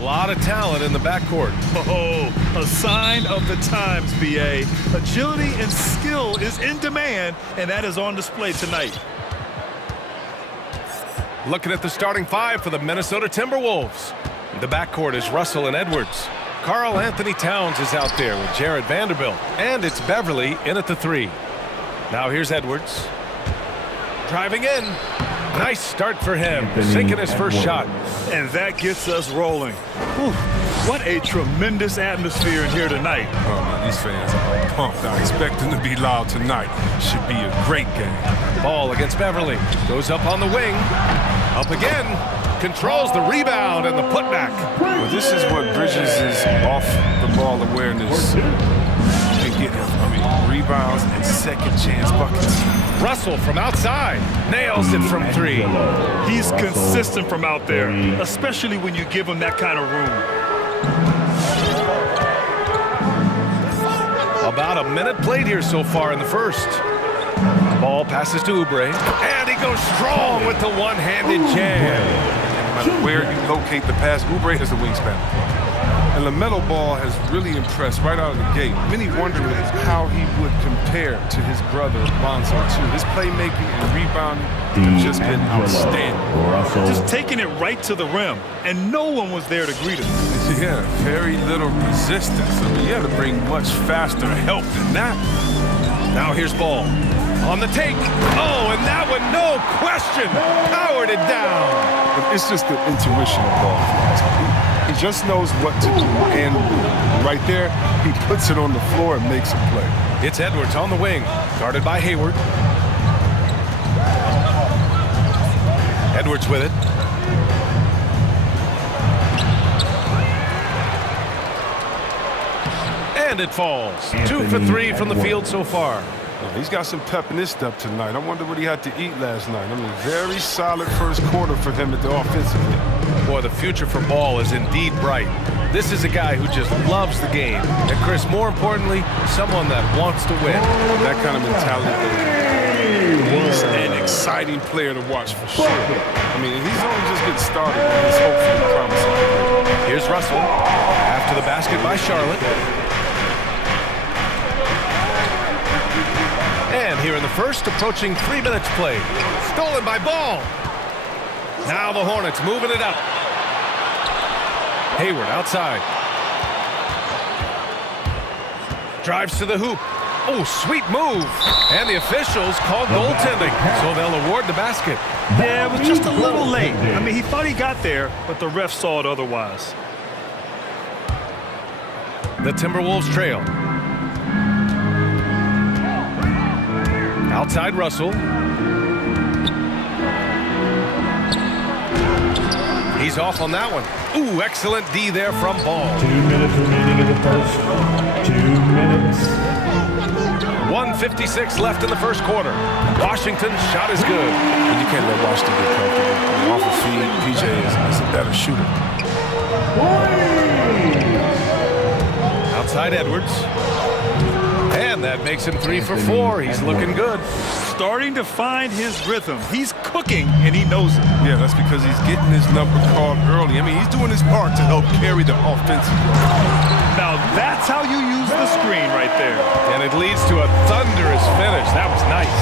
A lot of talent in the backcourt. Oh, a sign of the times, BA. Agility and skill is in demand, and that is on display tonight. Looking at the starting five for the Minnesota Timberwolves. The backcourt is Russell and Edwards. Karl Anthony Towns is out there with Jared Vanderbilt. And it's Beverly in at the three. Now here's Edwards. Driving in. Nice start for him, sinking his first shot. And that gets us rolling. Whew. What a tremendous atmosphere in here tonight. Oh, man, these fans are pumped. I expect them to be loud tonight. Should be a great game. Ball against Beverly. Goes up on the wing. Up again. Controls the rebound and the putback. Well, this is what Bridges' off-the-ball awareness can get him. I mean, rebounds and second-chance buckets. Russell from outside. Nails it from three. He's consistent from out there, especially when you give him that kind of room. About a minute played here so far in the first. Ball passes to Oubre. And he goes strong with the one-handed jam. No matter where you locate the pass, Oubre has the wingspan. And LaMelo Ball has really impressed right out of the gate. Many wondering how he would compare to his brother, Lonzo, too. His playmaking and rebounding have just been outstanding. Just taking it right to the rim, and no one was there to greet him. Yeah, very little resistance. I mean, you had to bring much faster help than that. Now here's Ball. On the take. Oh, and that one, no question, powered it down. It's just the intuition of Ball. He just knows what to do, and right there, he puts it on the floor and makes a play. It's Edwards on the wing, guarded by Hayward. Edwards with it. And it falls. 2 for 3 from the field so far. He's got some pep in his step tonight. I wonder what he had to eat last night. I mean, very solid first quarter for him at the offensive end. Boy, the future for Ball is indeed bright. This is a guy who just loves the game. And Chris, more importantly, someone that wants to win. That kind of mentality. He's an exciting player to watch for sure. I mean, he's only just getting started. He's hopefully promising. Here's Russell. After the basket by Charlotte. And here in the first, approaching 3 minutes played. Stolen by Ball. Now the Hornets moving it up. Hayward outside. Drives to the hoop. Oh, sweet move. And the officials called goaltending, so they'll award the basket. Yeah, it was just a little late. I mean, he thought he got there, but the ref saw it otherwise. The Timberwolves trail. Outside Russell. He's off on that one. Ooh, excellent D there from Ball. 2 minutes remaining in the first. 2 minutes. 1:56 left in the first quarter. Washington's shot is good. And you can't let Washington get comfortable. I mean, off the feed, PJ is a better shooter. Outside Edwards. And that makes him 3 for 4. He's looking good. Starting to find his rhythm. He's cooking, and he knows it. Yeah, that's because he's getting his number called early. I mean, he's doing his part to help carry the offensive load. Now, that's how you use the screen right there. And it leads to a thunderous finish. That was nice.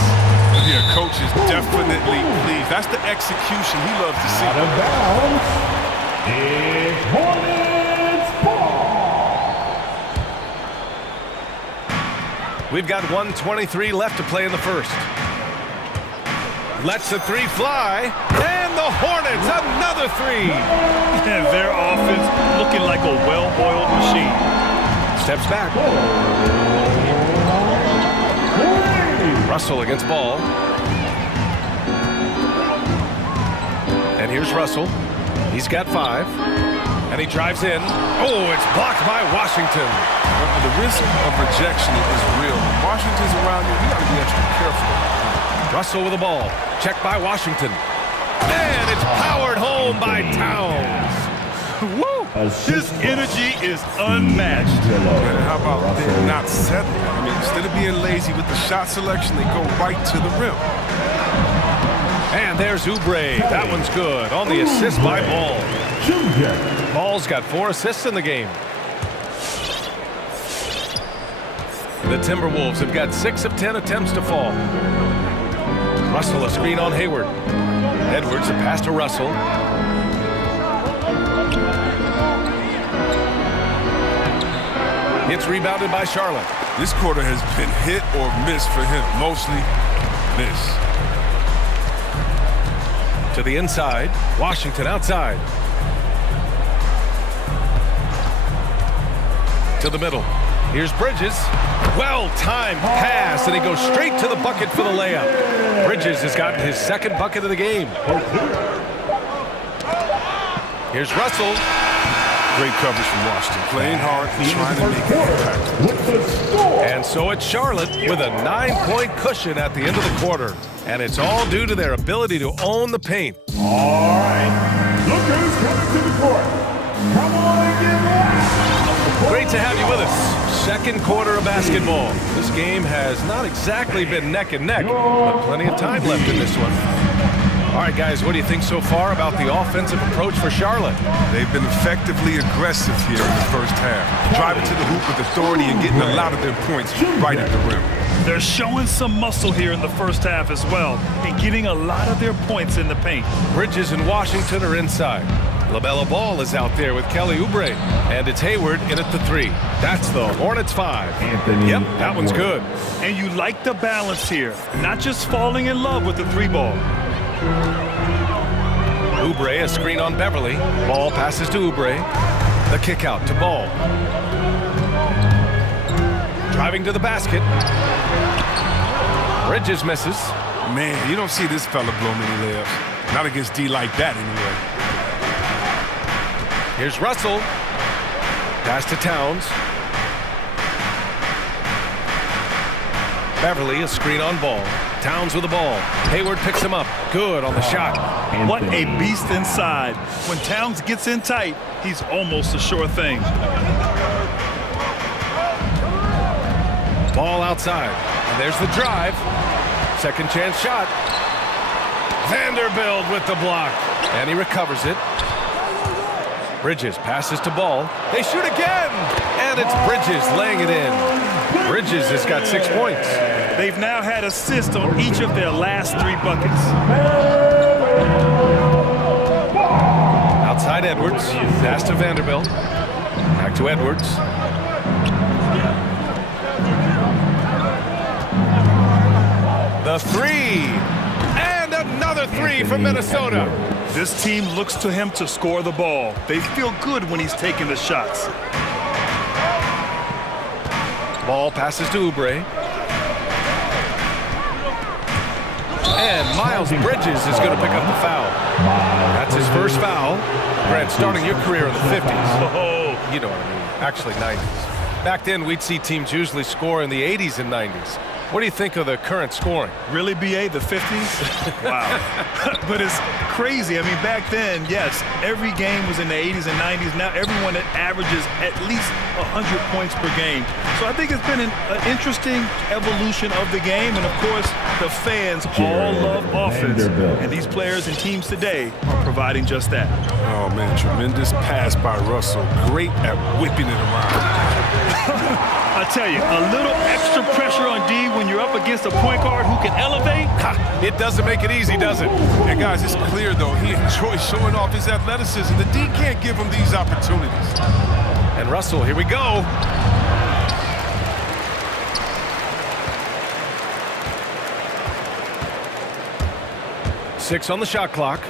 Yeah, coach is definitely pleased. That's the execution he loves to see. Out of bounds. It's Hornets ball. We've got 1:23 left to play in the first. Lets the three fly. And the Hornets, another three. And their offense looking like a well-oiled machine. Steps back. Russell against Ball. And here's Russell. He's got 5. And he drives in. Oh, it's blocked by Washington. The risk of rejection is real. When Washington's around you, you got to be extra careful. Russell with the ball. Checked by Washington. And it's powered home by Towns. Woo! His energy is unmatched. And how about they're not settling? I mean, instead of being lazy with the shot selection, they go right to the rim. And there's Oubre. That one's good on the assist by Ball. Jr. Ball's got 4 assists in the game. The Timberwolves have got 6 of 10 attempts to fall. Russell a screen on Hayward. Edwards a pass to Russell. It's rebounded by Charlotte. This quarter has been hit or miss for him. Mostly miss. To the inside. Washington outside. To the middle. Here's Bridges. Well-timed pass, and he goes straight to the bucket for the layup. Bridges has gotten his 2nd bucket of the game. Here's Russell. Great coverage from Washington. Playing hard and trying to make an impact. And so it's Charlotte with a 9-point cushion at the end of the quarter. And it's all due to their ability to own the paint. All right. Look who's coming to the court. Come on and get loud. Great to have you with us. 2nd quarter of basketball. This game has not exactly been neck and neck, but plenty of time left in this one. All right, guys, what do you think so far about the offensive approach for Charlotte? They've been effectively aggressive here in the first half. Driving to the hoop with authority and getting a lot of their points right at the rim. They're showing some muscle here in the first half as well and getting a lot of their points in the paint. Bridges and Washington are inside. LaMelo Ball is out there with Kelly Oubre. And it's Hayward in at the 3. That's the Hornets 5. Yep, that one's good. And you like the balance here, not just falling in love with the 3-ball. Oubre, a screen on Beverly. Ball passes to Oubre. The kick out to Ball. Driving to the basket. Bridges misses. Man, you don't see this fella blow many layups. Not against D like that, anyway. Here's Russell. Pass to Towns. Beverly, a screen on Ball. Towns with the ball. Hayward picks him up. Good on the shot. What a beast inside. When Towns gets in tight, he's almost a sure thing. Ball outside. And there's the drive. 2nd chance shot. Vanderbilt with the block. And he recovers it. Bridges passes to Ball. They shoot again. And it's Bridges laying it in. Bridges has got 6 points. They've now had assists on each of their last 3 buckets. Outside Edwards. Pass to Vanderbilt. Back to Edwards. The 3. And another 3 from Minnesota. This team looks to him to score the ball. They feel good when he's taking the shots. Ball passes to Oubre. And Miles Bridges is going to pick up the foul. That's his first foul. Grant, starting your career in the 50s. Oh, You know what I mean. Actually, 90s. Back then, we'd see teams usually score in the 80s and 90s. What do you think of the current scoring? really, BA, the 50s? Wow. But it's crazy. I mean, back then, yes, every game was in the 80s and 90s. Now everyone averages at least 100 points per game. So I think it's been an interesting evolution of the game. And, of course, the fans all love offense. And these players and teams today are providing just that. Oh, man, tremendous pass by Russell. Great at whipping it around. I tell you, a little extra pressure on D when you're up against a point guard who can elevate. It doesn't make it easy, does it? And, guys, it's clear, though, he enjoys showing off his athleticism. The D can't give him these opportunities. And Russell, here we go. Six on the shot clock.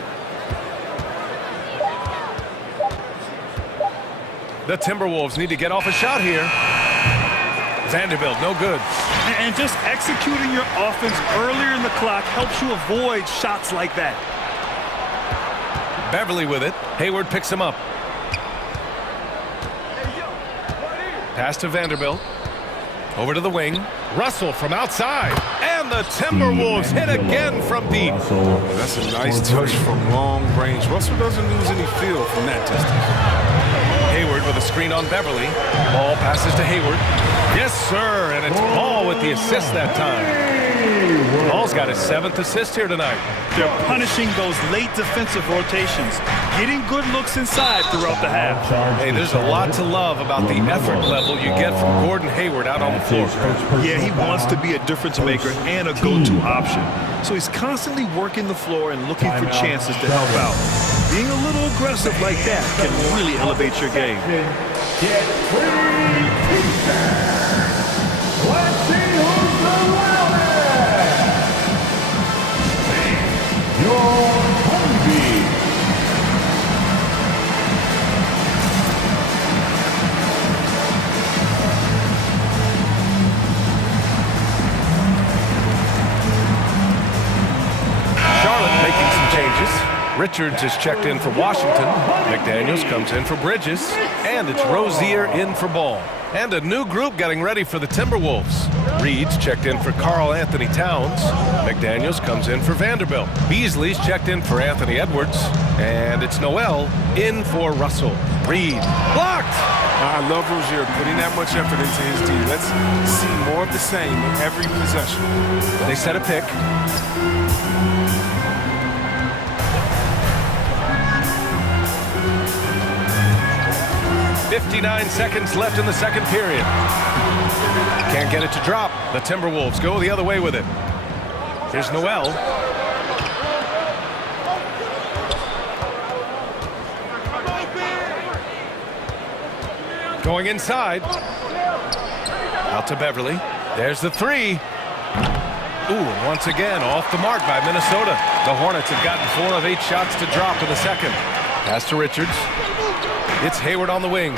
The Timberwolves need to get off a shot here. Vanderbilt, no good. And just executing your offense earlier in the clock helps you avoid shots like that. Beverly with it. Hayward picks him up. Pass to Vanderbilt. Over to the wing. Russell from outside. And the Timberwolves hit again from deep. That's a nice touch from long range. Russell doesn't lose any feel from that distance. Hayward with a screen on Beverly. Ball passes to Hayward. Yes, sir. And it's Ball with the assist that time. Ball's got his 7th assist here tonight. They're punishing those late defensive rotations, getting good looks inside throughout the half. Hey, there's a lot to love about the effort level you get from Gordon Hayward out on the floor. Yeah, he wants to be a difference maker and a go-to option. So he's constantly working the floor and looking for chances to help out. Being a little aggressive like that can really elevate your game. Get free t-shirts. Let's see who's the loudest. You're hungry. Charlotte making some changes. Richards is checked in for Washington. McDaniels comes in for Bridges. And it's Rozier in for Ball. And a new group getting ready for the Timberwolves. Reed's checked in for Karl Anthony Towns. McDaniels comes in for Vanderbilt. Beasley's checked in for Anthony Edwards. And it's Noel in for Russell. Reed blocked! I love Rozier putting that much effort into his team. Let's see more of the same in every possession. They set a pick. .59 seconds left in the second period. Can't get it to drop. The Timberwolves go the other way with it. Here's Noel. Going inside. Out to Beverly. There's the three. Ooh, and once again, off the mark by Minnesota. The Hornets have gotten 4 of 8 shots to drop in the second. Pass to Richards. It's Hayward on the wing.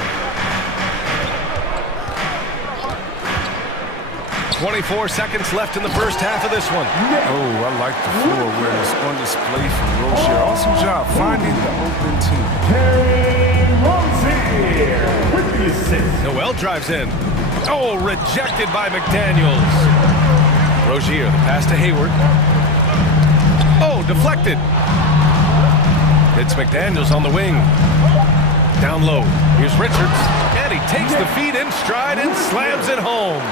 24 seconds left in the first half of this one. Oh, I like the floor awareness on display from Rozier. Awesome job finding the open team. Rozier with the assist. Noel drives in. Oh, rejected by McDaniels. Rozier, the pass to Hayward. Oh, deflected. It's McDaniels on the wing. Down low. Here's Richards. And he takes the feed in stride and slams it home.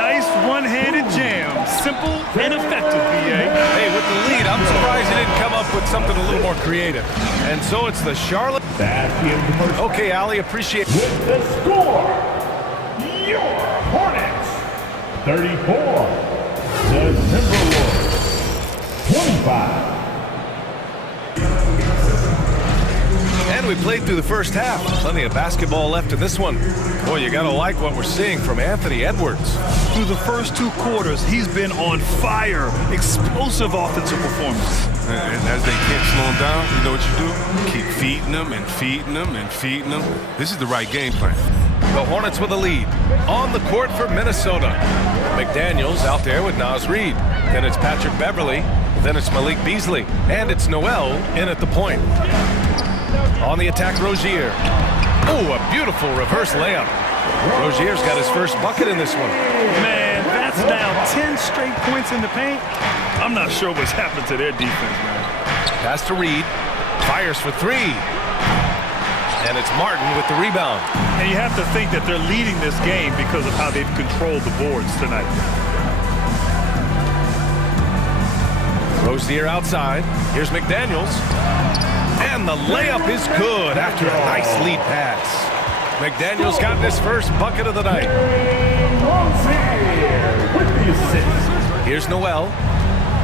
Nice one-handed jam. Simple and effective, B.A. Hey, with the lead, I'm surprised he didn't come up with something a little more creative. And so it's the Charlotte. Okay, Ali, appreciate it. With the score, your Hornets 34, the Timberwolves 25. And we played through the first half. Plenty of basketball left in this one. Boy, you gotta like what we're seeing from Anthony Edwards. Through the first 2 quarters, he's been on fire. Explosive offensive performance. And as they can't slow him down, you know what you do? Keep feeding them and feeding them and feeding them. This is the right game plan. The Hornets with a lead. On the court for Minnesota. McDaniels out there with Naz Reid. Then it's Patrick Beverly. Then it's Malik Beasley. And it's Noel in at the point. On the attack, Rozier. Oh, a beautiful reverse layup. Rozier's got his first bucket in this one. Man, that's now 10 straight points in the paint. I'm not sure what's happened to their defense, man. Pass to Reed. Fires for 3. And it's Martin with the rebound. And you have to think that they're leading this game because of how they've controlled the boards tonight. Rozier outside. Here's McDaniels. And the layup is good after a nice lead pass. McDaniels got his first bucket of the night. Here's Noel.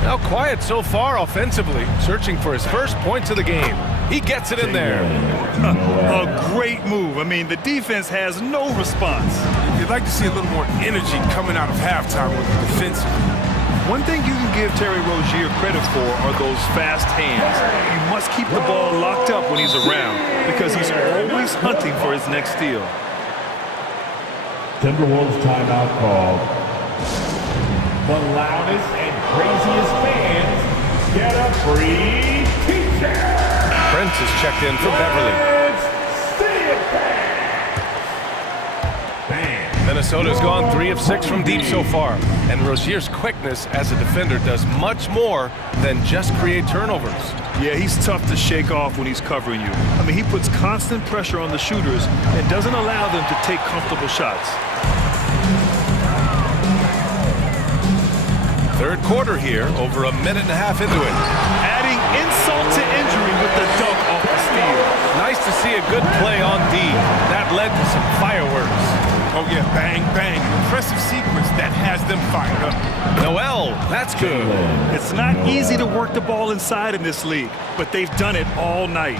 Now quiet so far offensively, searching for his first points of the game. He gets it in there. A great move. I mean, the defense has no response. You'd like to see a little more energy coming out of halftime with the defensive. One thing you can give Terry Rozier credit for are those fast hands. You must keep the ball locked up when he's around because he's always hunting for his next steal. Timberwolves timeout called. The loudest and craziest fans get a free t-shirt. Prince is checked in for Beverly. Minnesota's gone 3 of 6 from deep so far, and Rozier's quickness as a defender does much more than just create turnovers. Yeah, he's tough to shake off when he's covering you. I mean, he puts constant pressure on the shooters and doesn't allow them to take comfortable shots. Third quarter here, over a minute and a half into it. Adding insult to injury with the dunk off the steal. Nice to see a good play on D. That led to some fireworks. Oh, yeah, bang, bang. Impressive sequence that has them fired up. Noel, that's good. It's not easy to work the ball inside in this league, but they've done it all night.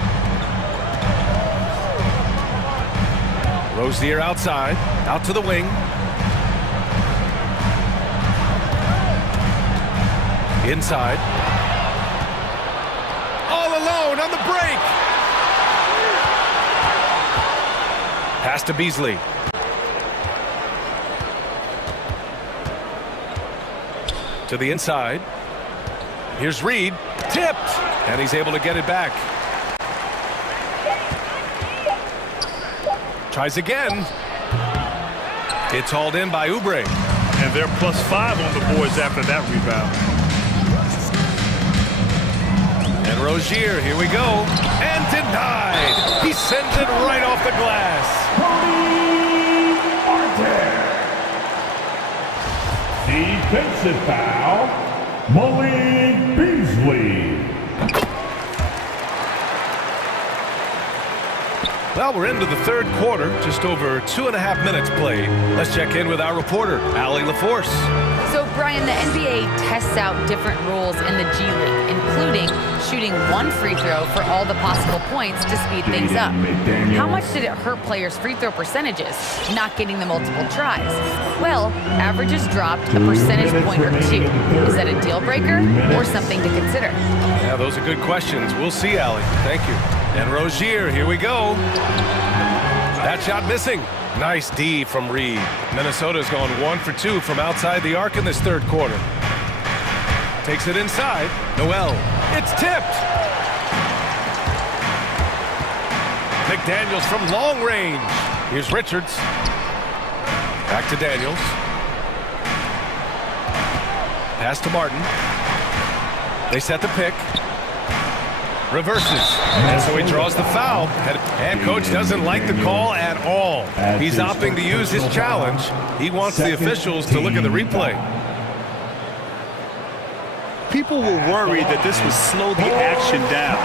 Rozier outside, out to the wing. Inside. All alone on the break. Pass to Beasley. To the inside. Here's Reed. Tipped. And he's able to get it back. Tries again. It's hauled in by Oubre. And they're +5 on the boards after that rebound. And Rozier, here we go. And denied. He sends it right off the glass. Defensive foul, Malik Beasley. Well, we're into the third quarter, just over 2.5 minutes played. Let's check in with our reporter, Allie LaForce. So, Brian, the NBA tests out different rules in the G League, including shooting one free throw for all the possible points to speed things up. How much did it hurt players' free throw percentages, not getting the multiple tries? Well, averages dropped a percentage point or two. Is that a deal breaker or something to consider? Yeah, those are good questions. We'll see, Allie. Thank you. And Rozier, here we go. That shot missing. Nice D from Reed. Minnesota's gone 1 for 2 from outside the arc in this third quarter. Takes it inside. Noel. It's tipped. McDaniels from long range. Here's Richards. Back to Daniels. Pass to Martin. They set the pick. Reverses. And so he draws the foul. And coach doesn't like the call at all. He's opting to use his challenge. He wants the officials to look at the replay. People were worried that this would slow the action down.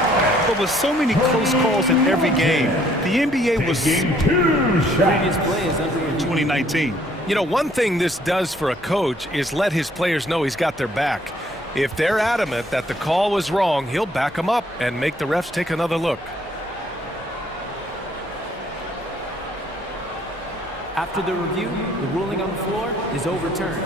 But with so many close calls in every game, the NBA was previous players under 2019. You know, one thing this does for a coach is let his players know he's got their back. If they're adamant that the call was wrong, he'll back them up and make the refs take another look. After the review, the ruling on the floor is overturned.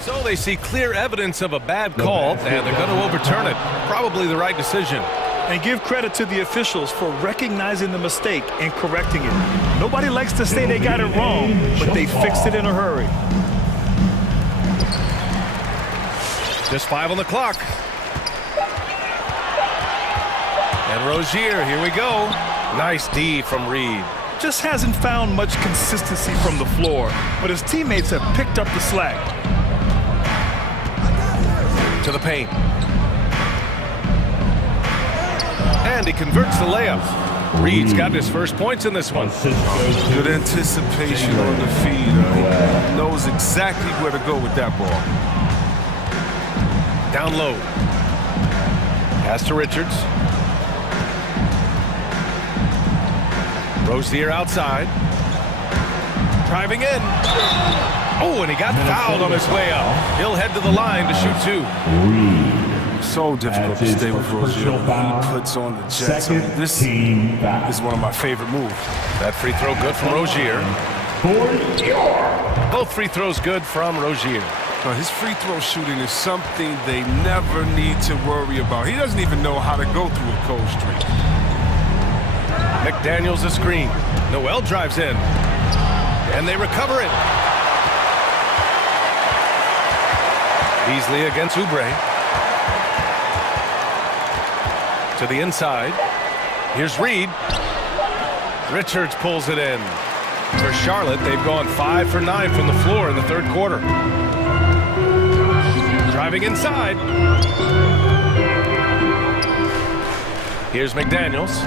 So they see clear evidence of a bad call, and they're going to overturn it. Probably the right decision. And give credit to the officials for recognizing the mistake and correcting it. Nobody likes to say they got it wrong, but they fixed it in a hurry. Just 5 on the clock. And Rozier, here we go. Nice D from Reed. Just hasn't found much consistency from the floor, but his teammates have picked up the slack. To the paint. And he converts the layup. Reed's got his first points in this one. Good anticipation on the feed. He knows exactly where to go with that ball. Down low. Pass to Richards. Rozier outside. Driving in. Oh, and he got fouled on his way up. He'll head to the line to shoot 2. So difficult to stay with Rozier. He puts on the Jets. I mean, this is one of my favorite moves. That free throw good from Rozier. Both free throws good from Rozier. His free throw shooting is something they never need to worry about. He doesn't even know how to go through a cold streak. McDaniels a screen. Noel drives in. And they recover it. Beasley against Oubre. To the inside. Here's Reed. Richards pulls it in. For Charlotte, they've gone 5 for 9 from the floor in the third quarter. Driving inside. Here's McDaniels.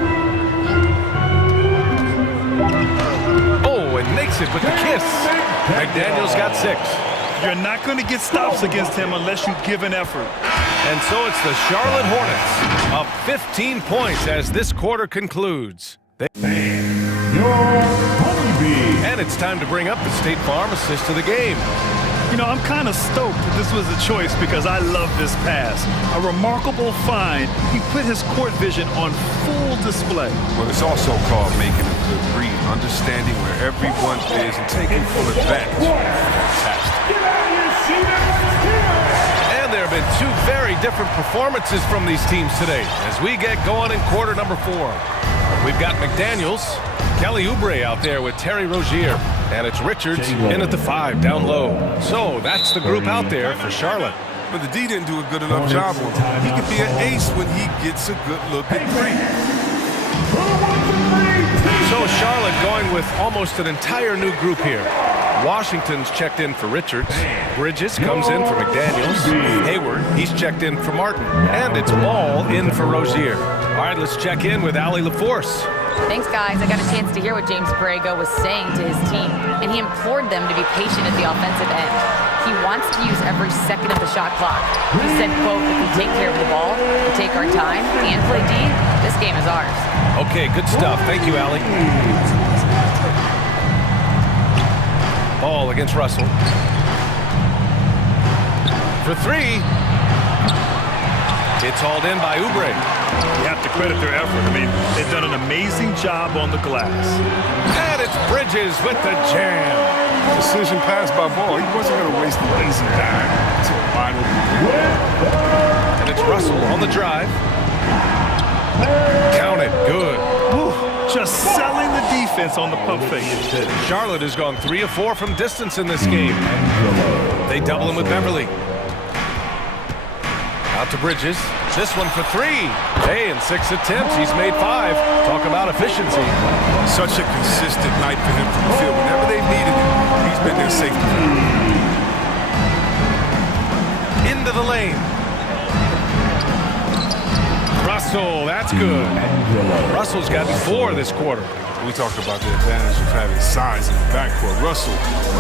Oh, and makes it with the kiss. McDaniels got 6. You're not going to get stops against him unless you give an effort. And so it's the Charlotte Hornets up 15 points as this quarter concludes. And it's time to bring up the State Farm assist of the game. You know, I'm kind of stoked that this was a choice because I love this pass. A remarkable find. He put his court vision on full display. Well, it's also called making a good read, understanding where everyone is and taking full advantage. Fantastic. And there have been two very different performances from these teams today as we get going in quarter number 4. We've got McDaniels, Kelly Oubre out there with Terry Rozier, and it's Richards in at the 5 down low. So that's the group out there for Charlotte. But the D didn't do a good enough job on him. He could be an ace when he gets a good look at 3. So Charlotte going with almost an entire new group here. Washington's checked in for Richards. Bridges comes in for McDaniels. Hayward, he's checked in for Martin. And it's Ball in for Rozier. All right, let's check in with Allie LaForce. Thanks, guys. I got a chance to hear what James Borrego was saying to his team, and he implored them to be patient at the offensive end. He wants to use every second of the shot clock. He said, quote, if we take care of the ball, we take our time, and play D, this game is ours. Okay, good stuff. Thank you, Allie. Ball against Russell. For 3. It's hauled in by Oubre. You have to credit their effort. I mean, they've done an amazing job on the glass. And it's Bridges with the jam. Decision pass by Ball. He wasn't going to waste the lazy dime. It's a wide open. And it's Russell on the drive. Count it. Good. Whew, just selling the defense on the pump fake. Charlotte has gone 3 of 4 from distance in this game. They double him with Beverly. Out to Bridges. This one for 3. Hey, in 6 attempts, he's made 5. Talk about efficiency. Such a consistent night for him from the field. Whenever they've needed him, he's been their safety. Into the lane. Russell, that's good. Russell's gotten 4 this quarter. We talked about the advantage of having size in the backcourt. Russell,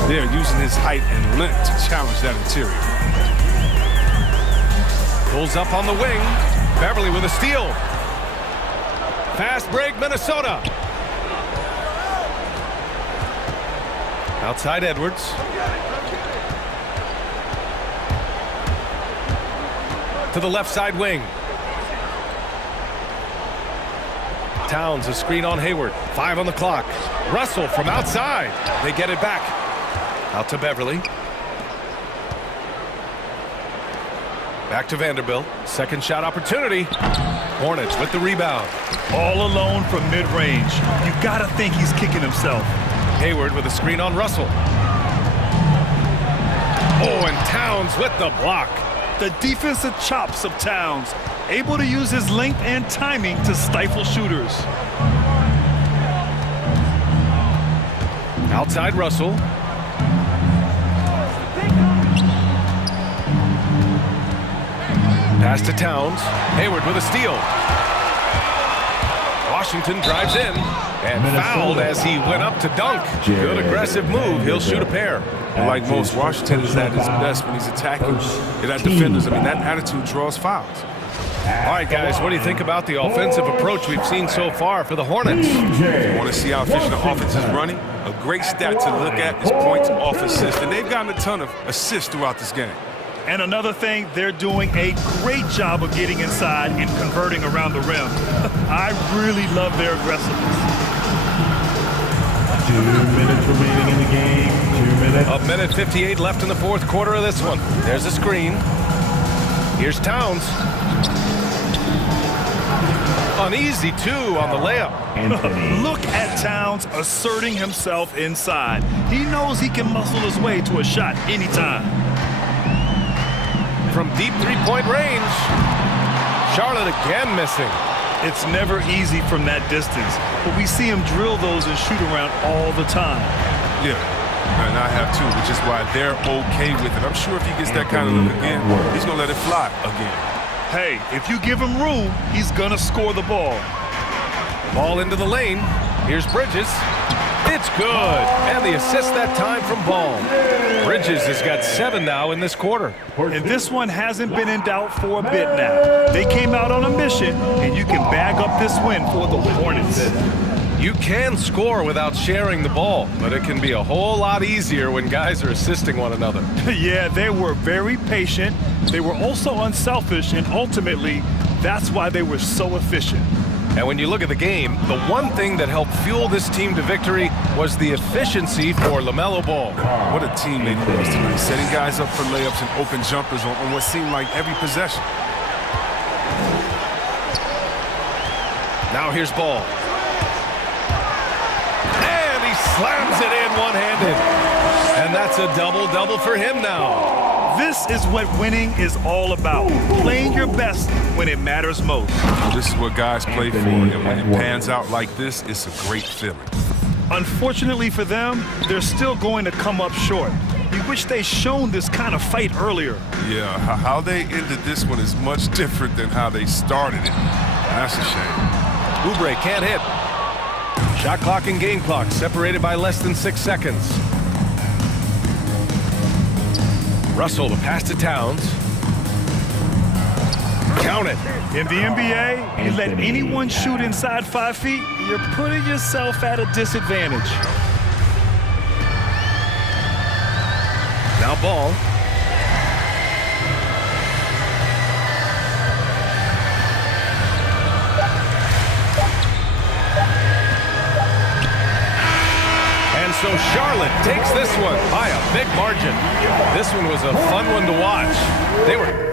they're using his height and length to challenge that interior. Pulls up on the wing. Beverly with a steal. Fast break, Minnesota. Outside Edwards. To the left side wing. Towns a screen on Hayward. 5 on the clock. Russell from outside. They get it back. Out to Beverly. Back to Vanderbilt. Second shot opportunity. Hornets with the rebound. All alone from mid-range. You gotta think he's kicking himself. Hayward with a screen on Russell. Oh, and Towns with the block. The defensive chops of Towns, able to use his length and timing to stifle shooters. Outside Russell. Pass to Towns. Hayward with a steal. Washington drives in and fouled as he went up to dunk. Good aggressive move. He'll shoot a pair. And like most, Washington is at his best when he's attacking. That defenders, I mean, that attitude draws fouls. All right, guys, what do you think about the offensive approach we've seen so far for the Hornets? You want to see how efficient the offense is running? A great stat to look at is points off assists, and they've gotten a ton of assists throughout this game. And another thing, they're doing a great job of getting inside and converting around the rim. I really love their aggressiveness. 2 minutes remaining in the game. 2 minutes. A minute 58 left in the fourth quarter of this one. There's a screen. Here's Towns. An easy 2 on the layup. Look at Towns asserting himself inside. He knows he can muscle his way to a shot anytime. From deep three-point range. Charlotte again missing. It's never easy from that distance, but we see him drill those and shoot around all the time. Yeah, and I have too, which is why they're okay with it. I'm sure if he gets that kind of look again, he's going to let it fly again. Hey, if you give him room, he's going to score the ball. Ball into the lane. Here's Bridges. It's good. And the assist that time from Ball. Bridges has got 7 now in this quarter. And this one hasn't been in doubt for a bit now. They came out on a mission, and you can bag up this win for the Hornets. You can score without sharing the ball, but it can be a whole lot easier when guys are assisting one another. Yeah, they were very patient. They were also unselfish, and ultimately, that's why they were so efficient. And when you look at the game, the one thing that helped fuel this team to victory was the efficiency for LaMelo Ball. What a teammate he was tonight, setting guys up for layups and open jumpers on what seemed like every possession. Now here's Ball. And he slams it in one-handed. And that's a double-double for him now. This is what winning is all about. Playing your best when it matters most. This is what guys play for, and when it pans out like this, it's a great feeling. Unfortunately for them, they're still going to come up short. You wish they'd shown this kind of fight earlier. Yeah, how they ended this one is much different than how they started it. That's a shame. Oubre can't hit. Shot clock and game clock separated by less than 6 seconds. Russell to pass to Towns. Count it. In the NBA, you let anyone shoot inside 5 feet, you're putting yourself at a disadvantage. Now Ball. And so Charlotte takes this one by a big margin. This one was a fun one to watch. They were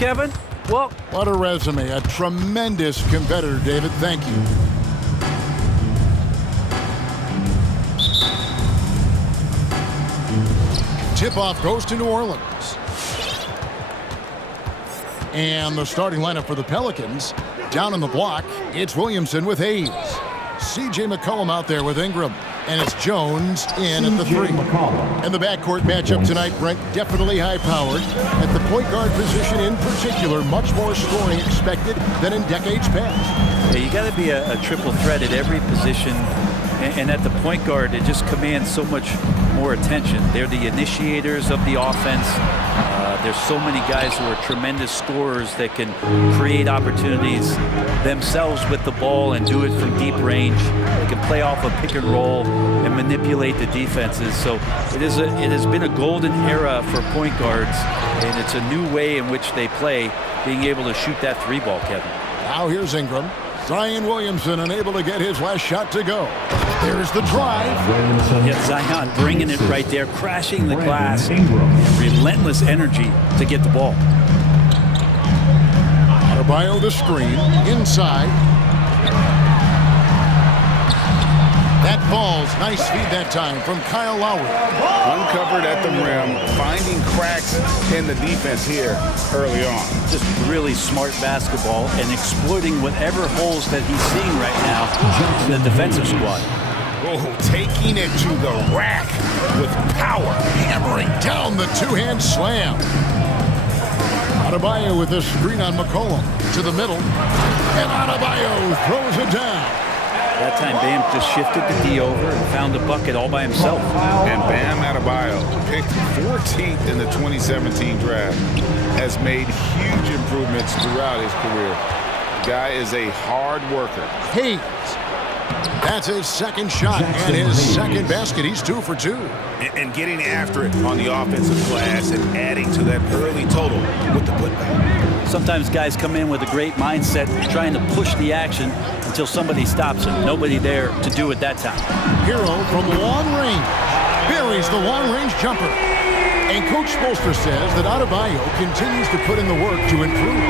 Kevin. Well, What a resume. A tremendous competitor, David. Thank you. Tip-off goes to New Orleans. And the starting lineup for the Pelicans. Down in the block, it's Williamson with Hayes. C.J. McCollum out there with Ingram. And it's Jones in at the 3. And the backcourt matchup tonight, Brent, definitely high-powered. At the point guard position in particular, much more scoring expected than in decades past. Yeah, you got to be a triple threat at every position. And at the point guard, it just commands so much more attention. They're the initiators of the offense. There's so many guys who are tremendous scorers that can create opportunities themselves with the ball and do it from deep range. They can play off a pick and roll and manipulate the defenses. So it has been a golden era for point guards, and it's a new way in which they play, being able to shoot that 3 ball, Kevin. Now here's Ingram. Zion Williamson unable to get his last shot to go. There's the drive. Yeah, Zion bringing it right there, crashing the glass. Relentless energy to get the ball. Adebayo the screen. Inside. That ball's nice feed that time from Kyle Lowry. Uncovered at the rim, finding cracks in the defense here early on. Just really smart basketball and exploiting whatever holes that he's seeing right now in the defensive squad. Oh, taking it to the rack with power. Hammering down the two-hand slam. Adebayo with the screen on McCollum to the middle. And Adebayo throws it down. That time Bam just shifted the D over and found a bucket all by himself. And Bam Adebayo, picked 14th in the 2017 draft, has made huge improvements throughout his career. The guy is a hard worker. Hayes. That's his second shot and his second basket. He's 2 for 2. And getting after it on the offensive glass and adding to that early total with the putback. Sometimes guys come in with a great mindset, trying to push the action until somebody stops him. Nobody there to do it that time. Hero from long range buries the long-range jumper. And Coach Spoelstra says that Adebayo continues to put in the work to improve.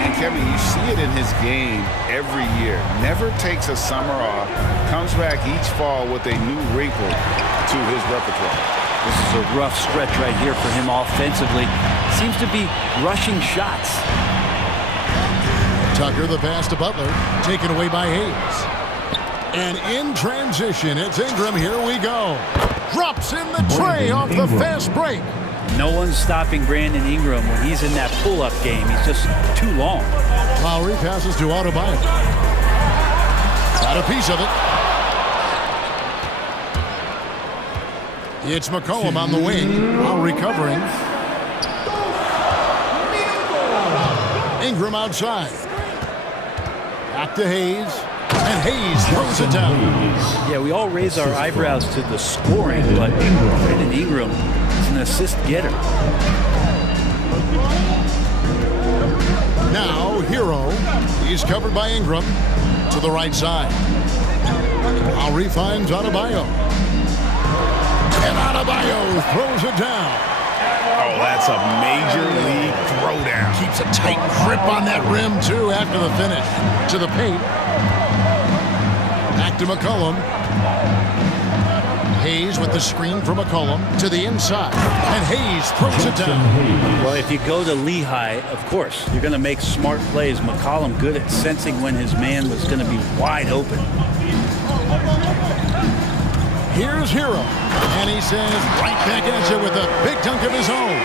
And Kevin, you see it in his game every year. Never takes a summer off. Comes back each fall with a new wrinkle to his repertoire. This is a rough stretch right here for him offensively. Seems to be rushing shots. Tucker, the pass to Butler, taken away by Hayes. And in transition, it's Ingram. Here we go. Drops in the tray off the fast break. No one's stopping Brandon Ingram when he's in that pull-up game. He's just too long. Lowry passes to Adebayo. Got a piece of it. It's McCollum on the wing, while recovering. Ingram outside. Back to Hayes. And Hayes throws it down. Yeah, we all raise our eyebrows to the scoring, but Brandon Ingram is an assist getter. Now, Hero. He's covered by Ingram to the right side. Lowry finds Adebayo. And Adebayo throws it down. Oh, that's a major league throwdown. Keeps a tight grip on that rim, too, after the finish. To the paint. Back to McCollum. Hayes with the screen from McCollum to the inside. And Hayes throws it down. Well, if you go to Lehigh, of course, you're going to make smart plays. McCollum good at sensing when his man was going to be wide open. Here's Hero. And he says right back at you with a big dunk of his own.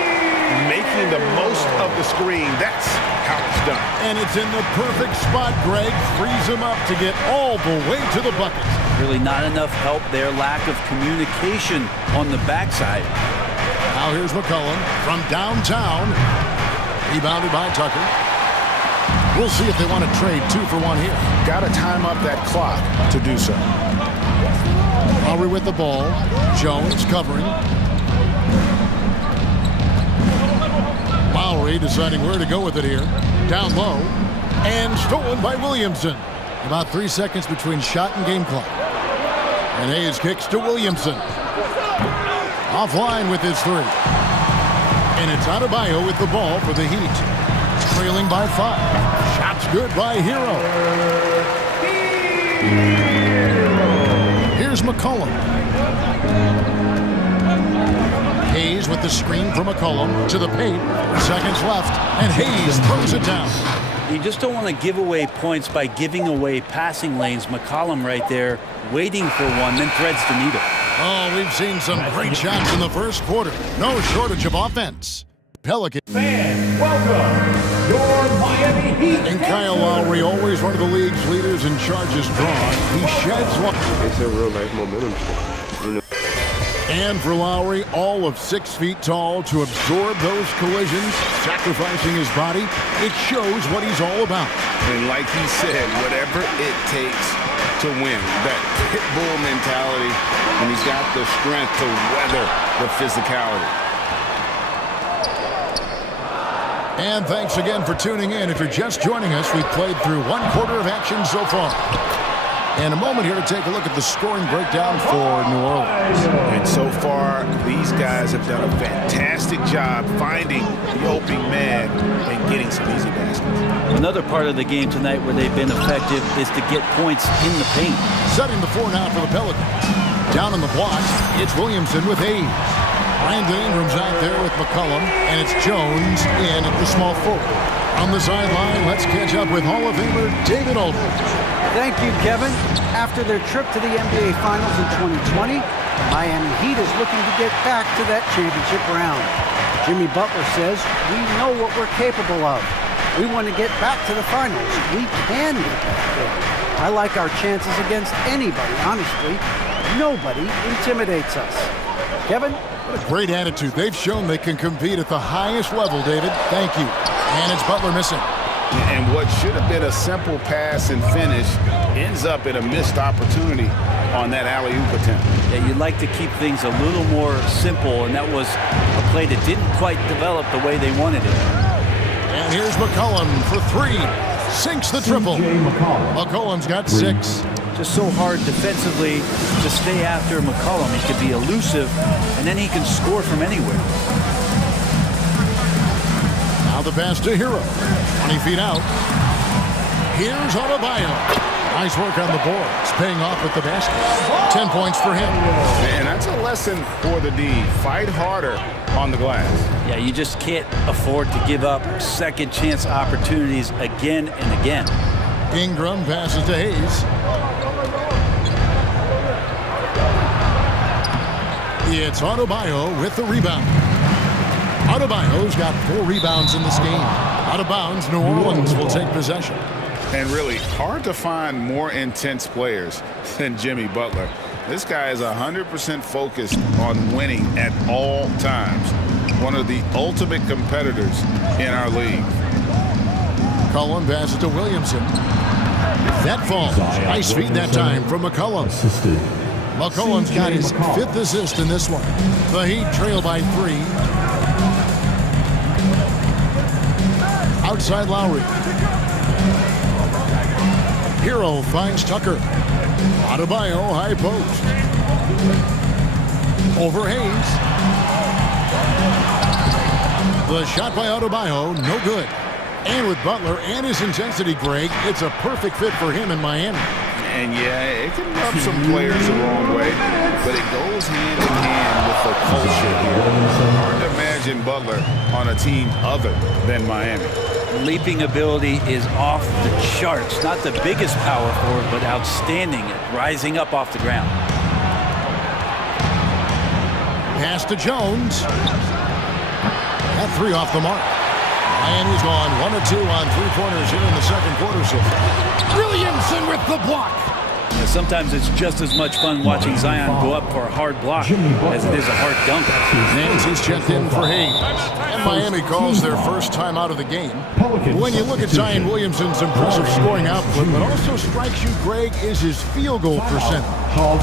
Making the most of the screen. That's how it's done. And it's in the perfect spot. Greg frees him up to get all the way to the bucket. Really not enough help there. Lack of communication on the backside. Now here's McCollum from downtown. Rebounded by Tucker. We'll see if they want to trade 2 for 1 here. Got to time up that clock to do so. Lowry with the ball. Jones covering. Lowry deciding where to go with it here. Down low. And stolen by Williamson. About 3 seconds between shot and game clock. And Hayes kicks to Williamson. Offline with his 3. And it's Adebayo with the ball for the Heat. trailing by 5. Shots good by Hero. Here's McCollum. Hayes with the screen from McCollum to the paint. Seconds left, and Hayes throws it down. You just don't want to give away points by giving away passing lanes. McCollum right there, waiting for one, then threads the needle. Oh, we've seen some great shots in the first quarter. No shortage of offense. Pelican. Fans, welcome your Miami Heat. And Kyle Lowry, always one of the league's leaders in charges drawn. He sheds one. It's a real nice momentum. And for Lowry, all of 6 feet tall to absorb those collisions, sacrificing his body, it shows what he's all about. And like he said, whatever it takes to win, that pit bull mentality, and he's got the strength to weather the physicality. And thanks again for tuning in. If you're just joining us, we've played through 1 quarter of action so far. And a moment here to take a look at the scoring breakdown for New Orleans. And so far, these guys have done a fantastic job finding the opening man and getting some easy baskets. Another part of the game tonight where they've been effective is to get points in the paint. Setting the floor now for the Pelicans. Down on the block, it's Williamson with Hayes. Brandon Ingram's out there with McCollum, and it's Jones in at the small forward. On the sideline, let's catch up with Hall of Famer David Aldridge. Thank you, Kevin. After their trip to the NBA Finals in 2020, the Miami Heat is looking to get back to that championship round. Jimmy Butler says, we know what we're capable of. We want to get back to the finals. We can get back there. I like our chances against anybody, honestly. Nobody intimidates us. Kevin? What a great attitude. They've shown they can compete at the highest level, David. Thank you. And it's Butler missing. And what should have been a simple pass and finish ends up in a missed opportunity on that alley-oop attempt. Yeah, you'd like to keep things a little more simple, and that was a play that didn't quite develop the way they wanted it. And here's McCollum for 3. Sinks the triple. McCollum's got 6. Just so hard defensively to stay after McCollum. He can be elusive, and then he can score from anywhere. Now the pass to Hero. 20 feet out. Here's Adebayo. Nice work on the boards. Paying off with the basket. 10 points for him. And that's a lesson for the D. Fight harder on the glass. Yeah, you just can't afford to give up second chance opportunities again and again. Ingram passes to Hayes. It's Adebayo with the rebound. Adebayo's got 4 rebounds in this game. Out of bounds, New Orleans will take possession. And really, hard to find more intense players than Jimmy Butler. This guy is 100% focused on winning at all times. One of the ultimate competitors in our league. McCollum passes to Williamson. That falls. Nice feed that time from McCollum. McCollum's got his 5th assist in this one. The Heat trail by 3. Outside Lowry. Hero finds Tucker. Adebayo high post. Over Hayes. The shot by Adebayo, no good. And with Butler and his intensity, Greg, it's a perfect fit for him in Miami. And yeah, it can rub some players the wrong way, but it goes hand in hand with the culture here. Hard to imagine Butler on a team other than Miami. Leaping ability is off the charts. Not the biggest power forward, but outstanding at rising up off the ground. Pass to Jones. That 3 off the mark. And he's gone 1 of 2 on 3-pointers here in the second quarter so far. Williamson with the block. Yeah, sometimes it's just as much fun watching Zion go up for a hard block as it is a hard dunk. Nancy's checked in for Hayes. And Miami calls their first time out of the game. When you look at Zion Williamson's impressive scoring output, what also strikes you, Greg, is his field goal percentage.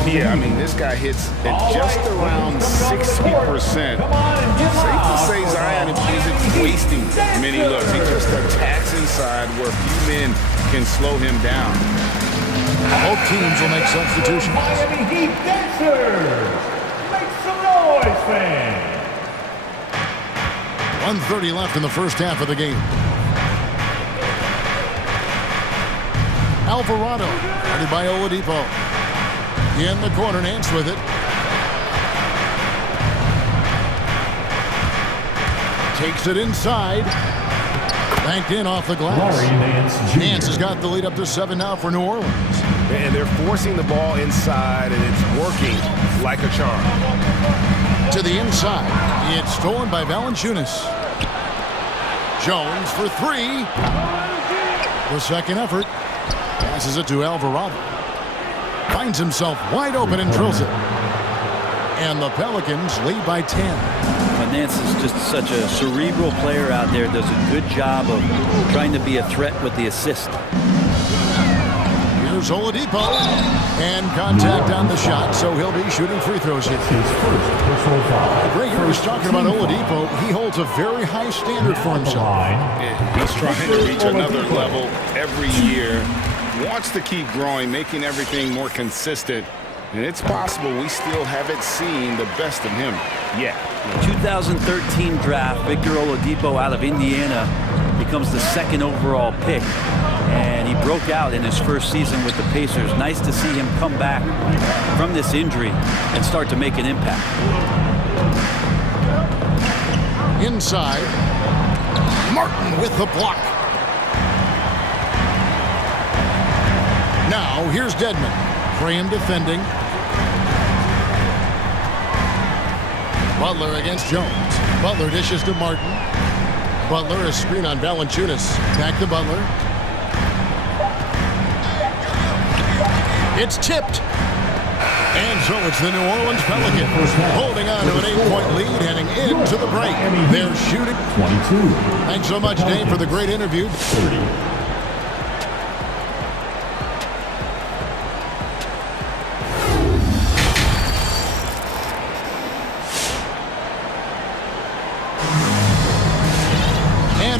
Yeah, I mean, this guy hits at just around 60%. Safe to say Zion isn't wasting many looks. He just attacks inside where few men can slow him down. Both teams will make substitutions. Miami Heat dancers, make some noise, fans. 1:30 left in the first half of the game. Alvarado, guarded by Oladipo. In the corner, Nance with it. Takes it inside. Banked in off the glass. Nance has got the lead up to 7 now for New Orleans. And they're forcing the ball inside, and it's working like a charm. To the inside. It's stolen by Valanciunas. Jones for 3. The second effort. Passes it to Alvarado. Finds himself wide open and drills it. And the Pelicans lead by 10. Nance is just such a cerebral player out there. Does a good job of trying to be a threat with the assist. Here's Oladipo. And contact on the shot, so he'll be shooting free throws here. Greg was talking about Oladipo. He holds a very high standard for himself. He's trying to reach another level every year. Wants to keep growing, making everything more consistent. And it's possible we still haven't seen the best of him yet. 2013 draft, Victor Oladipo out of Indiana becomes the second overall pick. And he broke out in his first season with the Pacers. Nice to see him come back from this injury and start to make an impact. Inside, Martin with the block. Now, here's Dedmon. Graham defending. Butler against Jones. Butler dishes to Martin. Butler, a screen on Valanciunas. Back to Butler. It's tipped. And so it's the New Orleans Pelicans holding on to an 8-point lead heading into the break. They're shooting. 22. Thanks so much, Dave, for the great interview. 30.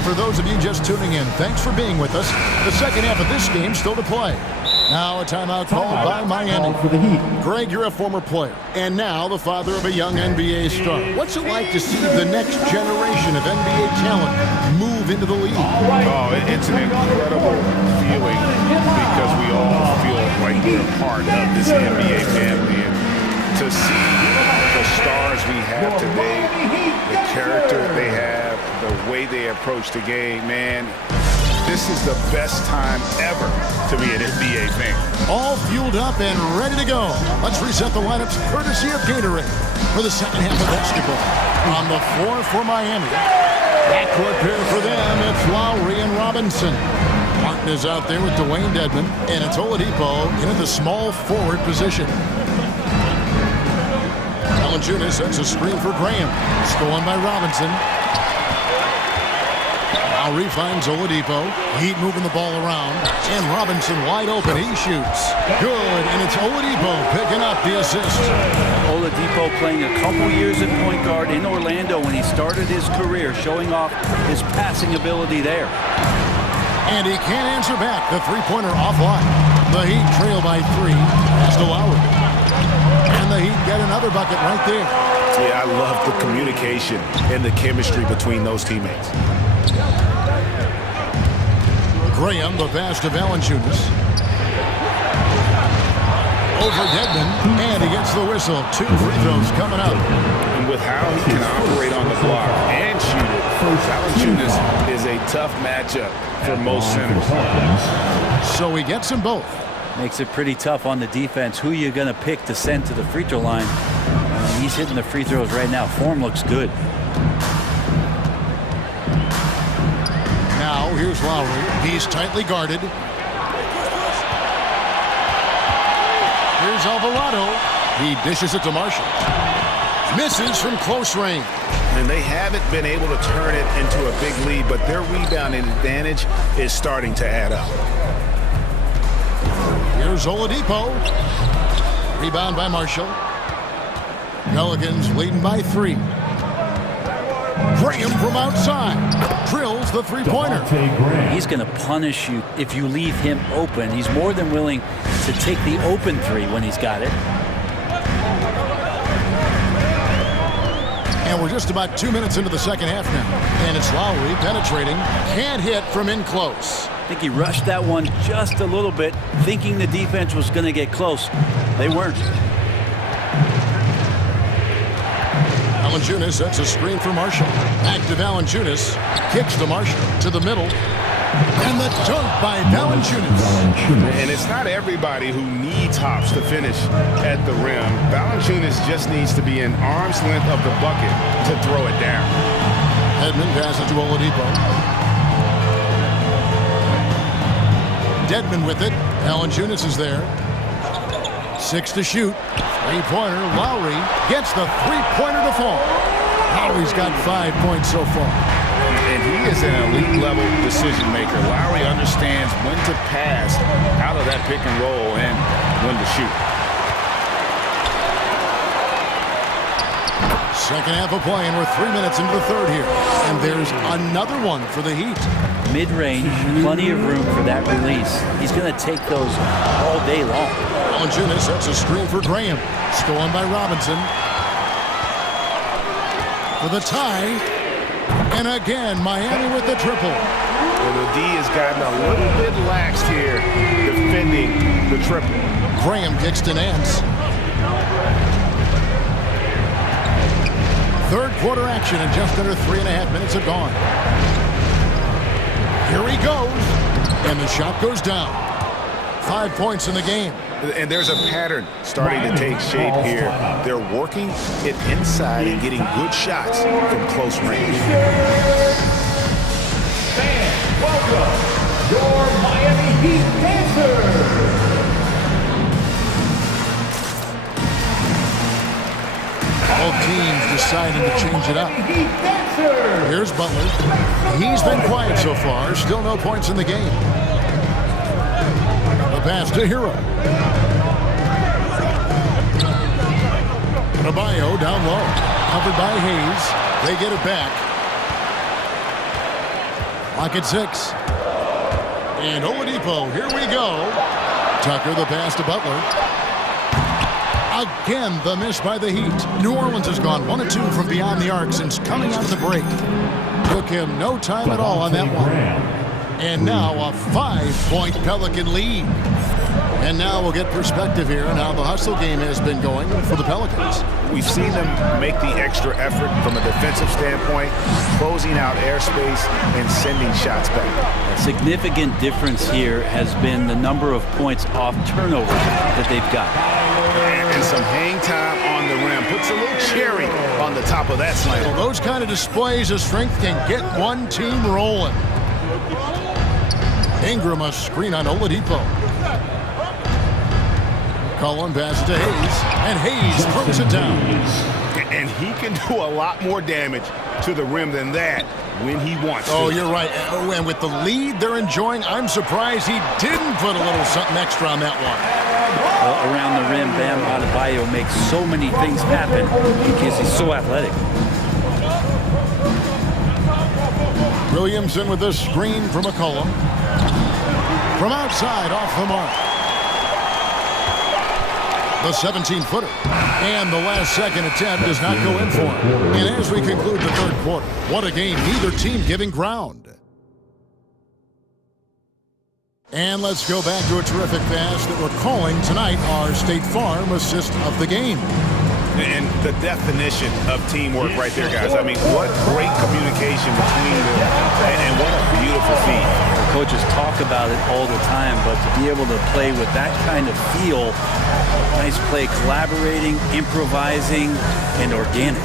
For those of you just tuning in, thanks for being with us. The second half of this game still to play. Now a timeout called by Miami. For the Heat. Greg, you're a former player, and now the father of a young NBA star. What's it like to see the next generation of NBA talent move into the league? Oh, it's an incredible feeling because we all feel like we're part of this NBA family. And to see the stars we have today, the character they have, the way they approach the game, man, this is the best time ever to be an NBA fan. All fueled up and ready to go. Let's reset the lineups courtesy of Gatorade for the second half of basketball. On the floor for Miami. Backcourt pair for them, it's Lowry and Robinson. Martin is out there with Dwayne Dedmon, and it's Oladipo into the small forward position. Valanciunas sets a screen for Graham. Stolen by Robinson. Lowry finds Oladipo. Heat moving the ball around. And Robinson wide open. He shoots. Good. And it's Oladipo picking up the assist. Oladipo playing a couple years at point guard in Orlando when he started his career, showing off his passing ability there. And he can't answer back. The three-pointer offline. The Heat trail by 3. Pass to Lowry. And the Heat get another bucket right there. Yeah, I love the communication and the chemistry between those teammates. Graham, the pass to Valanciunas. Over Dedmon, and he gets the whistle. 2 free throws coming up. And with how he can operate on the block and shoot it, Valanciunas is a tough matchup for most centers. So he gets them both. Makes it pretty tough on the defense. Who you going to pick to send to the free throw line? He's hitting the free throws right now. Form looks good. Now here's Lowry. He's tightly guarded. Here's Alvarado. He dishes it to Marshall. Misses from close range. And they haven't been able to turn it into a big lead, but their rebounding advantage is starting to add up. Here's Oladipo. Rebound by Marshall. Pelicans leading by 3. Graham from outside. Drills the three-pointer. He's going to punish you if you leave him open. He's more than willing to take the open 3 when he's got it. And we're just about 2 minutes into the second half now. And it's Lowry penetrating. Can't hit from in close. I think he rushed that one just a little bit, thinking the defense was going to get close. They weren't. Valanciunas sets a screen for Marshall. Back to Valanciunas. Kicks to Marshall to the middle. And the dunk by Valanciunas. And it's not everybody who needs hops to finish at the rim. Valanciunas just needs to be an arm's length of the bucket to throw it down. Edmond passes to Oladipo. Dedmon with it. Valanciunas is there. 6 to shoot. Three-pointer. Lowry gets the three-pointer to fall. Lowry's got 5 points so far. And he is an elite-level decision-maker. Lowry understands when to pass out of that pick and roll and when to shoot. Second half of play, and we're 3 minutes into the third here. And there's another one for the Heat. Mid-range, plenty of room for that release. He's going to take those all day long. Valanciunas sets a screen for Graham. Stolen by Robinson. For the tie. And again, Miami with the triple. Well, the D has gotten a little bit laxed here defending the triple. Graham kicks to Nance. Third quarter action, and just under 3.5 minutes have gone. Here he goes, and the shot goes down. 5 points in the game. And there's a pattern starting to take shape here. They're working it inside and getting good shots from close range. Fans, welcome your Miami Heat dancers. Both teams deciding to change it up. Here's Butler. He's been quiet so far. Still no points in the game. The pass to Hero. Adebayo down low. Covered by Hayes. They get it back. Clock at 6. And Oladipo, here we go. Tucker the pass to Butler. Again, the miss by the Heat. New Orleans has gone 1 of 2 from beyond the arc since coming out the break. Took him no time at all on that one. And now a 5-point Pelican lead. And now we'll get perspective here on how the hustle game has been going for the Pelicans. We've seen them make the extra effort from a defensive standpoint, closing out airspace and sending shots back. A significant difference here has been the number of points off turnovers that they've got. And some hang time on the rim. Puts a little cherry on the top of that slam. Well, those kind of displays of strength can get one team rolling. Ingram a screen on Oladipo. Cullen passes to Hayes, and Hayes throws it down. And he can do a lot more damage to the rim than that when he wants to. Oh, you're right. And with the lead they're enjoying, I'm surprised he didn't put a little something extra on that one. Well, around the rim, Bam Adebayo makes so many things happen because he's so athletic. Williamson with the screen from McCollum. From outside, off the mark. The 17-footer. And the last second attempt does not go in for him. And as we conclude the third quarter, what a game, neither team giving ground. And let's go back to a terrific pass that we're calling tonight our State Farm assist of the game. And the definition of teamwork right there, guys. I mean, what great communication between them, and what a beautiful feat. Coaches talk about it all the time, but to be able to play with that kind of feel, nice play, collaborating, improvising, and organic.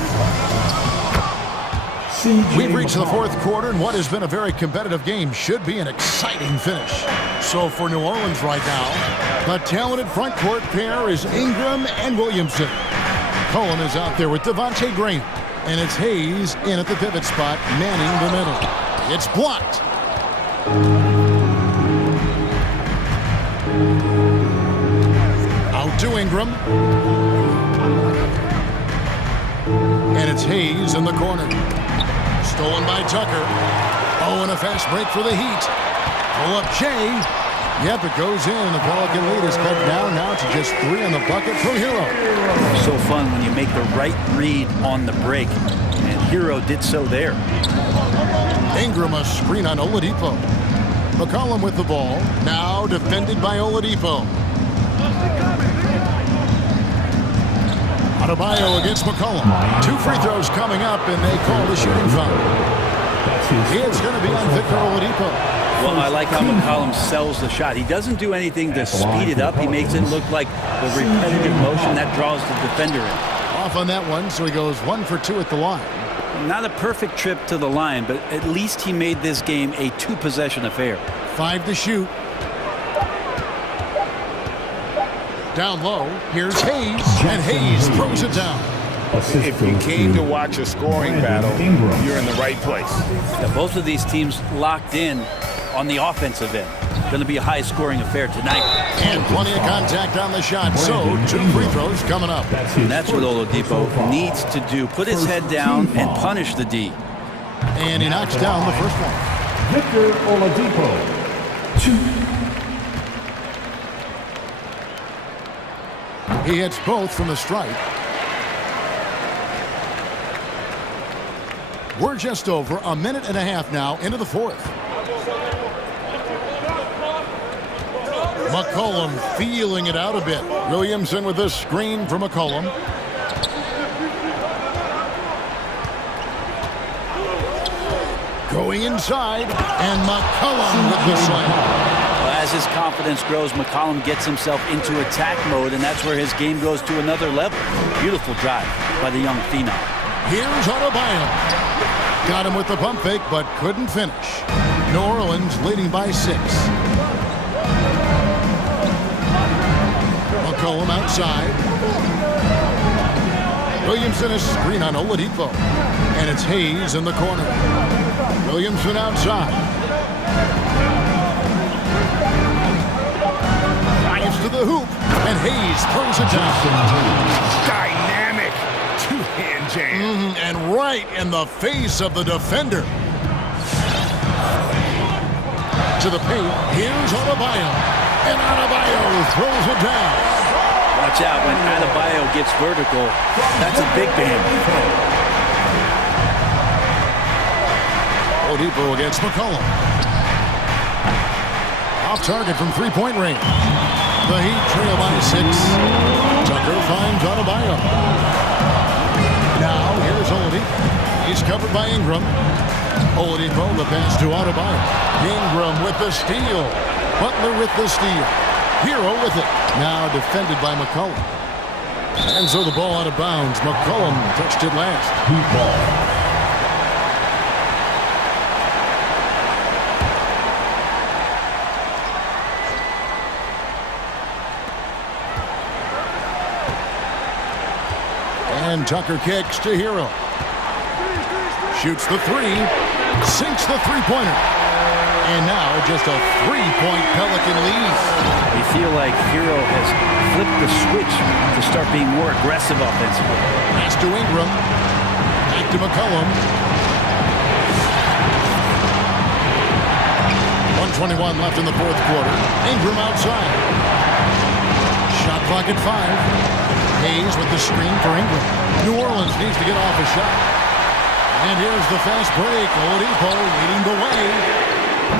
We've reached the fourth quarter, and what has been a very competitive game should be an exciting finish. So for New Orleans right now, the talented front court pair is Ingram and Williamson. Cullen is out there with Devontae Graham, and it's Hayes in at the pivot spot, manning the middle. It's blocked. Out to Ingram. And it's Hayes in the corner. Stolen by Tucker. Oh, and a fast break for the Heat. Pull up Jay. Yep, it goes in, and the Pelican lead is cut down now to just 3 on the bucket from Hero. So fun when you make the right read on the break, and Hero did so there. Ingram a screen on Oladipo. McCollum with the ball. Now defended by Oladipo. Adebayo against McCollum. 2 free throws coming up, and they call the shooting foul. It's going to be on Victor Oladipo. Well, I like how McCollum sells the shot. He doesn't do anything to speed it up. He makes it look like the repetitive motion that draws the defender in. Off on that one, so he goes 1 for 2 at the line. Not a perfect trip to the line, but at least he made this game a 2-possession affair. 5 to shoot. Down low, here's Hayes, and Hayes throws it down. If you came to watch a scoring battle, you're in the right place. Now, both of these teams locked in on the offensive end. Going to be a high-scoring affair tonight. And plenty of contact on the shot, so 2 free throws coming up. And that's what Oladipo needs to do. Put his head down and punish the D. And he knocks down the first one. Victor Oladipo, 2. He hits both from the stripe. We're just over a minute and a half now into the fourth. McCollum feeling it out a bit. Williamson with a screen for McCollum. Going inside, and McCollum with the slam. Well, as his confidence grows, McCollum gets himself into attack mode, and that's where his game goes to another level. Beautiful drive by the young phenom. Here's Adebayo. Got him with the pump fake, but couldn't finish. New Orleans leading by 6. McCollum outside. Williamson a screen on Oladipo. And it's Hayes in the corner. Williamson outside. Drives to the hoop. And Hayes throws it down. Dynamic two-hand jam. And right in the face of the defender. To the paint. Here's Adebayo. And Adebayo throws it down. Watch out when Adebayo gets vertical. That's a big band. Oladipo against McCollum. Off target from 3-point range. The Heat trail by 6. Tucker finds Adebayo. Now here's Oladipo. He's covered by Ingram. Oladipo the pass to Adebayo. Ingram with the steal. Butler with the steal. Hero with it. Now defended by McCollum. And so the ball out of bounds. McCollum touched it last. Heat ball. And Tucker kicks to Hero. Shoots the 3. Sinks the three-pointer. And now just a 3-point Pelican lead. We feel like Hero has flipped the switch to start being more aggressive offensively. Pass to Ingram. Back to McCollum. 1:21 left in the fourth quarter. Ingram outside. Shot clock at 5. Hayes with the screen for Ingram. New Orleans needs to get off a shot. And here's the fast break. Oladipo leading the way.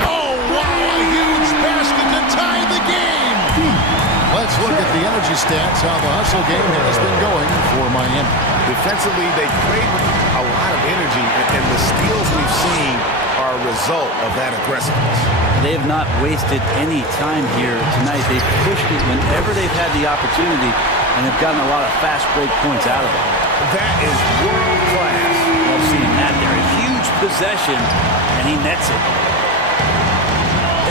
Oh, wow, a huge basket to tie the game. Let's look at the energy stats, how the hustle game has been going for Miami. Defensively, they played with a lot of energy, and the steals we've seen are a result of that aggressiveness. They have not wasted any time here tonight. They've pushed it whenever they've had the opportunity and have gotten a lot of fast break points out of it. That is world class. Love seeing that there. A huge possession, and he nets it.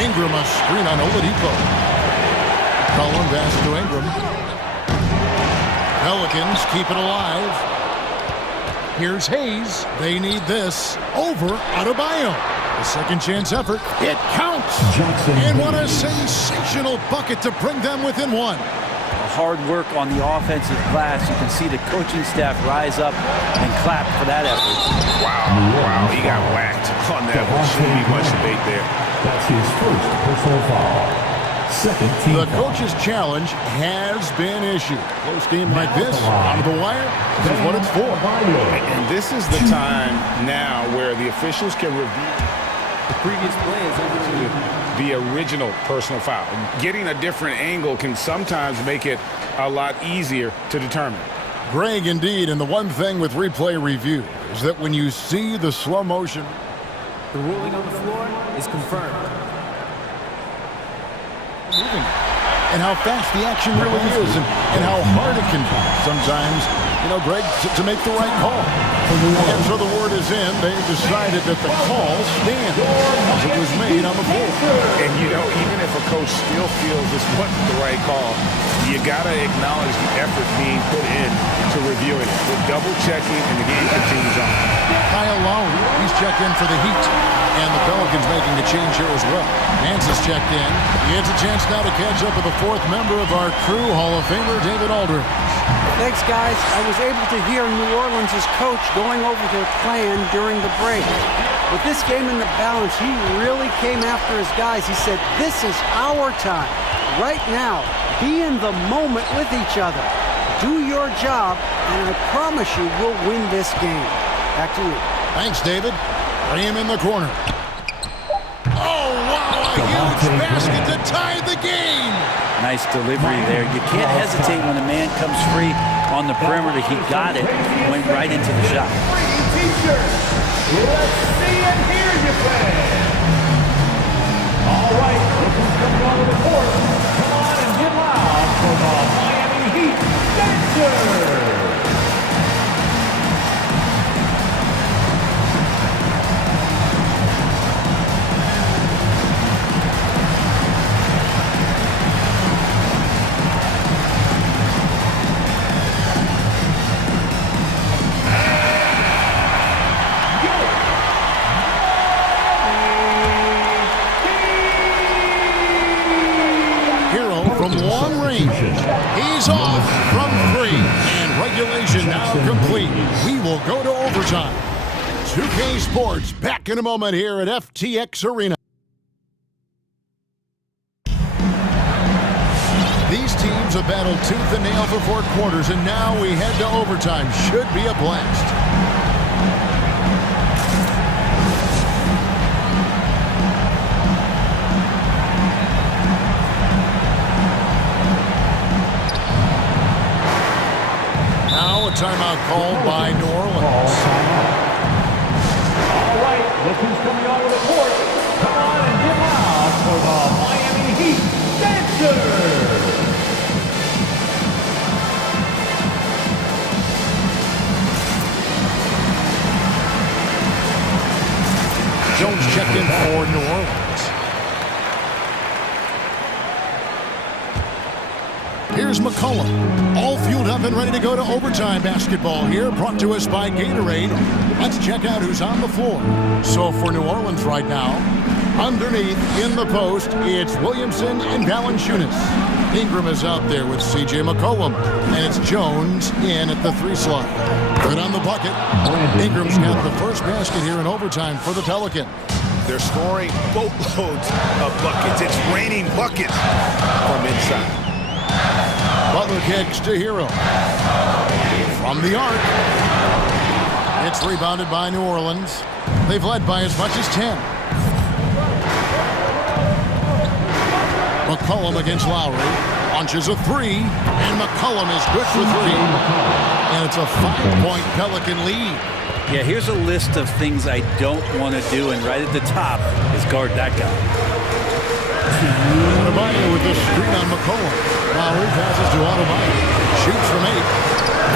Ingram a screen on Oladipo. Collin pass to Ingram. Pelicans keep it alive. Here's Hayes. They need this over Adebayo. A second chance effort. It counts. And what a sensational bucket to bring them within 1. Hard work on the offensive glass. You can see the coaching staff rise up and clap for that effort. Wow, he got whacked on that one. Shouldn't be much debate there. That's his first personal foul. Second team. The coach's challenge has been issued. Close game like this, out of the wire, this is what it's for. And this is the time now where the officials can review. The previous play is over to you. the original personal foul. Getting a different angle can sometimes make it a lot easier to determine. Greg, indeed, and the one thing with replay review is that when you see the slow motion, the ruling on the floor is confirmed. Moving. And how fast the action really is, and how hard it can be sometimes, you know, Greg, to make the right call. And so the word is in. They've decided that the call stands as it was made on the floor. And, you know, even if a coach still feels this wasn't the right call, you got to acknowledge the effort being put in to reviewing it. With double-checking, and the game continues on. Kyle Lowry, he's checked in for the Heat. And the Pelicans making a change here as well. Nance is checked in. He has a chance now to catch up with the fourth member of our crew, Hall of Famer David Aldridge. Thanks, guys. I was able to hear New Orleans' coach going over their plan during the break. With this game in the balance, he really came after his guys. He said, this is our time. Right now, be in the moment with each other. Do your job, and I promise you we'll win this game. Back to you. Thanks, David. Graham in the corner. Oh, wow, a huge basket to tie the game. Nice delivery there. You can't hesitate when a man comes free on the perimeter. He got it, went right into the shot. Let's see and hear you play. All right, look who's coming onto the court. Come on and get loud for the Miami Heat Dancers. Long range. He's off from 3. And regulation now complete. We will go to overtime. 2K Sports back in a moment here at FTX Arena. These teams have battled tooth and nail for 4 quarters, and now we head to overtime. Should be a blast. Timeout called by New Orleans. All right, look who's coming onto the court. Come on and get loud for the Miami Heat Dancers. Jones checked in for New Orleans. Here's McCollum, all fueled up and ready to go to overtime basketball here, brought to us by Gatorade. Let's check out who's on the floor. So for New Orleans right now, underneath in the post, it's Williamson and Valanciunas. Ingram is out there with C.J. McCollum, and it's Jones in at the 3 slot. Good on the bucket. Ingram's got the first basket here in overtime for the Pelicans. They're scoring boatloads of buckets. It's raining buckets from inside. Butler kicks to Hero. From the arc. It's rebounded by New Orleans. They've led by as much as 10. McCollum against Lowry. Launches a 3. And McCollum is good for 3. And it's a 5-point Pelican lead. Yeah, here's a list of things I don't want to do, and right at the top is guard that guy. Adebayo with the screen on McCollum. Lowry passes to Adebayo. Shoots from 8.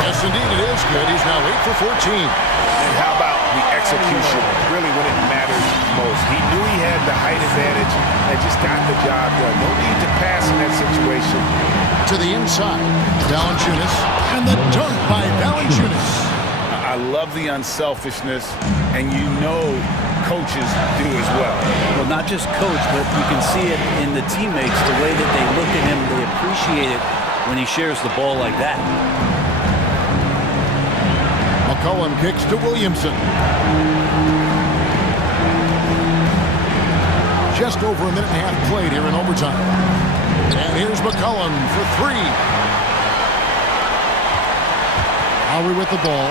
Yes, indeed, it is good. He's now 8 for 14. And how about the execution, really when it matters most? He knew he had the height advantage and just got the job done. No need to pass in that situation. To the inside, Valanciunas, and the dunk by Valanciunas. I love the unselfishness, and you know coaches do as well. Well, not just coach, but you can see it in the teammates, the way that they look at him. They appreciate it when he shares the ball like that. McCollum kicks to Williamson. Just over a minute and a half played here in overtime. And here's McCollum for 3. Lowry with the ball.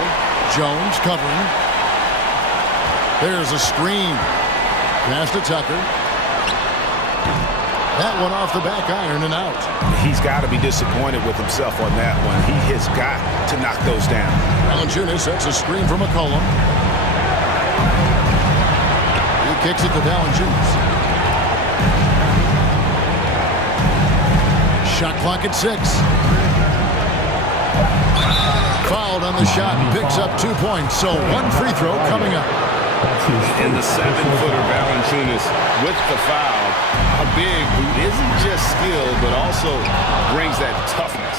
Jones covering. There's a screen. Pass to Tucker. That one off the back iron and out. He's got to be disappointed with himself on that one. He has got to knock those down. Valanciunas sets a screen for McCollum. He kicks it to Valanciunas. Shot clock at 6. Fouled on the shot and picks up 2 points. So one free throw coming up. And the 7-footer Valanciunas with the foul. A big who isn't just skilled, but also brings that toughness.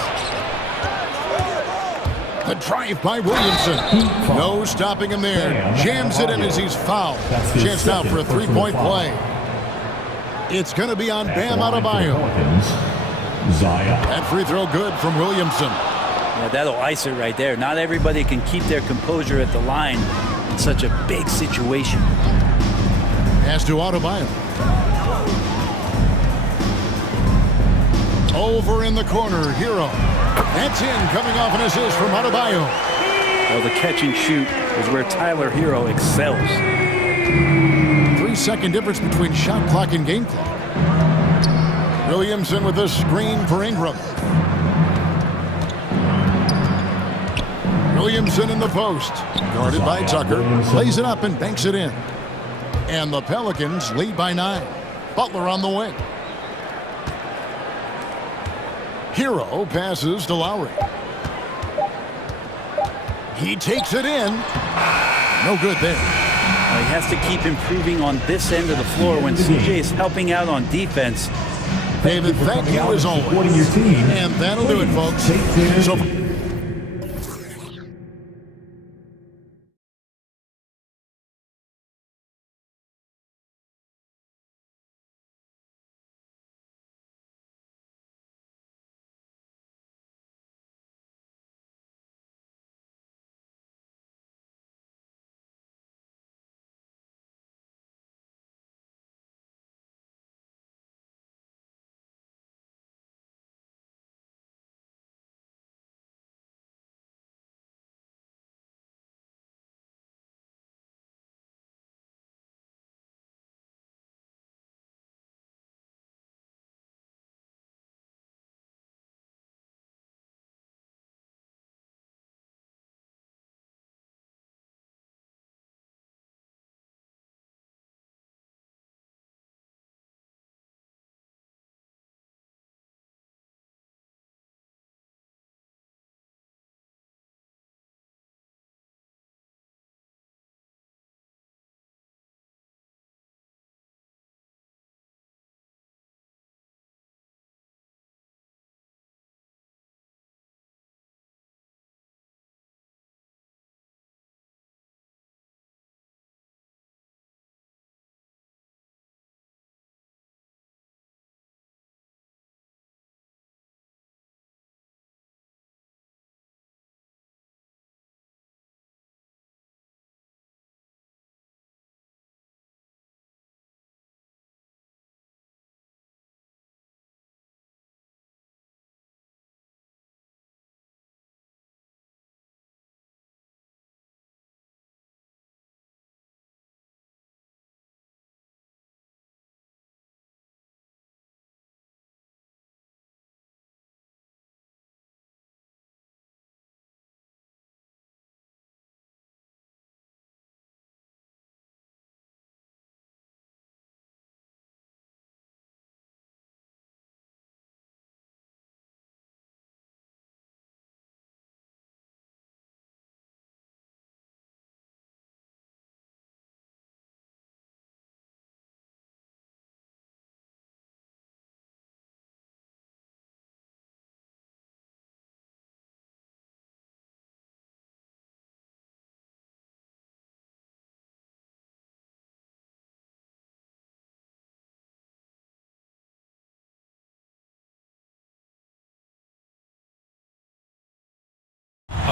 The drive by Williamson. No stopping him there. Jams it in as he's fouled. Chance now for a three-point play. It's going to be on Bam Adebayo. That free throw good from Williamson. Yeah, that'll ice it right there. Not everybody can keep their composure at the line in such a big situation. Pass to Adebayo. Over in the corner, Hero. That's in, coming off an assist from Adebayo. Well, the catch and shoot is where Tyler Hero excels. 3-second difference between shot clock and game clock. Williamson with a screen for Ingram. Williamson in the post. Guarded by Tucker. Lays it up and banks it in. And the Pelicans lead by 9. Butler on the wing. Hero passes to Lowry. He takes it in. No good there. He has to keep improving on this end of the floor when CJ is helping out on defense. David, thank you as always. And that'll do it, folks. So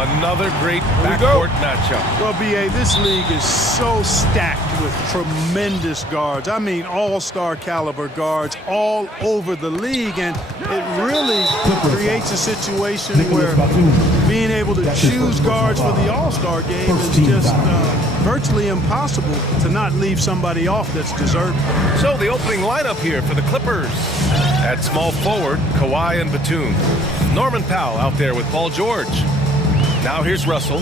another great backcourt matchup. Well, B.A., this league is so stacked with tremendous guards. I mean, all-star caliber guards all over the league, and it really creates a situation where being able to choose guards for the all-star game is just virtually impossible to not leave somebody off that's deserving. So the opening lineup here for the Clippers. At small forward, Kawhi and Batum. Norman Powell out there with Paul George. Now here's Russell.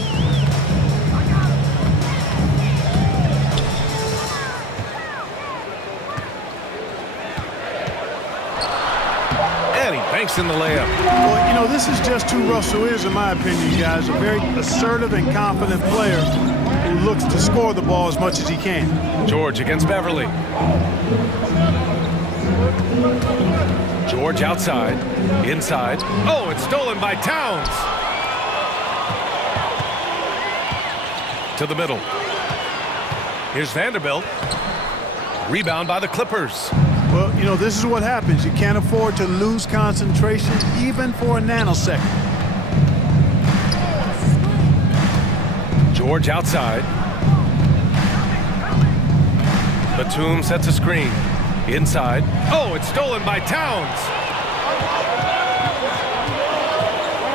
And he banks in the layup. Well, you know, this is just who Russell is, in my opinion, guys. A very assertive and confident player who looks to score the ball as much as he can. George against Beverly. George outside, inside. Oh, it's stolen by Towns. To the middle. Here's Vanderbilt. Rebound by the Clippers. Well, you know, this is what happens. You can't afford to lose concentration even for a nanosecond. George outside. Batum sets a screen. Inside. Oh, it's stolen by Towns.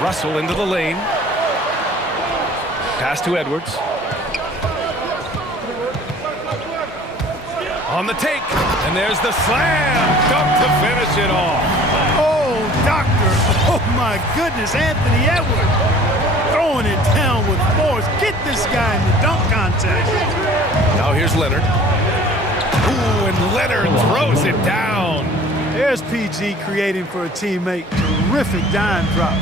Russell into the lane. Pass to Edwards. On the take. And there's the slam. Dunk to finish it off. Oh, doctor. Oh, my goodness. Anthony Edwards throwing it down with force. Get this guy in the dunk contest. Now here's Leonard. Ooh, and Leonard throws it down. There's PG creating for a teammate. Terrific dime drop.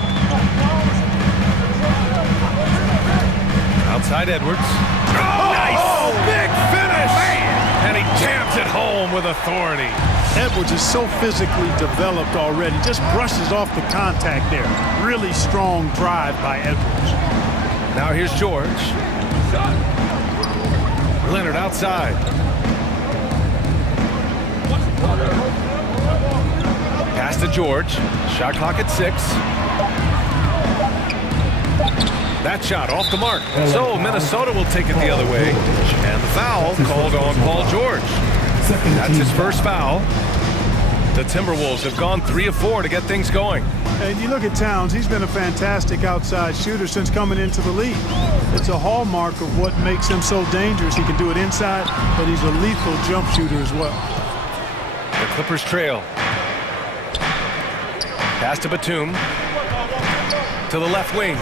Outside Edwards. Oh, nice! Big finish! And he jams it home with authority. Edwards is so physically developed already. Just brushes off the contact there. Really strong drive by Edwards. Now here's George. Leonard outside. Pass to George. Shot clock at 6. That shot off the mark. So Minnesota will take it the other way. And the foul called on Paul George. That's his first foul. The Timberwolves have gone 3 of 4 to get things going. And you look at Towns, he's been a fantastic outside shooter since coming into the league. It's a hallmark of what makes him so dangerous. He can do it inside, but he's a lethal jump shooter as well. The Clippers trail. Pass to Batum. To the left wing.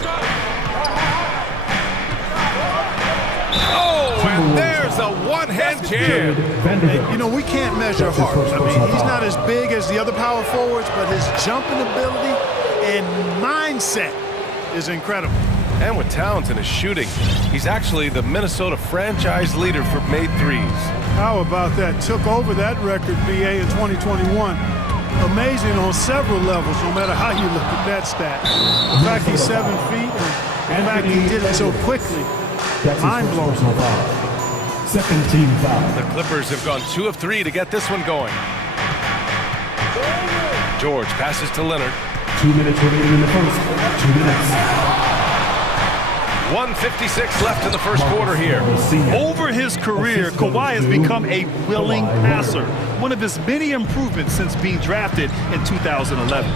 Oh, and there's a one-hand jam. Hey, you know, we can't measure heart. I mean, he's not as big as the other power forwards, but his jumping ability and mindset is incredible. And with Towns and his shooting, he's actually the Minnesota franchise leader for made threes. How about that? Took over that record, BA, in 2021. Amazing on several levels, no matter how you look at that stat. The fact he's 7 feet, and the fact he did it so quickly, mind-blowing. Second team foul. The Clippers have gone 2 of 3 to get this one going. George passes to Leonard. 2 minutes remaining in the first. 2 minutes. 1:56 left in the first quarter here. Over his career, Kawhi has become a willing passer, one of his many improvements since being drafted in 2011.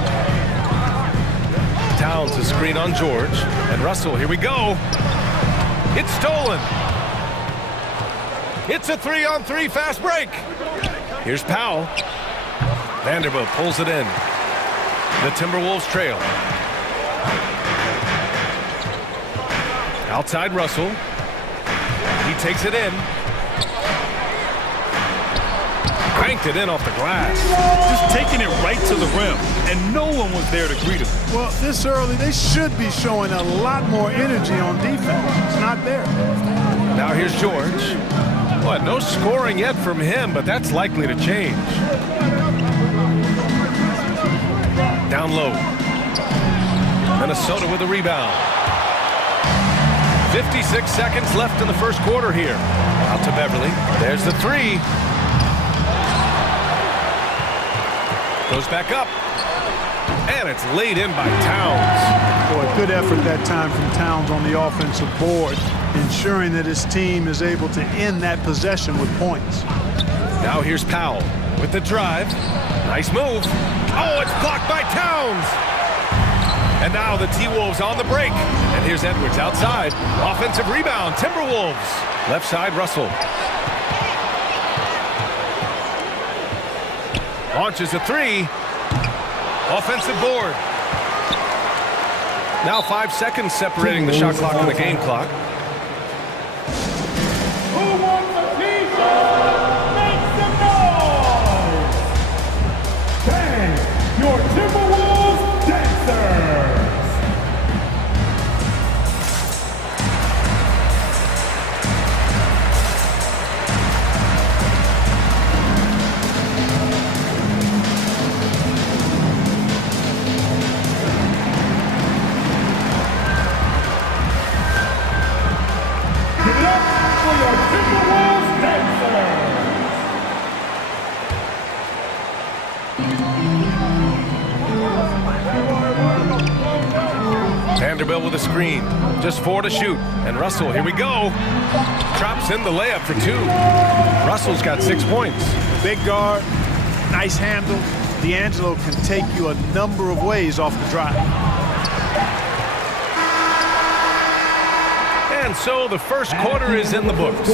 Towns a screen on George. And Russell, here we go. It's stolen. It's a 3-on-3 fast break. Here's Powell. Vanderbilt pulls it in. The Timberwolves trail. Outside Russell. He takes it in. Cranked it in off the glass. Just taking it right to the rim, and no one was there to greet him. Well, this early, they should be showing a lot more energy on defense. It's not there. Now here's George. What, no scoring yet from him, but that's likely to change. Down low. Minnesota with a rebound. 56 seconds left in the first quarter here. Out to Beverly. There's the 3. Goes back up. And it's laid in by Towns. Boy, good effort that time from Towns on the offensive board, ensuring that his team is able to end that possession with points. Now here's Powell with the drive. Nice move. Oh, it's blocked by Towns. And now the T-Wolves on the break. And here's Edwards outside. Offensive rebound, Timberwolves. Left side, Russell. Launches a three. Offensive board. Now 5 seconds separating the shot clock and the game clock. Who wants a piece? Make some noise! Bang! Your Timberwolves dancers! Give it up for your Timberwolves dancers! Vanderbilt with a screen. Just 4 to shoot. And Russell, here we go. Drops in the layup for 2. Russell's got 6 points. Big guard, nice handle. D'Angelo can take you a number of ways off the drive. And so the first quarter is in the books.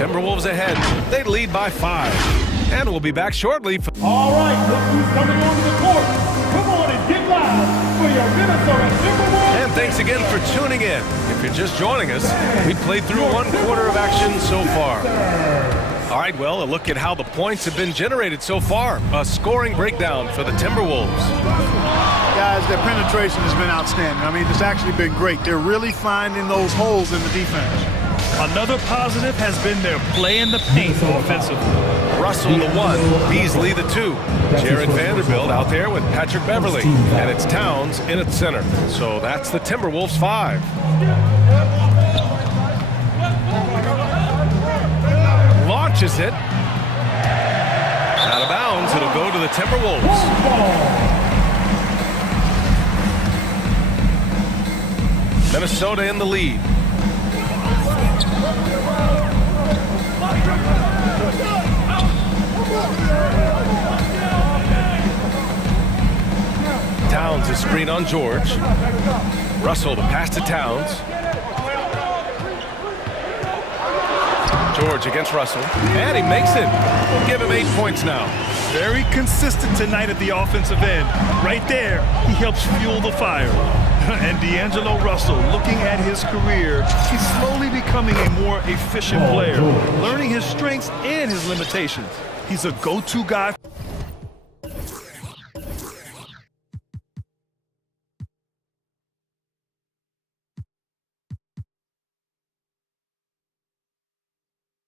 Timberwolves ahead. They lead by 5. And we'll be back shortly. All right, look who's coming onto the court. Come on and get loud for your Minnesota Timberwolves. And thanks again for tuning in. If you're just joining us, we've played through 1 quarter of action so far. All right, well, a look at how the points have been generated so far. A scoring breakdown for the Timberwolves. Guys, their penetration has been outstanding. I mean, it's actually been great. They're really finding those holes in the defense. Another positive has been their play in the paint offensively. Russell the 1, Beasley the 2. Jared Vanderbilt out there with Patrick Beverly. And it's Towns in at center. So that's the Timberwolves 5. Launches it. Out of bounds, it'll go to the Timberwolves. Minnesota in the lead. Towns is screen on George. Russell the pass to Towns. George against Russell. And he makes it. We'll give him 8 points now. Very consistent tonight at the offensive end. Right there, he helps fuel the fire. And D'Angelo Russell, looking at his career, he's slowly becoming a more efficient player, learning his strengths and his limitations. He's a go-to guy.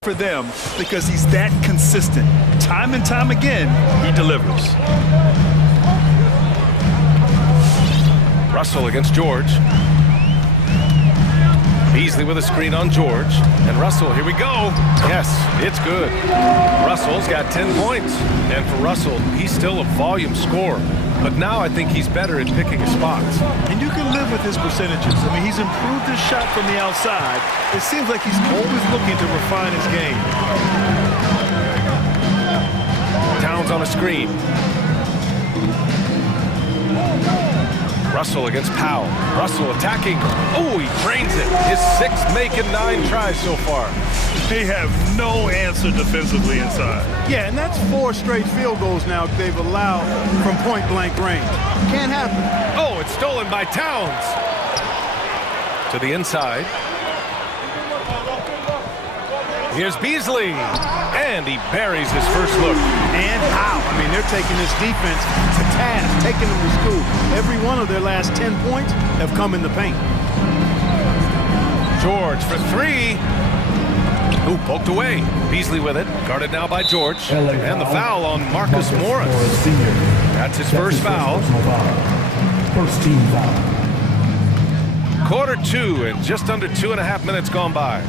For them because he's that consistent. Time and time again, he delivers. Russell against George. Beasley with a screen on George. And Russell, here we go. Yes, it's good. Russell's got 10 points. And for Russell, he's still a volume scorer. But now I think he's better at picking his spots. And you can live with his percentages. I mean, he's improved his shot from the outside. It seems like he's always looking to refine his game. Towns on a screen. Russell against Powell. Russell attacking. Oh, he drains it. His 6th make in 9 tries so far. They have no answer defensively inside. Yeah, and that's 4 straight field goals now they've allowed from point-blank range. Can't happen. Oh, it's stolen by Towns. To the inside. Here's Beasley. And he buries his first look. And how? I mean, they're taking this defense to task, taking them to school. Every one of their last 10 points have come in the paint. George for 3. Ooh, poked away. Beasley with it. Guarded now by George. And the foul on Marcus Morris. That's his first foul. First team foul. Quarter 2 and just under 2.5 minutes gone by.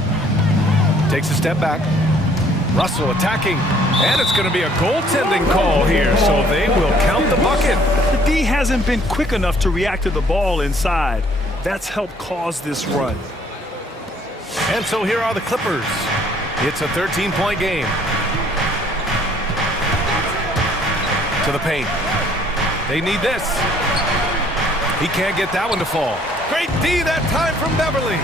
Takes a step back. Russell attacking, and it's going to be a goaltending call here, so they will count the bucket. The D hasn't been quick enough to react to the ball inside. That's helped cause this run. And so here are the Clippers. It's a 13-point game. To the paint. They need this. He can't get that one to fall. Great D that time from Beverly.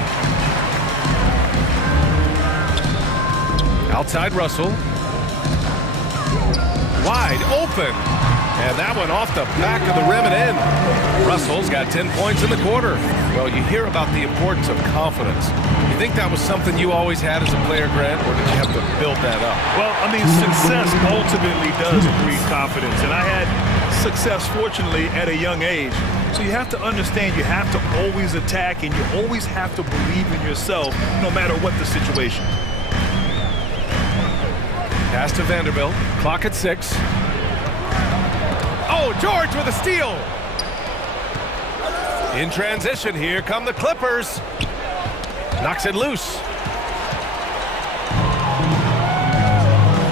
Outside Russell. Wide open. And that one off the back of the rim and in. Russell's got 10 points in the quarter. Well, you hear about the importance of confidence. You think that was something you always had as a player, Grant, or did you have to build that up? Well, I mean, success ultimately does breed confidence. And I had success, fortunately, at a young age. So you have to understand you have to always attack and you always have to believe in yourself no matter what the situation. Pass to Vanderbilt. Clock at 6. Oh, George with a steal. In transition, here come the Clippers. Knocks it loose.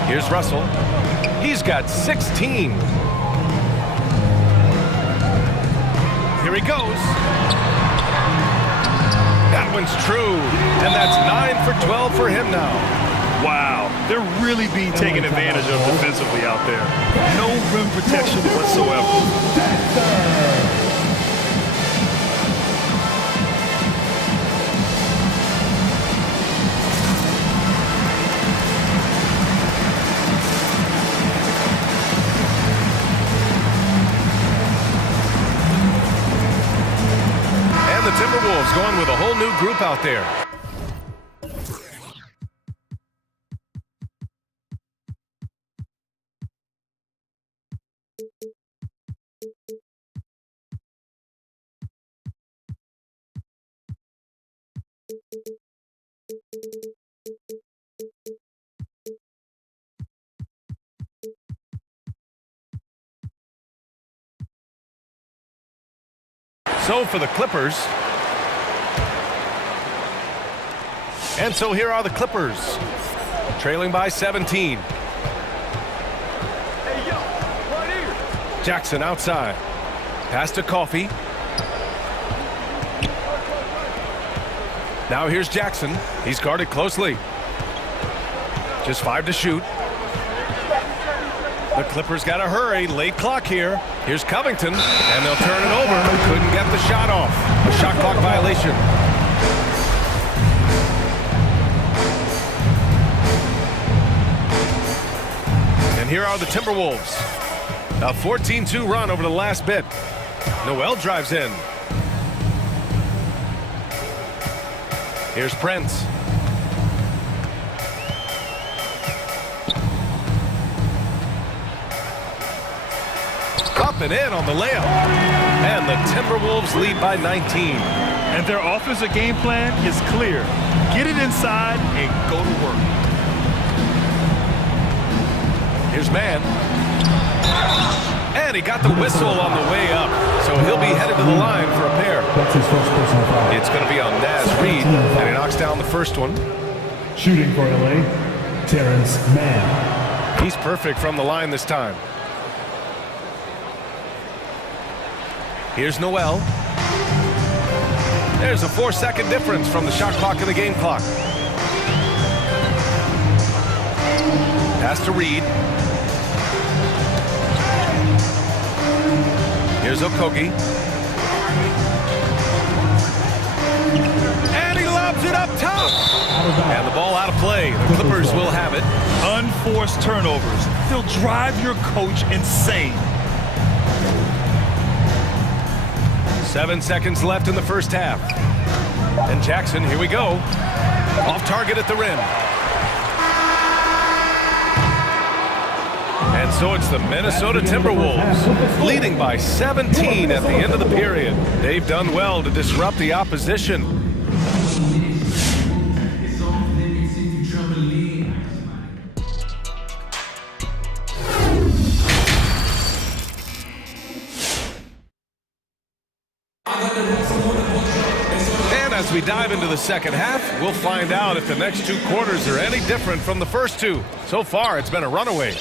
Here's Russell. He's got 16. Here he goes. That one's true. And that's 9 for 12 for him now. Wow, they're really being taken advantage of defensively out there. No rim protection whatsoever. And the Timberwolves going with a whole new group out there. So for the Clippers. And so here are the Clippers, trailing by 17. Hey, yo, right here. Jackson outside. Pass to Coffey. Now here's Jackson. He's guarded closely. Just 5 to shoot. The Clippers got to hurry. Late clock here. Here's Covington, and they'll turn it over. Couldn't get the shot off. A shot clock violation. And here are the Timberwolves. A 14-2 run over the last bit. Noel drives in. Here's Prince. Up and in on the layup. And the Timberwolves lead by 19. And their offensive game plan is clear. Get it inside and go to work. Here's Mann. And he got the whistle on the way up. So he'll be headed to the line for a pair. That's his first personal foul. It's going to be on Naz Reid. And he knocks down the first one. Shooting for LA, Terrence Mann. He's perfect from the line this time. Here's Noel. There's a 4-second difference from the shot clock and the game clock. Pass to Reid. Here's Okogie. And he lobs it up top. And the ball out of play. The Clippers will have it. Unforced turnovers. They'll drive your coach insane. 7 seconds left in the first half. And Jackson, here we go. Off target at the rim. And so it's the Minnesota Timberwolves, leading by 17 at the end of the period. They've done well to disrupt the opposition. And as we dive into the second half, we'll find out if the next two quarters are any different from the first two. So far, it's been a runaway.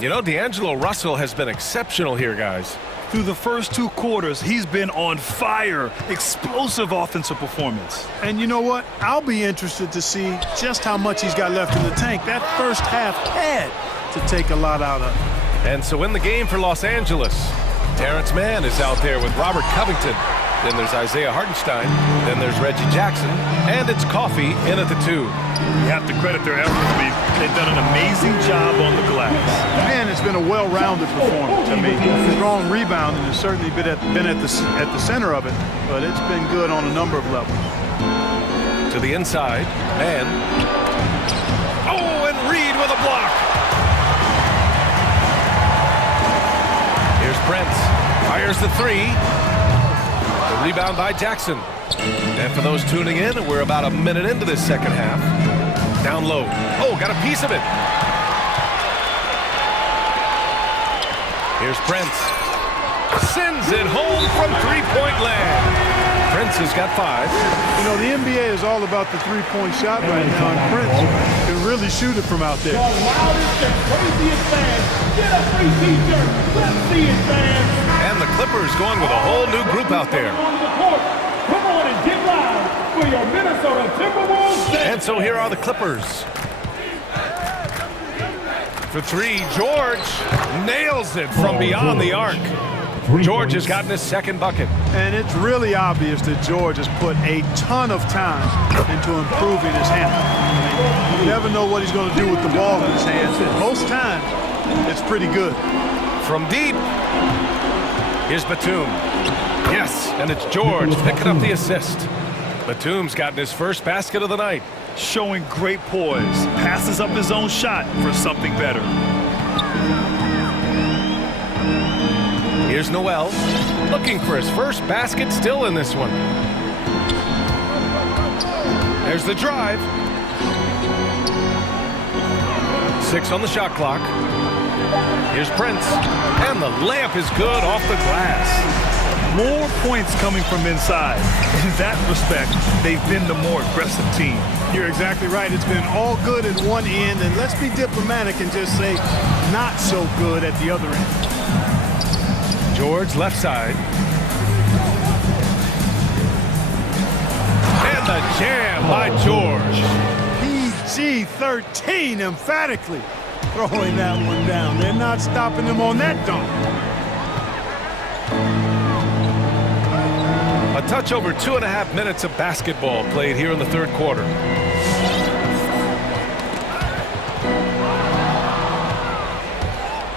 You know, D'Angelo Russell has been exceptional here, guys. Through the first two quarters, he's been on fire. Explosive offensive performance. And you know what? I'll be interested to see just how much he's got left in the tank. That first half had to take a lot out of. And so in the game for Los Angeles, Terrence Mann is out there with Robert Covington. Then there's Isaiah Hartenstein. Then there's Reggie Jackson. And it's Coffey in at the 2. You have to credit their efforts. They've done an amazing job on the glass. Man, it's been a well-rounded performance. I mean, strong rebounding has certainly been at the center of it, but it's been good on a number of levels. To the inside, Mann. Oh, and Reed with a block. Here's Prince. Fires the 3. The rebound by Jackson. And for those tuning in, we're about a minute into this second half. Down low. Oh, got a piece of it. Here's Prince. Sends it home from three-point land. Prince has got 5. You know, the NBA is all about the three-point shot right now, and Prince can really shoot it from out there. The loudest and craziest fans, get a free t-shirt. Let's see it, fans. And the Clippers going with a whole new group out there. Come on and get loud for your Minnesota Timberwolves. And so here are the Clippers. For 3, George nails it from beyond the arc. George has gotten his second bucket. And it's really obvious that George has put a ton of time into improving his handle. You never know what he's going to do with the ball in his hands. Most times, it's pretty good. From deep, here's Batum. Yes, and it's George picking up the assist. Batum's gotten his first basket of the night. Showing great poise. Passes up his own shot for something better. Here's Noel, looking for his first basket, still in this one. There's the drive. 6 on the shot clock. Here's Prince, and the layup is good off the glass. More points coming from inside. In that respect, they've been the more aggressive team. You're exactly right. It's been all good at one end, and let's be diplomatic and just say not so good at the other end. George left side. And the jam by George. PG-13 emphatically throwing that one down. They're not stopping him on that dunk. A touch over 2.5 minutes of basketball played here in the third quarter.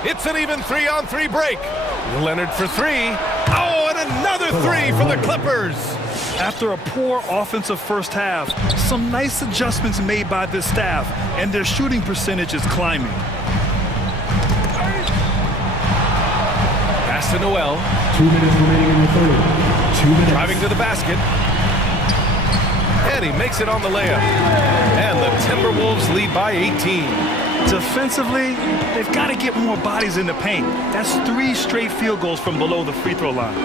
It's an even 3-on-3 break. Leonard for 3. Oh, and another 3 for the Clippers. After a poor offensive first half, some nice adjustments made by this staff, and their shooting percentage is climbing. Pass to Noel. 2 minutes remaining in the third. 2 minutes. Driving to the basket. And he makes it on the layup. And the Timberwolves lead by 18. Defensively, they've got to get more bodies in the paint. That's 3 straight field goals from below the free throw line.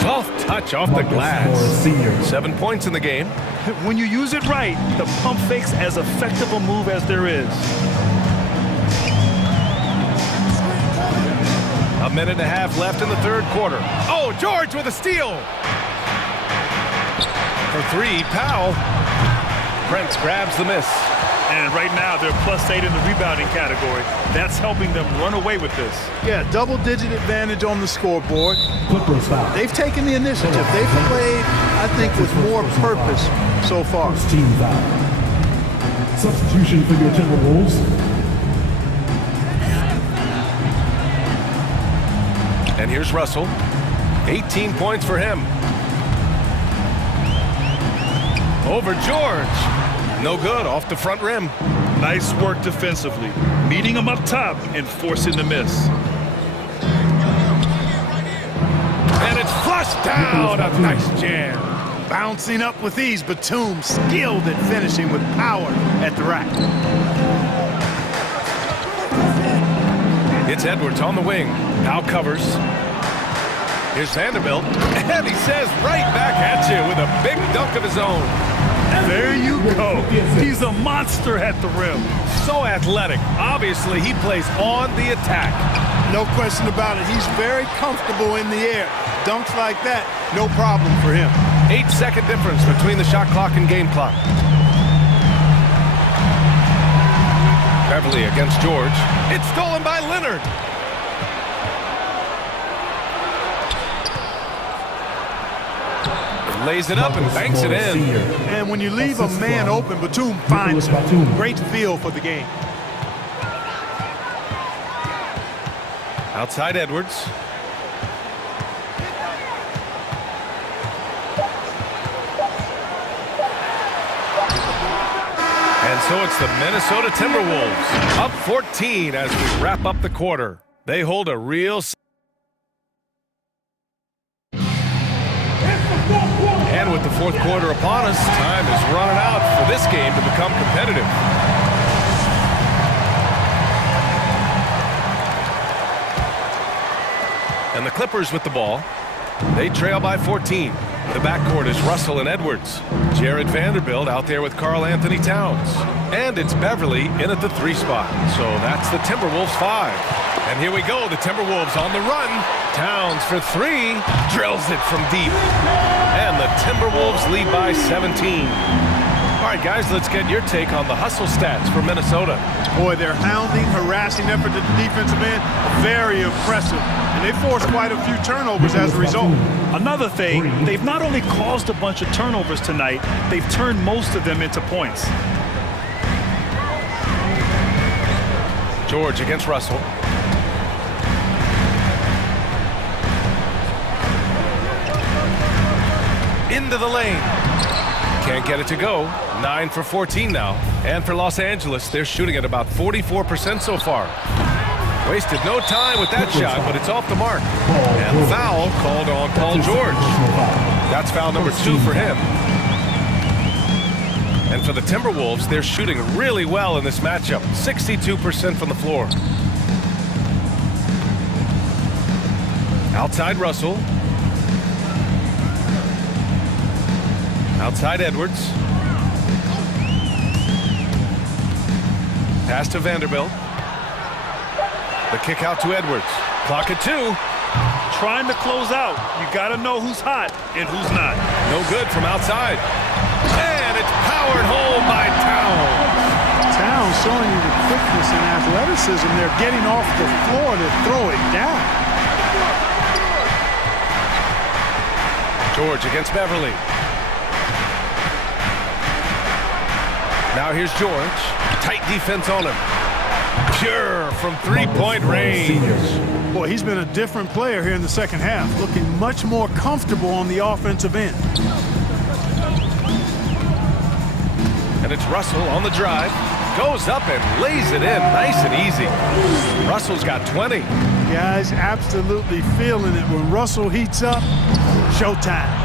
Soft touch off the glass. 7 points in the game. When you use it right, the pump fake's as effective a move as there is. A minute and a half left in the third quarter. Oh, George with a steal. For 3, Powell. Prince grabs the miss. And right now, they're +8 in the rebounding category. That's helping them run away with this. Yeah, double-digit advantage on the scoreboard. Clippers foul. They've taken the initiative. They've played, I think, with more purpose so far. First team foul. Substitution for your Timberwolves. And here's Russell. 18 points for him. Over George. No good, off the front rim. Nice work defensively, meeting him up top and forcing the miss. And it's flushed down. A nice jam. Bouncing up with ease, Batum skilled at finishing with power at the rack. It's Edwards on the wing. Now covers. Here's Vanderbilt, and he says right back at you with a big dunk of his own. There you go. He's a monster at the rim. So athletic. Obviously, he plays on the attack. No question about it. He's very comfortable in the air. Dunks like that, no problem for him. 8-second difference between the shot clock and game clock. Beverly against George. It's stolen by Leonard. Lays it up and banks it in. And when you leave a man open, Batum finds him. Great feel for the game. Outside Edwards. And so it's the Minnesota Timberwolves up 14 as we wrap up the quarter. They hold a real... And with the fourth quarter upon us, time is running out for this game to become competitive. And the Clippers with the ball. They trail by 14. The backcourt is Russell and Edwards. Jared Vanderbilt out there with Karl Anthony Towns. And it's Beverly in at the 3 spot. So that's the Timberwolves 5. And here we go, the Timberwolves on the run. Towns for 3, drills it from deep. And the Timberwolves lead by 17. All right, guys, let's get your take on the hustle stats for Minnesota. Boy, their hounding, harassing effort at the defensive end, very impressive. And they forced quite a few turnovers as a result. Another thing, they've not only caused a bunch of turnovers tonight, they've turned most of them into points. George against Russell. Into the lane. Can't get it to go. 9 for 14 now. And for Los Angeles, they're shooting at about 44% so far. Wasted no time with that shot, but it's off the mark. And foul called on Paul George. That's foul number 2 for him. And for the Timberwolves, they're shooting really well in this matchup. 62% from the floor. Outside Russell. Outside Edwards. Pass to Vanderbilt. The kick out to Edwards. Clock at 2. Trying to close out. You got to know who's hot and who's not. No good from outside. And it's powered home by Towns. Towns showing you the quickness and athleticism. They're getting off the floor to throw it down. George against Beverly. Now here's George. Tight defense on him. Pure from three-point range. Boy, he's been a different player here in the second half, looking much more comfortable on the offensive end. And it's Russell on the drive. Goes up and lays it in nice and easy. Russell's got 20. Guys, absolutely feeling it. When Russell heats up, showtime.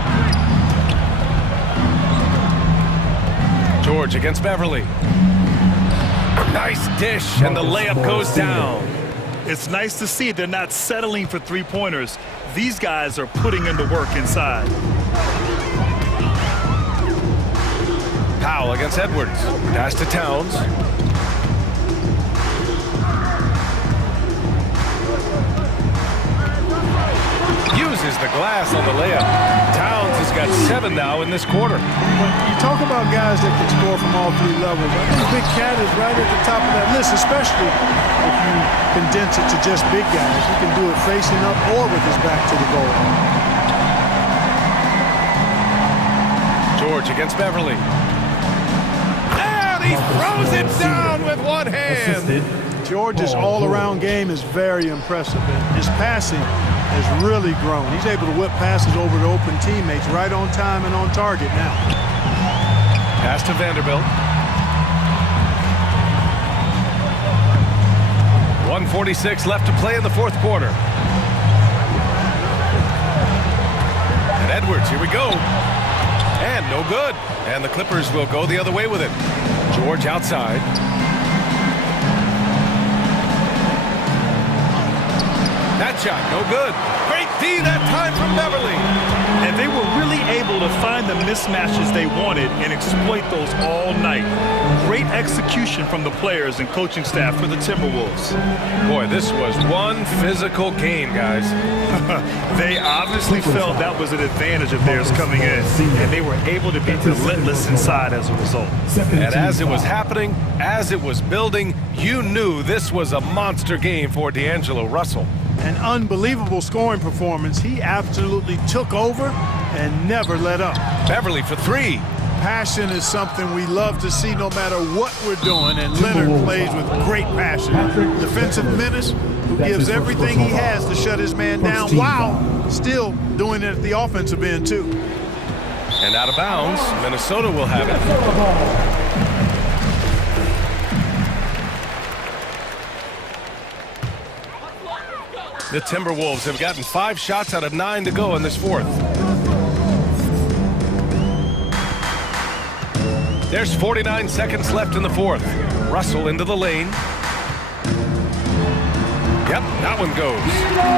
George against Beverly. Nice dish, and the layup goes down. It's nice to see they're not settling for three-pointers. These guys are putting in the work inside. Powell against Edwards. Pass to Towns. Uses the glass on the layup. Towns has got 7 now in this quarter. When you talk about guys that can score from all 3 levels, I think Big Cat is right at the top of that list, especially if you condense it to just big guys. He can do it facing up or with his back to the goal. George against Beverly. And he throws it down with one hand. George's all-around game is very impressive, and his passing has really grown. He's able to whip passes over to open teammates right on time and on target now. Pass to Vanderbilt. 1:46 left to play in the fourth quarter. And Edwards, here we go. And no good. And the Clippers will go the other way with it. George outside. That shot, no good. Great D that time from Beverly. And they were really able to find the mismatches they wanted and exploit those all night. Great execution from the players and coaching staff for the Timberwolves. Boy, this was one physical game, guys. They obviously felt that was an advantage of theirs coming in, and they were able to be relentless inside as a result. And as it was happening, as it was building, you knew this was a monster game for D'Angelo Russell. An unbelievable scoring performance. He absolutely took over and never let up. Beverly for three. Passion is something we love to see no matter what we're doing, and Leonard plays with great passion. Defensive menace who gives everything he has to shut his man down while still doing it at the offensive end, too. And out of bounds, Minnesota will have it. The Timberwolves have gotten 5 shots out of 9 to go in this fourth. There's 49 seconds left in the fourth. Russell into the lane. Yep, that one goes.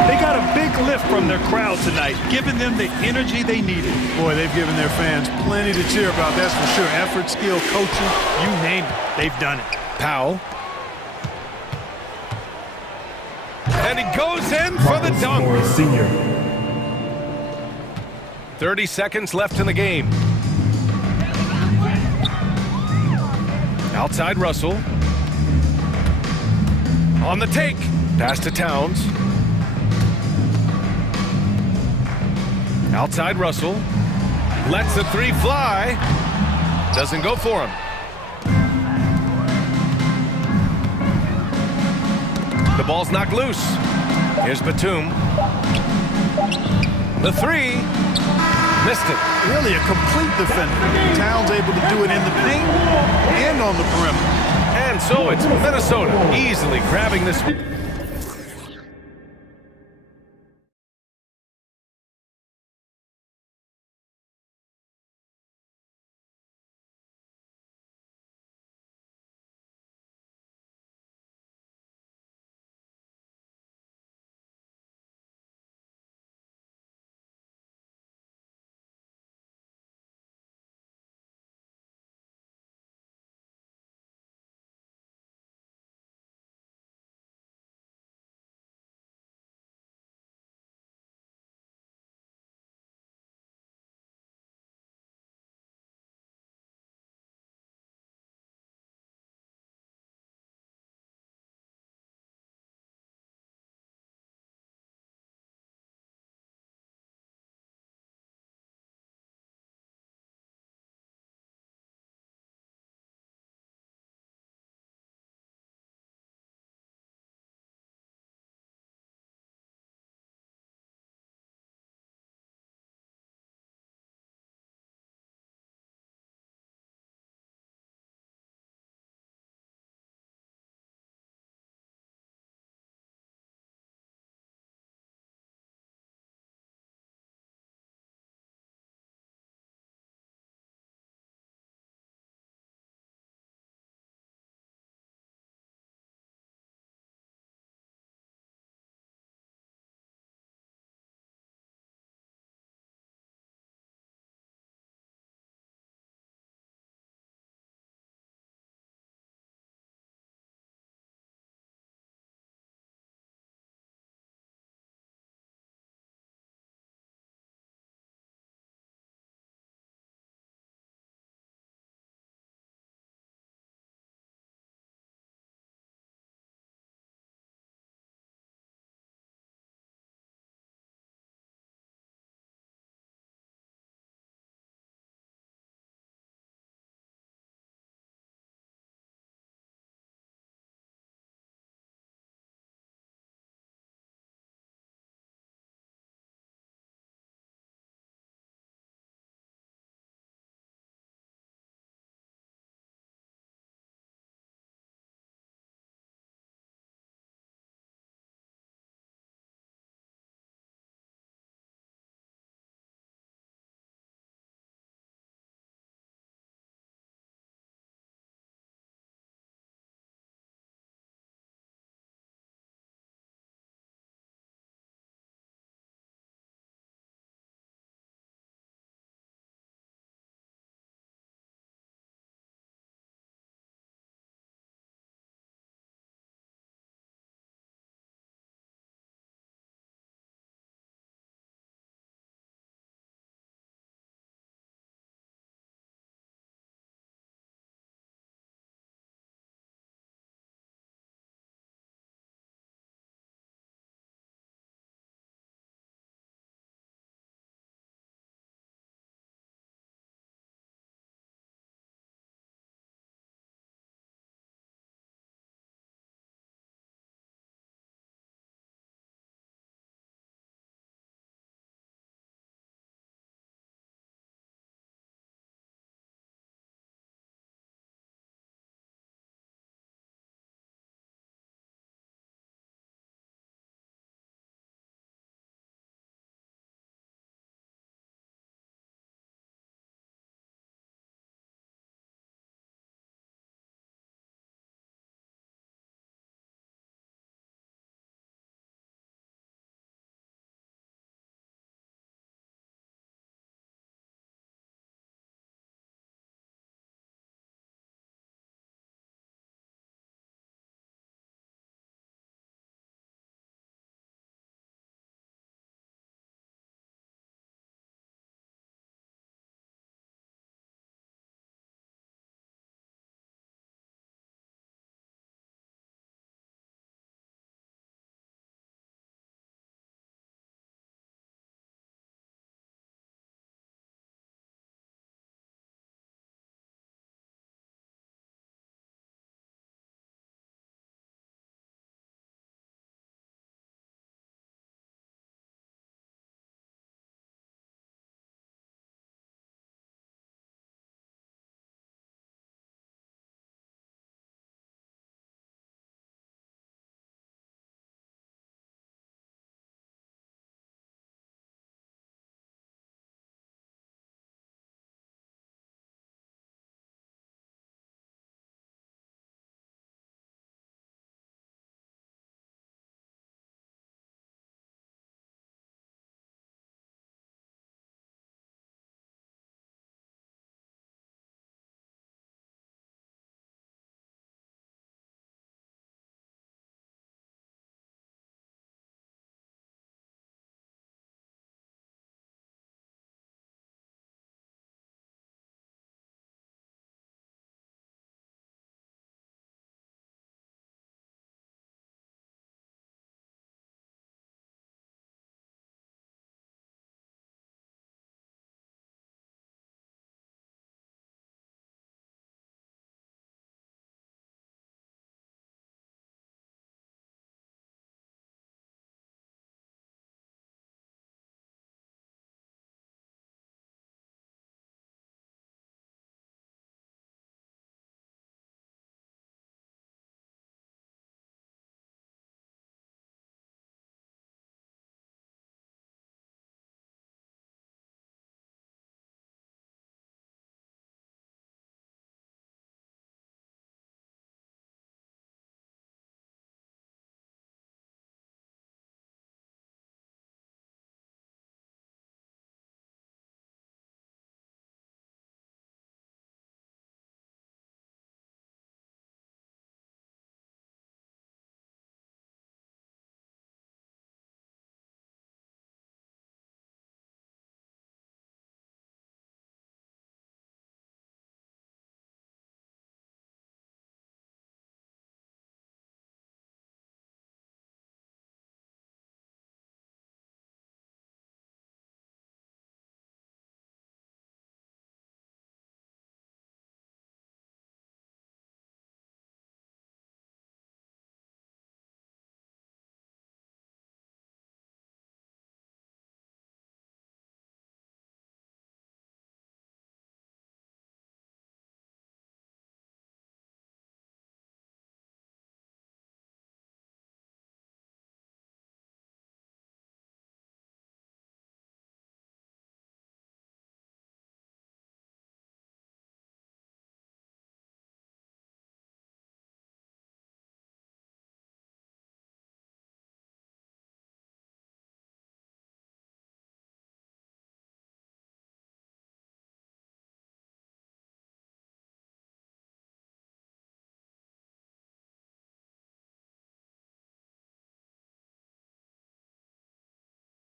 They got a big lift from their crowd tonight, giving them the energy they needed. Boy, they've given their fans plenty to cheer about, that's for sure. Effort, skill, coaching, you name it, they've done it. Powell. And he goes in for the dunk. 30 seconds left in the game. Outside Russell. On the take. Pass to Towns. Outside Russell. Lets the three fly. Doesn't go for him. The ball's knocked loose. Here's Batum. The three. Missed it. Really a complete defender. Towns able to do it in the paint and on the perimeter. And so it's Minnesota easily grabbing this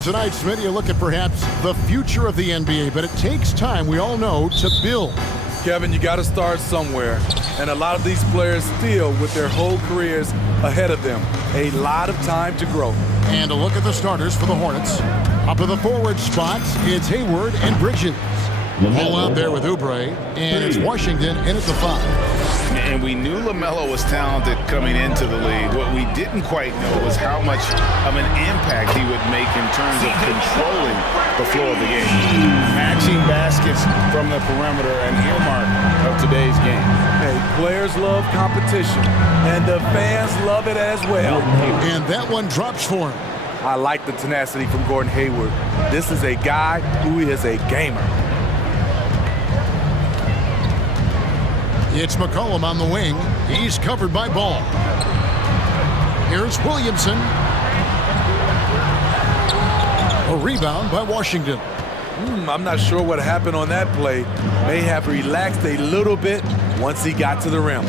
Tonight, Smitty, you look at perhaps the future of the NBA, but it takes time, we all know, to build. Kevin, you got to start somewhere. And a lot of these players still with their whole careers ahead of them. A lot of time to grow. And a look at the starters for the Hornets. Up in the forward spots, it's Hayward and Bridges. All out there with Oubre, and it's Washington in at the 5. And we knew LaMelo was talented coming into the league. What we didn't quite know was how much of an impact he would make in terms of controlling the floor of the game. Matching baskets from the perimeter, an earmark of today's game. Hey, players love competition, and the fans love it as well. And that one drops for him. I like the tenacity from Gordon Hayward. This is a guy who is a gamer. It's McCollum on the wing. He's covered by Ball. Here's Williamson. A rebound by Washington. I'm not sure what happened on that play. May have relaxed a little bit once he got to the rim.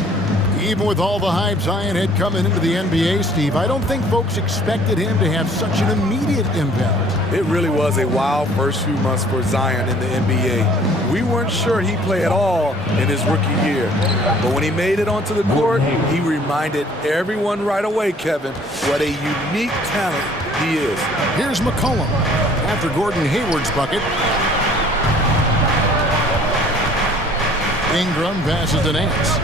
Even with all the hype Zion had coming into the NBA, Steve, I don't think folks expected him to have such an immediate impact. It really was a wild first few months for Zion in the NBA. We weren't sure he'd play at all in his rookie year. But when he made it onto the court, he reminded everyone right away, Kevin, what a unique talent he is. Here's McCollum after Gordon Hayward's bucket. Ingram passes to Nance.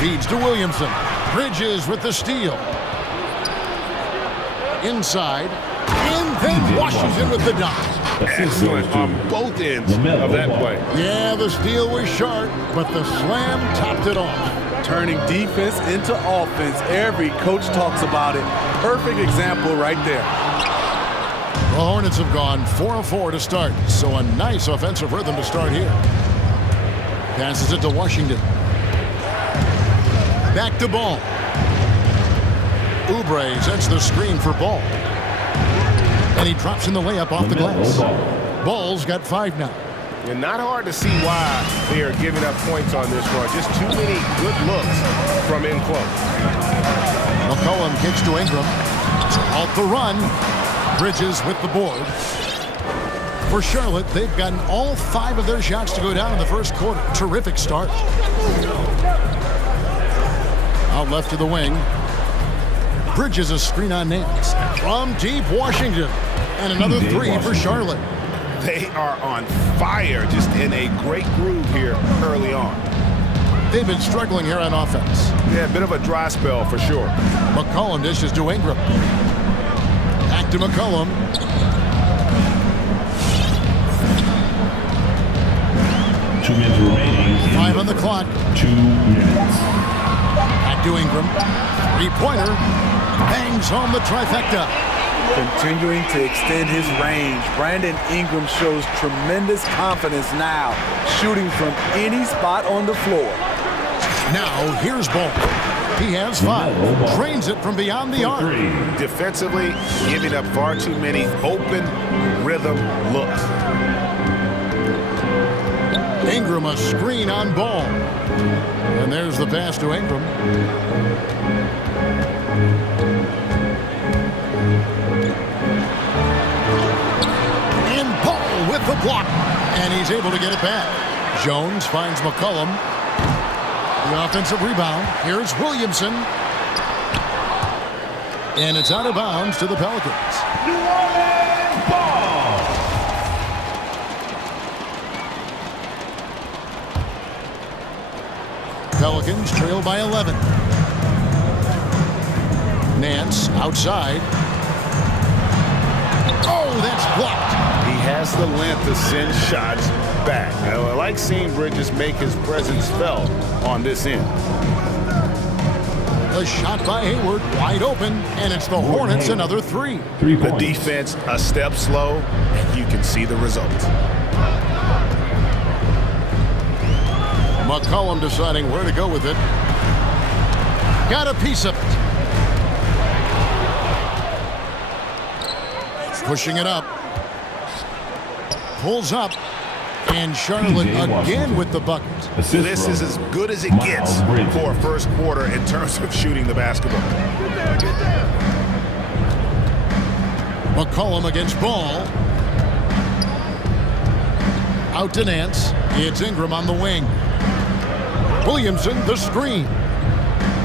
Feeds to Williamson. Bridges with the steal. Inside. And then Washington with the dunk. Excellent on both ends of that play. Yeah, the steal was sharp, but the slam topped it off. Turning defense into offense. Every coach talks about it. Perfect example right there. The Hornets have gone 4 of 4 to start, so a nice offensive rhythm to start here. Passes it to Washington. Back to Ball. Oubre sets the screen for Ball. And he drops in the layup off the glass. Ball's got 5 now. And not hard to see why they are giving up points on this run. Just too many good looks from in close. McCollum kicks to Ingram. To halt the run. Bridges with the board. For Charlotte, they've gotten all 5 of their shots to go down in the first quarter. Terrific start. Out left to the wing. Bridges a screen on Nance. From deep, Washington. And another 3 for Charlotte. They are on fire, just in a great groove here early on. They've been struggling here on offense. Yeah, a bit of a dry spell for sure. McCollum dishes to Ingram. Back to McCollum. Two minutes remaining. 5 on the clock. 2 minutes. Back to Ingram. 3-pointer. Bangs home the trifecta. Continuing to extend his range, Brandon Ingram shows tremendous confidence now, shooting from any spot on the floor. Now, here's Ball. He has 5. Drains it from beyond the arc. Defensively, giving up far too many open rhythm looks. Ingram a screen on Ball. And there's the pass to Ingram. And Ball with the block. And he's able to get it back. Jones finds McCollum. The offensive rebound. Here's Williamson. And it's out of bounds to the Pelicans. New Orleans ball. Pelicans trail by 11. Nance outside. Oh, that's blocked. He has the length to send shots back. I like seeing Bridges make his presence felt on this end. A shot by Hayward, wide open, and it's the Hornets another 3. The defense a step slow, and you can see the result. McCollum deciding where to go with it. Got a piece of it. Pushing it up. Pulls up. And Charlotte again with the bucket. This is as good as it gets for a first quarter in terms of shooting the basketball. McCollum against Ball. Out to Nance. It's Ingram on the wing. Williamson, the screen.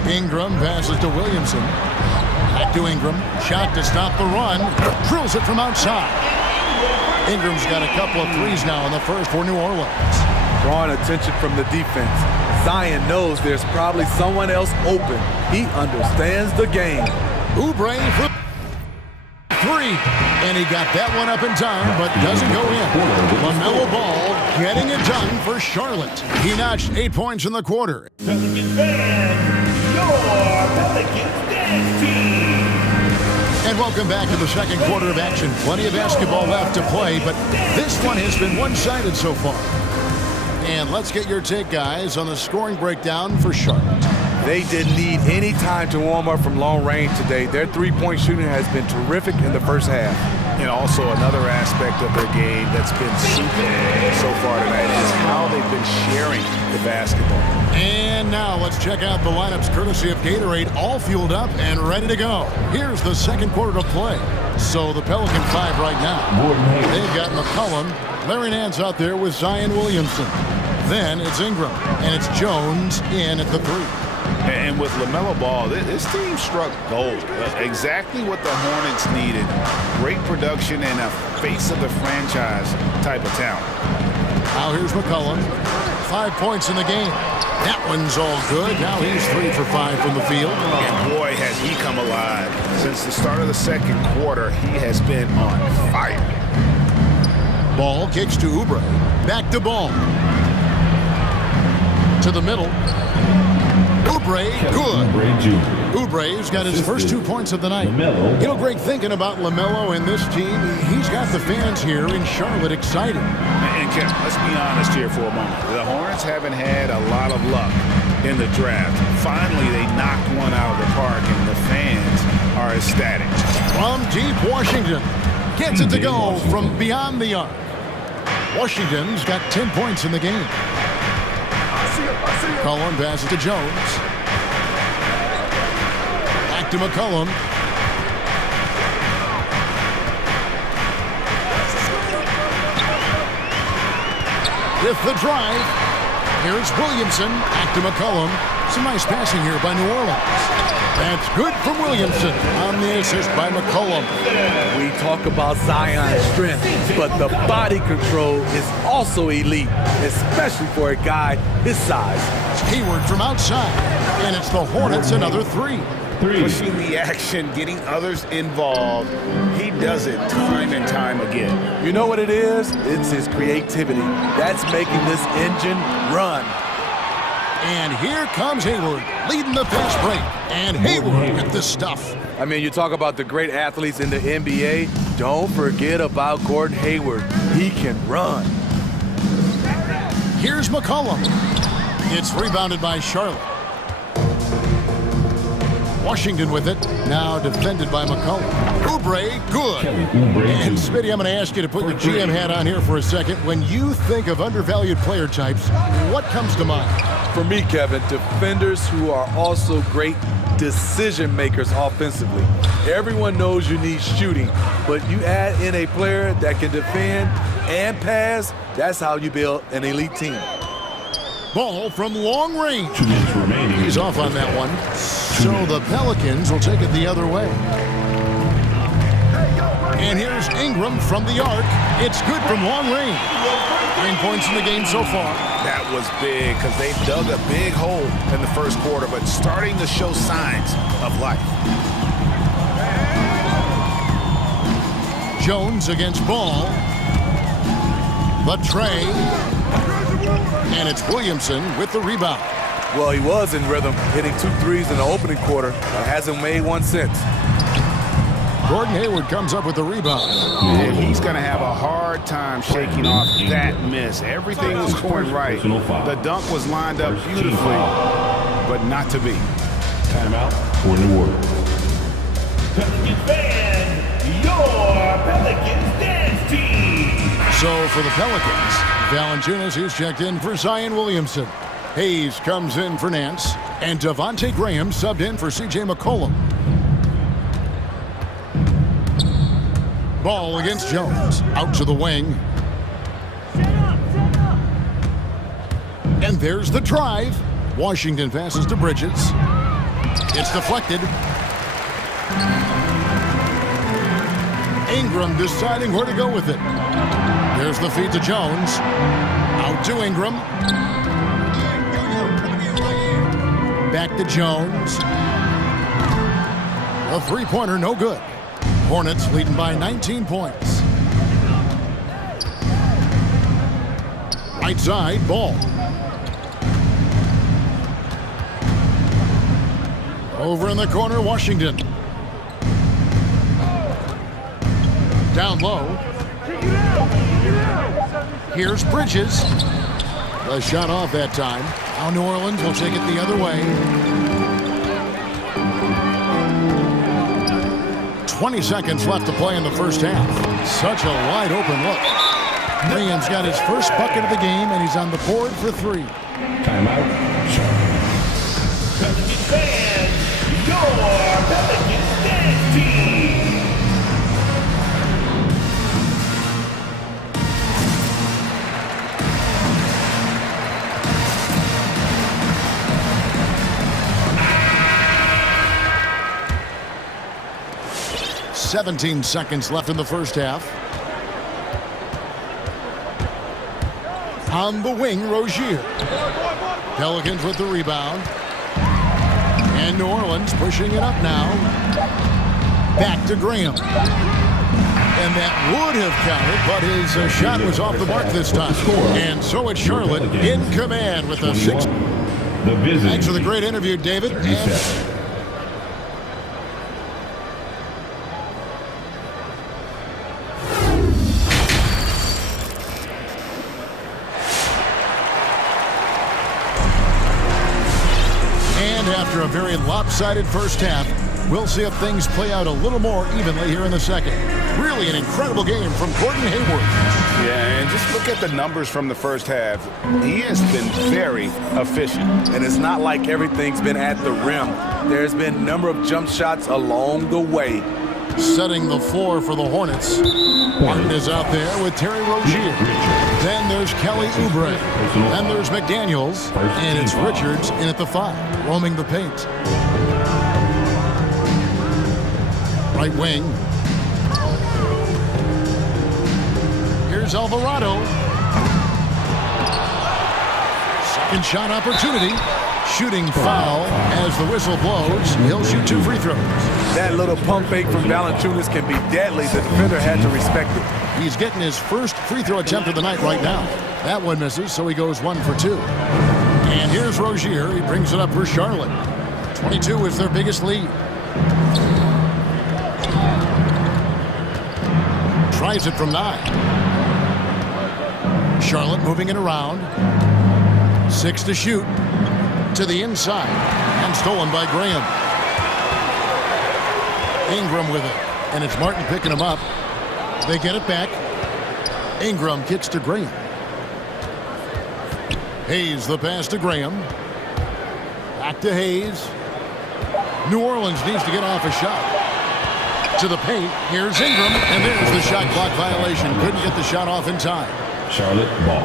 Ingram passes to Williamson. Back to Ingram. Shot to stop the run. Drills it from outside. Ingram's got a couple of threes now in the first for New Orleans. Drawing attention from the defense. Zion knows there's probably someone else open. He understands the game. Oubre for three. And he got that one up in time, but doesn't go in. LaMelo Ball getting it done for Charlotte. He notched 8 points in the quarter. Pelicans fan, your Pelicans dance team. And welcome back to the second quarter of action. Plenty of basketball left to play, but this one has been one-sided so far. And let's get your take, guys, on the scoring breakdown for Charlotte. They didn't need any time to warm up from long range today. Their three-point shooting has been terrific in the first half. And also another aspect of their game that's been super so far tonight is how they've been sharing the basketball. And now let's check out the lineups courtesy of Gatorade, all fueled up and ready to go. Here's the second quarter to play. So the Pelican 5 right now. They've got McCollum. Larry Nance out there with Zion Williamson. Then it's Ingram, and it's Jones in at the 3. And with LaMelo Ball, this team struck gold. Exactly what the Hornets needed. Great production and a face of the franchise type of talent. Now here's McCollum. 5 points in the game. That one's all good. Now he's 3 for 5 from the field. And boy, has he come alive. Since the start of the second quarter, he has been on fire. Ball kicks to Oubre. Back to Ball. To the middle. Oubre, good. Oubre's got his first 2 points of the night. You know, Greg, thinking about LaMelo and this team, he's got the fans here in Charlotte excited. And Kevin, let's be honest here for a moment. The Hornets haven't had a lot of luck in the draft. Finally, they knocked one out of the park, and the fans are ecstatic. From deep Washington. Gets it to go from beyond the arc. Washington's got 10 points in the game. McCollum passes to Jones. Back to McCollum. With the drive, here's Williamson. Back to McCollum. Some nice passing here by New Orleans. That's good from Williamson on the assist by McCollum. We talk about Zion's strength, but the body control is also elite, especially for a guy his size. Hayward from outside, and it's the Hornets another 3. Pushing the action, getting others involved. He does it time and time again. You know what it is? It's his creativity. That's making this engine run. And here comes Hayward, leading the fast break. And Hayward with the stuff. I mean, you talk about the great athletes in the NBA. Don't forget about Gordon Hayward. He can run. Here's McCollum. It's rebounded by Charlotte. Washington with it. Now defended by McCollum. Oubre, good. And Smitty, I'm going to ask you to put your GM hat on here for a second. When you think of undervalued player types, what comes to mind? For me, Kevin, defenders who are also great decision makers offensively. Everyone knows you need shooting, but you add in a player that can defend and pass, that's how you build an elite team. Ball from long range. He's off on that one. So the Pelicans will take it the other way. And here's Ingram from the arc. It's good from long range. 9 points in the game so far. That was big because they dug a big hole in the first quarter, but starting to show signs of life. Jones against Ball. The tray. And it's Williamson with the rebound. Well, he was in rhythm, hitting 2 threes in the opening quarter, but hasn't made one since. Gordon Hayward comes up with the rebound. And he's going to have a hard time shaking off that miss. Everything was going right. The dunk was lined up beautifully, but not to be. Timeout for New Orleans. Pelicans fan, your Pelicans dance team. So for the Pelicans, Valanciunas is checked in for Zion Williamson. Hayes comes in for Nance, and Devontae Graham subbed in for C.J. McCollum. Ball against Jones. Out to the wing. And there's the drive. Washington passes to Bridges. It's deflected. Ingram deciding where to go with it. There's the feed to Jones. Out to Ingram. Back to Jones. A three-pointer, no good. Hornets leading by 19 points. Right side, Ball. Over in the corner, Washington. Down low. Here's Bridges. The shot off that time. Now New Orleans will take it the other way. 20 seconds left to play in the first half. Such a wide open look. Williams got his first bucket of the game, and he's on the board for three. Timeout. Your Pelicans dance team. "17 seconds left in the first half. On the wing, Rozier. Pelicans with the rebound. And New Orleans pushing it up now. Back to Graham. And that would have counted, but his shot was off the mark this time. And so it's Charlotte in command with the 6. Thanks for the great interview, David. After a very lopsided first half, we'll see if things play out a little more evenly here in the second. Really an incredible game from Gordon Hayward. Yeah, and just look at the numbers from the first half. He has been very efficient. And it's not like everything's been at the rim. There's been a number of jump shots along the way. Setting the floor for the Hornets. Martin is out there with Terry Rozier. Then there's Kelly Oubre. Then there's McDaniels. And it's Richards in at the 5, roaming the paint. Right wing. Here's Alvarado. Second shot opportunity. Shooting foul as the whistle blows. He'll shoot 2 free throws. That little pump fake from Valanciunas can be deadly. The defender had to respect it. He's getting his first free throw attempt of the night right now. That one misses, so he goes 1 for 2. And here's Rozier. He brings it up for Charlotte. 22 is their biggest lead. Tries it from 9. Charlotte moving it around. 6 to shoot. To the inside. And stolen by Graham. Ingram with it. And it's Martin picking him up. They get it back. Ingram kicks to Graham. Hayes the pass to Graham. Back to Hayes. New Orleans needs to get off a shot. To the paint. Here's Ingram. And there's the shot clock violation. Couldn't get the shot off in time. Charlotte ball.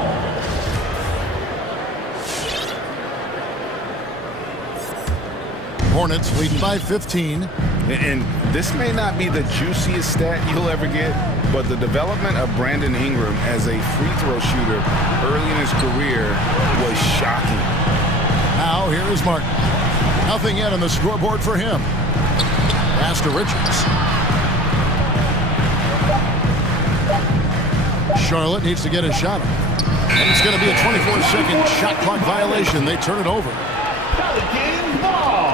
Hornets leading by 15. And this may not be the juiciest stat you'll ever get, but the development of Brandon Ingram as a free throw shooter early in his career was shocking. Now here is Martin. Nothing yet on the scoreboard for him. Pass to Richards. Charlotte needs to get a shot. And it's going to be a 24-second shot clock violation. They turn it over. Pelicans ball.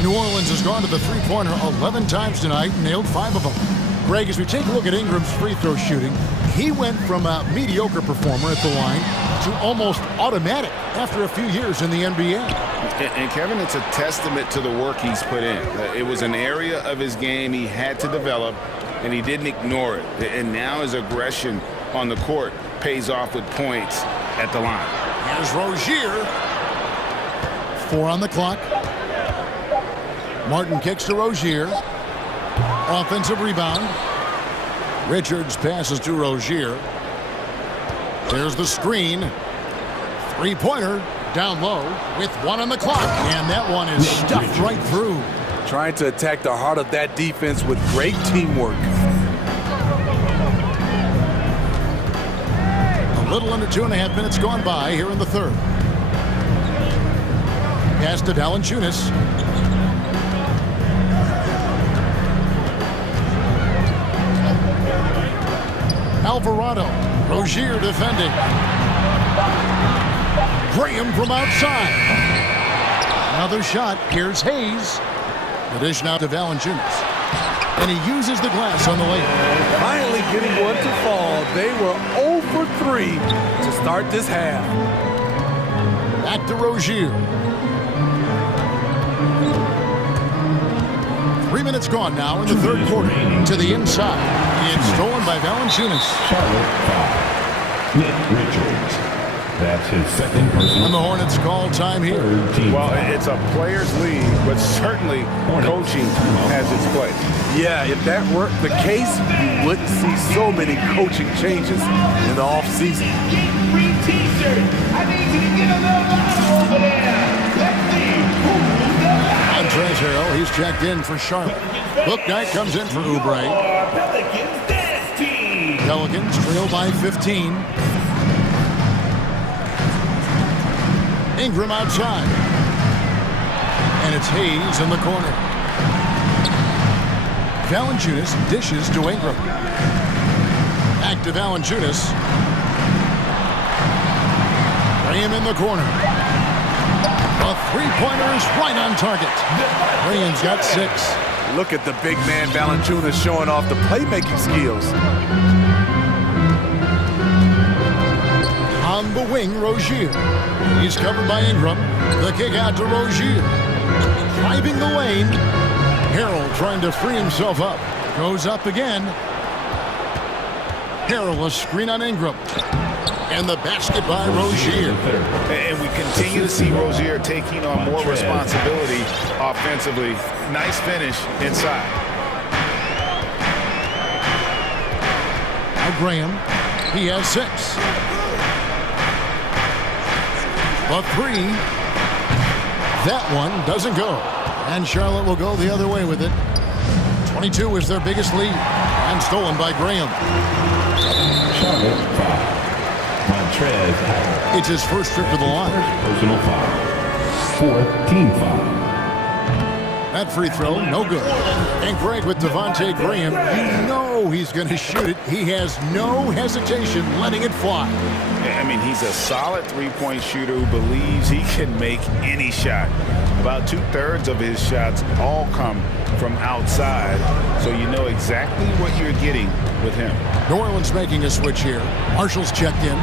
New Orleans has gone to the three-pointer 11 times tonight and nailed 5 of them. Greg, as we take a look at Ingram's free throw shooting, he went from a mediocre performer at the line to almost automatic after a few years in the NBA. And Kevin, it's a testament to the work he's put in. It was an area of his game he had to develop, and he didn't ignore it. And now his aggression on the court pays off with points at the line. Here's Rozier. 4 on the clock. Martin kicks to Rozier. Offensive rebound. Richards passes to Rozier. There's the screen. Three-pointer down low with 1 on the clock. And that one is stuffed right through. Trying to attack the heart of that defense with great teamwork. A little under 2.5 minutes gone by here in the third. Pass to Valanciunas. Alvarado. Rozier defending. Graham from outside. Another shot. Here's Hayes. The dish now to Valanciunas. And he uses the glass on the layup. Finally getting one to fall. They were 0 for 3 to start this half. Back to Rozier. 3 minutes gone now in the third quarter. To the inside. It's stolen by Valanciunas. Richards. That's his second personal. And the Hornets call time here. Well, it's a players' league, but certainly coaching has its place. Yeah, if that were the case, you wouldn't see so many coaching changes in the offseason. Free t-shirt. I need you to get a little louder over there. Let's see who's the loudest. Montrezl Harrell, he's checked in for Charlotte. Bouknight comes in for Oubre. Pelicans dance team. Pelicans trail by 15. Ingram outside. And it's Hayes in the corner. Valanciunas dishes to Ingram. Back to Valanciunas. Graham in the corner. A three-pointer is right on target. Graham's got 6. Look at the big man Valanciunas showing off the playmaking skills. On the wing, Rozier. He's covered by Ingram. The kick out to Rozier. Driving the lane. Harrell trying to free himself up. Goes up again. Harrell, a screen on Ingram. And the basket by Rozier. And we continue to see Rozier taking on more responsibility offensively. Nice finish inside. Now Graham. He has 6. A 3. That one doesn't go. And Charlotte will go the other way with it. 22 is their biggest lead. And stolen by Graham. Charlotte foul. Montrezl Harrell. It's his first trip to the line. Personal foul. 4th team foul. That free throw, no good. And Greg with Devontae Graham, you know he's going to shoot it. He has no hesitation letting it fly. I mean, he's a solid three-point shooter who believes he can make any shot. About 2/3 of his shots all come from outside, so you know exactly what you're getting with him. New Orleans making a switch here. Marshall's checked in.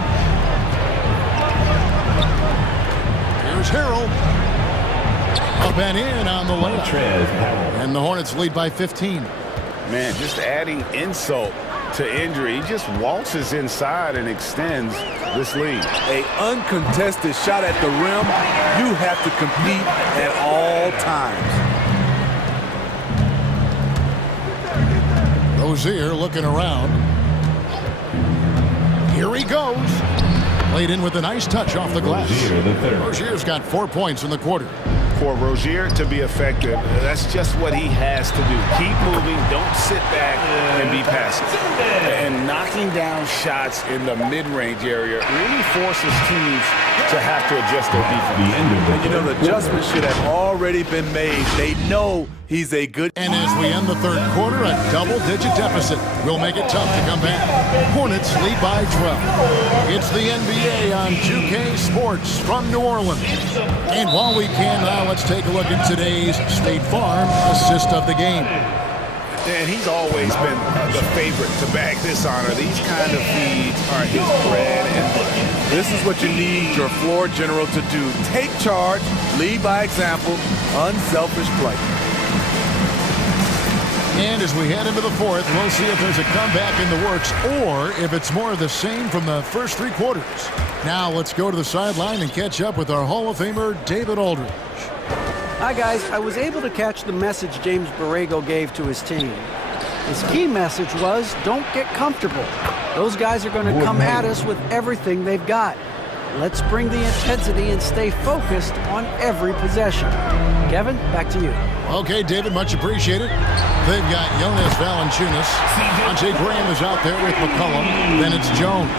Here's Harrell. Up and in on the layup. And the Hornets lead by 15. Man, just adding insult to injury. He just waltzes inside and extends this lead. A uncontested shot at the rim. You have to compete at all times. Rozier looking around. Here he goes. Played in with a nice touch off the glass. Rozier's got 4 points in the quarter. For Rozier to be effective, that's just what he has to do. Keep moving, don't sit back and be passive. And knocking down shots in the mid-range area really forces teams to have to adjust their defense. And you know, the adjustment should have already been made. They know he's a good... And as we end the third quarter, a double-digit deficit will make it tough to come back. Hornets lead by 12. It's the NBA on 2K Sports from New Orleans. And while we can now, let's take a look at today's State Farm assist of the game. And he's always been the favorite to bag this honor. These kind of feeds are his bread and butter. This is what you need your floor general to do. Take charge, lead by example, unselfish play. And as we head into the fourth, we'll see if there's a comeback in the works or if it's more of the same from the first 3 quarters. Now let's go to the sideline and catch up with our Hall of Famer, David Aldridge. Hi, guys. I was able to catch the message James Borrego gave to his team. His key message was, don't get comfortable. Those guys are going to come at us with everything they've got. Let's bring the intensity and stay focused on every possession. Kevin, back to you. Okay, David, much appreciated. They've got Jonas Valanciunas. Ante Graham is out there with McCollum. Then it's Jones.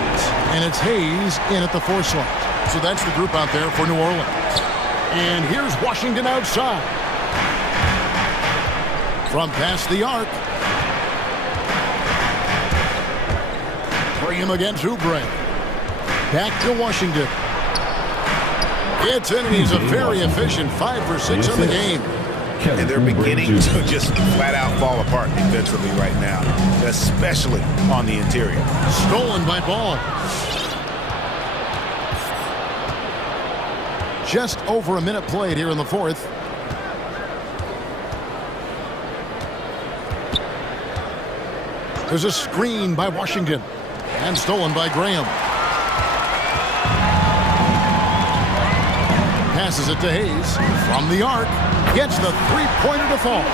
And it's Hayes in at the 4 slot. So that's the group out there for New Orleans. And here's Washington outside. From past the arc. Graham against Oubre. Back to Washington. It's in, and he's a very efficient 5 for 6 on the game. And they're beginning to just flat out fall apart defensively right now, especially on the interior. Stolen by Ball. Just over a minute played here in the 4th. There's a screen by Washington. And stolen by Graham. Passes it to Hayes. From the arc. Gets the 3-pointer to fall.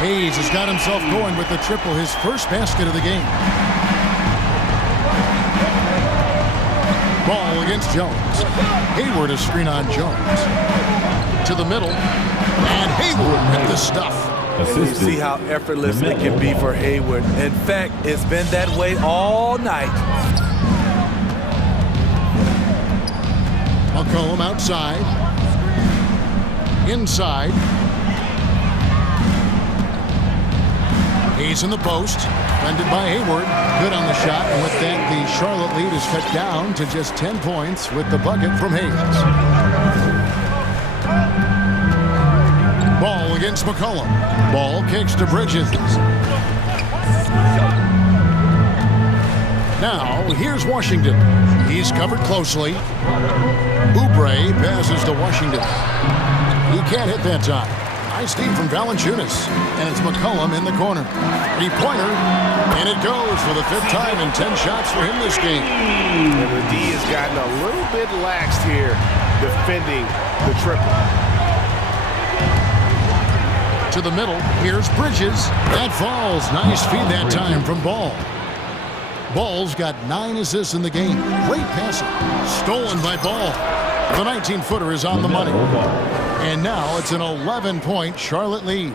Hayes has got himself going with the triple, his first basket of the game. Ball against Jones. Hayward a screen on Jones. To the middle. And Hayward with the stuff. And you see how effortless it can be for Hayward. In fact, it's been that way all night. McCollum outside. Inside. Hayes in the post. Defended by Hayward. Good on the shot. And with that, the Charlotte lead is cut down to just 10 points with the bucket from Hayes. Ball against McCollum. Ball kicks to Bridges. Now, here's Washington. He's covered closely. Oubre passes to Washington. He can't hit that time. Nice deep from Valanciunas. And it's McCollum in the corner. 3-pointer. And it goes for the 5th time in 10 shots for him this game. And the D has gotten a little bit laxed here defending the triple. To the middle. Here's Bridges. That falls. Nice feed that time from Ball. Ball's got 9 assists in the game. Great passing. Stolen by Ball. The 19-footer is on the money. And now it's an 11-point Charlotte lead.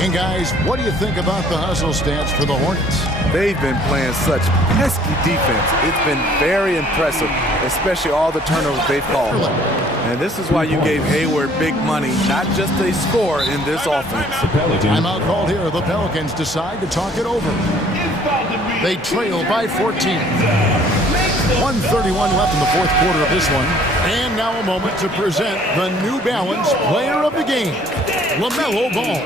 And guys, what do you think about the hustle stats for the Hornets? They've been playing such pesky defense. It's been very impressive, especially all the turnovers they've called. And this is why you gave Hayward big money, not just a score in this offense. Timeout called here. The Pelicans decide to talk it over. They trail by 14. 1:31 left in the 4th quarter of this one. And now a moment to present the New Balance Player of the Game, LaMelo Ball.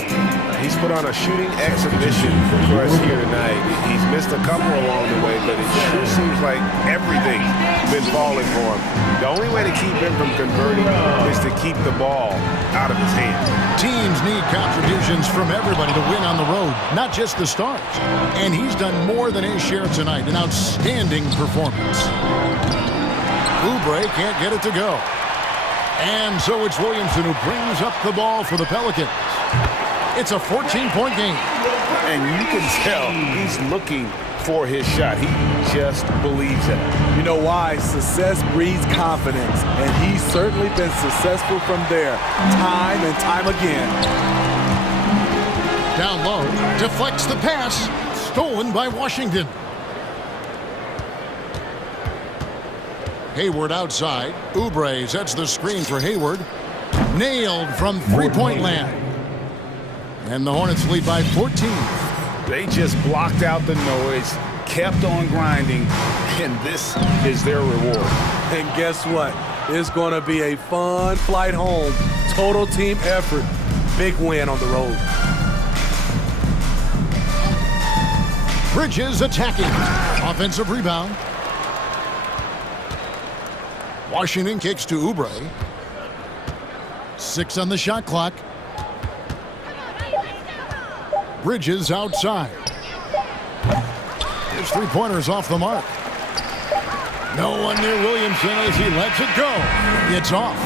He's put on a shooting exhibition for us here tonight. He's missed a couple along the way, but it sure seems like everything's been falling for him. The only way to keep him from converting is to keep the ball out of his hand. Teams need contributions from everybody to win on the road, not just the stars. And he's done more than his share tonight. An outstanding performance. Oubre can't get it to go. And so it's Williamson who brings up the ball for the Pelicans. It's a 14-point game. And you can tell he's looking for his shot. He just believes in it. You know why? Success breeds confidence. And he's certainly been successful from there, time and time again. Down low, deflects the pass. Stolen by Washington. Hayward outside. Oubre sets the screen for Hayward. Nailed from 3-point land. And the Hornets lead by 14. They just blocked out the noise, kept on grinding, and this is their reward. And guess what? It's going to be a fun flight home. Total team effort. Big win on the road. Bridges attacking. Offensive rebound. Washington kicks to Oubre. 6 on the shot clock. Bridges outside. His 3-pointers off the mark. No one near Williamson as he lets it go. It's off.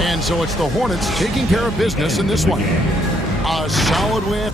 And so it's the Hornets taking care of business in this one. A solid win.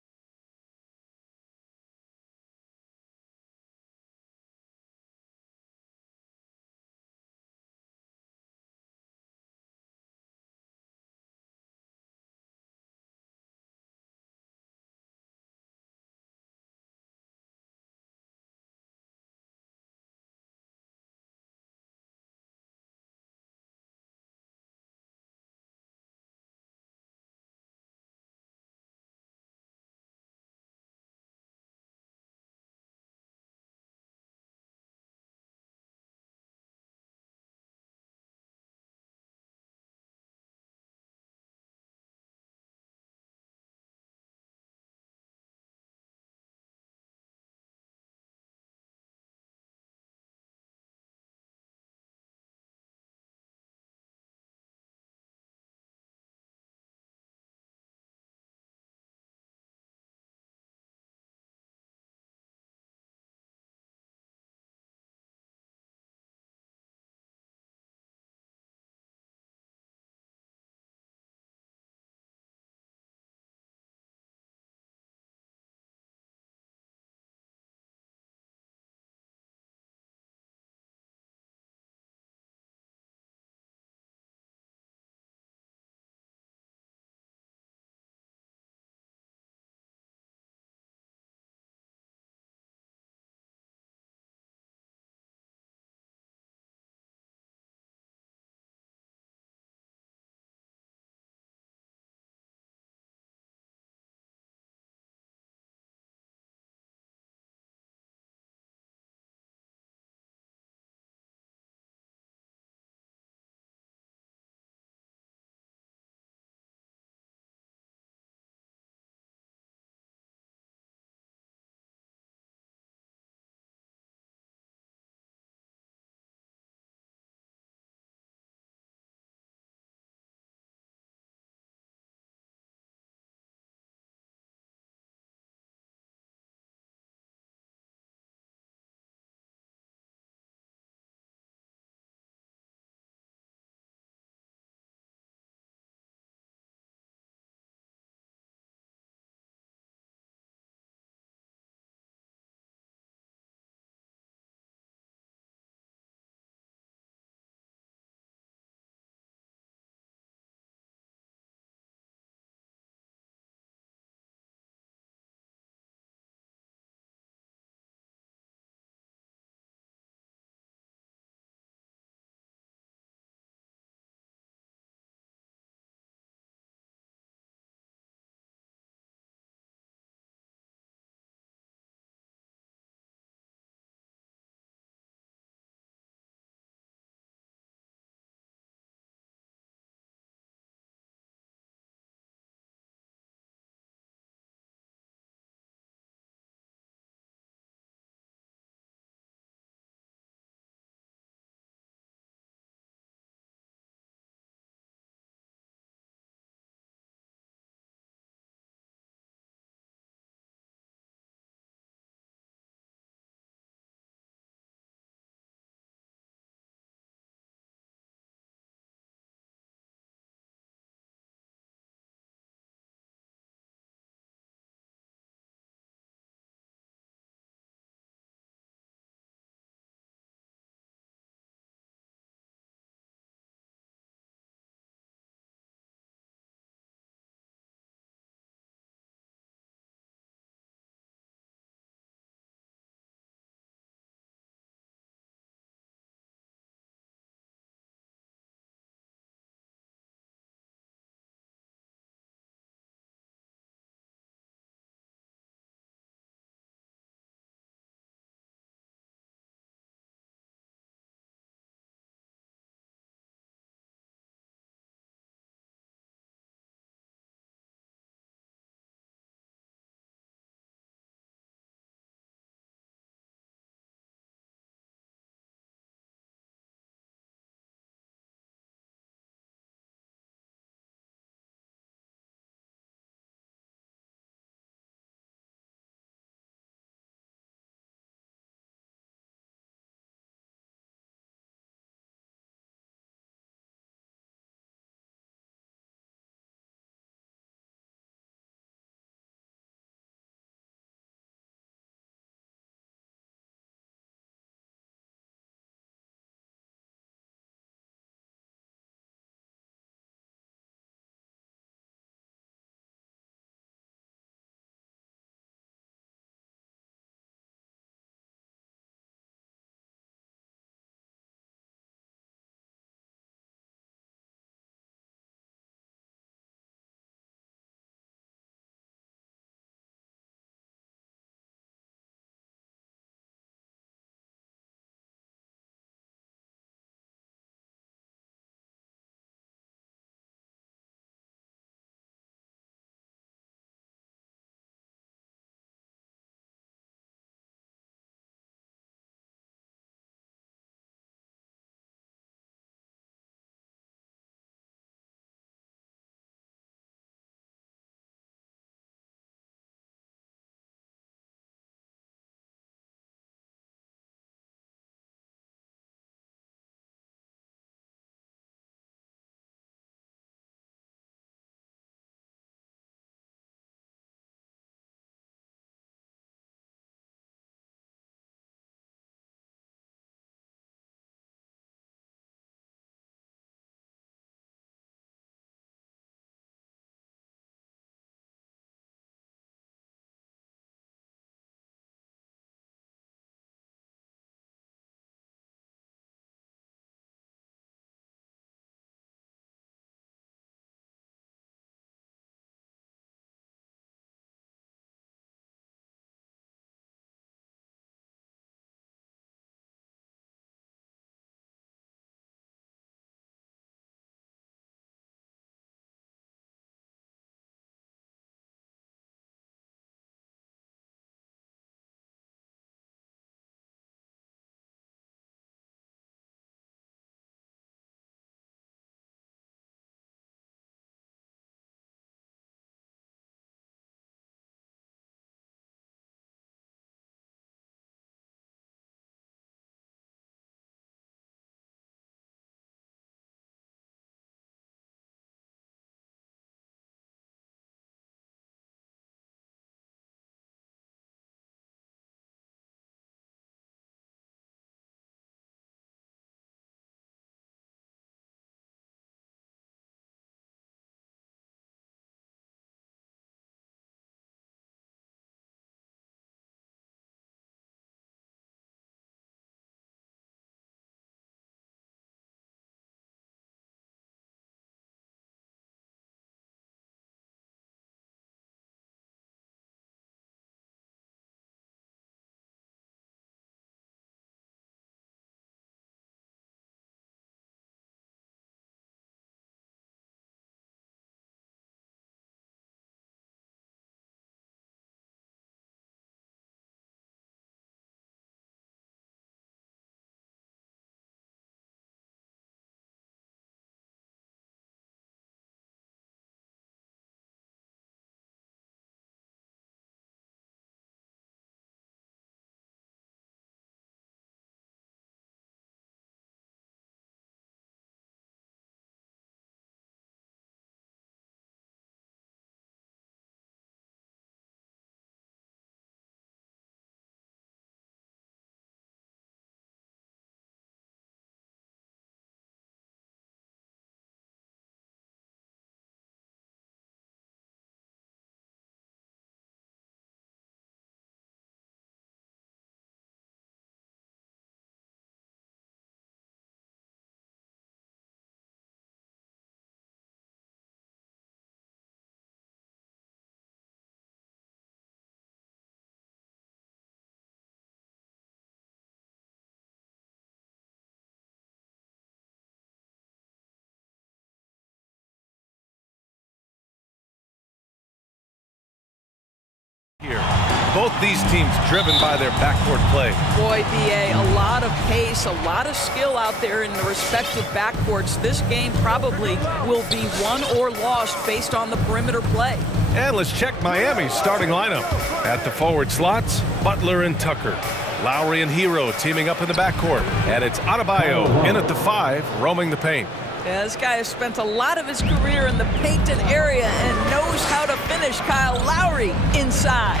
Both these teams driven by their backcourt play. Boy, B.A., a lot of pace, a lot of skill out there in the respective backcourts. This game probably will be won or lost based on the perimeter play. And let's check Miami's starting lineup. At the forward slots, Butler and Tucker. Lowry and Hero teaming up in the backcourt. And it's Adebayo in at the 5, roaming the paint. Yeah, this guy has spent a lot of his career in the painted area and knows how to finish. Kyle Lowry inside.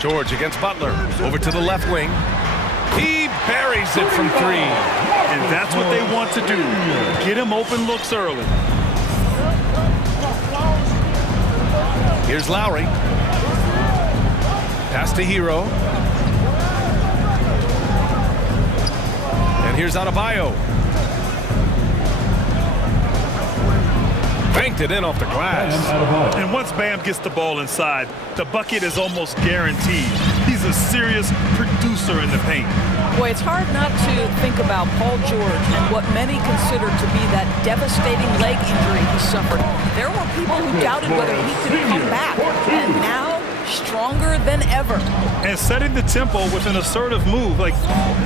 George against Butler. Over to the left wing. He buries it from 3. And that's what they want to do. Get him open looks early. Here's Lowry. Pass to Hero. And here's Adebayo. Banked it in off the glass. And once Bam gets the ball inside, the bucket is almost guaranteed. He's a serious producer in the paint. Boy, it's hard not to think about Paul George and what many consider to be that devastating leg injury he suffered. There were people who doubted whether he could come back, and now stronger than ever. And setting the tempo with an assertive move. Like,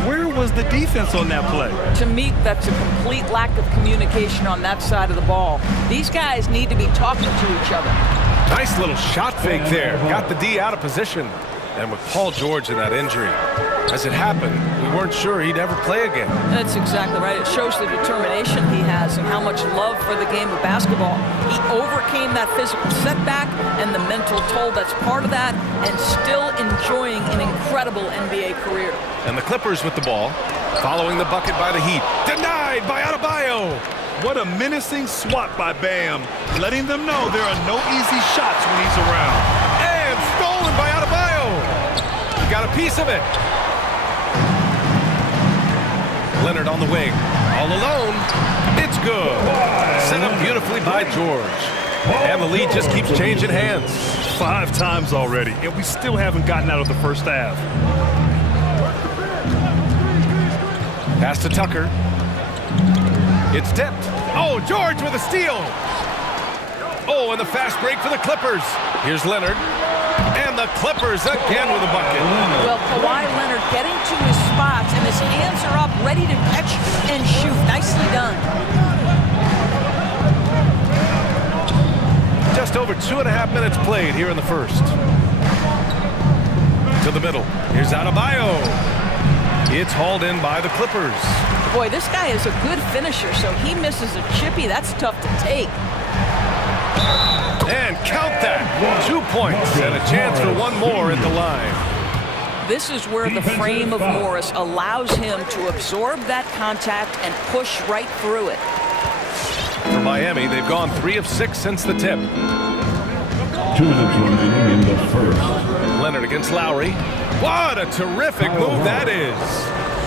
where was the defense on that play? To me, that's a complete lack of communication on that side of the ball. These guys need to be talking to each other. Nice little shot fake there. Got the D out of position. And with Paul George in that injury, as it happened, we weren't sure he'd ever play again. That's exactly right. It shows the determination he has and how much love for the game of basketball. He overcame that physical setback and the mental toll that's part of that, and still enjoying an incredible NBA career. And the Clippers with the ball, following the bucket by the Heat. Denied by Adebayo. What a menacing swat by Bam, letting them know there are no easy shots when he's around. And stolen by Adebayo. He got a piece of it. Leonard on the wing, all alone. It's good. Set up beautifully by George. And the lead just keeps changing hands. 5 times already, and we still haven't gotten out of the first half. Pass to Tucker. It's tipped. Oh, George with a steal. Oh, and the fast break for the Clippers. Here's Leonard. And the Clippers again with a bucket. Well, Kawhi Leonard getting to his spots, and his hands are up, ready to catch and shoot. Nicely done. Just over 2.5 minutes played here in the first. To the middle. Here's Adebayo. It's hauled in by the Clippers. Boy, this guy is a good finisher, so he misses a chippy. That's tough to take. And count that. 2 points and a chance for one more at the line. This is where the frame of Morris allows him to absorb that contact and push right through it. For Miami, they've gone 3 of 6 since the tip. 2 minutes remaining in the first. Leonard against Lowry. What a terrific move that is.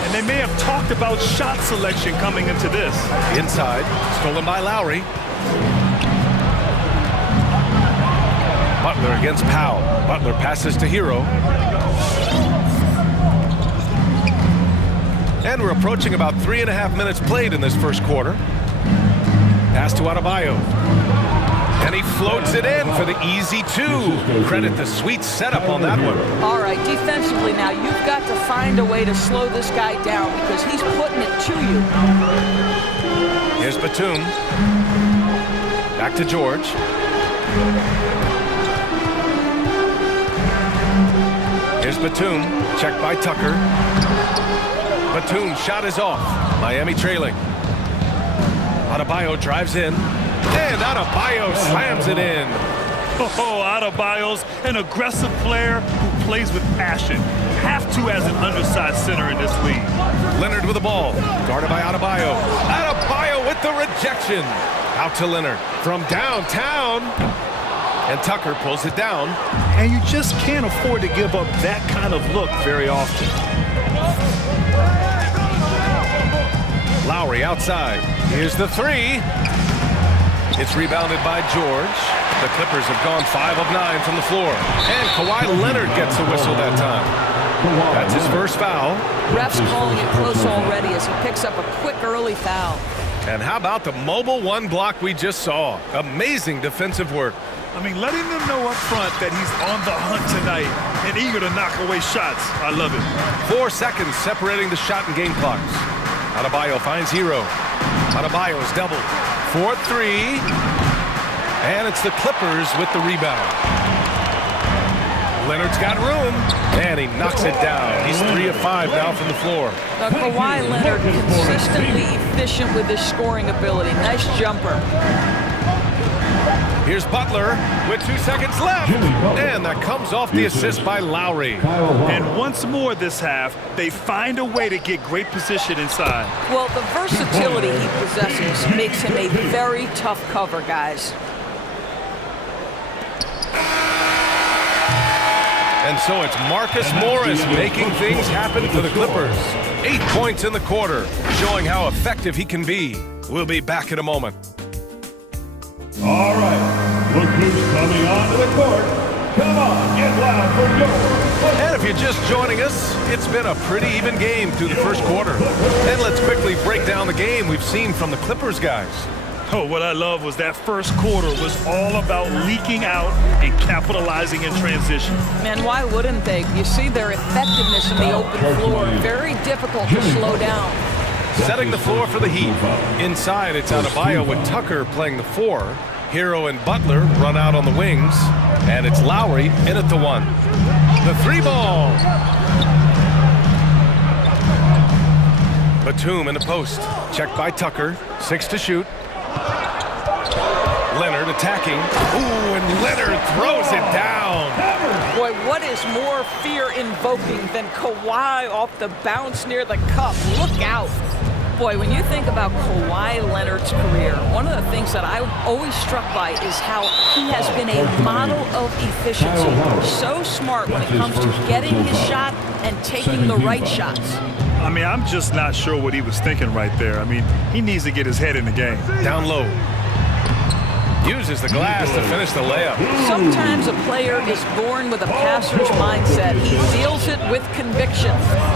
And they may have talked about shot selection coming into this. Inside, stolen by Lowry. Butler against Powell. Butler passes to Hero. And we're approaching about 3.5 minutes played in this first quarter. Pass to Adebayo. And he floats it in for the easy 2. Credit the sweet setup on that one. All right, defensively now, you've got to find a way to slow this guy down because he's putting it to you. Here's Batum. Back to George. Here's Batum. Checked by Tucker. Batum shot is off. Miami trailing. Adebayo drives in. And Adebayo slams it in. Oh, Adebayo's an aggressive player who plays with passion. Have to as an undersized center in this league. Leonard with the ball. Guarded by Adebayo. Adebayo with the rejection. Out to Leonard from downtown. And Tucker pulls it down. And you just can't afford to give up that kind of look very often. Lowry outside. Here's the 3. It's rebounded by George. The Clippers have gone 5 of 9 from the floor. And Kawhi Leonard gets a whistle that time. That's his first foul. Ref's calling it close already as he picks up a quick early foul. And how about the mobile one block we just saw? Amazing defensive work. I mean, letting them know up front that he's on the hunt tonight and eager to knock away shots. I love it. 4 seconds separating the shot and game clocks. Adebayo finds Hero. Adebayo is doubled. 4-3. And it's the Clippers with the rebound. Leonard's got room, and he knocks it down. He's 3 of 5 now from the floor. Kawhi Leonard consistently efficient with his scoring ability. Nice jumper. Here's Butler with 2 seconds left. And that comes off the assist by Lowry. And once more this half, they find a way to get great position inside. Well, the versatility he possesses makes him a very tough cover, guys. And so it's Marcus Morris making things happen for the Clippers. 8 points in the quarter, showing how effective he can be. We'll be back in a moment. All right, look who's coming onto the court. Come on, get loud for yours. And if you're just joining us, it's been a pretty even game through the first quarter. And let's quickly break down the game we've seen from the Clippers guys. Oh, what I love was that first quarter was all about leaking out and capitalizing in transition. Man, why wouldn't they? You see their effectiveness in the open floor. Very difficult to slow down. Setting the floor for the Heat. Inside, it's Adebayo with Tucker playing the 4. Hero and Butler run out on the wings. And it's Lowry in at the 1. The 3-ball. Batum in the post. Checked by Tucker. 6 to shoot. Leonard attacking. Ooh, and Leonard throws it down. Boy, what is more fear-invoking than Kawhi off the bounce near the cup? Look out. Boy, when you think about Kawhi Leonard's career, one of the things that I'm always struck by is how he has been a model of efficiency. So smart when it comes to getting his shot and taking the right shots. I mean, I'm just not sure what he was thinking right there. I mean, he needs to get his head in the game. Down low. Uses the glass to finish the layup. Sometimes a player is born with a passer's mindset. He deals it with conviction.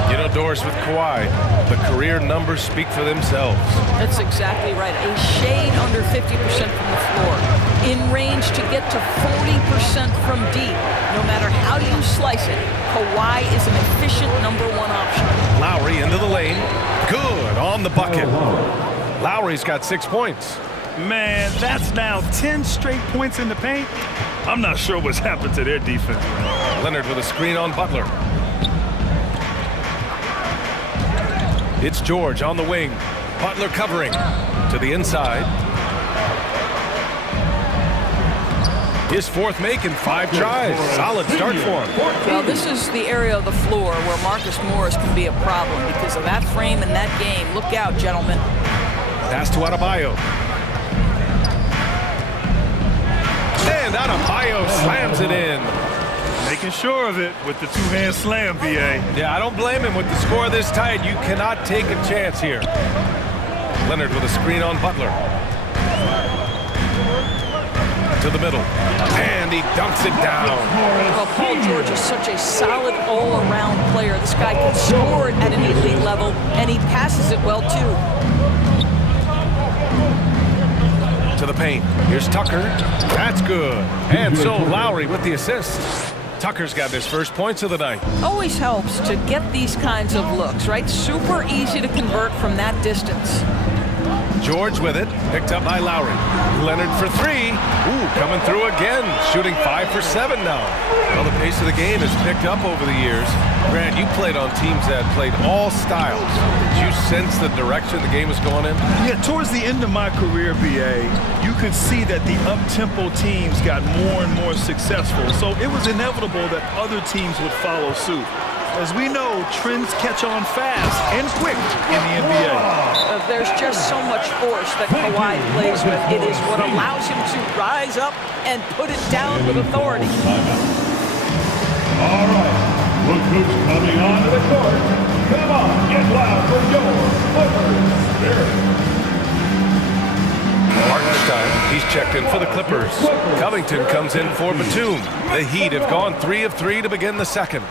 You know, Doris, with Kawhi, the career numbers speak for themselves. That's exactly right. A shade under 50% from the floor. In range to get to 40% from deep. No matter how you slice it, Kawhi is an efficient #1 option. Lowry into the lane. Good on the bucket. Lowry's got 6 points. Man, that's now 10 straight points in the paint. I'm not sure what's happened to their defense. Leonard with a screen on Butler. It's George on the wing. Butler covering to the inside. His 4th make in 5 tries. Solid start for him. Well, this is the area of the floor where Marcus Morris can be a problem because of that frame in that game. Look out, gentlemen. Pass to Adebayo. And Adebayo slams it in. Making sure of it with the 2-hand slam, BA. Yeah, I don't blame him. With the score this tight, you cannot take a chance here. Leonard with a screen on Butler. To the middle. And he dunks it down. Well, Paul George is such a solid all-around player. This guy can score at an elite level, and he passes it well, too. To the paint. Here's Tucker. That's good. And so Lowry with the assist. Tucker's got his first points of the night. Always helps to get these kinds of looks, right? Super easy to convert from that distance. George with it. Picked up by Lowry. Leonard for 3. Ooh, coming through again. Shooting 5 for 7 now. Well, the pace of the game has picked up over the years. Grant, you played on teams that played all styles. Did you sense the direction the game was going in? Yeah, towards the end of my career, BA, you could see that the up-tempo teams got more and more successful. So it was inevitable that other teams would follow suit. As we know, trends catch on fast and quick in the NBA. There's just so much force that Kawhi plays with. It is what allows him to rise up and put it down with authority. All right, look who's coming onto the court. Come on, get loud for your Clippers. Hartenstein, he's checked in for the Clippers. Covington comes in for Batum. The Heat have gone 3 of 3 to begin the second.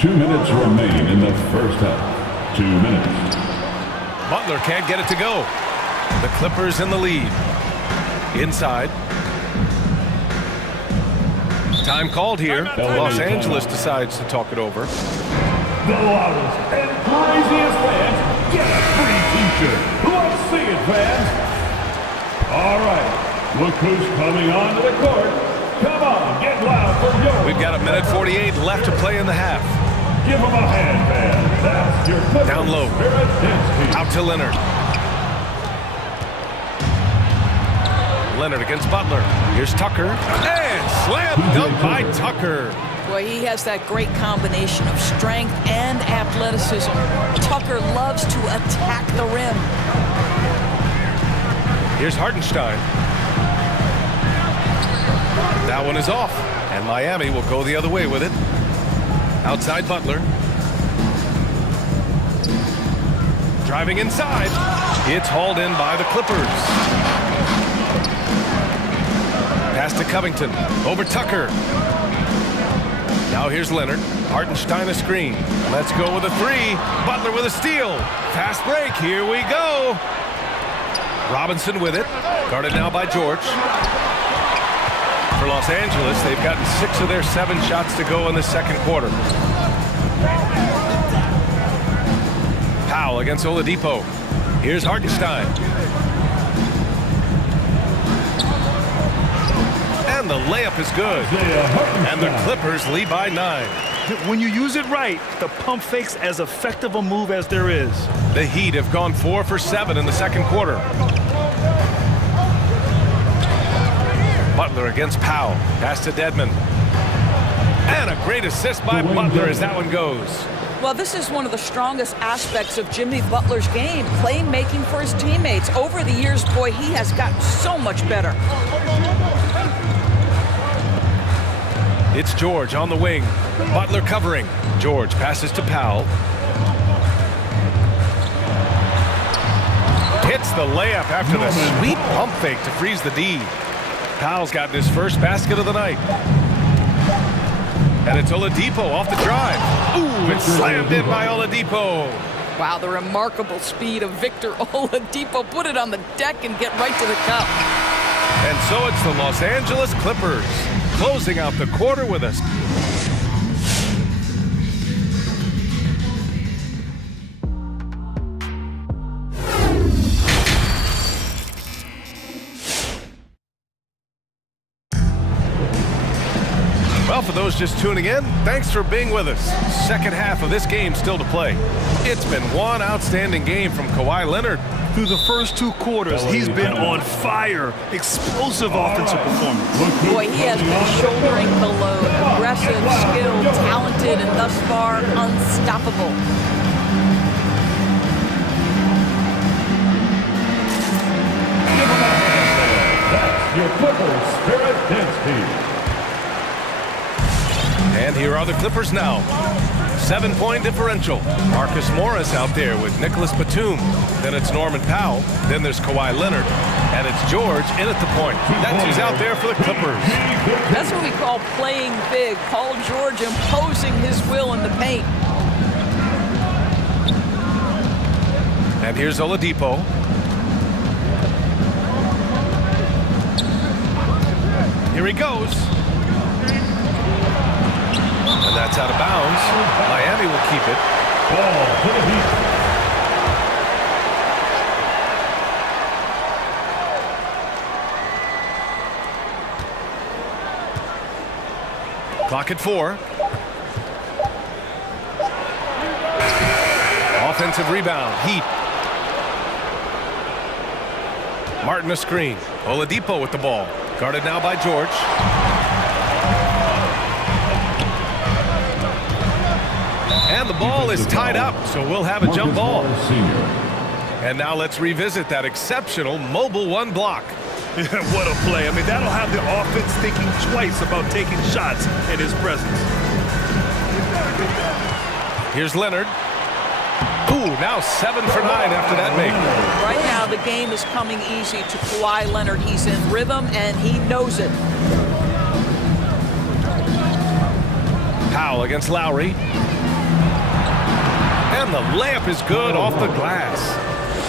2 minutes remain in the first half. 2 minutes. Butler can't get it to go. The Clippers in the lead. Inside. Time called here. Los Angeles decides to talk it over. The loudest and craziest fans get a free t-shirt. Let's see it, fans. All right, look who's coming onto the court. Come on, get loud for yours. We've got 1:48 left to play in the half. Give him a hand, man. That's your Clippers. Down low. Out to Leonard. Leonard against Butler. Here's Tucker. And slam dunk by Tucker. Boy, he has that great combination of strength and athleticism. Tucker loves to attack the rim. Here's Hartenstein. That one is off, and Miami will go the other way with it. Outside Butler. Driving inside. It's hauled in by the Clippers. Pass to Covington. Over Tucker. Now here's Leonard. Hartenstein a screen. Let's go with a three. Butler with a steal. Fast break. Here we go. Robinson with it. Guarded now by George. For Los Angeles, they've gotten 6 of their 7 shots to go in the second quarter. Powell against Oladipo. Here's Hartenstein. And the layup is good. And the Clippers lead by 9. When you use it right, the pump fake's as effective a move as there is. The Heat have gone 4 for 7 in the second quarter. Butler against Powell. Pass to Dedmon. And a great assist by Butler as that one goes. Well, this is one of the strongest aspects of Jimmy Butler's game, playmaking for his teammates. Over the years, boy, he has gotten so much better. It's George on the wing. Butler covering. George passes to Powell. Hits the layup after the sweet pump fake to freeze the D. Powell's gotten his first basket of the night. And it's Oladipo off the drive. Ooh, it's slammed in by Oladipo. Wow, the remarkable speed of Victor Oladipo. Put it on the deck and get right to the cup. And so it's the Los Angeles Clippers closing out the quarter with us. Well, for those just tuning in, thanks for being with us. Second half of this game still to play. It's been one outstanding game from Kawhi Leonard. Through the first 2 quarters, he's been on fire. Explosive offensive performance. Boy, he has been shouldering the load. Aggressive, skilled, talented, and thus far, unstoppable. That's your Clippers Spirit Dance Team. And here are the Clippers now. 7-point differential. Marcus Morris out there with Nicholas Batum. Then it's Norman Powell. Then there's Kawhi Leonard. And it's George in at the point. That's who's out there for the Clippers. That's what we call playing big. Paul George imposing his will in the paint. And here's Oladipo. Here he goes. And that's out of bounds. Miami will keep it. Ball to the Heat. Clock at 4. Offensive rebound. Heat. Martin a screen. Oladipo with the ball. Guarded now by George. And the ball is tied up, so we'll have a jump ball. And now let's revisit that exceptional mobile 1 block. What a play. I mean, that'll have the offense thinking twice about taking shots in his presence. Here's Leonard. Ooh, now 7 for 9 after that make. Right now, the game is coming easy to Kawhi Leonard. He's in rhythm, and he knows it. Powell against Lowry. And the layup is good off the glass.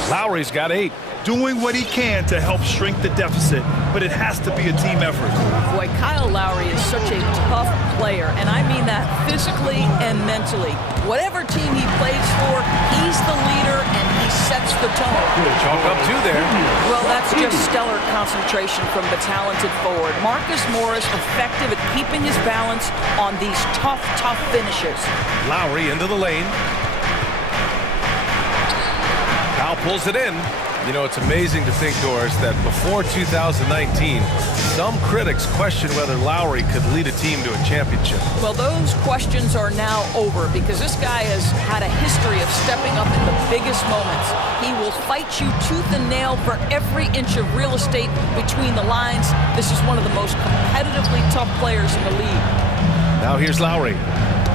Lowry's got 8. Doing what he can to help shrink the deficit, but it has to be a team effort. Boy, Kyle Lowry is such a tough player, and I mean that physically and mentally. Whatever team he plays for, he's the leader and he sets the tone. Chalk up 2 there. Well, that's just stellar concentration from the talented forward. Marcus Morris effective at keeping his balance on these tough finishes. Lowry into the lane. Powell pulls it in. You know, it's amazing to think, Doris, that before 2019, some critics questioned whether Lowry could lead a team to a championship. Well, those questions are now over because this guy has had a history of stepping up in the biggest moments. He will fight you tooth and nail for every inch of real estate between the lines. This is one of the most competitively tough players in the league. Now here's Lowry.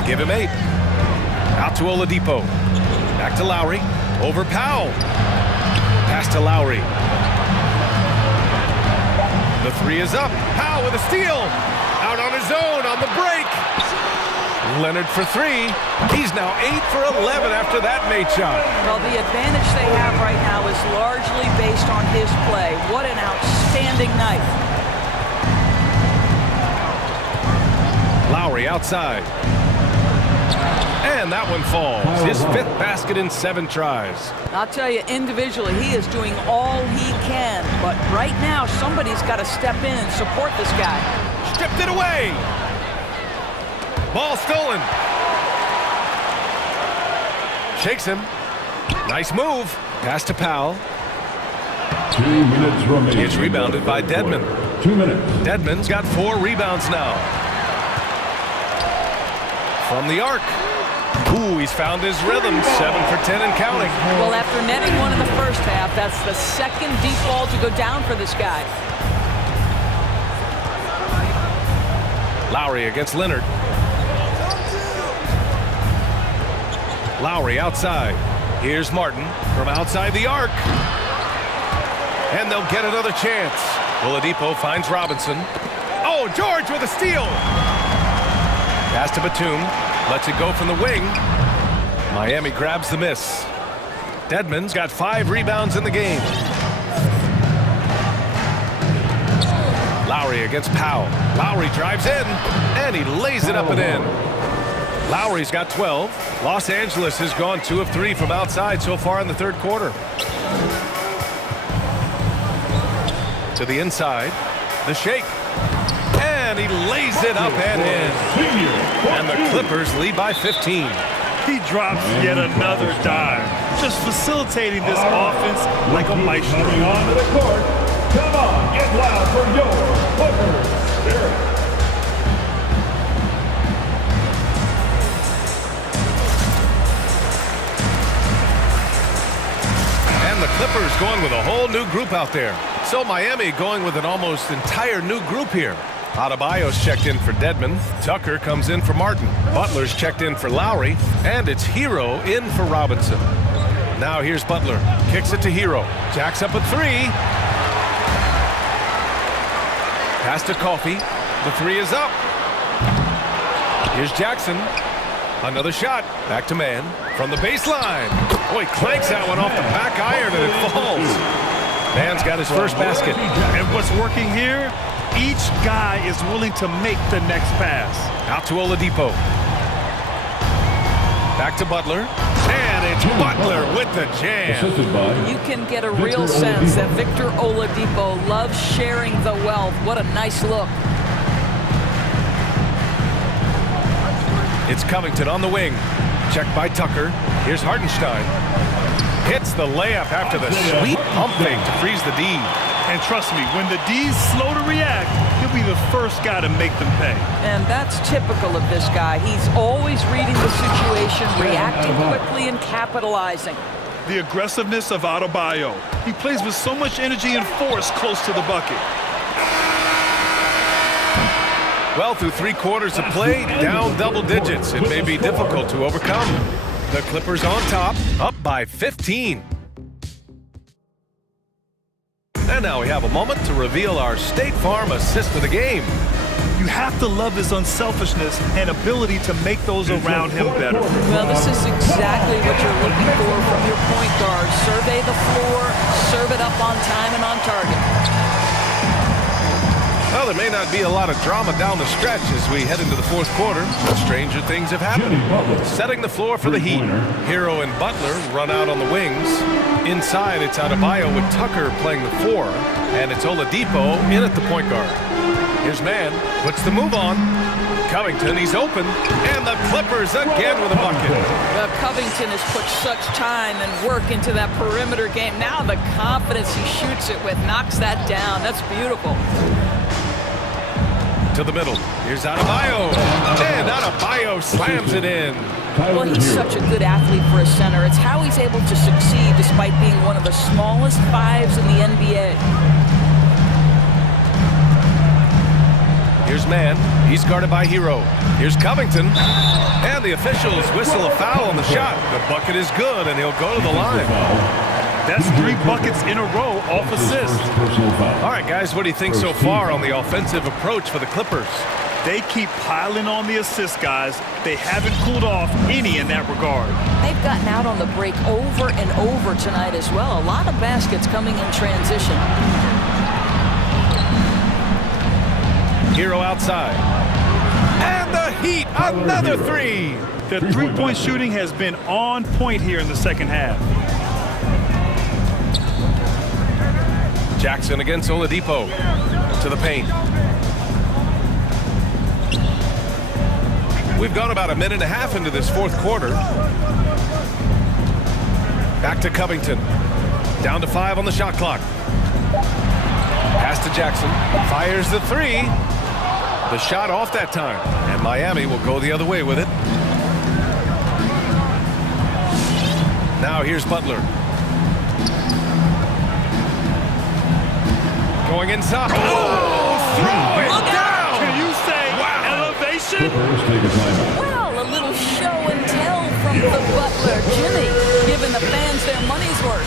Give him 8. Out to Oladipo. Back to Lowry. Over Powell. Pass to Lowry. The 3 is up. Powell with a steal. Out on his own on the break. Leonard for 3. He's now 8 for 11 after that made shot. Well, the advantage they have right now is largely based on his play. What an outstanding night. Lowry outside. And that one falls. His 5th basket in 7 tries. I'll tell you, individually, he is doing all he can. But right now, somebody's got to step in and support this guy. Stripped it away. Ball stolen. Shakes him. Nice move. Pass to Powell. 2 minutes remaining. It's rebounded by Dedmon. 2 minutes. Dedmon's got 4 rebounds now. From the arc. Ooh, he's found his rhythm. 7 for 10 and counting. Well, after netting one in the first half, that's the second deep ball to go down for this guy. Lowry against Leonard. Lowry outside. Here's Martin from outside the arc. And they'll get another chance. Oladipo finds Robinson. Oh, George with a steal. Pass to Batum. Lets it go from the wing. Miami grabs the miss. Dedmon's got 5 rebounds in the game. Lowry against Powell. Lowry drives in, and he lays it up and in. Lowry's got 12. Los Angeles has gone 2 of 3 from outside so far in the 3rd quarter. To the inside. The shake. And he lays it up and in. And the Clippers lead by 15. He drops yet another dime, just facilitating this offense like a maestro. Coming onto the court. Come on, get loud for your Clippers spirit. And the Clippers going with a whole new group out there. So Miami going with an almost entire new group here. Adebayo's checked in for Dedmon. Tucker comes in for Martin. Butler's checked in for Lowry. And it's Hero in for Robinson. Now here's Butler. Kicks it to Hero. Jacks up a 3. Pass to Coffey. The 3 is up. Here's Jackson. Another shot. Back to Mann. From the baseline. Oh, he clanks that one off the back iron and it falls. Mann's got his first basket. And what's working here? Each guy is willing to make the next pass. Out to Oladipo. Back to Butler. And it's Butler with the jam. You can get a real sense that Victor Oladipo loves sharing the wealth. What a nice look. It's Covington on the wing. Checked by Tucker. Here's Hartenstein. Hits the layup after the sweet pump fake to freeze the D. And trust me, when the D's slow to react, he'll be the first guy to make them pay. And that's typical of this guy. He's always reading the situation, reacting quickly, and capitalizing. The aggressiveness of Adebayo. He plays with so much energy and force close to the bucket. Well, through 3 quarters of play, down double digits. It may be difficult to overcome. The Clippers on top, up by 15. And now we have a moment to reveal our State Farm assist of the game. You You have to love his unselfishness and ability to make those around him better. Well, this is exactly what you're looking for from your point guard. Survey the floor, serve it up on time and on target. Well, there may not be a lot of drama down the stretch as we head into the fourth quarter, but stranger things have happened. Setting the floor for the Heat. Hero and Butler run out on the wings. Inside, it's Adebayo with Tucker playing the 4, and it's Oladipo in at the point guard. Here's Mann, puts the move on. Covington, he's open, and the Clippers again with a bucket. Well, Covington has put such time and work into that perimeter game. Now the confidence he shoots it with knocks that down. That's beautiful. To the middle. Here's Adebayo. And Adebayo slams it in. Well, he's such a good athlete for a center. It's how he's able to succeed despite being one of the smallest 5s in the NBA. Here's Mann. He's guarded by Hero. Here's Covington. And the officials whistle a foul on the shot. The bucket is good, and he'll go to the line. That's 3 buckets in a row off assists. All right, guys, what do you think so far on the offensive approach for the Clippers? They keep piling on the assist, guys. They haven't cooled off any in that regard. They've gotten out on the break over and over tonight as well. A lot of baskets coming in transition. Hero outside. And the Heat, another 3. The three-point shooting has been on point here in the second half. Jackson against Oladipo. To the paint. We've gone about a minute and a half into this fourth quarter. Back to Covington. Down to 5 on the shot clock. Pass to Jackson. Fires the 3. The shot off that time. And Miami will go the other way with it. Now here's Butler. Going inside. Oh, throw it down. Can you say elevation? Well, a little show and tell from the Butler. Jimmy giving the fans their money's worth.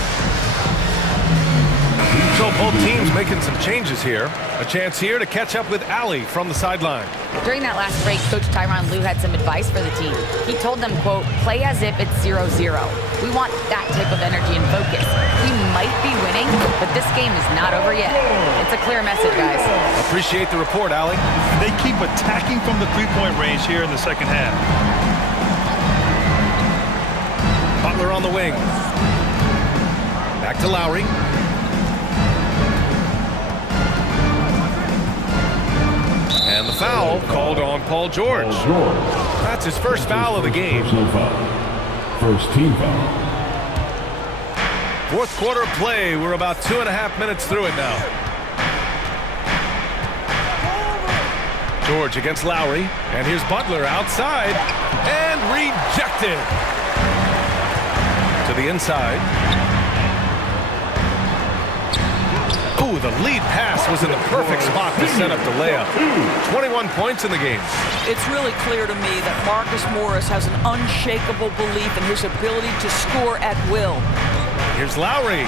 So both teams making some changes here. A chance here to catch up with Allie from the sideline. During that last break, Coach Tyronn Lue had some advice for the team. He told them, quote, play as if it's 0-0. We want that type of energy and focus. We might be winning, but this game is not over yet. It's a clear message, guys. Appreciate the report, Allie. They keep attacking from the three-point range here in the second half. Butler on the wing. Back to Lowry. And the foul called on Paul George. That's his first foul of the game. First team foul. Fourth quarter of play. We're about 2.5 minutes through it now. George against Lowry. And here's Butler outside. And rejected. To the inside. Ooh, the lead pass was in the perfect spot to set up the layup. 21 points in the game. It's really clear to me that Marcus Morris has an unshakable belief in his ability to score at will. Here's Lowry.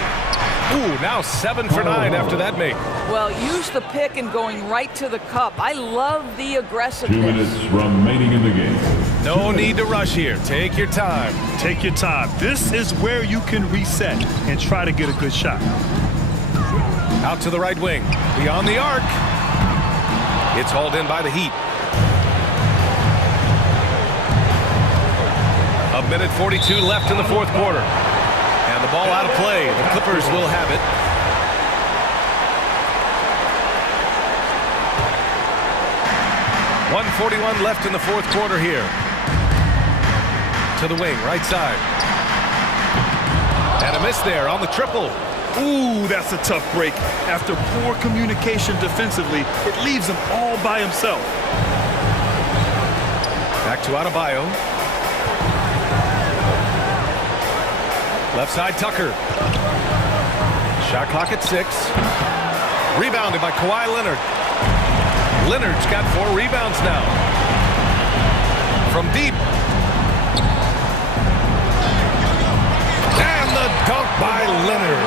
Ooh, now 7 for 9 after that make. Well, use the pick and going right to the cup. I love the aggressiveness. 2 minutes remaining in the game. No need to rush here. Take your time. Take your time. This is where you can reset and try to get a good shot. Out to the right wing. Beyond the arc. It's hauled in by the Heat. A minute 42 left in the fourth quarter. And the ball out of play. The Clippers will have it. .141 left in the fourth quarter here. To the wing, right side. And a miss there on the triple. Ooh, that's a tough break. After poor communication defensively, it leaves him all by himself. Back to Adebayo. Left side, Tucker. Shot clock at 6. Rebounded by Kawhi Leonard. Leonard's got 4 rebounds now. From deep. And the dunk by Leonard.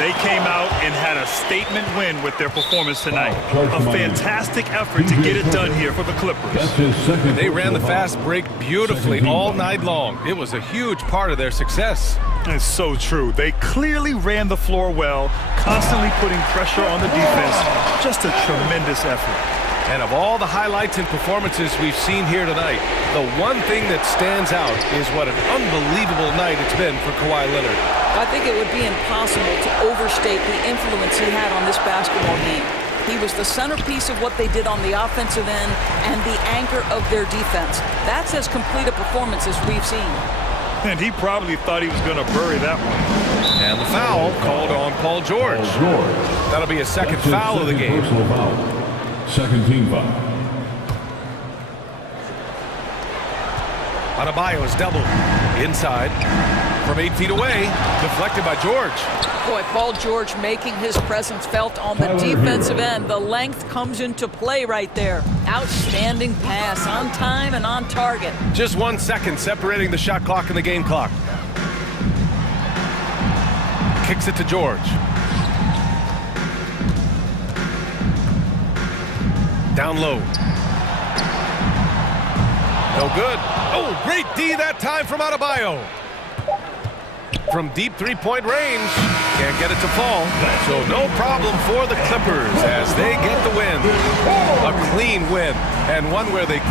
They came out and had a statement win with their performance tonight. A fantastic effort to get it done here for the Clippers. They ran the fast break beautifully all night long. It was a huge part of their success. It's so true. They clearly ran the floor well, constantly putting pressure on the defense. Just a tremendous effort. And of all the highlights and performances we've seen here tonight, the one thing that stands out is what an unbelievable night it's been for Kawhi Leonard. I think it would be impossible to overstate the influence he had on this basketball game. He was the centerpiece of what they did on the offensive end and the anchor of their defense. That's as complete a performance as we've seen. And he probably thought he was going to bury that one. And the foul called on Paul George. That'll be a second foul of the game. Second team foul. Adebayo is doubled. Inside. From 8 feet away. Deflected by George. Boy, Paul George making his presence felt on the defensive end. The length comes into play right there. Outstanding pass, on time and on target. Just 1 second separating the shot clock and the game clock. Kicks it to George. Down low. No good. Oh, great D that time from Adebayo. From deep three-point range. Can't get it to fall. So no problem for the Clippers as they get the win. A clean win, and one where they...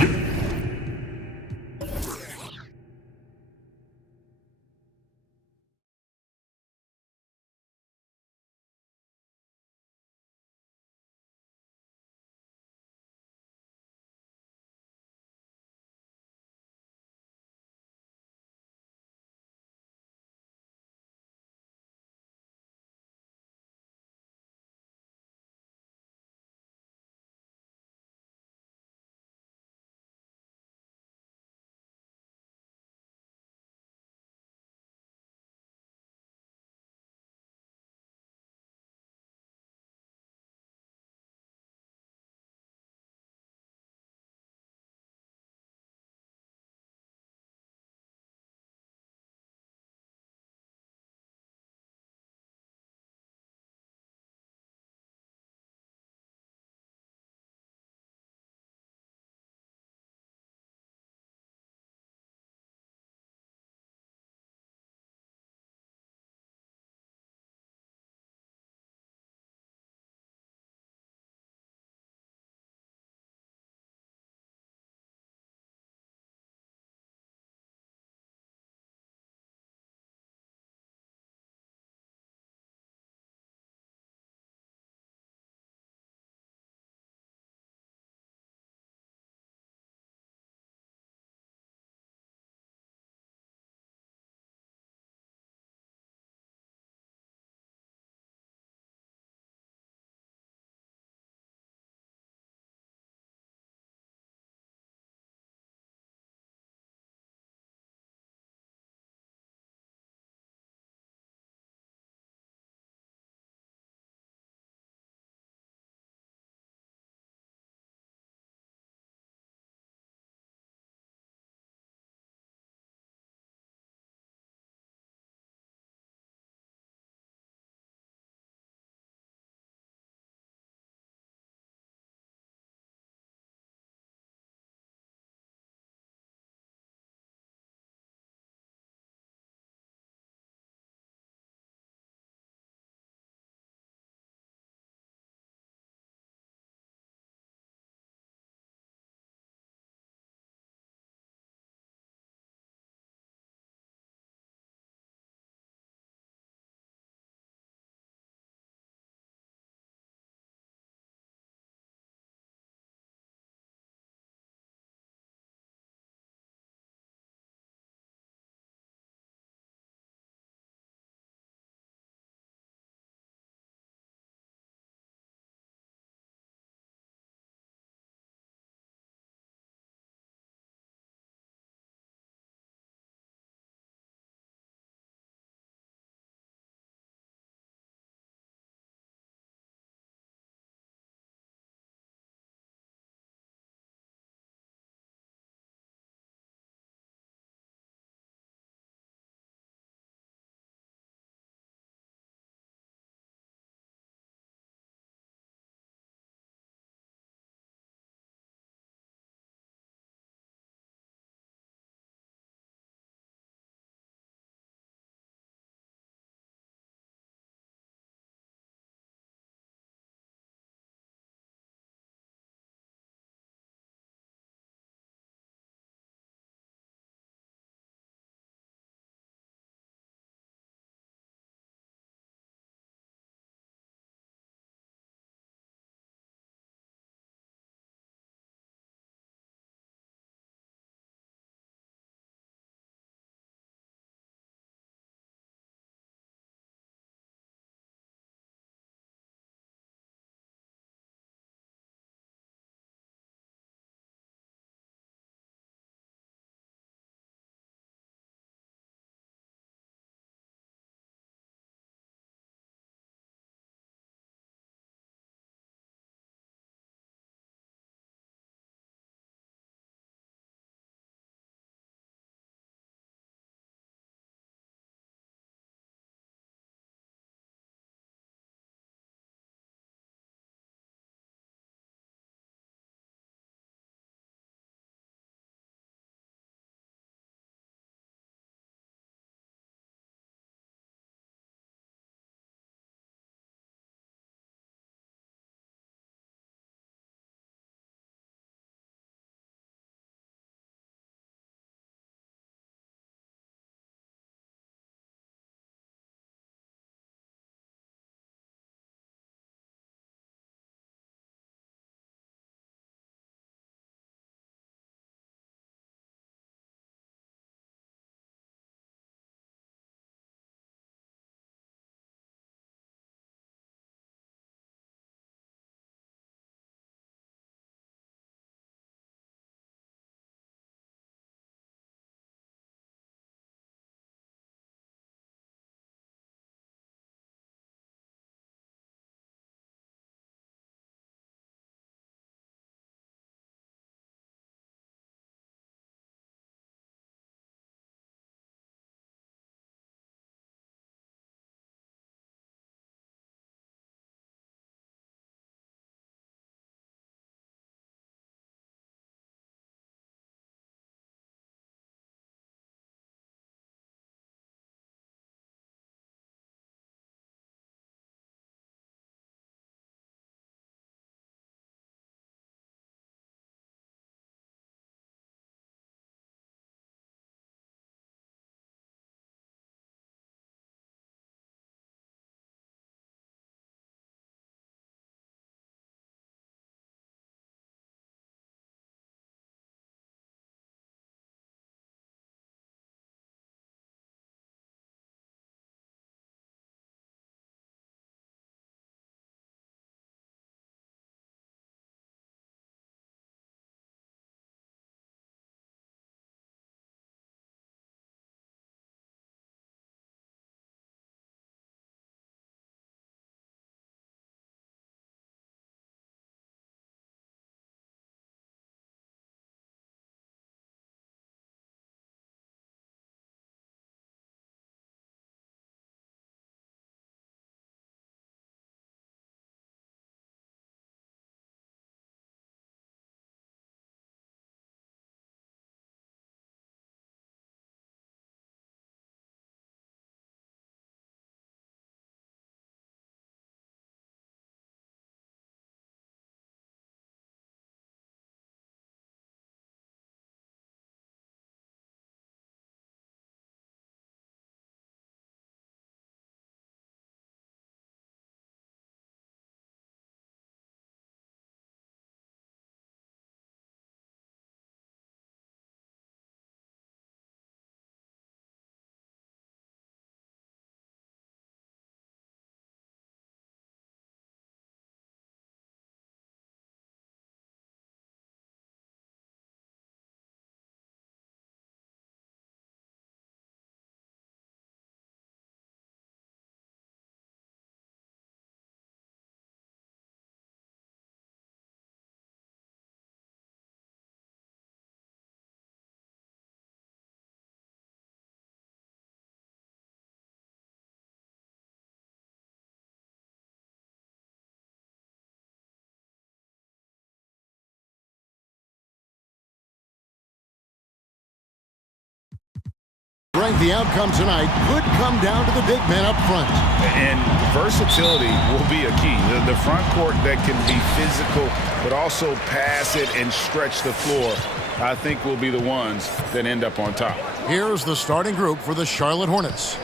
Frank, the outcome tonight could come down to the big man up front. And versatility will be a key. The front court that can be physical, but also pass it and stretch the floor, I think will be the ones that end up on top. Here's the starting group for the Charlotte Hornets.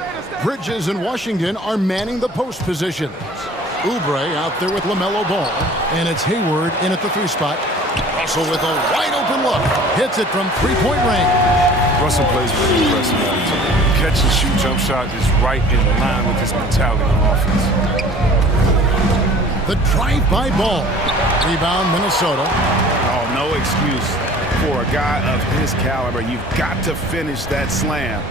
Bridges and Washington are manning the post positions. Oubre out there with LaMelo Ball, and it's Hayward in at the 3 spot. Russell with a wide open look, hits it from 3-point range. Russell plays with an impressive attitude. Catch and shoot jump shot is right in line with his mentality on offense. The drive-by Ball. Rebound Minnesota. Oh, no excuse for a guy of his caliber. You've got to finish that slam.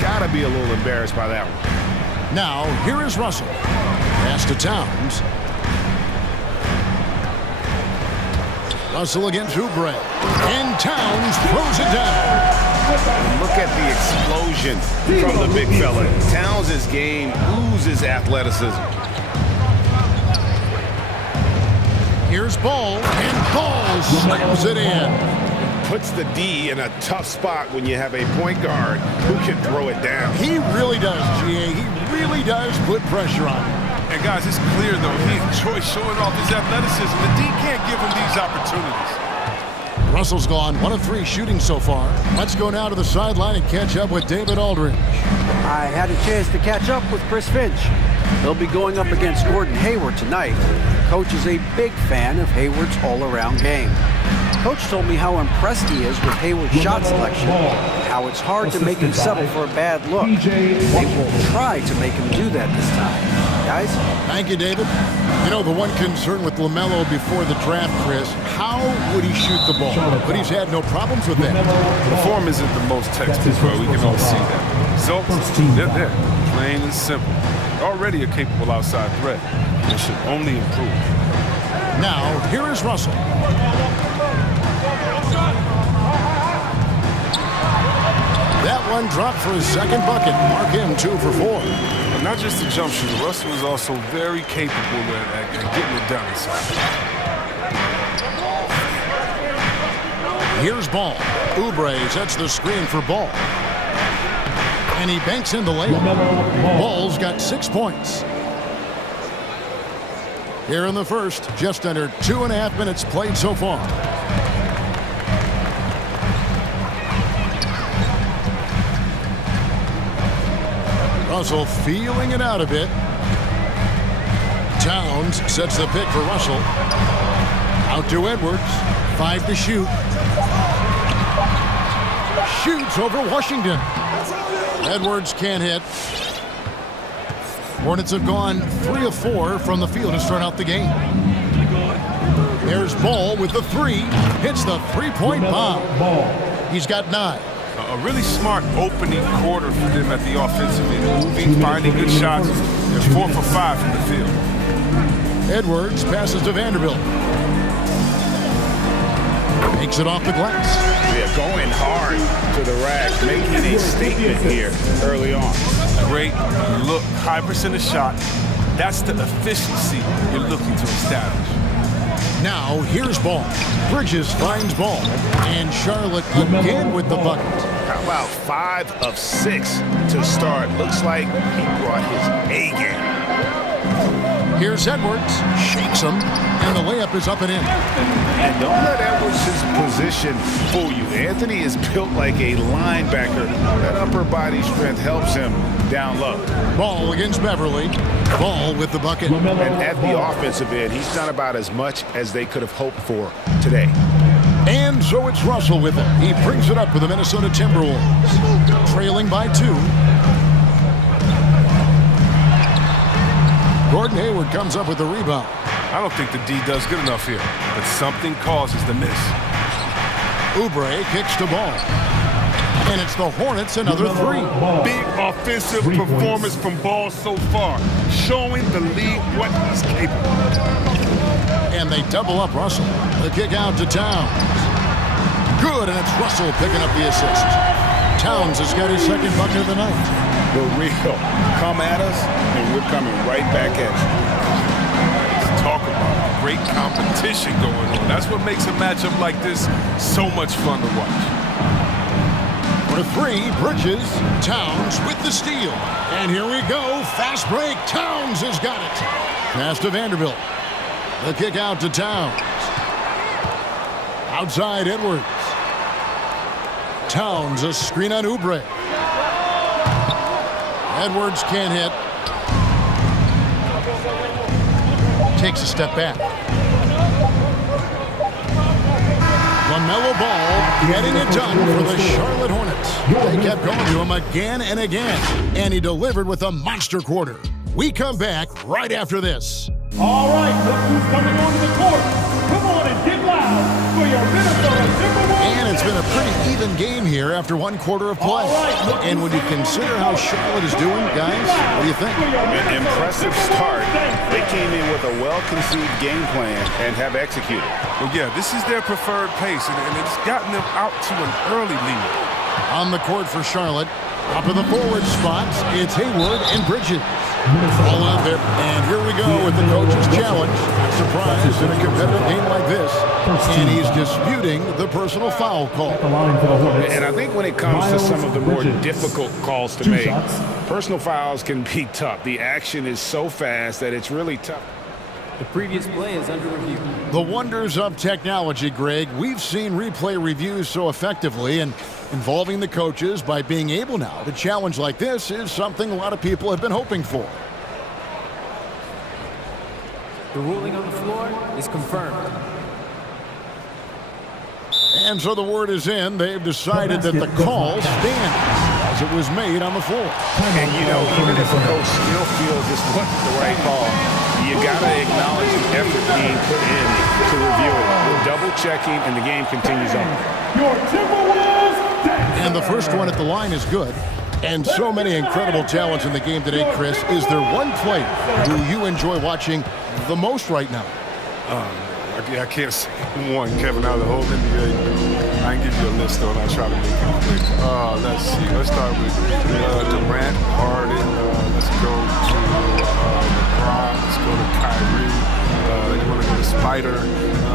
Got to be a little embarrassed by that one. Now, here is Russell. Pass to Towns. Russell against Oubre. And Towns throws it down. Look at the explosion from the big fella. Towns' game oozes athleticism. Here's Ball, and Ball slams it in. Puts the D in a tough spot when you have a point guard who can throw it down. He really does, GA. He really does put pressure on him. And guys, it's clear though, he enjoys showing off his athleticism. The D can't give him these opportunities. Russell's gone 1 of 3 shooting so far. Let's go now to the sideline and catch up with David Aldridge. I had a chance to catch up with Chris Finch. He'll be going up against Gordon Hayward tonight. Coach is a big fan of Hayward's all-around game. Coach told me how impressed he is with Hayward's shot selection, how it's hard to make him settle for a bad look. They will try to make him do that this time. Guys? Thank you, David. You know, the one concern with LaMelo before the draft, Chris, how would he shoot the ball? But he's had no problems with that. The form isn't the most textbook, bro. We can all see that. Results, they're there. Plain and simple. Already a capable outside threat. It should only improve. Now, here is Russell. That one dropped for his second bucket. Mark him 2 for 4. But not just a jump shooter, Russell is also very capable at getting it done inside. Here's Ball. Oubre sets the screen for Ball. And he banks in the layup. Ball's got 6 points. Here in the first, just under 2.5 minutes played so far. Russell feeling it out a bit. Towns sets the pick for Russell. Out to Edwards. 5 to shoot. Shoots over Washington. Edwards can't hit. Hornets have gone 3 of 4 from the field to start out the game. There's Ball with the 3. Hits the 3-point bomb. He's got 9. A really smart opening quarter for them at the offensive end. Moving, finding good shots. They're 4 for 5 from the field. Edwards passes to Vanderbilt. Takes it off the glass. Yeah, going hard to the rack, making a statement here early on. Great look, high percentage shot. That's the efficiency you're looking to establish. Now, here's Ball. Bridges finds Ball. And Charlotte again with the bucket. How about 5 of 6 to start? Looks like he brought his A game. Here's Edwards. Shakes him. And the layup is up and in. And don't let Edwards' position fool you. Anthony is built like a linebacker. That upper body strength helps him down low. Ball against Beverly. Ball with the bucket. And at the offensive end, he's done about as much as they could have hoped for today. And so it's Russell with it. He brings it up for the Minnesota Timberwolves. Trailing by 2. Gordon Hayward comes up with the rebound. I don't think the D does good enough here, but something causes the miss. Oubre kicks to Ball. And it's the Hornets another 3. Big offensive performance from Ball so far, showing the league what he's capable of. And they double up Russell. The kick out to Towns. Good, and it's Russell picking up the assist. Towns has got his second bucket of the night. The real come at us, and we're coming right back at you. Let's talk about great competition going on. That's what makes a matchup like this so much fun to watch. For three, Bridges. Towns with the steal. And here we go. Fast break. Towns has got it. Pass to Vanderbilt. The kick out to Towns. Outside Edwards. Towns, a screen on Oubre. Edwards can't hit. Takes a step back. LaMelo Ball getting it done for the Charlotte Hornets. They kept going to him again and again, and he delivered with a monster quarter. We come back right after this. All right, look who's coming onto the court. Come on and get loud for your Minnesota Timberwolves. And it's been a pretty even game here after one quarter of play. And when you consider how Charlotte is doing, guys, what do you think? An impressive start. They came in with a well-conceived game plan and have executed. Well, yeah, this is their preferred pace, and it's gotten them out to an early lead. On the court for Charlotte, up in the forward spots, it's Hayward and Bridges. All out there, and here we go with the coach's challenge. Surprise in a competitive game like this, and he's disputing the personal foul call. And I think when it comes to some of the more difficult calls to make, personal fouls can be tough. The action is so fast that it's really tough. The previous play is under review. The wonders of technology, Greg. We've seen replay reviews so effectively, and involving the coaches by being able now to challenge like this is something a lot of people have been hoping for. The ruling on the floor is confirmed. And so the word is in. They've decided that the call stands as it was made on the floor. And, you know, even if a coach still feels this wasn't the right call, you got to acknowledge the effort being put in to review it. We're double-checking, and the game continues on. Your Timberwolves. And the first one at the line is good. And so many incredible talents in the game today, Chris. Is there one player who you enjoy watching the most right now? I can't say one, Kevin, out of the whole NBA. I can give you a list, though, and I'll try to make it quick. Let's see. Let's start with Durant, Harden. Let's go to LeBron. Let's go to Kyrie. You want to go to Spider,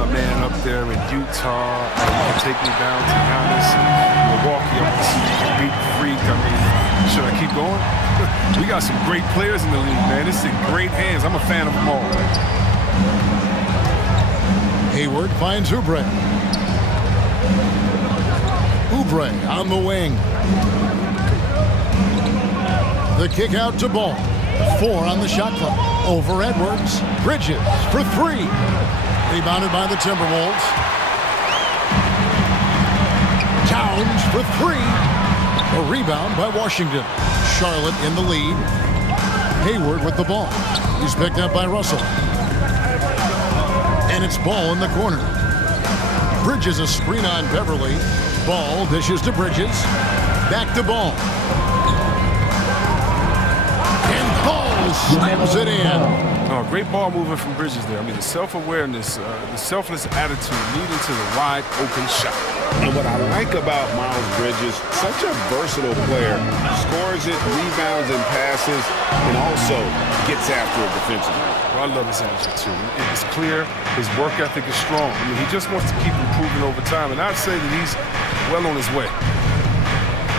man up there in Utah. You can take me down to Giannis and Milwaukee. I want to see if you can beat the Freak. I mean, should I keep going? We got some great players in the league, man. It's in great hands. I'm a fan of them all. Hayward finds Oubre. Oubre on the wing. The kick out to Ball. 4 on the shot clock. Over Edwards. Bridges for 3. Rebounded by the Timberwolves. Towns for 3. A rebound by Washington. Charlotte in the lead. Hayward with the ball. He's picked up by Russell. And it's Ball in the corner. Bridges a screen on Beverly. Ball dishes to Bridges. Back to Ball. And Ball slams it in. Oh, great ball movement from Bridges there. I mean, the self-awareness, the selfless attitude leading to the wide open shot. And what I like about Miles Bridges, such a versatile player, scores it, rebounds and passes, and also gets after it defensively. Well, I love his energy, too. It's clear. His work ethic is strong. I mean, he just wants to keep improving over time, and I'd say that he's well on his way.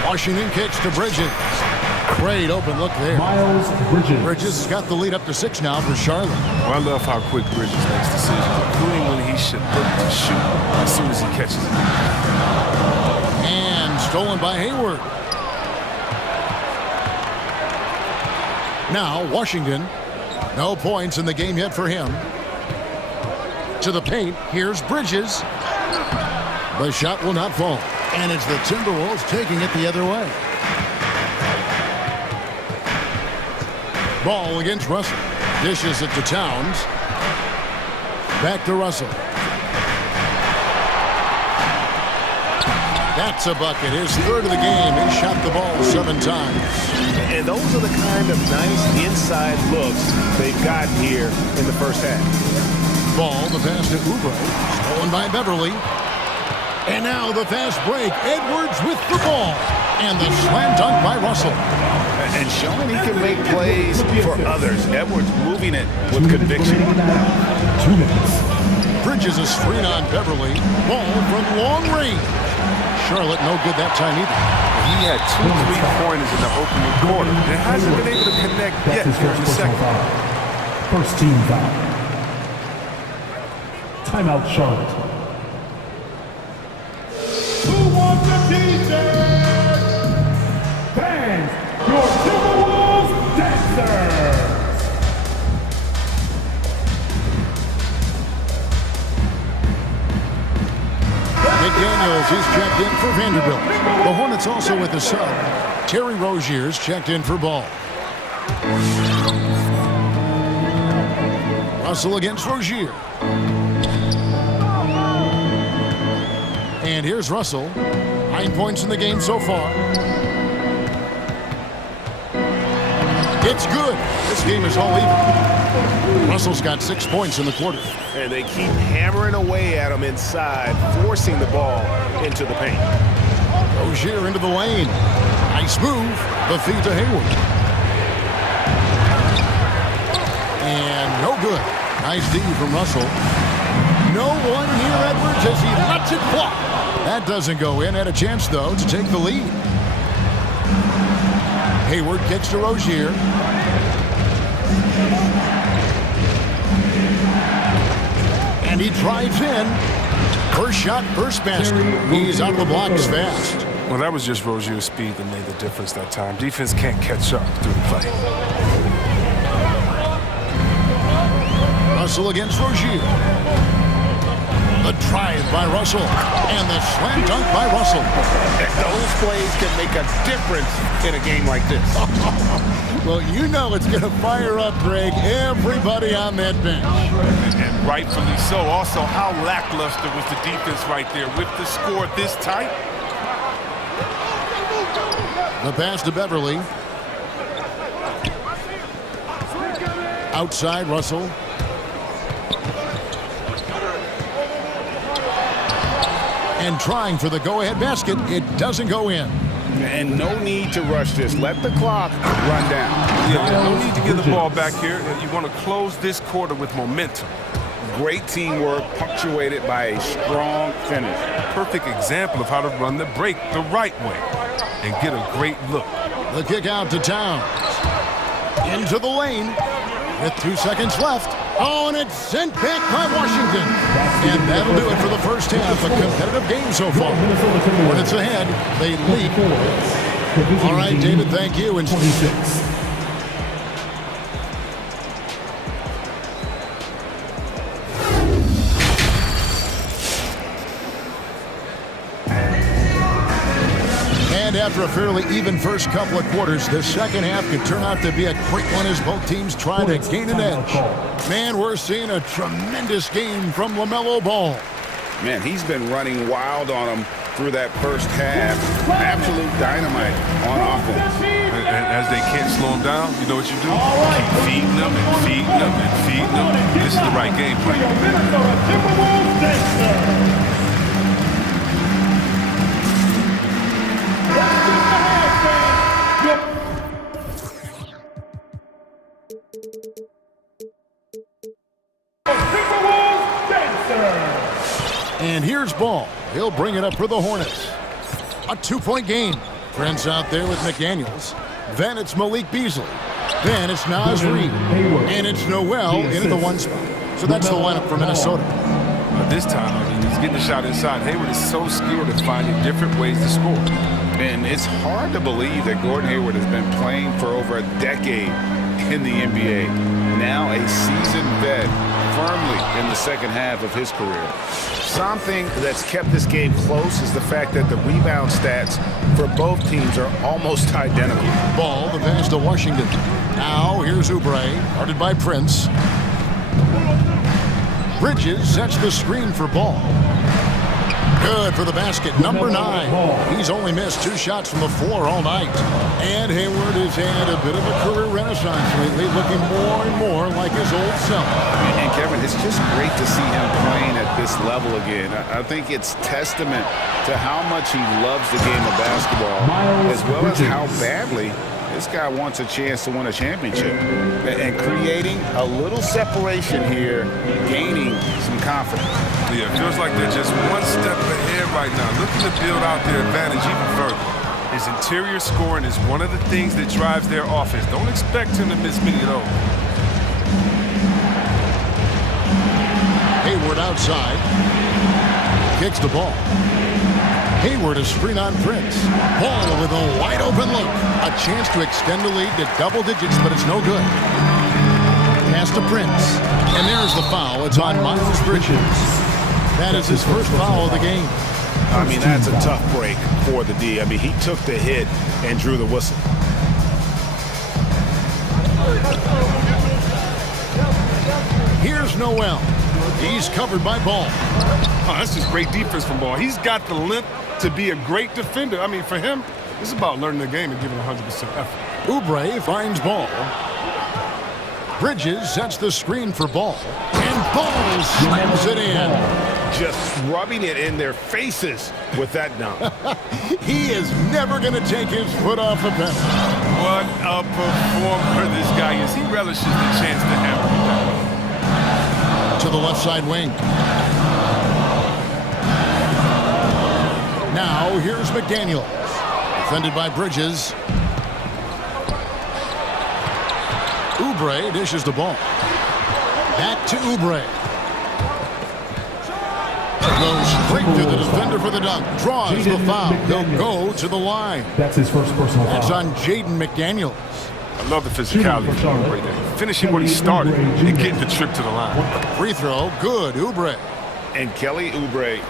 Washington kicks to Bridges. Great open look there. Miles Bridges. Bridges has got the lead up to 6 now for Charlotte. Well, I love how quick Bridges makes decisions, including when he should look to shoot as soon as he catches it. And stolen by Hayward. Now, Washington. No points in the game yet for him. To the paint. Here's Bridges. The shot will not fall. And it's the Timberwolves taking it the other way. Ball against Russell. Dishes it to Towns. Back to Russell. That's a bucket. His third of the game. He shot the ball 7 times. And those are the kind of nice inside looks they've gotten here in the first half. Ball, the pass to Oubre. Stolen by Beverly. And now the fast break. Edwards with the ball. And the slam dunk by Russell. And showing he can make plays for others. Edwards moving it with conviction. 2 minutes. Bridges a screen on Beverly. Ball from long range. Charlotte no good that time either. He had 2 3-pointers in the opening quarter. It hasn't been able to connect yet here in the second. First team foul. Timeout, Charlotte. Who wants the t-shirt? Fans, your Timberwolves dancers. McDaniels is checked in for Vanderbilt. The Hornets also with a sub. Terry Rozier's checked in for Ball. Russell against Rozier. And here's Russell. 9 points in the game so far. It's good. This game is all even. Russell's got 6 points in the quarter. And they keep hammering away at him inside, forcing the ball into the paint. Rozier into the lane. Nice move. The feed to Hayward. And no good. Nice D from Russell. No one near Edwards as he lets it fly. That doesn't go in. Had a chance, though, to take the lead. Hayward kicks to Rozier. And he drives in. First shot, first basket. He's out of the blocks fast. Well, that was just Rozier's speed that made the difference that time. Defense can't catch up through the play. Russell against Rozier. The drive by Russell. And the slam dunk by Russell. Those plays can make a difference in a game like this. Well, you know it's going to fire up, Greg, everybody on that bench. And rightfully so. Also, how lackluster was the defense right there with the score this tight? The pass to Beverly. Outside, Russell. And trying for the go-ahead basket. It doesn't go in. And no need to rush this. Let the clock run down. Yeah, no need to get the ball back here. You want to close this quarter with momentum. Great teamwork punctuated by a strong finish. Perfect example of how to run the break the right way and get a great look. The kick out to Towns. Into the lane with 2 seconds left. Oh, and it's sent back by Washington. And that'll do it for the first half. A competitive game so far. Hornets ahead. They lead. All right, David, thank you. And 26. And after a fairly even first couple of quarters, the second half could turn out to be a quick one as both teams try to gain an edge. Man, we're seeing a tremendous game from LaMelo Ball. Man, he's been running wild on him through that first half. Absolute dynamite on offense. And as they can't slow him down, you know what you do? Keep feeding them and feeding them and feeding them. This is the right game plan. And here's Ball. He'll bring it up for the Hornets. A 2-point game. Friends out there with McDaniels. Then it's Malik Beasley. Then it's Naz Reid. And it's Noel into the 1 spot. So that's the lineup for Minnesota. This time, I mean, he's getting the shot inside. Hayward is so skilled at finding different ways to score. And it's hard to believe that Gordon Hayward has been playing for over a decade in the NBA. Now a seasoned vet, firmly in the second half of his career. Something that's kept this game close is the fact that the rebound stats for both teams are almost identical. Ball, the pass to Washington. Now here's Oubre, guarded by Prince. Bridges sets the screen for Ball. Good for the basket, number 9. He's only missed 2 shots from the floor all night. And Hayward has had a bit of a career renaissance lately, looking more and more like his old self. And Kevin, it's just great to see him playing at this level again. I think it's testament to how much he loves the game of basketball, as well as how badly this guy wants a chance to win a championship. And creating a little separation here, gaining some confidence. Yeah, it feels like they're just one step ahead right now, looking to build out their advantage even further. His interior scoring is one of the things that drives their offense. Don't expect him to miss many of those. Hayward outside. Kicks the ball. Hayward is screen on Prince. Ball with a wide open look. A chance to extend the lead to double digits, but it's no good. Pass to Prince. And there's the foul. It's on Miles Bridges. That is his first foul of the game. I mean, that's a tough break for the D. I mean, he took the hit and drew the whistle. Here's Noel. He's covered by Ball. Oh, that's just great defense from Ball. He's got the length to be a great defender. I mean, for him, it's about learning the game and giving 100% effort. Oubre finds Ball. Bridges sets the screen for Ball. And Ball slams it in. Just rubbing it in their faces with that dunk. He is never going to take his foot off the pedal. What a performer this guy is. He relishes the chance to hammer it down. To the left side wing. Now here's McDaniels. Defended by Bridges. Oubre dishes the ball. Back to Oubre. Goes straight through the defender for the dunk. Draws the foul. He'll go to the line. That's his first personal foul. That's on Jaden McDaniels. I love the physicality of Oubre there. Finishing what he started and getting the trip to the line. Free throw, good, Oubre. And Kelly Oubre,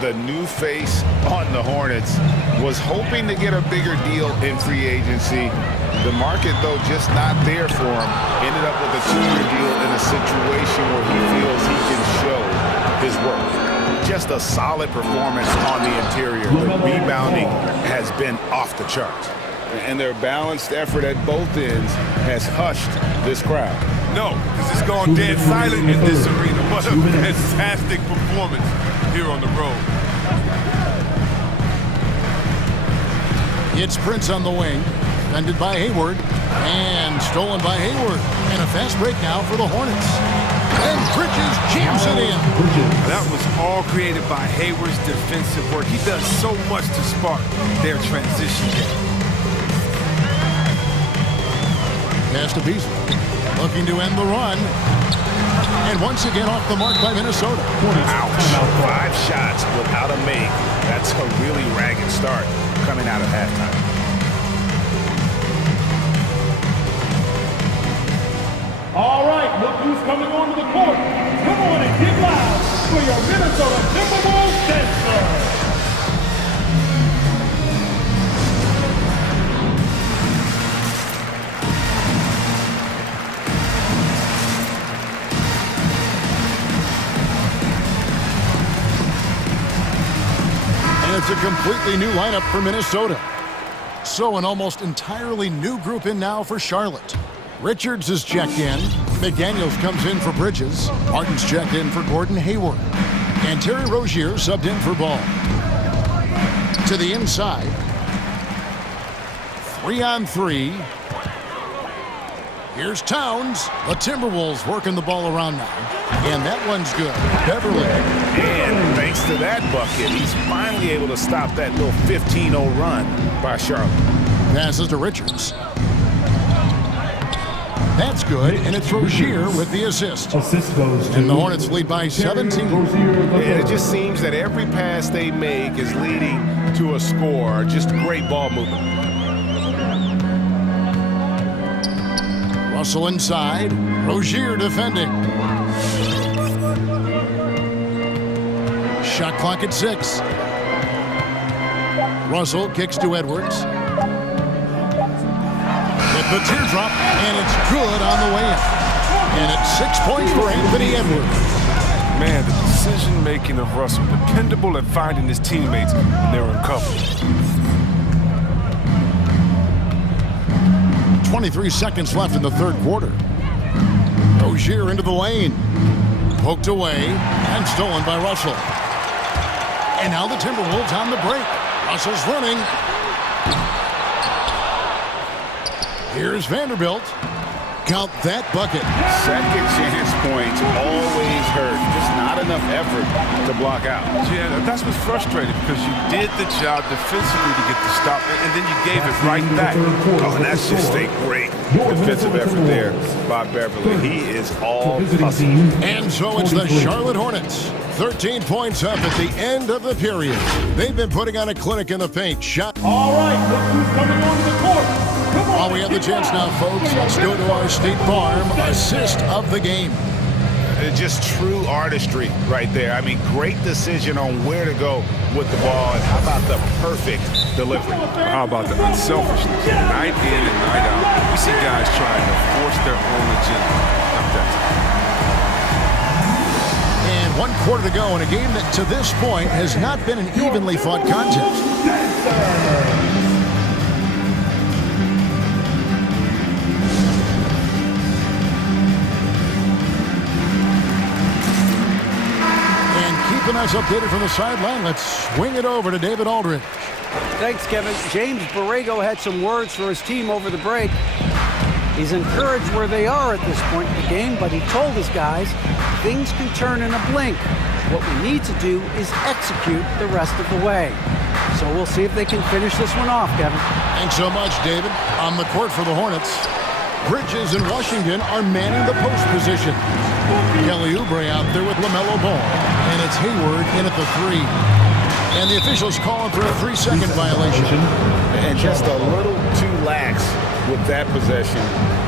the new face on the Hornets, was hoping to get a bigger deal in free agency. The market, though, just not there for him. Ended up with a 2-year deal in a situation where he feels he can show his worth. Just a solid performance on the interior. The rebounding has been off the charts. And their balanced effort at both ends has hushed this crowd. No, because it's gone dead silent in this arena. What a fantastic performance here on the road. It's Prince on the wing. Defended by Hayward. And stolen by Hayward. And a fast break now for the Hornets. And Bridges jams it in. That was all created by Hayward's defensive work. He does so much to spark their transition game. Pass to Beasley. Looking to end the run. And once again off the mark by Minnesota. Ouch. 5 shots without a make. That's a really ragged start coming out of halftime. All right, look who's coming onto the court. Come on and get loud for your Minnesota Timberwolves dancer. And it's a completely new lineup for Minnesota. So an almost entirely new group in now for Charlotte. Richards is checked in. McDaniels comes in for Bridges. Martin's checked in for Gordon Hayward. And Terry Rozier subbed in for Ball. To the inside. 3-on-3. Here's Towns. The Timberwolves working the ball around now. And that one's good. Beverly. And thanks to that bucket, he's finally able to stop that little 15-0 run by Charlotte. Passes to Richards. That's good, and it's Rozier with the assist. Assist goes to... And the Hornets lead by 17. And it just seems that every pass they make is leading to a score. Just great ball movement. Russell inside. Rozier defending. Shot clock at 6. Russell kicks to Edwards. The teardrop, and it's good on the way in. And it's 6 points for Anthony Edwards. Man, the decision-making of Russell, dependable at finding his teammates when they're in cover. 23 seconds left in the third quarter. Rozier into the lane. Poked away and stolen by Russell. And now the Timberwolves on the break. Russell's running. Here's Vanderbilt. Count that bucket. Second chance points always hurt. Just not enough effort to block out. Yeah, that's what's frustrating because you did the job defensively to get the stop, and then you gave it right back. Oh, and that's just a great defensive effort there by Beverly. He is all hustle. And so it's the Charlotte Hornets. 13 points up at the end of the period. They've been putting on a clinic in the paint. Shot. All right, look who's coming onto the court. While we have the chance now, folks, let's go to our State Farm assist of the game. Just true artistry right there. I mean, great decision on where to go with the ball. And how about the perfect delivery? How about the unselfishness? Night in and night out, we see guys trying to force their own agenda. Not that time. And 1 quarter to go in a game that to this point has not been an evenly fought contest. Keeping us updated from the sideline, let's swing it over to David Aldridge. Thanks, Kevin. James Borrego had some words for his team over the break. He's encouraged where they are at this point in the game, but he told his guys things can turn in a blink. What we need to do is execute the rest of the way. So we'll see if they can finish this one off, Kevin. Thanks so much, David. On the court for the Hornets, Bridges and Washington are manning the post position. Kelly Oubre out there with LaMelo Ball. And it's Hayward in at the 3. And the officials calling for a 3-second violation. And just a little too lax with that possession,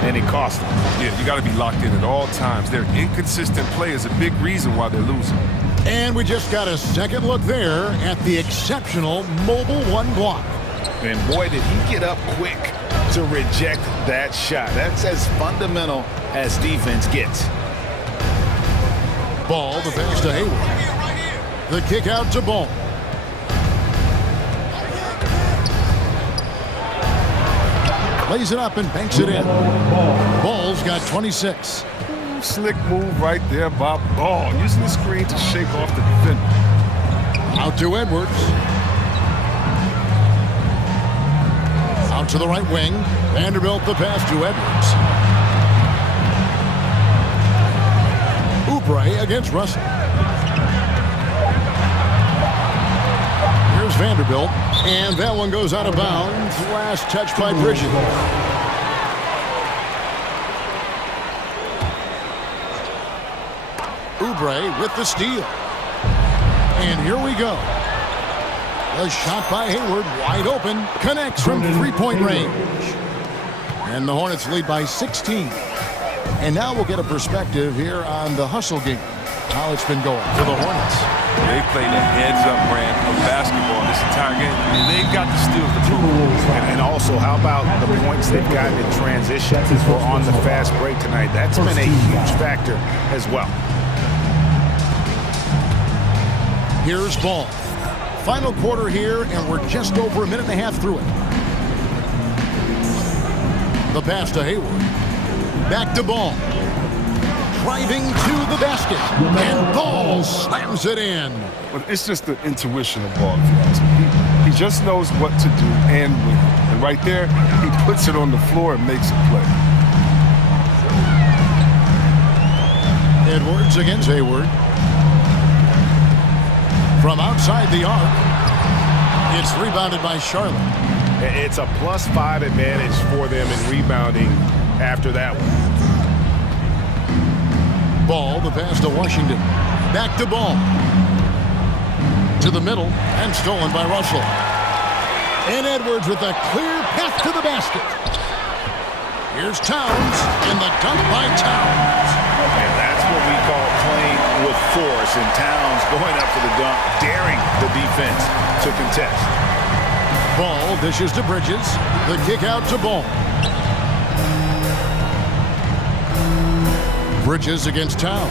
and it cost them. Yeah, you got to be locked in at all times. Their inconsistent play is a big reason why they're losing. And we just got a second look there at the exceptional mobile 1 block. And boy, did he get up quick to reject that shot. That's as fundamental as defense gets. Ball, the pass to Hayward. The kick out to Ball. Lays it up and banks it in. Ball's got 26. Slick move right there by Ball, using the screen to shake off the defender. Out to Edwards. Out to the right wing. Vanderbilt the pass to Edwards. Oubre against Russell. Here's Vanderbilt. And that one goes out of bounds. Last touch by Bridges. Oubre with the steal. And here we go. A shot by Hayward, wide open, connects from 3-point range. And the Hornets lead by 16. And now we'll get a perspective here on the hustle game, how it's been going for the Hornets. They played a heads-up brand of basketball this entire game, and they've got the steals to prove. And also, how about the points they've gotten in transition or on the fast break tonight? That's been a huge factor as well. Here's Ball. Final quarter here, and we're just over a minute and a half through it. The pass to Hayward. Back to Ball. Driving to the basket. And Ball slams it in. But it's just the intuition of Ball, if you ask me. He just knows what to do and when. And right there, he puts it on the floor and makes a play. Edwards against Hayward. From outside the arc. It's rebounded by Charlotte. It's a +5 advantage for them in rebounding after that one. Ball, the pass to Washington. Back to Ball. To the middle, and stolen by Russell. And Edwards with a clear path to the basket. Here's Towns, and the dunk by Towns. And that's what we call playing with force. And Towns going up for the dunk, daring the defense to contest. Ball dishes to Bridges. The kick out to Ball. Bridges against Towns.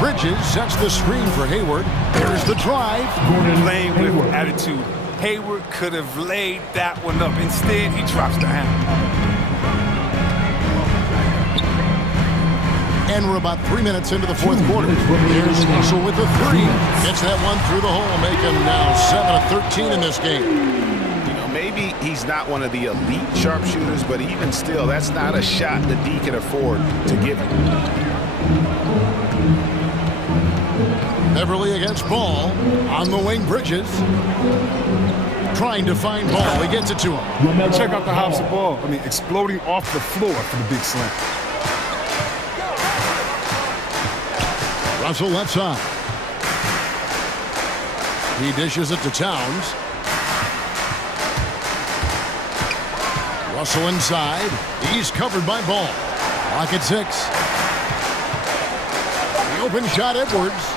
Bridges sets the screen for Hayward. There's the drive. Playing with attitude. Hayward could have laid that one up. Instead, he drops the hammer. And we're about 3 minutes into the fourth quarter. Here's Russell with the 3. Gets that one through the hole, making now 7 of 13 in this game. maybe he's not one of the elite sharpshooters, but even still, that's not a shot that D can afford to give him. Beverly against Ball. On the wing, Bridges. Trying to find Ball. He gets it to him. And check out the hops of Ball. I mean, exploding off the floor for the big slam. Russell left side. He dishes it to Towns. Russell inside. He's covered by Ball. Clock at 6. The open shot, Edwards.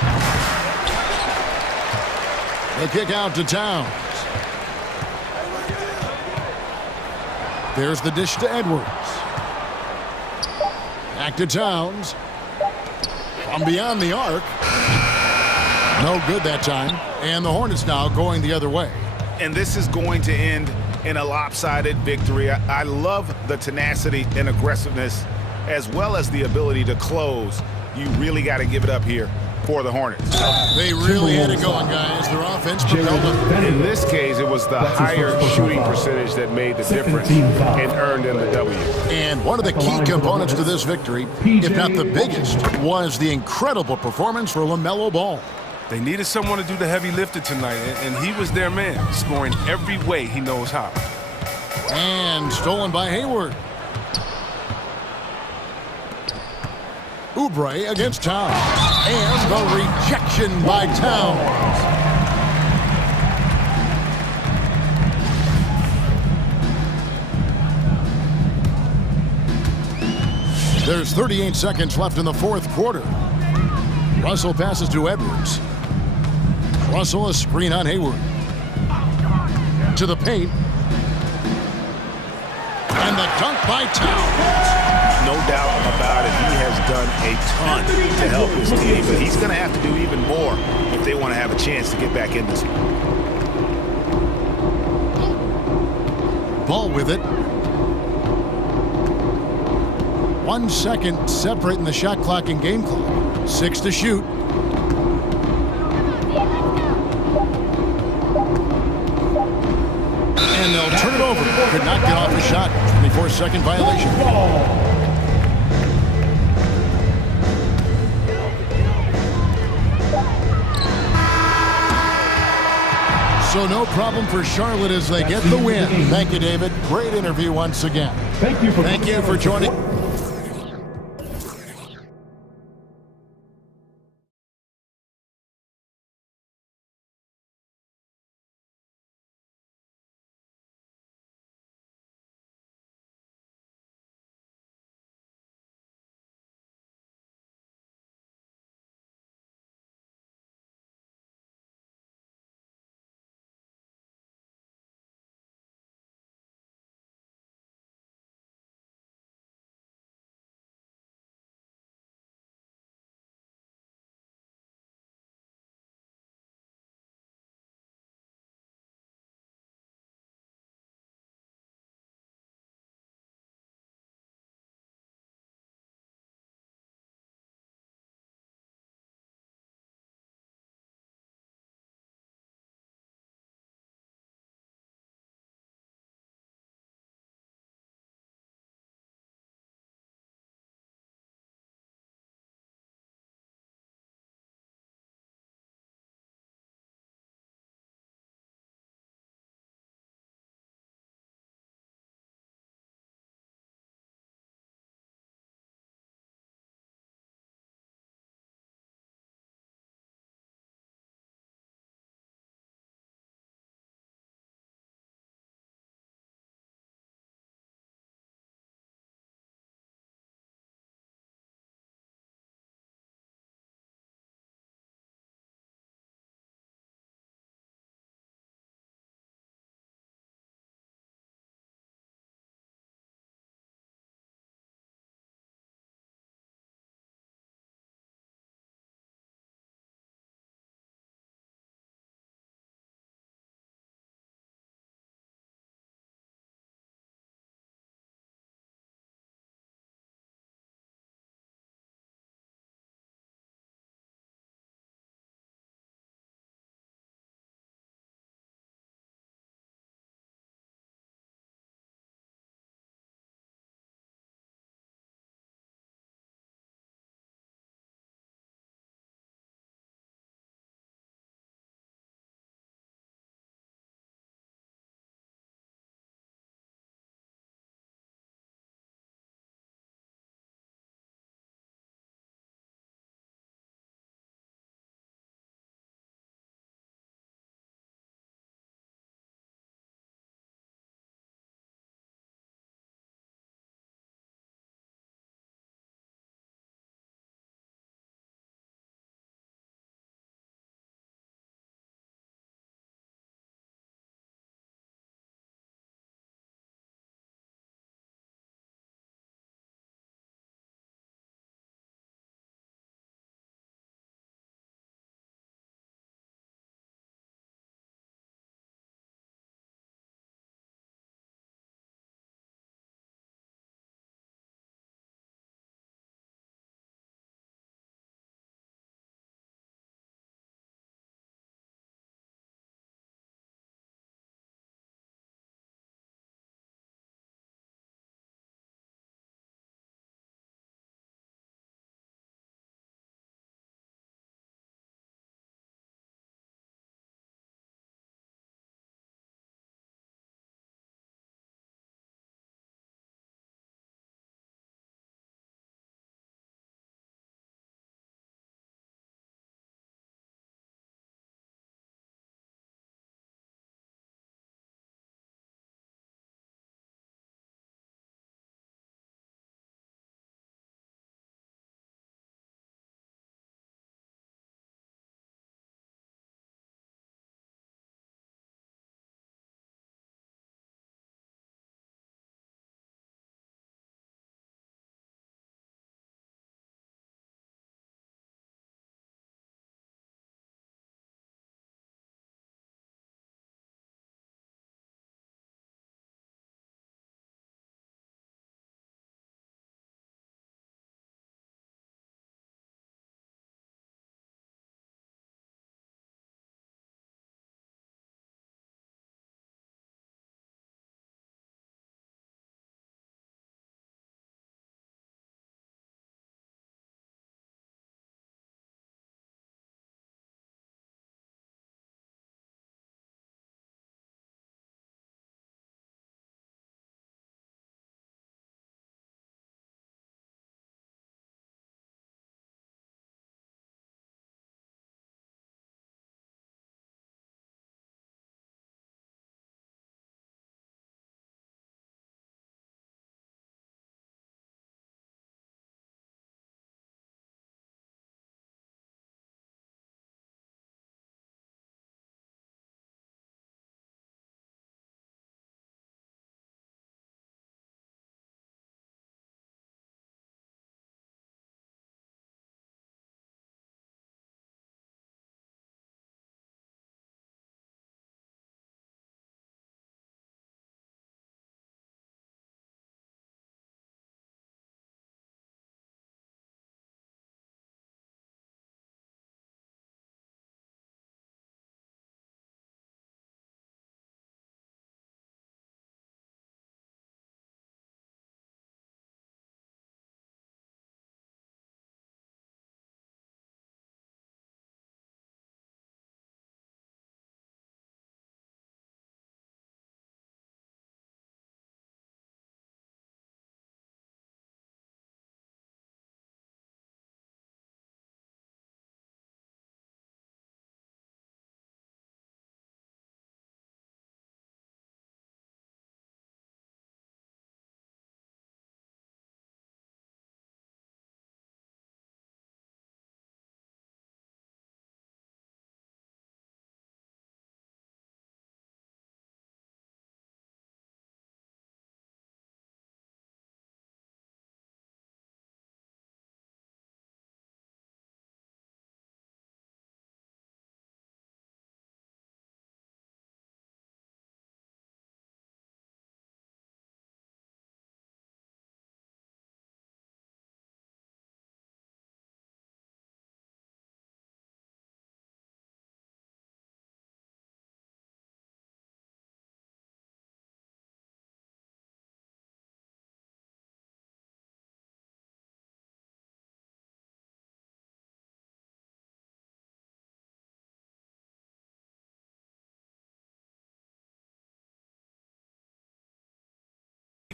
The kick out to Towns. There's the dish to Edwards. Back to Towns. From beyond the arc. No good that time. And the Hornets now going the other way. And this is going to end in a lopsided victory. I love the tenacity and aggressiveness as well as the ability to close. You really got to give it up here for the Hornets. They really had it going, guys. Their offense propelled them. In this case, it was the higher shooting percentage that made the difference and earned them the W. And one of the key components to this victory, if not the biggest, was the incredible performance for LaMelo Ball. They needed someone to do the heavy lifting tonight, and he was their man, scoring every way he knows how. And stolen by Hayward. Oubre against Towns. And the rejection by Towns. There's 38 seconds left in the fourth quarter. Russell passes to Edwards. Russell, a screen on Hayward. To the paint. And the dunk by Towns. No doubt about it. He has done a ton to help his team, but he's going to have to do even more if they want to have a chance to get back in this one. Ball with it. 1 second separating the shot clock and game clock. 6 to shoot. And they'll turn it over. Could not get off the shot. 24-second violation. So no problem for Charlotte as they get the win. Thank you, David. Great interview once again. Thank you for joining.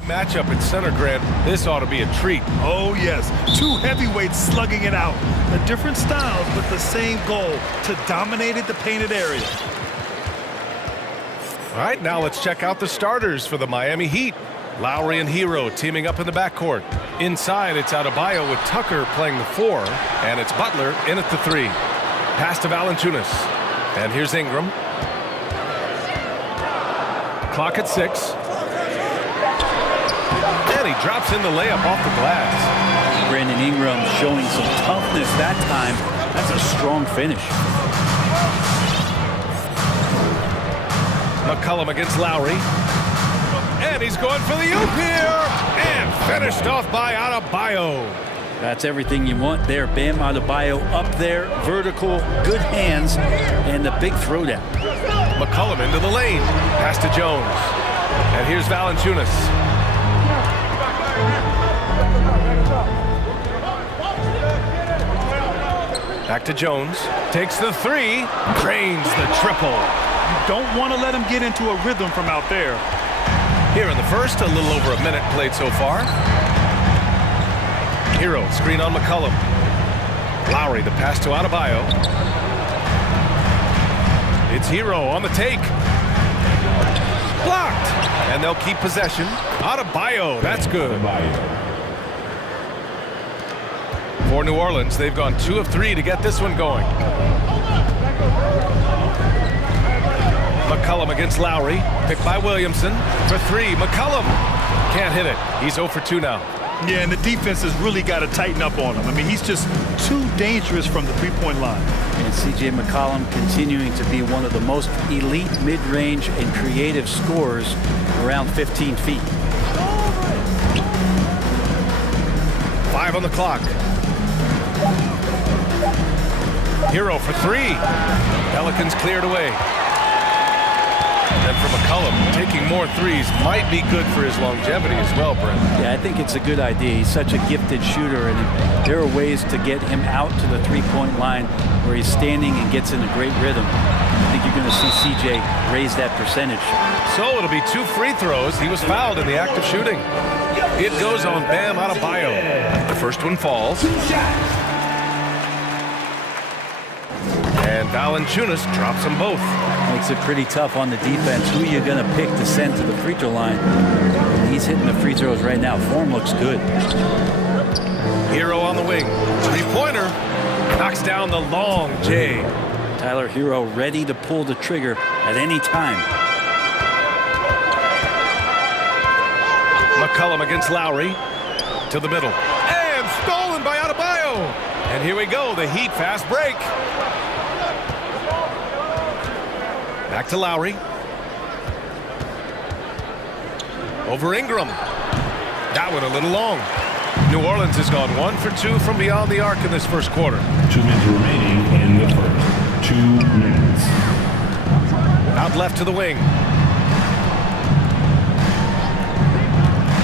Matchup in center, Grant. This ought to be a treat. Oh, yes. Two heavyweights slugging it out. The different styles, but the same goal, to dominate at the painted area. All right, now let's check out the starters for the Miami Heat. Lowry and Hero teaming up in the backcourt. Inside, it's Adebayo with Tucker playing the 4, and it's Butler in at the 3. Pass to Valanciunas. And here's Ingram. Clock at 6. And he drops in the layup off the glass. Brandon Ingram showing some toughness that time. That's a strong finish. McCollum against Lowry. And he's going for the oop here. And finished off by Adebayo. That's everything you want there. Bam Adebayo up there, vertical, good hands, and the big throwdown. McCollum into the lane. Pass to Jones. And here's Valanciunas. Back to Jones. Takes the 3. Drains the triple. You don't want to let him get into a rhythm from out there. Here in the first, a little over a minute played so far. Hero, screen on McCollum. Lowry, the pass to Adebayo. It's Hero on the take. Blocked. And they'll keep possession. Adebayo, that's good. For New Orleans, they've gone 2 of 3 to get this one going. McCollum against Lowry. Picked by Williamson for 3. McCollum can't hit it. He's 0 for 2 now. Yeah, and the defense has really got to tighten up on him. I mean, he's just too dangerous from the three-point line. And C.J. McCollum continuing to be one of the most elite mid-range and creative scorers around 15 feet. 5 on the clock. Hero for 3. Pelicans cleared away. And for McCollum, taking more threes might be good for his longevity as well, Brent. Yeah, I think it's a good idea. He's such a gifted shooter, and there are ways to get him out to the three-point line where he's standing and gets in a great rhythm. I think you're going to see CJ raise that percentage. So it'll be 2 free throws. He was fouled in the act of shooting. It goes on Bam Adebayo. The first one falls. And Valanciunas drops them both. Makes it pretty tough on the defense. Who are you going to pick to send to the free throw line? He's hitting the free throws right now. Form looks good. Hero on the wing. 3-pointer. Knocks down the long J. Tyler Hero ready to pull the trigger at any time. McCollum against Lowry. To the middle. And stolen by Adebayo. And here we go. The Heat fast break. Back to Lowry. Over Ingram. That one a little long. New Orleans has gone 1 for 2 from beyond the arc in this first quarter. 2 minutes remaining in the first. 2 minutes. Out left to the wing.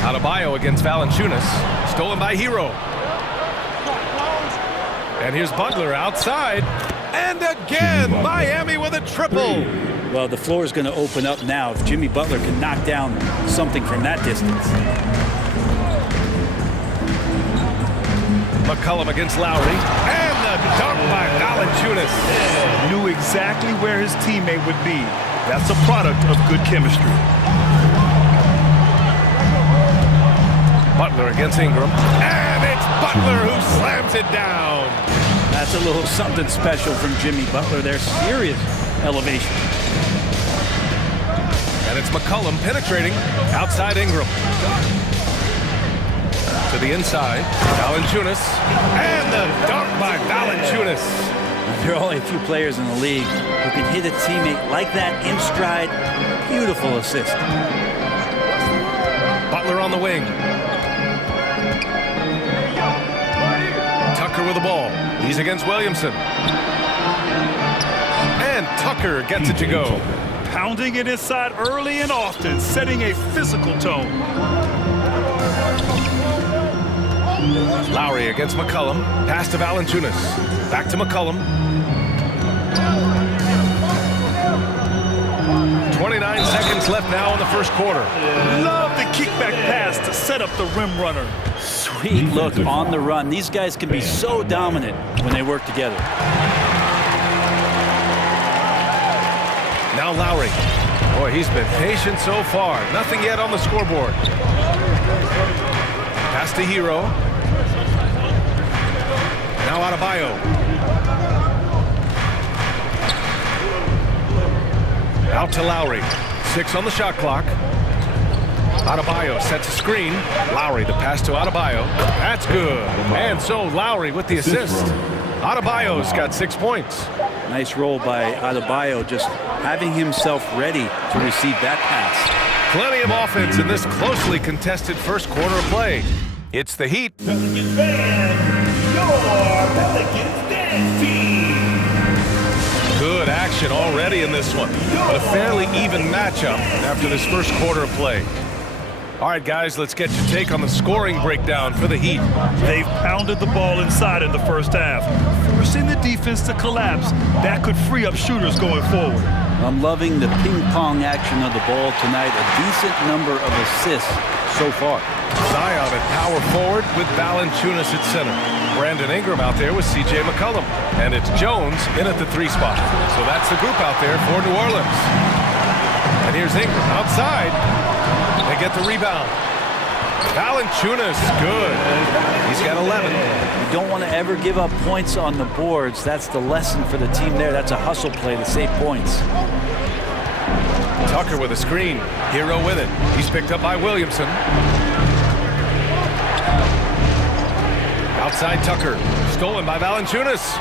Adebayo against Valanciunas. Stolen by Hero. And here's Butler outside. And again, Miami with a triple. Well, the floor is going to open up now if Jimmy Butler can knock down something from that distance. McCollum against Lowry. And the dunk by Valanciunas. Knew exactly where his teammate would be. That's a product of good chemistry. Butler against Ingram. And it's Butler who slams it down. That's a little something special from Jimmy Butler. There's serious elevation. And it's McCollum penetrating outside Ingram. To the inside, Valanciunas. And the dunk by Valanciunas. There are only a few players in the league who can hit a teammate like that in stride. Beautiful assist. Butler on the wing. Tucker with the ball. He's against Williamson. And Tucker gets it to go. Pounding it inside early and often, setting a physical tone. Lowry against McCollum. Pass to Valanciunas. Back to McCollum. 29 seconds left now in the first quarter. Love the kickback pass to set up the rim runner. Sweet look on the run. These guys can be so dominant when they work together. Now Lowry. Boy, he's been patient so far. Nothing yet on the scoreboard. Pass to Hero. Now Adebayo. Out to Lowry. 6 on the shot clock. Adebayo sets a screen. Lowry, the pass to Adebayo. That's good. And so Lowry with the assist. Adebayo's got 6 points. Nice roll by Adebayo, just having himself ready to receive that pass. Plenty of offense in this closely contested first quarter of play. It's the Heat. Pelicans fans, your Pelicans dance team. Good action already in this one, but a fairly even matchup after this first quarter of play. All right, guys, let's get your take on the scoring breakdown for the Heat. They've pounded the ball inside in the first half, forcing the defense to collapse. That could free up shooters going forward. I'm loving the ping-pong action of the ball tonight. A decent number of assists so far. Zion at power forward with Valanciunas at center. Brandon Ingram out there with C.J. McCollum. And it's Jones in at the 3 spot. So that's the group out there for New Orleans. And here's Ingram outside. They get the rebound. Valanciunas, good. He's got 11. You don't want to ever give up points on the boards. That's the lesson for the team there. That's a hustle play to save points. Tucker with a screen. Hero with it. He's picked up by Williamson. Outside Tucker. Stolen by Valanciunas.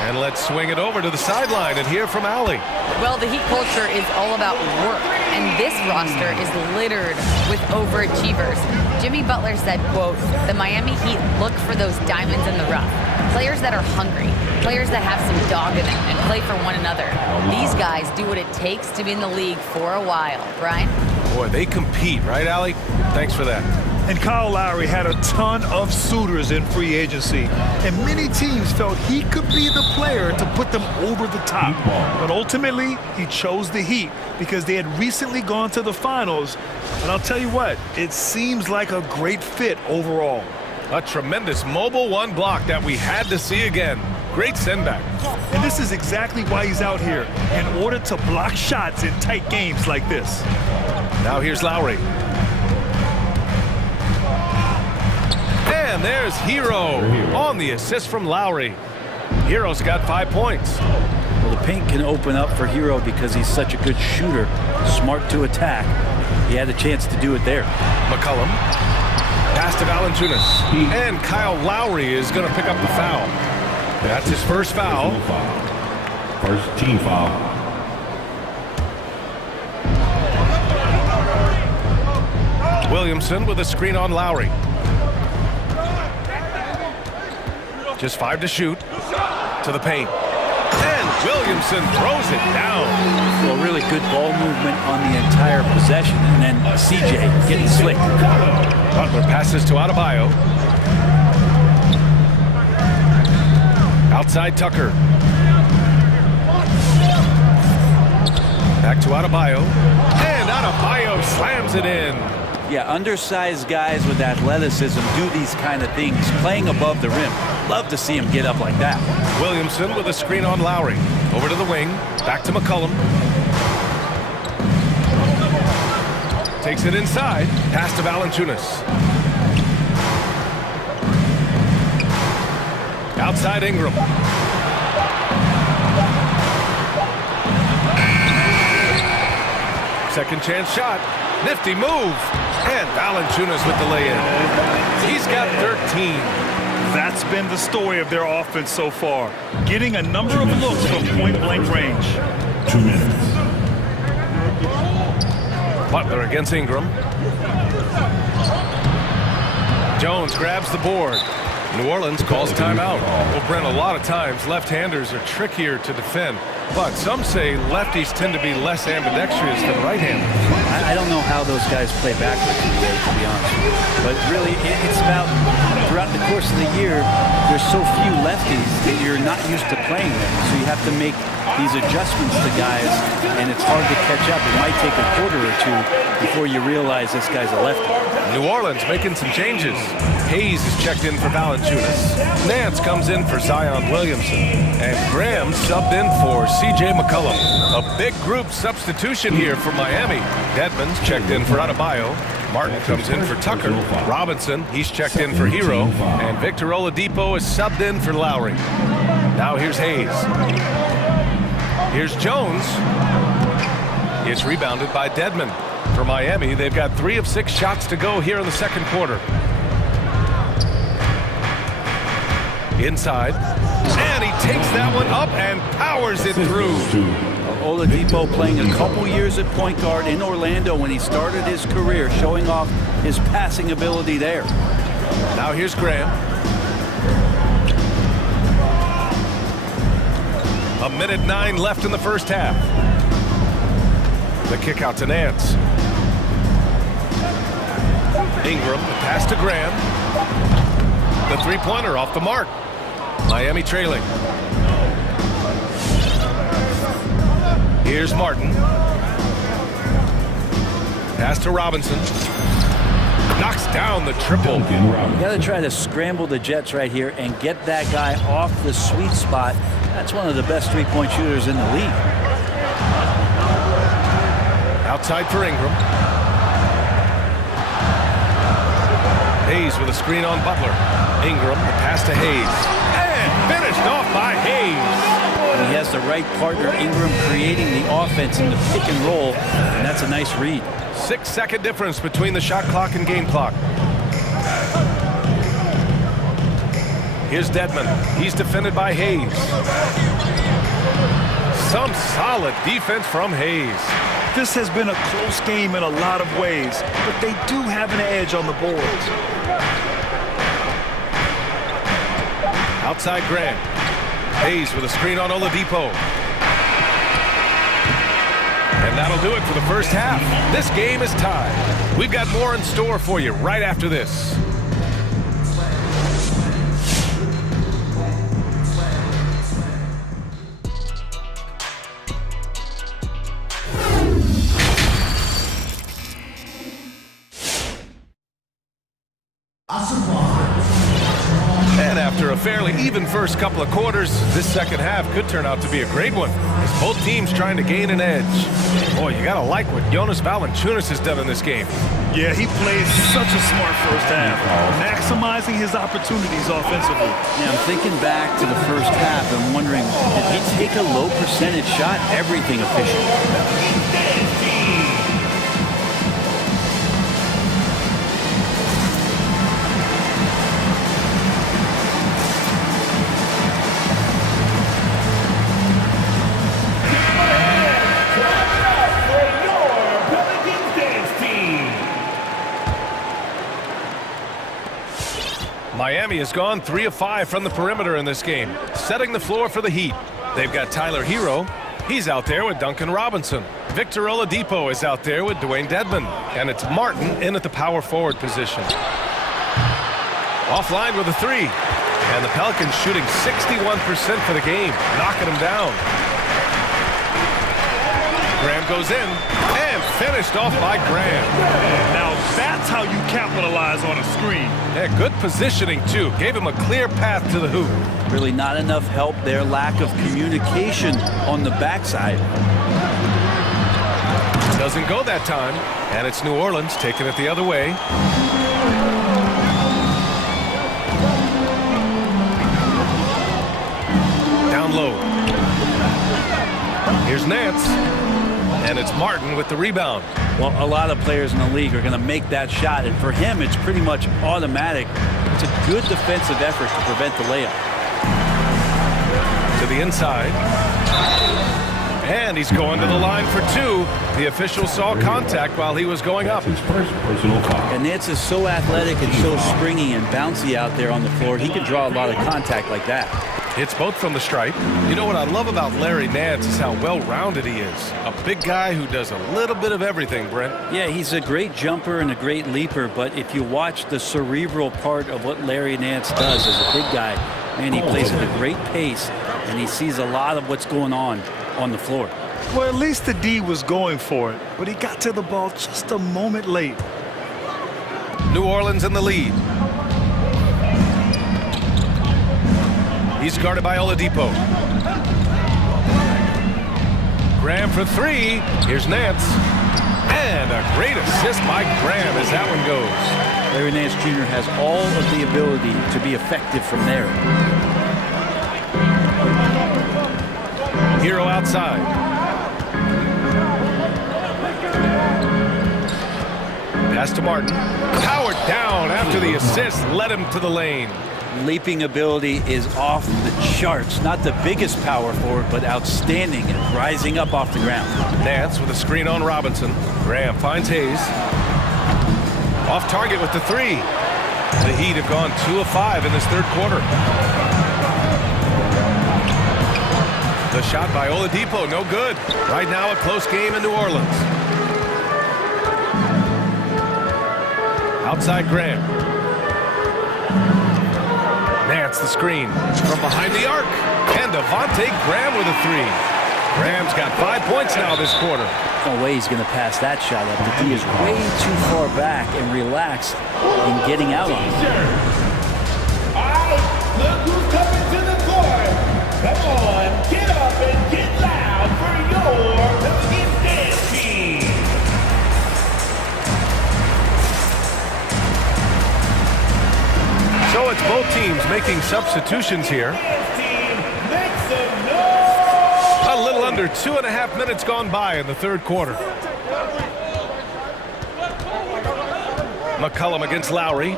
And let's swing it over to the sideline and hear from Allie. Well, the Heat culture is all about work, and this roster is littered with overachievers. Jimmy Butler said, quote, "The Miami Heat look for those diamonds in the rough. Players that are hungry, players that have some dog in them and play for one another. These guys do what it takes to be in the league for a while." Brian? Boy, they compete, right, Allie? Thanks for that. And Kyle Lowry had a ton of suitors in free agency, and many teams felt he could be the player to put them over the top. But ultimately, he chose the Heat because they had recently gone to the finals. And I'll tell you what, it seems like a great fit overall. A tremendous mobile one block that we had to see again. Great send-back. And this is exactly why he's out here, in order to block shots in tight games like this. Now here's Lowry. And there's Hero on the assist from Lowry. Hero's got 5 points. Well, the paint can open up for Hero because he's such a good shooter, smart to attack. He had a chance to do it there. McCollum. Pass to Valanciunas. And Kyle Lowry is going to pick up the foul. That's his first foul. First team foul. Williamson with a screen on Lowry. Just 5 to shoot. To the paint. And Williamson throws it down. Well, really good ball movement on the entire possession. And then CJ getting slick. Butler passes to Adebayo. Outside Tucker. Back to Adebayo. And Adebayo slams it in. Yeah, undersized guys with athleticism do these kind of things, playing above the rim. Love to see him get up like that. Williamson with a screen on Lowry. Over to the wing. Back to McCollum. Takes it inside. Pass to Valanciunas. Outside Ingram. Second chance shot. Nifty move. And Valanciunas with the lay-in. He's got 13. That's been the story of their offense so far, getting a number of looks from point-blank range. 2 minutes. Butler against Ingram. Jones grabs the board. New Orleans calls timeout. Well, Brent, a lot of times left-handers are trickier to defend, but some say lefties tend to be less ambidextrous than right-handers. I don't know how those guys play backwards today, to be honest. But really, it's about throughout the course of the year, there's so few lefties that you're not used to playing with. So you have to make these adjustments to guys, and it's hard to catch up. It might take a quarter or two before you realize this guy's a lefty. New Orleans making some changes. Hayes is checked in for Valanciunas. Nance comes in for Zion Williamson. And Graham subbed in for C.J. McCollum. A big group substitution here for Miami. Dedmon's checked in for Adebayo. Martin comes in for Tucker. Robinson, he's checked in for Hero. And Victor Oladipo is subbed in for Lowry. Now here's Hayes. Here's Jones. It's rebounded by Dedmon. For Miami, they've got 3 of 6 shots to go here in the second quarter. Inside. And he takes that one up and powers it through. Oladipo playing a couple years at point guard in Orlando when he started his career, showing off his passing ability there. Now here's Graham. A minute 9 left in the first half. The kick out to Nance. Ingram, the pass to Graham. The three-pointer off the mark. Miami trailing. Here's Martin. Pass to Robinson. Knocks down the triple. You got to try to scramble the Jets right here and get that guy off the sweet spot. That's one of the best three-point shooters in the league. Outside for Ingram. Hayes with a screen on Butler. Ingram, the pass to Hayes. And finished off by Hayes. He has the right partner, Ingram, creating the offense in the pick and roll, and that's a nice read. 6-second difference between the shot clock and game clock. Here's Dedmon. He's defended by Hayes. Some solid defense from Hayes. This has been a close game in a lot of ways, but they do have an edge on the boards. Outside Graham. Hayes with a screen on Oladipo. And that'll do it for the first half. This game is tied. We've got more in store for you right after this. And after a fairly even first couple of quarters, this second half could turn out to be a great one, as both teams trying to gain an edge. Boy, you gotta like what Jonas Valanciunas has done in this game. Yeah, he played such a smart first half, maximizing his opportunities offensively. Yeah, I'm thinking back to the first half and wondering, did he take a low percentage shot? Everything efficient. Miami has gone 3 of 5 from the perimeter in this game, setting the floor for the Heat. They've got Tyler Hero. He's out there with Duncan Robinson. Victor Oladipo is out there with Dwayne Dedmon. And it's Martin in at the power forward position. Offline with a 3. And the Pelicans shooting 61% for the game, knocking them down. Graham goes in and finished off by Graham. Now that's how you capitalize on a screen. Yeah, good positioning too. Gave him a clear path to the hoop. Really not enough help there. Lack of communication on the backside. Doesn't go that time. And it's New Orleans taking it the other way. Down low. Here's Nance. And it's Martin with the rebound. Well, a lot of players in the league are going to make that shot, and for him, it's pretty much automatic. It's a good defensive effort to prevent the layup. To the inside. And he's going to the line for 2. The official saw contact while he was going up. And Nance is so athletic and so springy and bouncy out there on the floor. He can draw a lot of contact like that. Hits both from the stripe. You know what I love about Larry Nance is how well-rounded he is. A big guy who does a little bit of everything, Brent. Yeah, he's a great jumper and a great leaper, but if you watch the cerebral part of what Larry Nance does as a big guy, man, he plays at a great pace, and he sees a lot of what's going on the floor. Well, at least the D was going for it, but he got to the ball just a moment late. New Orleans in the lead. He's guarded by Oladipo. Graham for three. Here's Nance. And a great assist by Graham as that one goes. Larry Nance Jr. has all of the ability to be effective from there. Hero outside. Pass to Martin. Powered down after the assist led him to the lane. Leaping ability is off the charts. Not the biggest power forward, but outstanding at rising up off the ground. Nance with a screen on Robinson. Graham finds Hayes. Off target with the three. The Heat have gone 2 of 5 in this third quarter. The shot by Oladipo, no good. Right now a close game in New Orleans. Outside Graham. Nance the screen from behind the arc. And Devontae Graham with a three. Graham's got 5 points now this quarter. No way he's going to pass that shot up. The D is way too far back and relaxed in getting out on it. All right, look who's coming to the court. Come on, get up and get loud for your Pelicans dance team. So it's both teams making substitutions here. A little under 2.5 minutes gone by in the third quarter. McCollum against Lowry.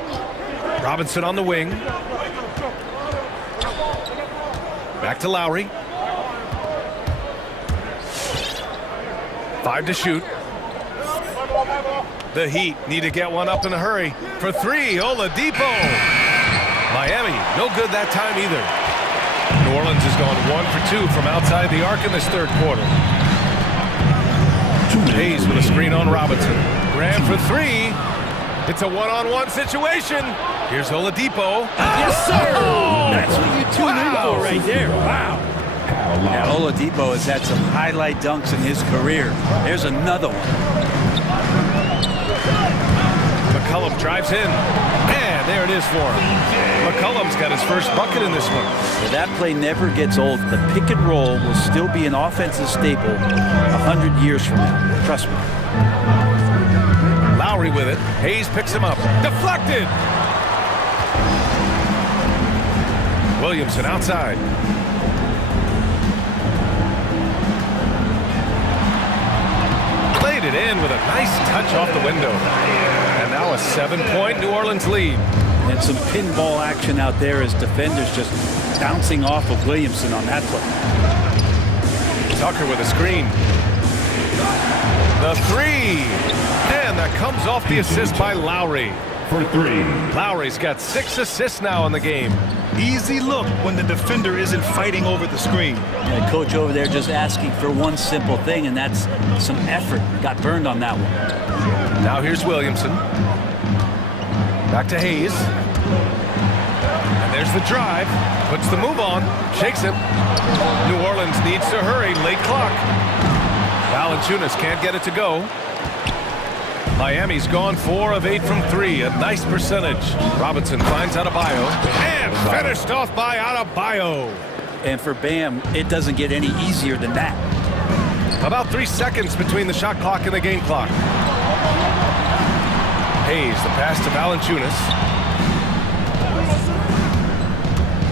Robinson on the wing. Back to Lowry. 5 to shoot. The Heat need to get one up in a hurry. For three, Oladipo. Miami, no good that time either. New Orleans has gone 1 for 2 from outside the arc in this third quarter. Hayes with a screen on Robinson. Graham for three. It's a one-on-one situation. Here's Oladipo. Yes, sir! That's what you tune in for right there. Wow. Now, Oladipo has had some highlight dunks in his career. There's another one. McCollum drives in. And there it is for him. McCollum's got his first bucket in this one. Well, that play never gets old. The pick and roll will still be an offensive staple 100 years from now. Trust me. Lowry with it. Hayes picks him up. Deflected! Williamson outside. Played it in with a nice touch off the window. And now a 7-point New Orleans lead. And some pinball action out there as defenders just bouncing off of Williamson on that play. Tucker with a screen. The three. And that comes off the assist by Lowry. For three. Lowry's got 6 assists now in the game. Easy look when the defender isn't fighting over the screen. Yeah, coach over there just asking for one simple thing, and that's some effort. Got burned on that one. Now here's Williamson. Back to Hayes. And there's the drive. Puts the move on. Shakes him. New Orleans needs to hurry. Late clock. Valanciunas can't get it to go. Miami's gone 4 of 8 from 3. A nice percentage. Robinson finds Adebayo. And finished off by Adebayo. And for Bam, it doesn't get any easier than that. About 3 seconds between the shot clock and the game clock. Hayes, the pass to Valanciunas.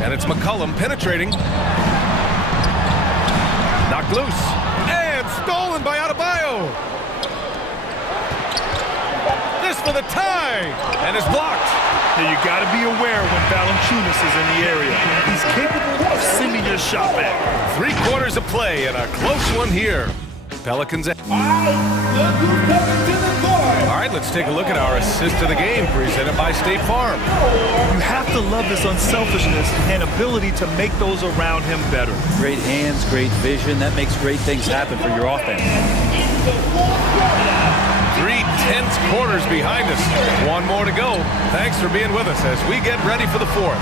And it's McCollum penetrating. Knocked loose. And stolen by Adebayo. This for the tie. And is blocked. Now you got to be aware when Valanciunas is in the area. He's capable of sending your shot back. 3 quarters of play and a close one here. Pelicans. All right, let's take a look at our assist of the game presented by State Farm. You have to love his unselfishness and ability to make those around him better. Great hands, great vision. That makes great things happen for your offense. 3 tense quarters behind us. 1 more to go. Thanks for being with us as we get ready for the 4th.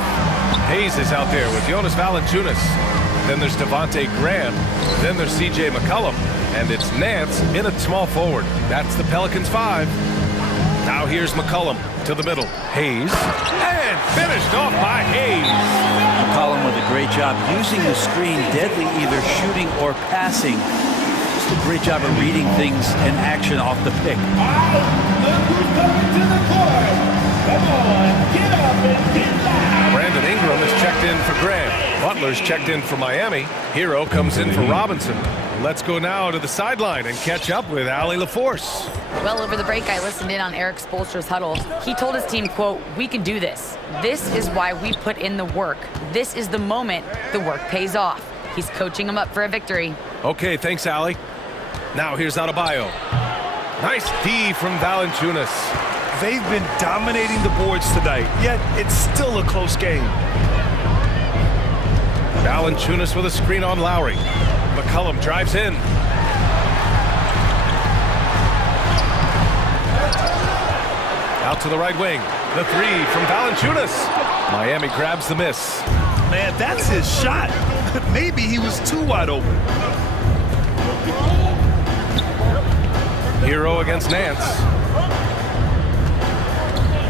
Hayes is out there with Jonas Valanciunas. Then there's Devontae Graham. Then there's C.J. McCollum. And it's Nance in at small forward. That's the Pelicans 5. Now here's McCollum to the middle. Hayes. And finished off by Hayes. McCollum with a great job using the screen deadly, either shooting or passing. Just a great job of reading things in action off the pick. Look who's coming to the court. Come on, get up and get loud. Brandon Ingram is checked in for Graham. Butler's checked in for Miami. Hero comes in for Robinson. Let's go now to the sideline and catch up with Allie LaForce. Well, over the break, I listened in on Eric Spoelstra's huddle. He told his team, quote, "We can do this. This is why we put in the work. This is the moment the work pays off." He's coaching them up for a victory. Okay, thanks, Allie. Now here's Adebayo. Nice D from Valanciunas. They've been dominating the boards tonight, yet it's still a close game. Valanciunas with a screen on Lowry. McCollum drives in. Out to the right wing. The three from Valanciunas. Miami grabs the miss. Man, that's his shot. Maybe he was too wide open. Hero against Nance.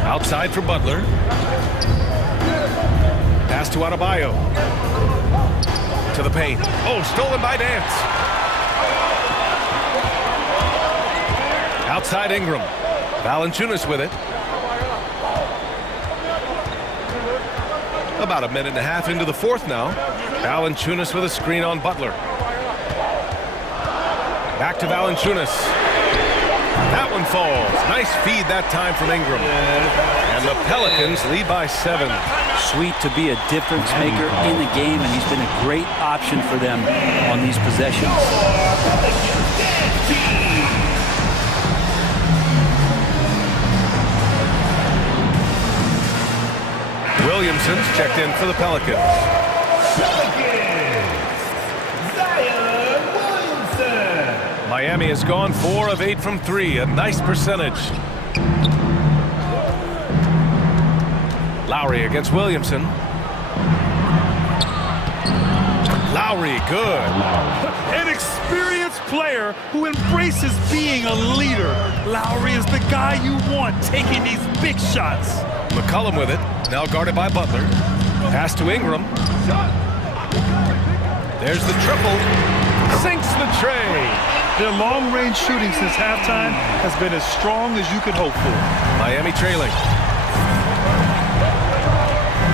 Outside for Butler. Pass to Adebayo. To the paint. Oh, stolen by Nance. Outside Ingram. Valanciunas with it. About a minute and a half into the fourth now. Valanciunas with a screen on Butler. Back to Valanciunas. That one falls. Nice feed that time from Ingram. And the Pelicans lead by 7. Sweet to be a difference maker in the game, and he's been a great option for them on these possessions. Williamson's checked in for the Pelicans. Miami has gone 4 of 8 from 3, a nice percentage. Lowry against Williamson. Lowry, good. An experienced player who embraces being a leader. Lowry is the guy you want taking these big shots. McCollum with it, now guarded by Butler. Pass to Ingram. There's the triple. Sinks the tray. Their long-range shooting since halftime has been as strong as you could hope for. Miami trailing.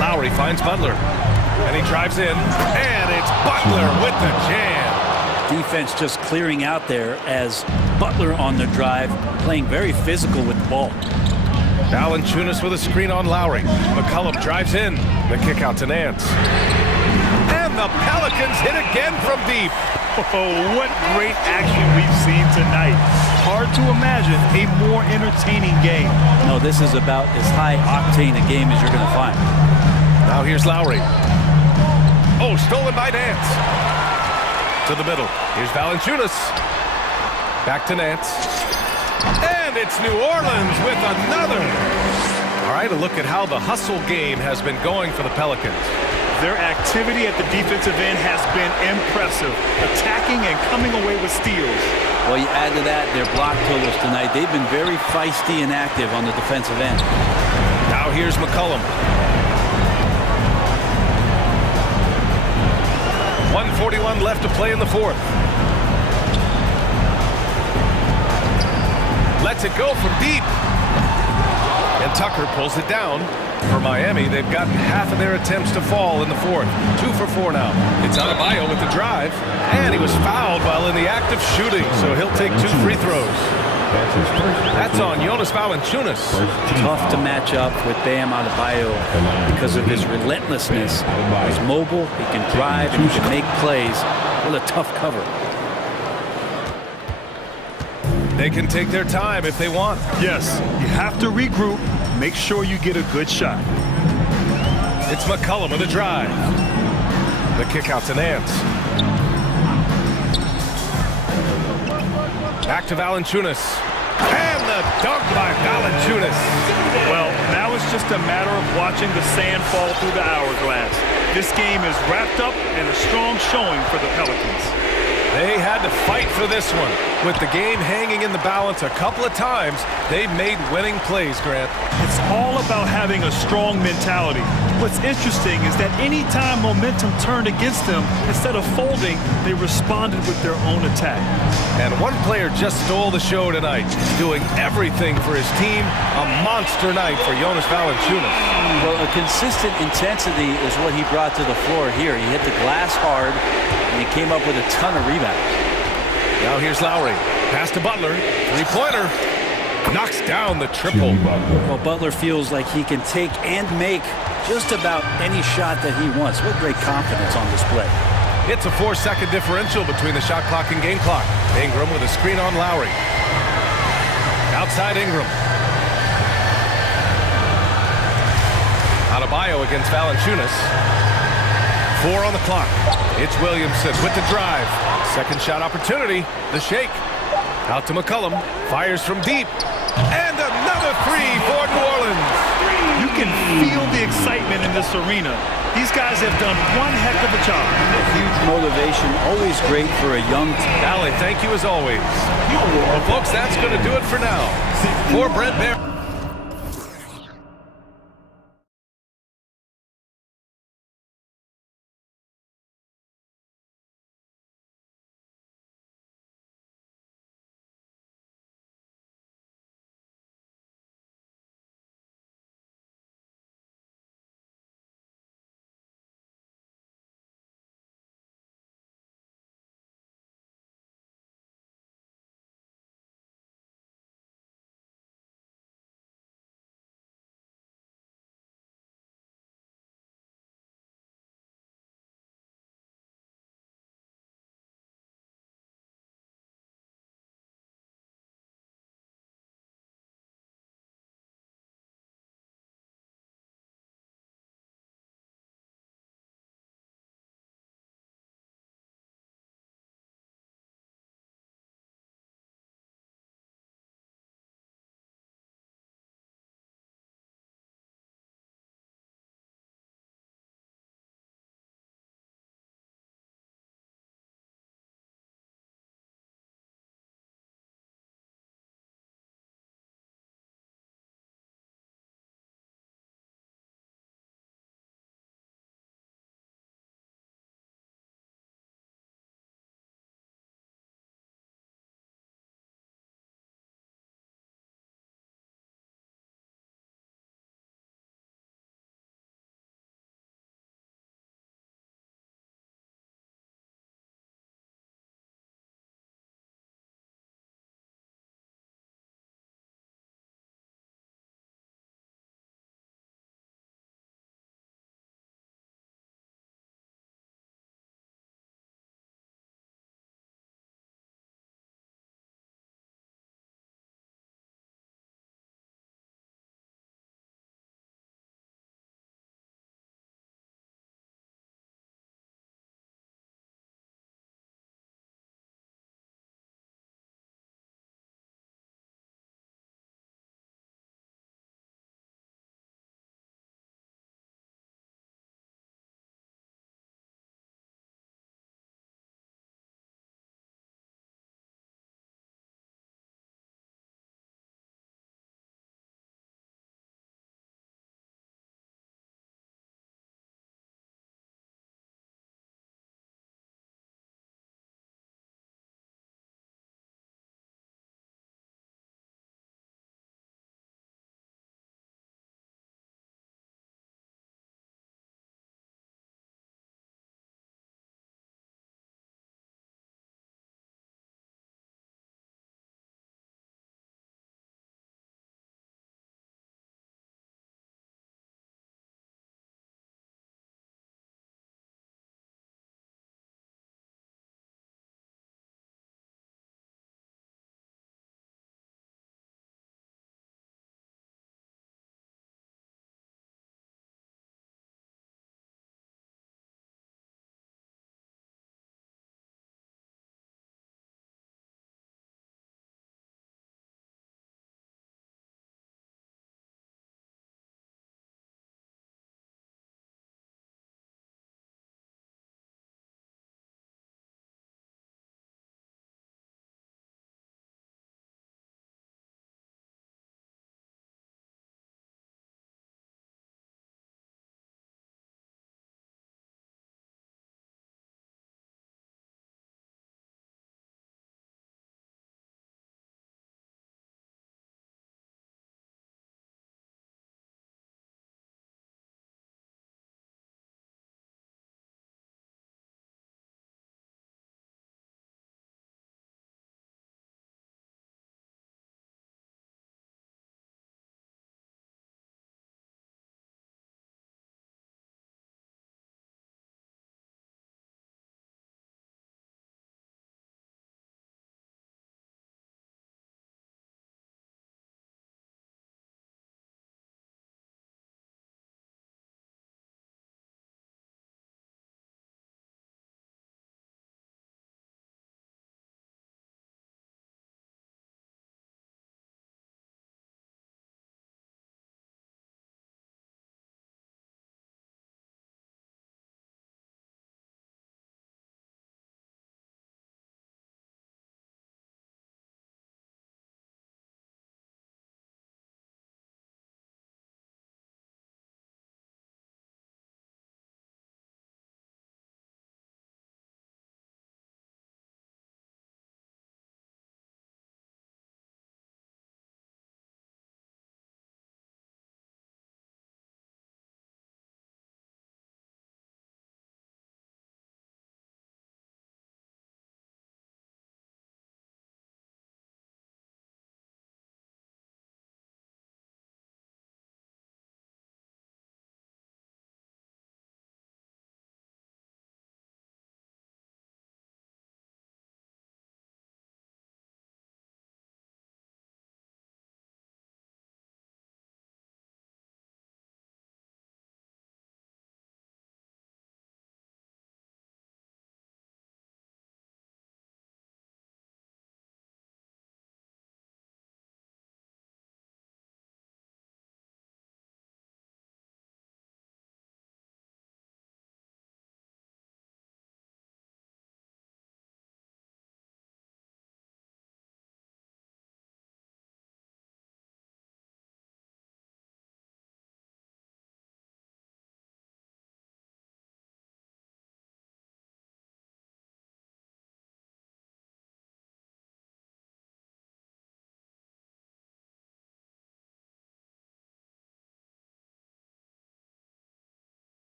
Lowry finds Butler. And he drives in. And it's Butler with the jam. Defense just clearing out there as Butler on the drive, playing very physical with the ball. Valanciunas with a screen on Lowry. McCollum drives in. The kick out to Nance. And the Pelicans hit again from deep. Oh, what great action we've seen tonight. Hard to imagine a more entertaining game. No, this is about as high-octane a game as you're going to find. Now here's Lowry. Oh, stolen by Nance. To the middle. Here's Valanciunas. Back to Nance. And it's New Orleans with another. All right, a look at how the hustle game has been going for the Pelicans. Their activity at the defensive end has been impressive, attacking and coming away with steals. Well, you add to that their block totals tonight. They've been very feisty and active on the defensive end. Now here's McCollum. 1:41 left to play in the fourth. Lets it go from deep. And Tucker pulls it down. For Miami, they've gotten half of their attempts to fall in the fourth. 2 for 4 now. It's Adebayo with the drive. And he was fouled while in the act of shooting, so he'll take 2 free throws. That's on Jonas Valanciunas. Tough to match up with Bam Adebayo because of his relentlessness. He's mobile, he can drive, and he can make plays. What a tough cover. They can take their time if they want. Yes, you have to regroup. Make sure you get a good shot. It's McCollum with a drive. The kick out to Nance. Back to Valanciunas. And the dunk by Valanciunas. Well, now it's just a matter of watching the sand fall through the hourglass. This game is wrapped up and a strong showing for the Pelicans. They had to fight for this one. With the game hanging in the balance a couple of times, they made winning plays, Grant. It's all about having a strong mentality. What's interesting is that any time momentum turned against them, instead of folding, they responded with their own attack. And one player just stole the show tonight, doing everything for his team. A monster night for Jonas Valanciunas. Well, a consistent intensity is what he brought to the floor here. He hit the glass hard, and he came up with a ton of rebounds. Now here's Lowry. Pass to Butler. Three-pointer. Knocks down the triple. Well, Butler feels like he can take and make just about any shot that he wants. What great confidence on display. It's a 4-second differential between the shot clock and game clock. Ingram with a screen on Lowry. Outside Ingram. Adebayo against Valanciunas. 4 on the clock. It's Williamson with the drive. Second shot opportunity. The shake. Out to McCollum. Fires from deep. And another three for New Orleans. You can feel the excitement in this arena. These guys have done one heck of a job. A huge motivation. Always great for a young team. Allie, thank you as always. Well, folks, that's going to do it for now. For Brent Bear.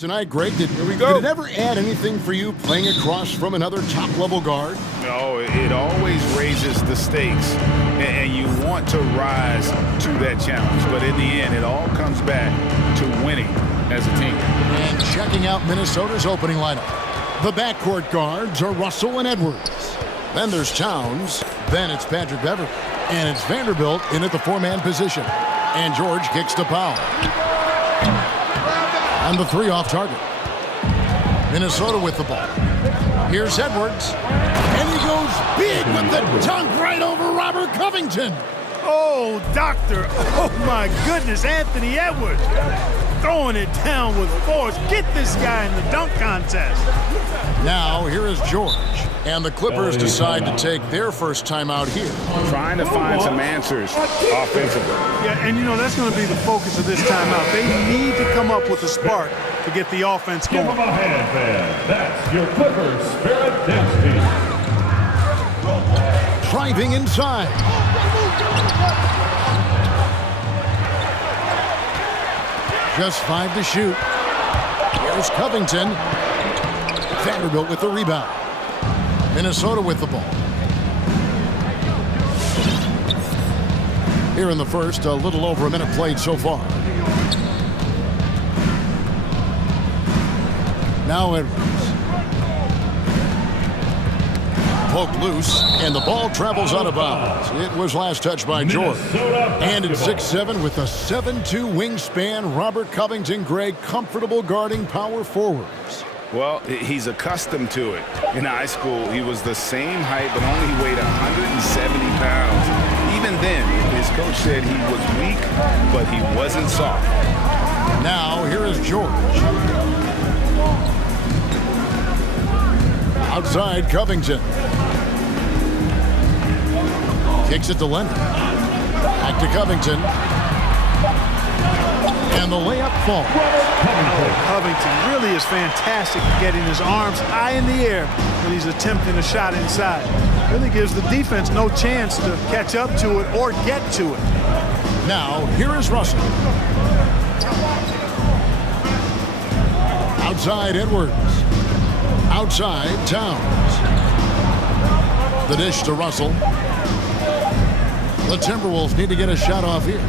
Tonight, Greg, did it ever add anything for you playing across from another top-level guard? No, it always raises the stakes, and you want to rise to that challenge. But in the end, it all comes back to winning as a team. And checking out Minnesota's opening lineup. The backcourt guards are Russell and Edwards. Then there's Towns. Then it's Patrick Beverly. And it's Vanderbilt in at the four-man position. And George kicks to Powell. And the three off target. Minnesota with the ball. Here's Edwards. And he goes big with the dunk right over Robert Covington. Oh, doctor. Oh, my goodness. Anthony Edwards throwing it down with force. Get this guy in the dunk contest. Now, here is George. And the Clippers decide to take their first timeout here. Trying to find some answers offensively. Yeah, and you know, that's going to be the focus of this timeout. They need to come up with a spark to get the offense going. Give them a hand, man. That's your Clippers Spirit Dance Team. Driving inside. Just 5 to shoot. Here's Covington. Vanderbilt with the rebound. Minnesota with the ball. Here in the first, a little over a minute played so far. Now Edwards. Poked loose, and the ball travels out of bounds. It was last touched by George. And at 6'7", with a 7'2" wingspan, Robert Covington, Greg, comfortable guarding power forwards. Well, he's accustomed to it. In high school, he was the same height, but only weighed 170 pounds. Even then, his coach said he was weak, but he wasn't soft. Now, here is George. Outside, Covington. Kicks it to Leonard. Back to Covington. And the layup falls. Covington really is fantastic at getting his arms high in the air when he's attempting a shot inside. Really gives the defense no chance to catch up to it or get to it. Now, here is Russell. Outside, Edwards. Outside, Towns. The dish to Russell. The Timberwolves need to get a shot off here.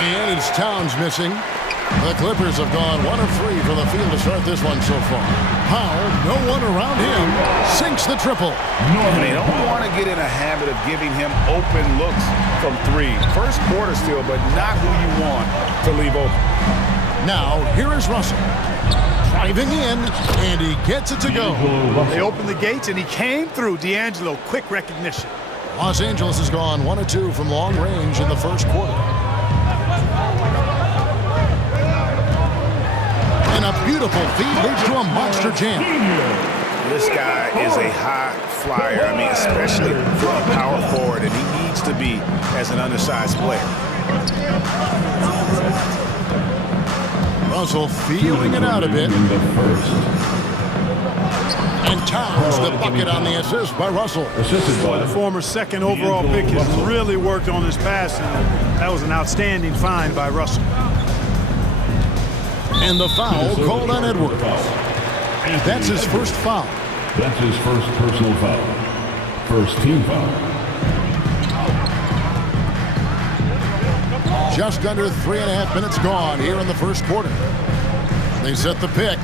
And it's Towns missing. The Clippers have gone 1 of 3 from the field to start this one so far. Powell, no one around him, sinks the triple. They don't want to get in a habit of giving him open looks from 3. First quarter still, but not who you want to leave open. Now, here is Russell. Driving in, and he gets it to go. They opened the gates, and he came through. D'Angelo, quick recognition. Los Angeles has gone 1 of 2 from long range in the first quarter. And a beautiful feed leads to a monster jam. This guy is a high flyer. I mean, especially for a power forward, and he needs to be as an undersized player. Russell feeling it out a bit. And Towns the bucket on the assist by Russell. The former second overall pick has really worked on his passing. That was an outstanding find by Russell. And the foul called on Edwards. That's his first foul. That's his first personal foul. First team foul. Just under 3.5 minutes gone here in the first quarter. They set the pick.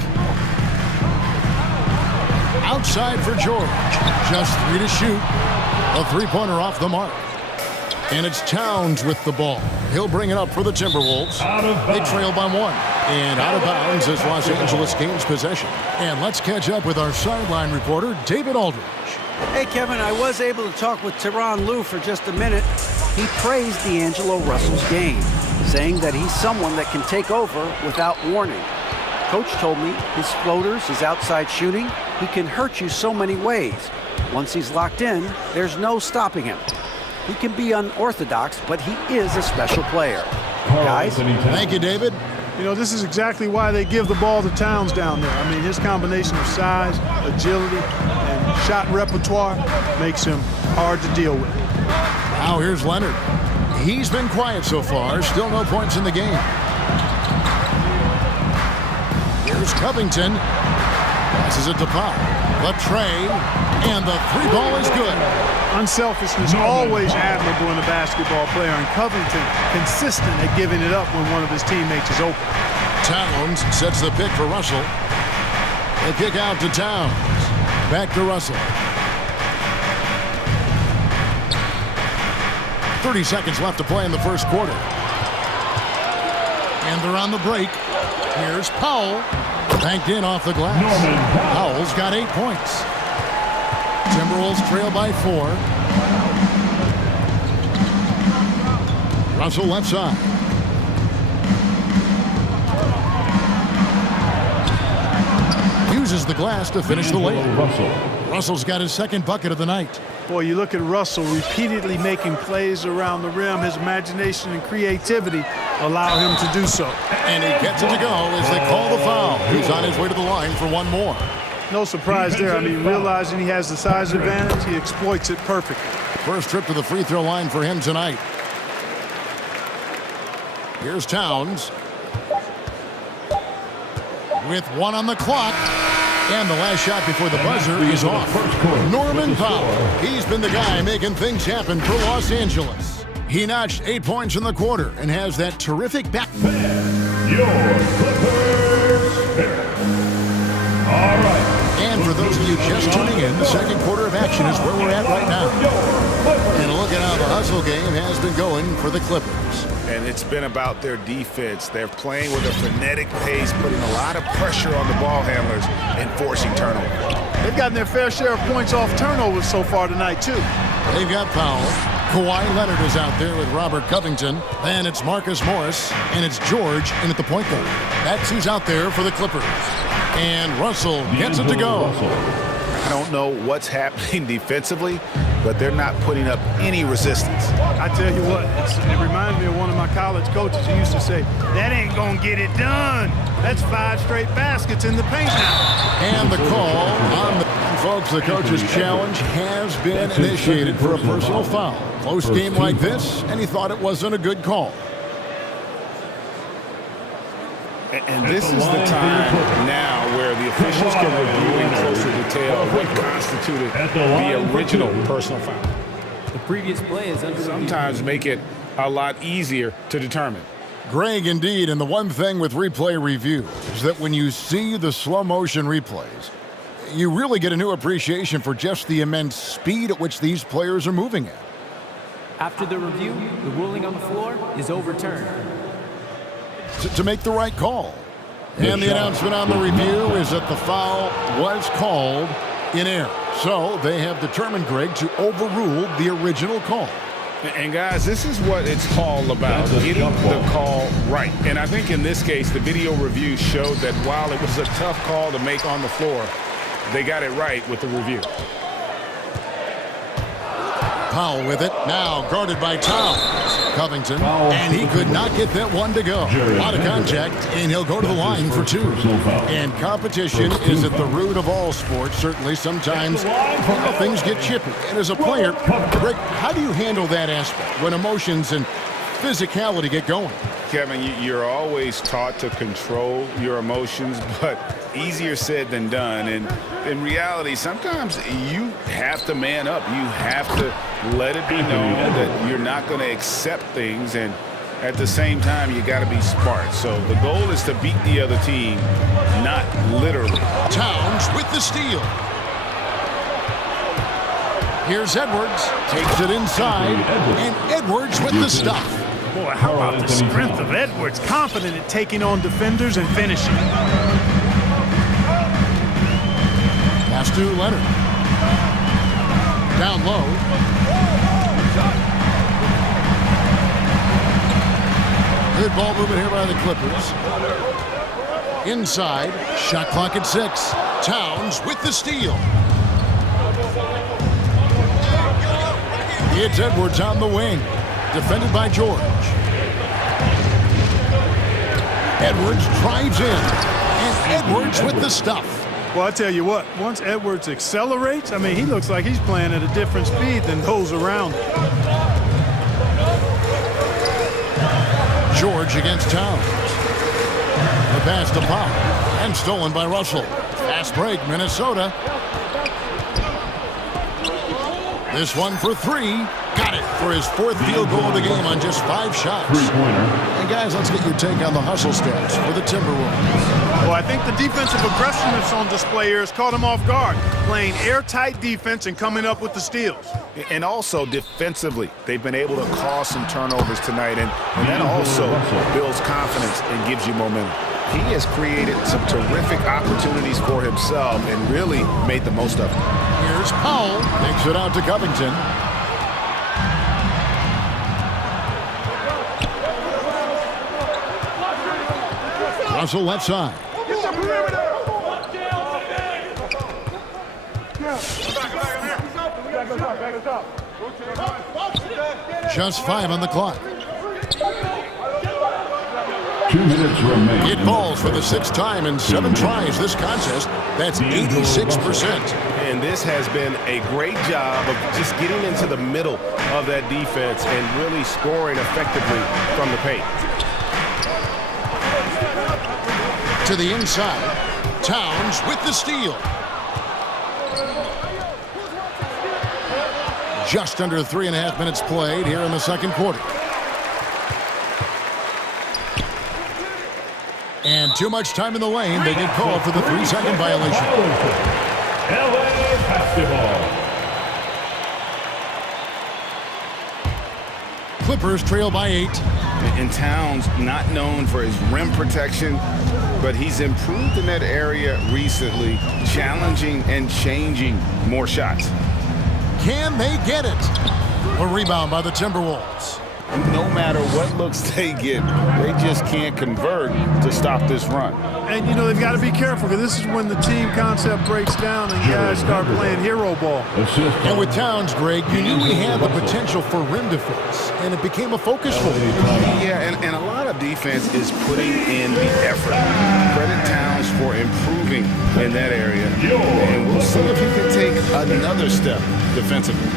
Outside for George. Just 3 to shoot. A three-pointer off the mark. And it's Towns with the ball. He'll bring it up for the Timberwolves. They trail by 1. And out of bounds as Los Angeles gains possession. And let's catch up with our sideline reporter, David Aldridge. Hey, Kevin, I was able to talk with Tyronn Lue for just a minute. He praised D'Angelo Russell's game, saying that he's someone that can take over without warning. Coach told me his floaters, his outside shooting, he can hurt you so many ways. Once he's locked in, there's no stopping him. He can be unorthodox, but he is a special player. Guys? Thank you, David. You know, this is exactly why they give the ball to Towns down there. I mean, his combination of size, agility, and shot repertoire makes him hard to deal with. Now here's Leonard. He's been quiet so far. Still no points in the game. Here's Covington. Passes it to Powell. The tray, and the three ball is good. Unselfishness always admirable in a basketball player, and Covington consistent at giving it up when one of his teammates is open. Towns sets the pick for Russell. The kick out to Towns. Back to Russell. 30 seconds left to play in the first quarter. And they're on the break. Here's Powell. Banked in off the glass. Powell's got 8 points. Timberwolves trail by 4. Russell left side. Uses the glass to finish the layup. Russell's got his second bucket of the night. Boy, you look at Russell repeatedly making plays around the rim. His imagination and creativity allow him to do so. And he gets it to go as they call the foul. He's on his way to the line for one more. No surprise there. I mean, realizing he has the size advantage, he exploits it perfectly. First trip to the free throw line for him tonight. Here's Towns. With 1 on the clock. And the last shot before the buzzer is off. Norman Powell. He's been the guy making things happen for Los Angeles. He notched 8 points in the quarter and has that terrific back. Your Clippers Spirit. All right. And for those of you just tuning in, the second quarter of action is where we're at right now. And look at how the hustle game has been going for the Clippers. And it's been about their defense. They're playing with a frenetic pace, putting a lot of pressure on the ball handlers and forcing turnovers. They've gotten their fair share of points off turnovers so far tonight, too. They've got Powell. Kawhi Leonard is out there with Robert Covington. Then it's Marcus Morris, and it's George in at the point guard. That's who's out there for the Clippers. And Russell gets it to go. I don't know what's happening defensively, but they're not putting up any resistance. I tell you what, it reminds me of one of my college coaches who used to say, that ain't gonna get it done. That's 5 straight baskets in the paint now. And the call on the... Folks, the coach's challenge has been initiated for a personal foul. Close game like this, and he thought it wasn't a good call. And this is the time now where the officials can review in closer detail what constituted the original personal foul. The previous play is under sometimes make it a lot easier to determine. Greg, indeed, and the one thing with replay review is that when you see the slow motion replays, you really get a new appreciation for just the immense speed at which these players are moving at. After the review, the ruling on the floor is overturned. To make the right call. And the announcement on the review is that the foul was called in error. So they have determined, Greg, to overrule the original call. And guys, this is what it's all about, getting the call right. And I think in this case, the video review showed that while it was a tough call to make on the floor, they got it right with the review. Powell with it, now guarded by Towns. Covington, and he could not get that one to go. Out of contact, and he'll go to the line for 2. And competition is at the root of all sports. Certainly, sometimes things get chippy. And as a player, Rick, how do you handle that aspect when emotions and physicality get going? Kevin, you're always taught to control your emotions, but easier said than done. And in reality, sometimes you have to man up. You have to let it be known that you're not going to accept things. And at the same time, you got to be smart. So the goal is to beat the other team, not literally. Towns with the steal. Here's Edwards. Takes it inside. And Edwards with the stuff. Boy, how about the strength of Edwards? Confident at taking on defenders and finishing. Pass to Leonard. Down low. Good ball movement here by the Clippers. Inside. Shot clock at 6. Towns with the steal. It's Edwards on the wing. Defended by George. Edwards drives in. And Edwards with the stuff. Well, I tell you what, once Edwards accelerates, I mean, he looks like he's playing at a different speed than those around him. George against Towns. The pass to Pop, and stolen by Russell. Fast break, Minnesota. This one for three. Got it for his fourth field goal of the game on just 5 shots. And guys, let's get your take on the hustle stats for the Timberwolves. Well, I think the defensive aggressiveness on display here has caught him off guard, playing airtight defense and coming up with the steals. And also defensively, they've been able to cause some turnovers tonight, and that also builds confidence and gives you momentum. He has created some terrific opportunities for himself and really made the most of them. Here's Powell. Takes it out to Covington. Russell left side. Just 5 on the clock. 2 minutes remaining. It falls for the 6th time in 7 tries this contest. That's 86%. And this has been a great job of just getting into the middle of that defense and really scoring effectively from the paint. To the inside. Towns with the steal. Just under 3.5 minutes played here in the second quarter. And too much time in the lane. They get called for the 3-second violation. LA basketball. Clippers trail by 8. And Towns, not known for his rim protection, but he's improved in that area recently, challenging and changing more shots. Can they get it? A rebound by the Timberwolves. No matter what looks they get, they just can't convert to stop this run. And, you know, they've got to be careful because this is when the team concept breaks down and guys start playing hero ball. And with Towns, Greg, you knew he had the potential for rim defense, and it became a focus for him. Yeah, and a lot of defense is putting in the effort. Credit Towns for improving in that area. And we'll see if he can take another step defensively.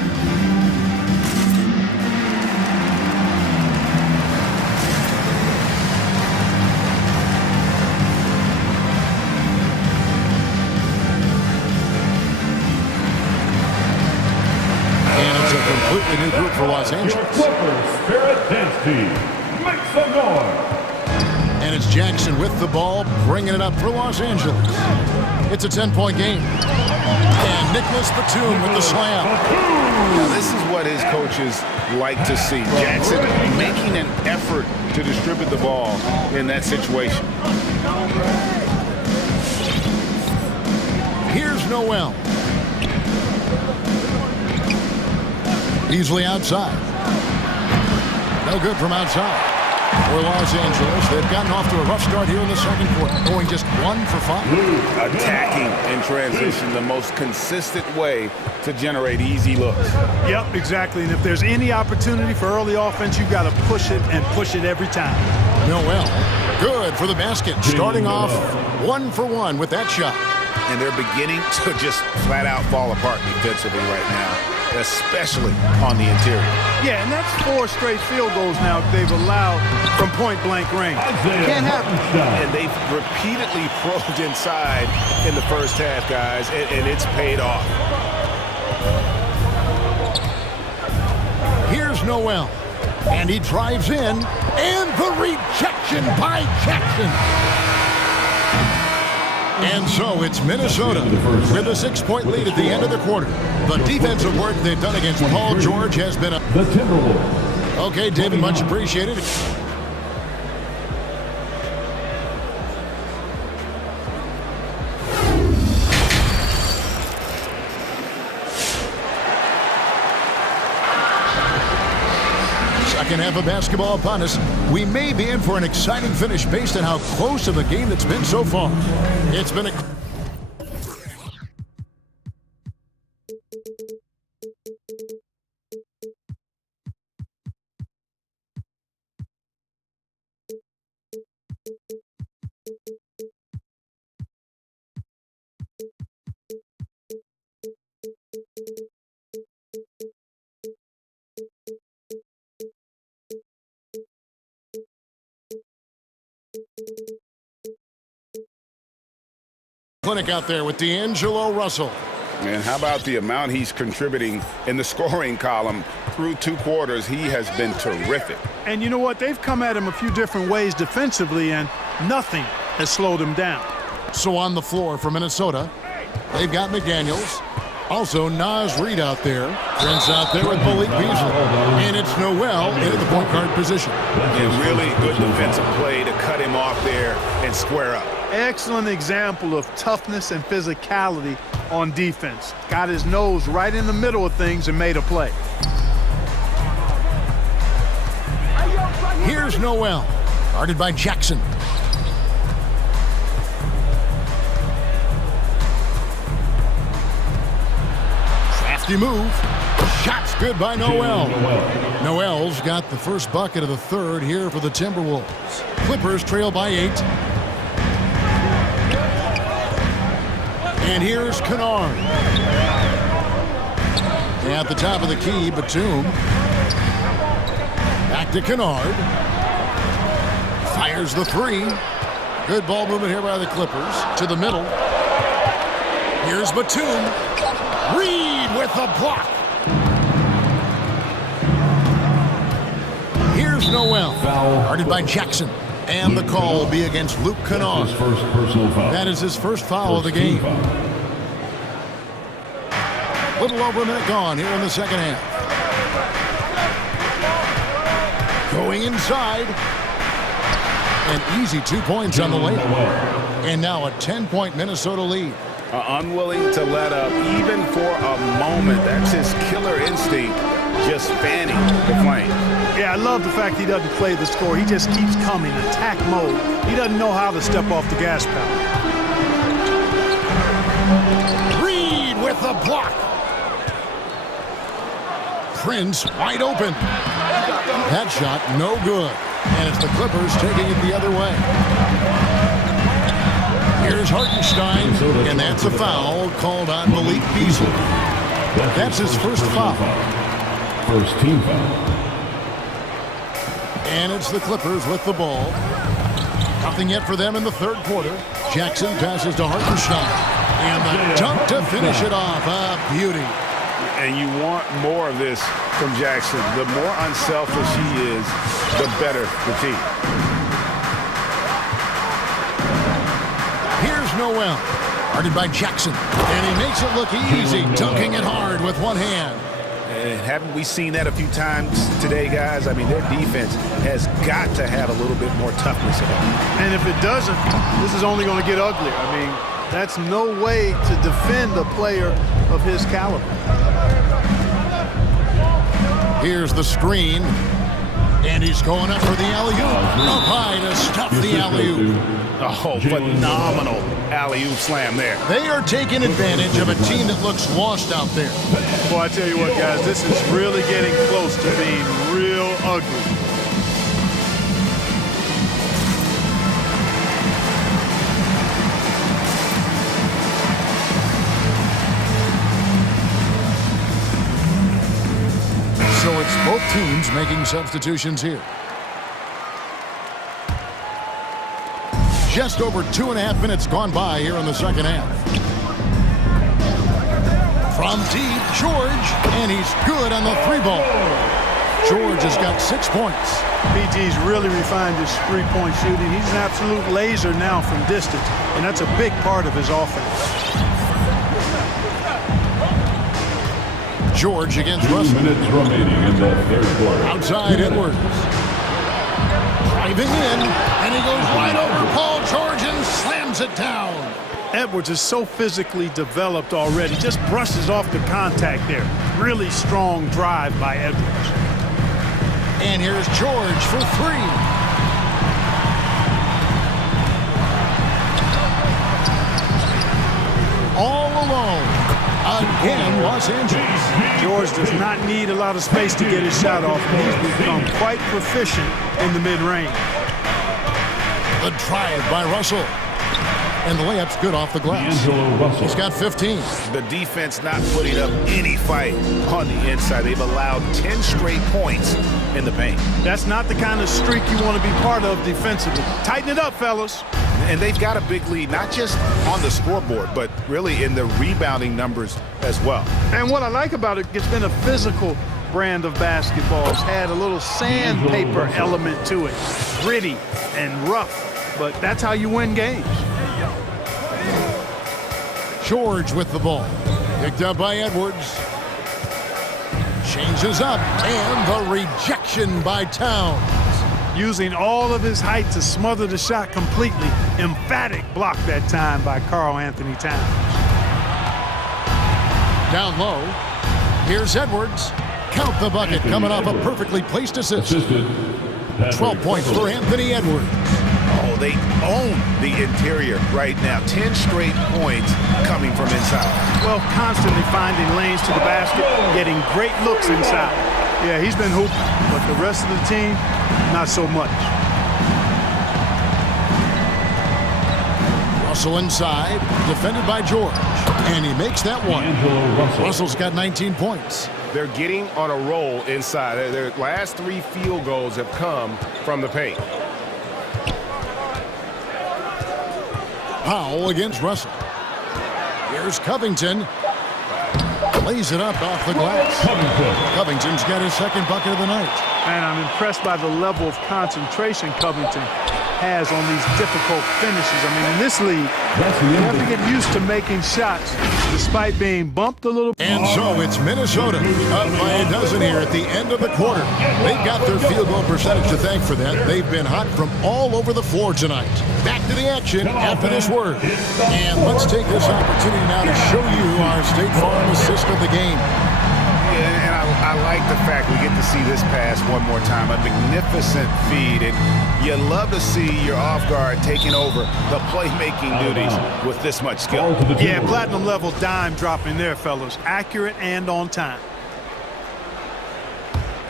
Completely new group for Los Angeles. Clippers Spirit Dance Team. Make some noise. And it's Jackson with the ball, bringing it up for Los Angeles. It's a 10-point game. And Nicholas Batum with the slam. Now, this is what his coaches like to see. Jackson making an effort to distribute the ball in that situation. Here's Noel. Easily outside. No good from outside. For Los Angeles, they've gotten off to a rough start here in the second quarter, going just 1 for 5. Attacking in transition, the most consistent way to generate easy looks. Yep, exactly. And if there's any opportunity for early offense, you've got to push it and push it every time. Noel, good for the basket. Starting off 1 for 1 with that shot. And they're beginning to just flat out fall apart defensively right now, especially on the interior. Yeah, and that's 4 straight field goals now they've allowed from point-blank range. Can't happen. And they've repeatedly probed inside in the first half, guys, and it's paid off. Here's Noel, and he drives in, and the rejection by Jackson. And so it's Minnesota with a 6-point lead at the end of the quarter. The defensive work they've done against Paul George has been a... The Timberwolves. Okay, David, much appreciated. Second half of basketball upon us. We may be in for an exciting finish based on how close of a game it's been so far. It's been a... clinic out there with D'Angelo Russell. And how about the amount he's contributing in the scoring column through 2 quarters? He has been terrific. And you know what? They've come at him a few different ways defensively, and nothing has slowed him down. So on the floor for Minnesota, they've got McDaniels. Also, Naz Reid out there. Prince out there with Malik Beasley. And it's Noel in the point guard position. A really good defensive play to cut him off there and square up. Excellent example of toughness and physicality on defense. Got his nose right in the middle of things and made a play. Here's Noel, guarded by Jackson. Crafty move. Shot's good by Noel. Noel's got the first bucket of the third here for the Timberwolves. Clippers trail by 8. And here's Kennard. At the top of the key, Batum. Back to Kennard. Fires the 3. Good ball movement here by the Clippers. To the middle. Here's Batum. Reed with the block. Here's Noel. Guarded by Jackson. And the call will be against Luke Kennard. That is his first foul of the game. Little over a minute gone here in the second half. Going inside. An easy 2 points on the layup. And now a 10-point Minnesota lead. Unwilling to let up even for a moment. That's his killer instinct, just fanning the flame. Yeah, I love the fact he doesn't play the score. He just keeps coming, attack mode. He doesn't know how to step off the gas pedal. Reed with the block. Prince wide open. That shot no good. And it's the Clippers taking it the other way. Here's Hartenstein, and that's a foul called on Malik Beasley. That's his first foul. First team foul. And it's the Clippers with the ball. Nothing yet for them in the third quarter. Jackson passes to Hartenstein. And the dunk to finish it off. A beauty. And you want more of this from Jackson. The more unselfish he is, the better the team. Here's Noel, guarded by Jackson. And he makes it look easy, dunking it hard with one hand. And haven't we seen that a few times today, guys? I mean, their defense has got to have a little bit more toughness about it. And if it doesn't, this is only going to get uglier. I mean, that's no way to defend a player of his caliber. Here's the screen. And he's going up for the alley-oop. Up high to stuff the alley-oop. Oh, phenomenal alley-oop slam there. They are taking advantage of a team that looks lost out there. Boy, I tell you what, guys, this is really getting close to being real ugly. So it's both teams making substitutions here. Just over 2.5 minutes gone by here in the second half. From deep, George, and he's good on the 3-ball. George has got 6 points. PG's really refined his three-point shooting. He's an absolute laser now from distance, and that's a big part of his offense. George against Russell. 2 minutes remaining in the third quarter. Outside Edwards. Driving in, and he goes right over Paul George and slams it down. Edwards is so physically developed already. Just brushes off the contact there. Really strong drive by Edwards. And here's George for 3. All alone. Again, Los Angeles. George does not need a lot of space to get his shot off. He's become quite proficient in the mid-range. The drive by Russell. And the layup's good off the glass. He's got 15. The defense not putting up any fight on the inside. They've allowed 10 straight points in the paint. That's not the kind of streak you want to be part of defensively. Tighten it up, fellas. And they've got a big lead, not just on the scoreboard, but really in the rebounding numbers as well. And what I like about it, it's been a physical brand of basketball. It's had a little sandpaper element to it. Gritty and rough, but that's how you win games. George with the ball. Picked up by Edwards. Changes up, and the rejection by Towns. Using all of his height to smother the shot completely. Emphatic block that time by Karl-Anthony Towns. Down low. Here's Edwards. Count the bucket coming off a perfectly placed assist. 12 points for Anthony Edwards. Oh, they own the interior right now. 10 straight points coming from inside. Well, constantly finding lanes to the basket, getting great looks inside. Yeah, he's been hooping, but the rest of the team, not so much. Russell inside, defended by George, and he makes that one. Russell's got 19 points. They're getting on a roll inside. Their last 3 field goals have come from the paint. Powell against Russell. Here's Covington. Lays it up off the glass. Covington's got his second bucket of the night. And I'm impressed by the level of concentration Covington has on these difficult finishes. I mean, in this league, you have to get used to making shots despite being bumped a little. And so it's Minnesota up by a dozen here at the end of the quarter. They've got their field goal percentage to thank for that. They've been hot from all over the floor tonight. Back to the action after this word. And let's take this opportunity now to show you our State Farm assist of the game. And I like the fact we get to see this pass one more time. A magnificent feed. And you love to see your off guard taking over the playmaking duties with this much skill. Yeah, platinum level dime dropping there, fellas. Accurate and on time.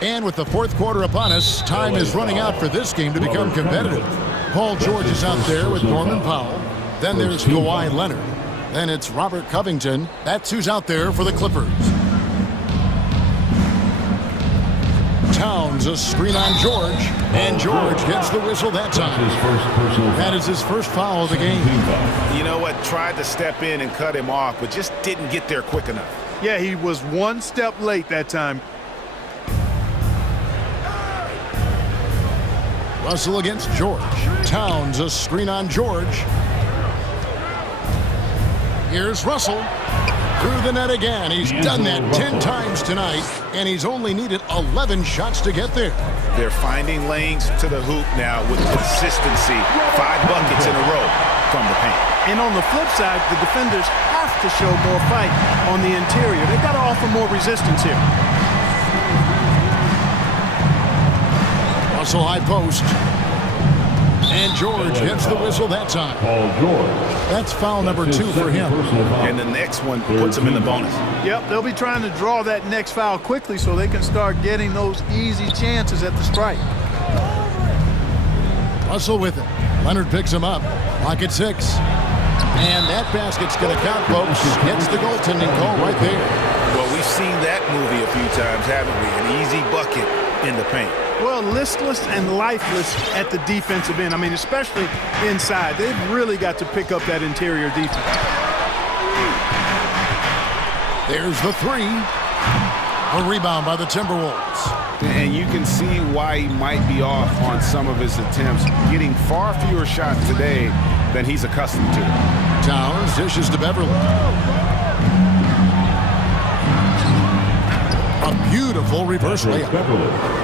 And with the fourth quarter upon us, time is running out for this game to become competitive. Paul George is out there with Norman Powell. Then there's Kawhi Leonard. Then it's Robert Covington. That's who's out there for the Clippers. Towns, a screen on George, and George gets the whistle that time. That is his first foul of the game. You know what? Tried to step in and cut him off, but just didn't get there quick enough. Yeah, he was one step late that time. Russell against George. Towns, a screen on George. Here's Russell. Through the net again. He's done that 10 times tonight, and he's only needed 11 shots to get there. They're finding lanes to the hoop now with consistency. 5 buckets in a row from the paint. And on the flip side, the defenders have to show more fight on the interior. They've got to offer more resistance here. Russell high post. And George gets the whistle that time. That's foul number 2 for him. And the next one puts him in the bonus. Yep, they'll be trying to draw that next foul quickly so they can start getting those easy chances at the strike. Russell with it. Leonard picks him up. Lock at 6. And that basket's going to count, folks. Gets the goaltending call right there. Well, we've seen that movie a few times, haven't we? An easy bucket in the paint. Well, listless and lifeless at the defensive end. I mean, especially inside. They've really got to pick up that interior defense. There's the 3. A rebound by the Timberwolves. And you can see why he might be off on some of his attempts, getting far fewer shots today than he's accustomed to. Towns dishes to Beverly. A beautiful reverse layup.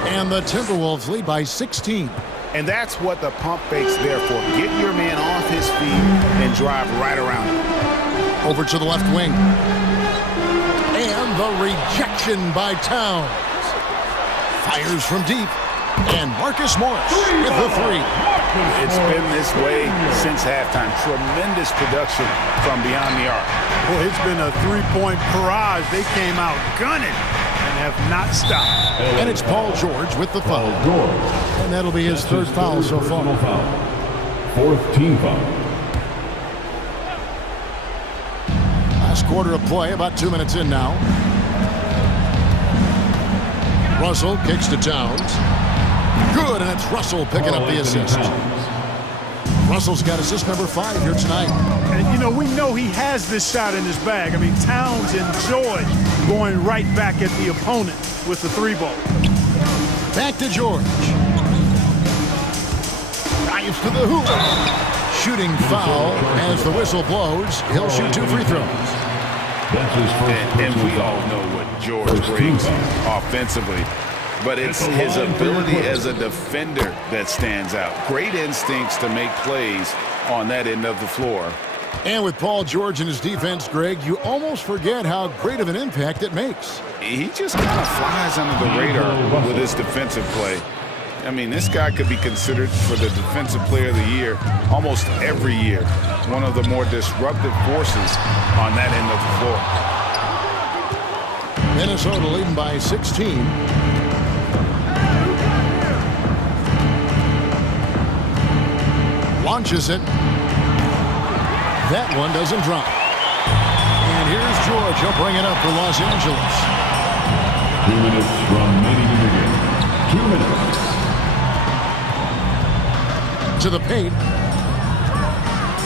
And the Timberwolves lead by 16. And that's what the pump fake's there for. Get your man off his feet and drive right around him. Over to the left wing. And the rejection by Towns. Fires from deep. And Marcus Morris with the 3. It's been this way since halftime. Tremendous production from beyond the arc. Boy, it's been a 3-point barrage. They came out gunning and have not stopped. And it's Paul George with the foul. And that'll be his 3rd foul so far. 4th team foul. Last quarter of play, about 2 minutes in now. Russell kicks to Towns. Good, and it's Russell picking up the assist. Russell's got assist number 5 here tonight. And, you know, we know he has this shot in his bag. I mean, Towns enjoys going right back at the opponent with the 3-ball. Back to George. Drives to the hoop. Shooting foul as the whistle blows. He'll shoot 2 free throws. And we all know what George brings offensively. But it's his ability as a defender that stands out. Great instincts to make plays on that end of the floor. And with Paul George and his defense, Greg, you almost forget how great of an impact it makes. He just kind of flies under the radar with his defensive play. I mean, this guy could be considered for the Defensive Player of the Year almost every year. One of the more disruptive forces on that end of the floor. Minnesota leading by 16. Launches it. That one doesn't drop. And here's George. He'll bring it up for Los Angeles. 2 minutes remaining in the game. 2 minutes. To the paint.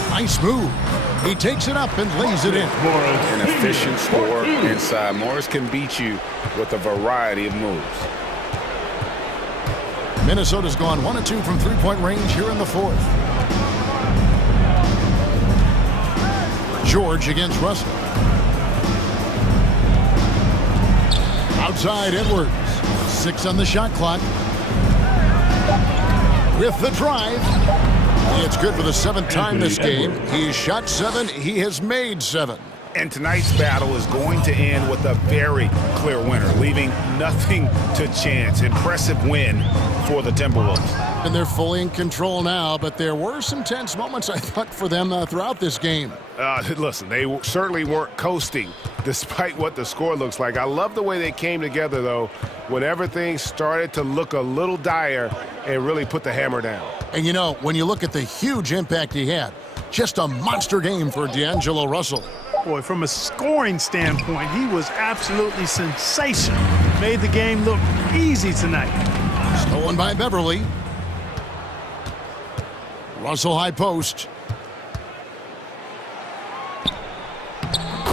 Nice move. He takes it up and lays it in. An efficient score inside. Morris can beat you with a variety of moves. Minnesota's gone 1 of 2 from three-point range here in the 4th. George against Russell. Outside Edwards. 6 on the shot clock. With the drive. It's good for the 7th time this game. He's shot 7. He has made 7. And tonight's battle is going to end with a very clear winner, leaving nothing to chance. Impressive win for the Timberwolves. And they're fully in control now, but there were some tense moments, I thought, for them throughout this game. Listen, they certainly weren't coasting, despite what the score looks like. I love the way they came together, though, when everything started to look a little dire and really put the hammer down. And, you know, when you look at the huge impact he had, just a monster game for D'Angelo Russell. Boy, from a scoring standpoint, he was absolutely sensational. Made the game look easy tonight. Stolen by Beverly. Russell high post.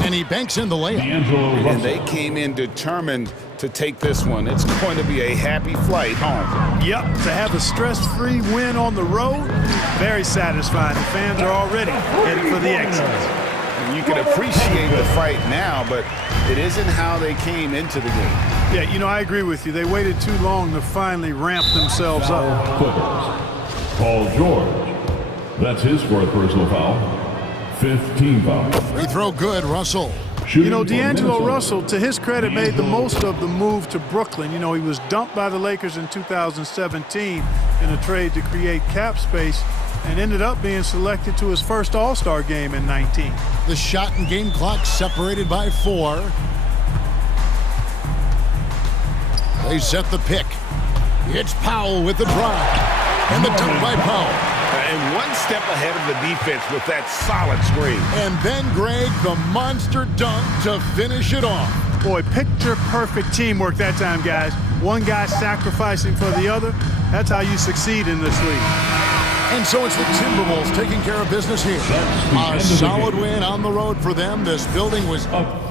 And he banks in the layup. And they came in determined to take this one. It's going to be a happy flight home. Yep, to have a stress-free win on the road, very satisfying. The fans are already headed for the exit. And you can appreciate the fight now, but it isn't how they came into the game. Yeah, you know, I agree with you. They waited too long to finally ramp themselves up. Clippers. Paul George. That's his 4th personal foul. 5th team foul. Free throw good, Russell. You know, D'Angelo Russell, to his credit, made the most of the move to Brooklyn. You know, he was dumped by the Lakers in 2017 in a trade to create cap space and ended up being selected to his first All-Star game in 19. The shot and game clock separated by 4. They set the pick. It's Powell with the drive. And the dunk by Powell. And one step ahead of the defense with that solid screen. And then, Greg, the monster dunk to finish it off. Boy, picture-perfect teamwork that time, guys. One guy sacrificing for the other. That's how you succeed in this league. And so it's the Timberwolves taking care of business here. A solid win on the road for them. This building was up.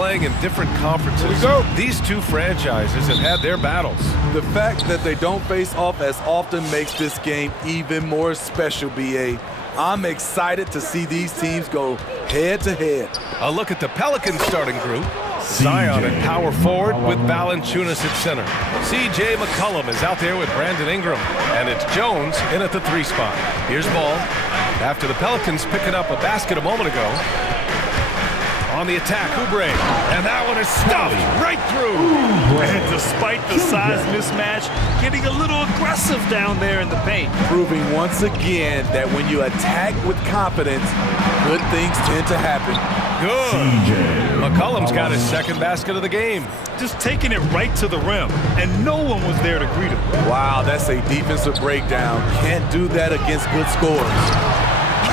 Playing in different conferences, these two franchises have had their battles. The fact that they don't face off as often makes this game even more special, BA. I'm excited to see these teams go head-to-head. A look at the Pelicans starting group. Zion at power forward with Valanciunas at center. C.J. McCollum is out there with Brandon Ingram. And it's Jones in at the 3 spot. Here's ball. After the Pelicans picking up a basket a moment ago. On the attack, Oubre. And that one is stuffed right through. And despite the size mismatch, getting a little aggressive down there in the paint. Proving once again that when you attack with confidence, good things tend to happen. Good. McCollum's got his second basket of the game. Just taking it right to the rim, and no one was there to greet him. Wow, that's a defensive breakdown. Can't do that against good scorers.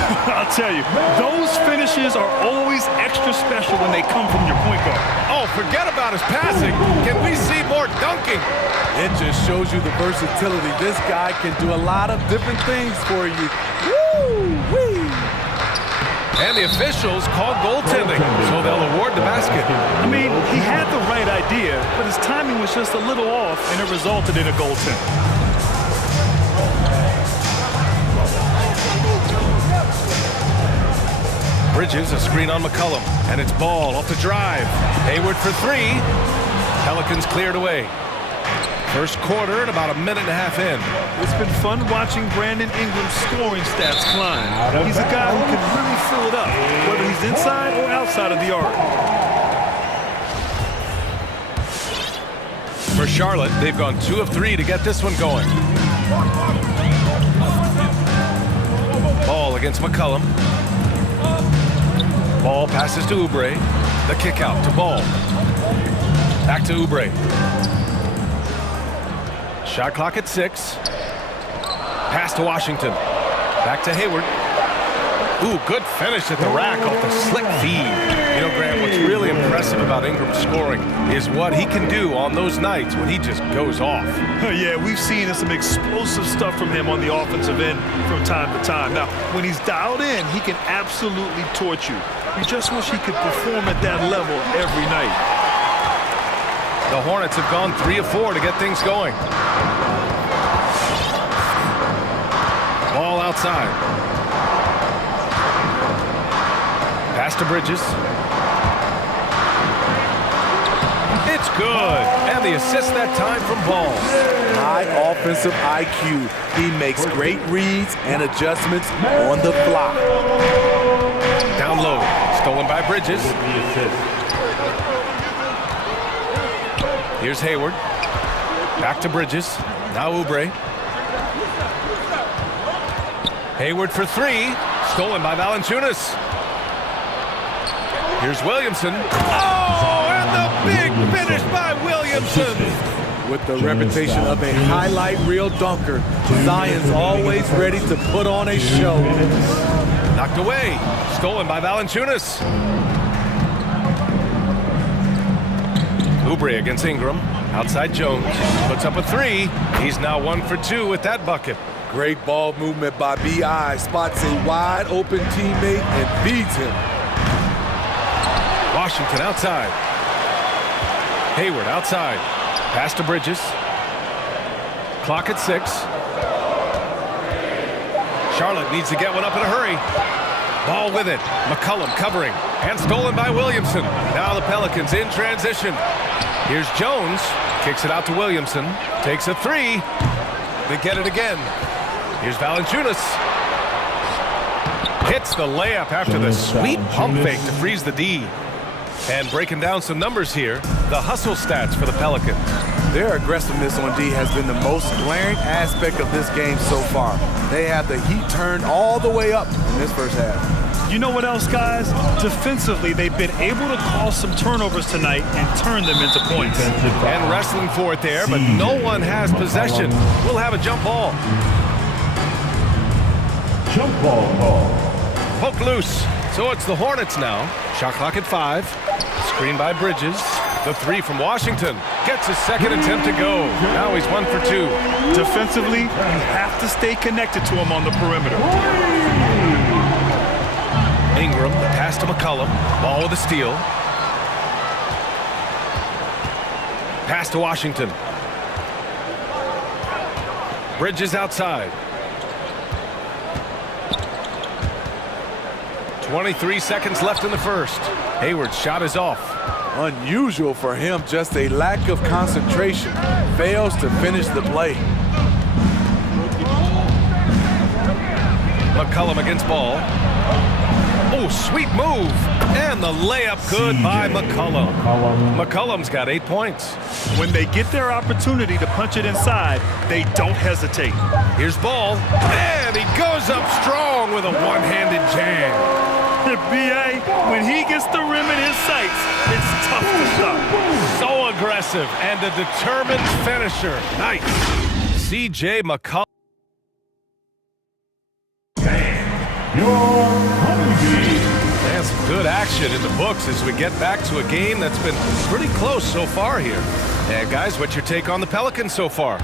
I'll tell you, those finishes are always extra special when they come from your point guard. Oh, forget about his passing. Can we see more dunking? It just shows you the versatility. This guy can do a lot of different things for you. Woo-wee! And the officials called goaltending, so they'll award the basket. I mean, he had the right idea, but his timing was just a little off, and it resulted in a goaltend. Bridges, a screen on McCollum, and it's ball off the drive. Hayward for 3. Pelicans cleared away. First quarter and about a minute and a half in. It's been fun watching Brandon Ingram's scoring stats climb. He's a guy who can really fill it up, whether he's inside or outside of the arc. For Charlotte, they've gone 2 of 3 to get this one going. Ball against McCollum. Ball passes to Oubre. The kick out to Ball. Back to Oubre. Shot clock at 6. Pass to Washington. Back to Hayward. Ooh, good finish at the rack off the slick feed. You know, Grant, what's really impressive about Ingram's scoring is what he can do on those nights when he just goes off. Yeah, we've seen some explosive stuff from him on the offensive end from time to time. Now, when he's dialed in, he can absolutely torch you. You just wish he could perform at that level every night. The Hornets have gone 3 of 4 to get things going. Ball outside. Pass to Bridges. It's good. And the assist that time from Ball. High offensive IQ. He makes great reads and adjustments on the fly. Down low. Stolen by Bridges. Here's Hayward. Back to Bridges. Now Oubre. Hayward for 3. Stolen by Valanciunas. Here's Williamson. Oh, and the big finish by Williamson. With the reputation of a highlight reel dunker, Zion's always ready to put on a show. Knocked away. Stolen by Valanciunas. Oubre against Ingram. Outside Jones. Puts up a 3. He's now 1 for 2 with that bucket. Great ball movement by B.I. Spots a wide open teammate and feeds him. Washington outside. Hayward outside. Pass to Bridges. Clock at 6. Charlotte needs to get one up in a hurry. Ball with it. McCollum covering. And stolen by Williamson. Now the Pelicans in transition. Here's Jones. Kicks it out to Williamson. Takes a 3. They get it again. Here's Valanciunas. Hits the layup after the sweet pump fake to freeze the D. And breaking down some numbers here, the hustle stats for the Pelicans. Their aggressiveness on D has been the most glaring aspect of this game so far. They have the heat turned all the way up in this first half. You know what else, guys? Defensively, they've been able to cause some turnovers tonight and turn them into points. And wrestling for it there, but no one has possession. We'll have a jump ball. Jump ball call. Poke loose. So it's the Hornets now. Shot clock at 5. Screen by Bridges. The 3 from Washington. Gets his second attempt to go. Now he's 1 for 2. Defensively, you have to stay connected to him on the perimeter. Ingram, the pass to McCollum. Ball with a steal. Pass to Washington. Bridges outside. 23 seconds left in the first. Hayward's shot is off. Unusual for him, just a lack of concentration. Fails to finish the play. McCollum against ball. Oh, sweet move. And the layup good by McCollum. McCollum's got 8 points. When they get their opportunity to punch it inside, they don't hesitate. Here's ball. And he goes up strong with a one-handed jam. B.A., when he gets the rim in his sights, it's tough to stop. So aggressive and a determined finisher. Nice. C.J. McCollum. And some good action in the books as we get back to a game that's been pretty close so far here. And guys, what's your take on the Pelicans so far?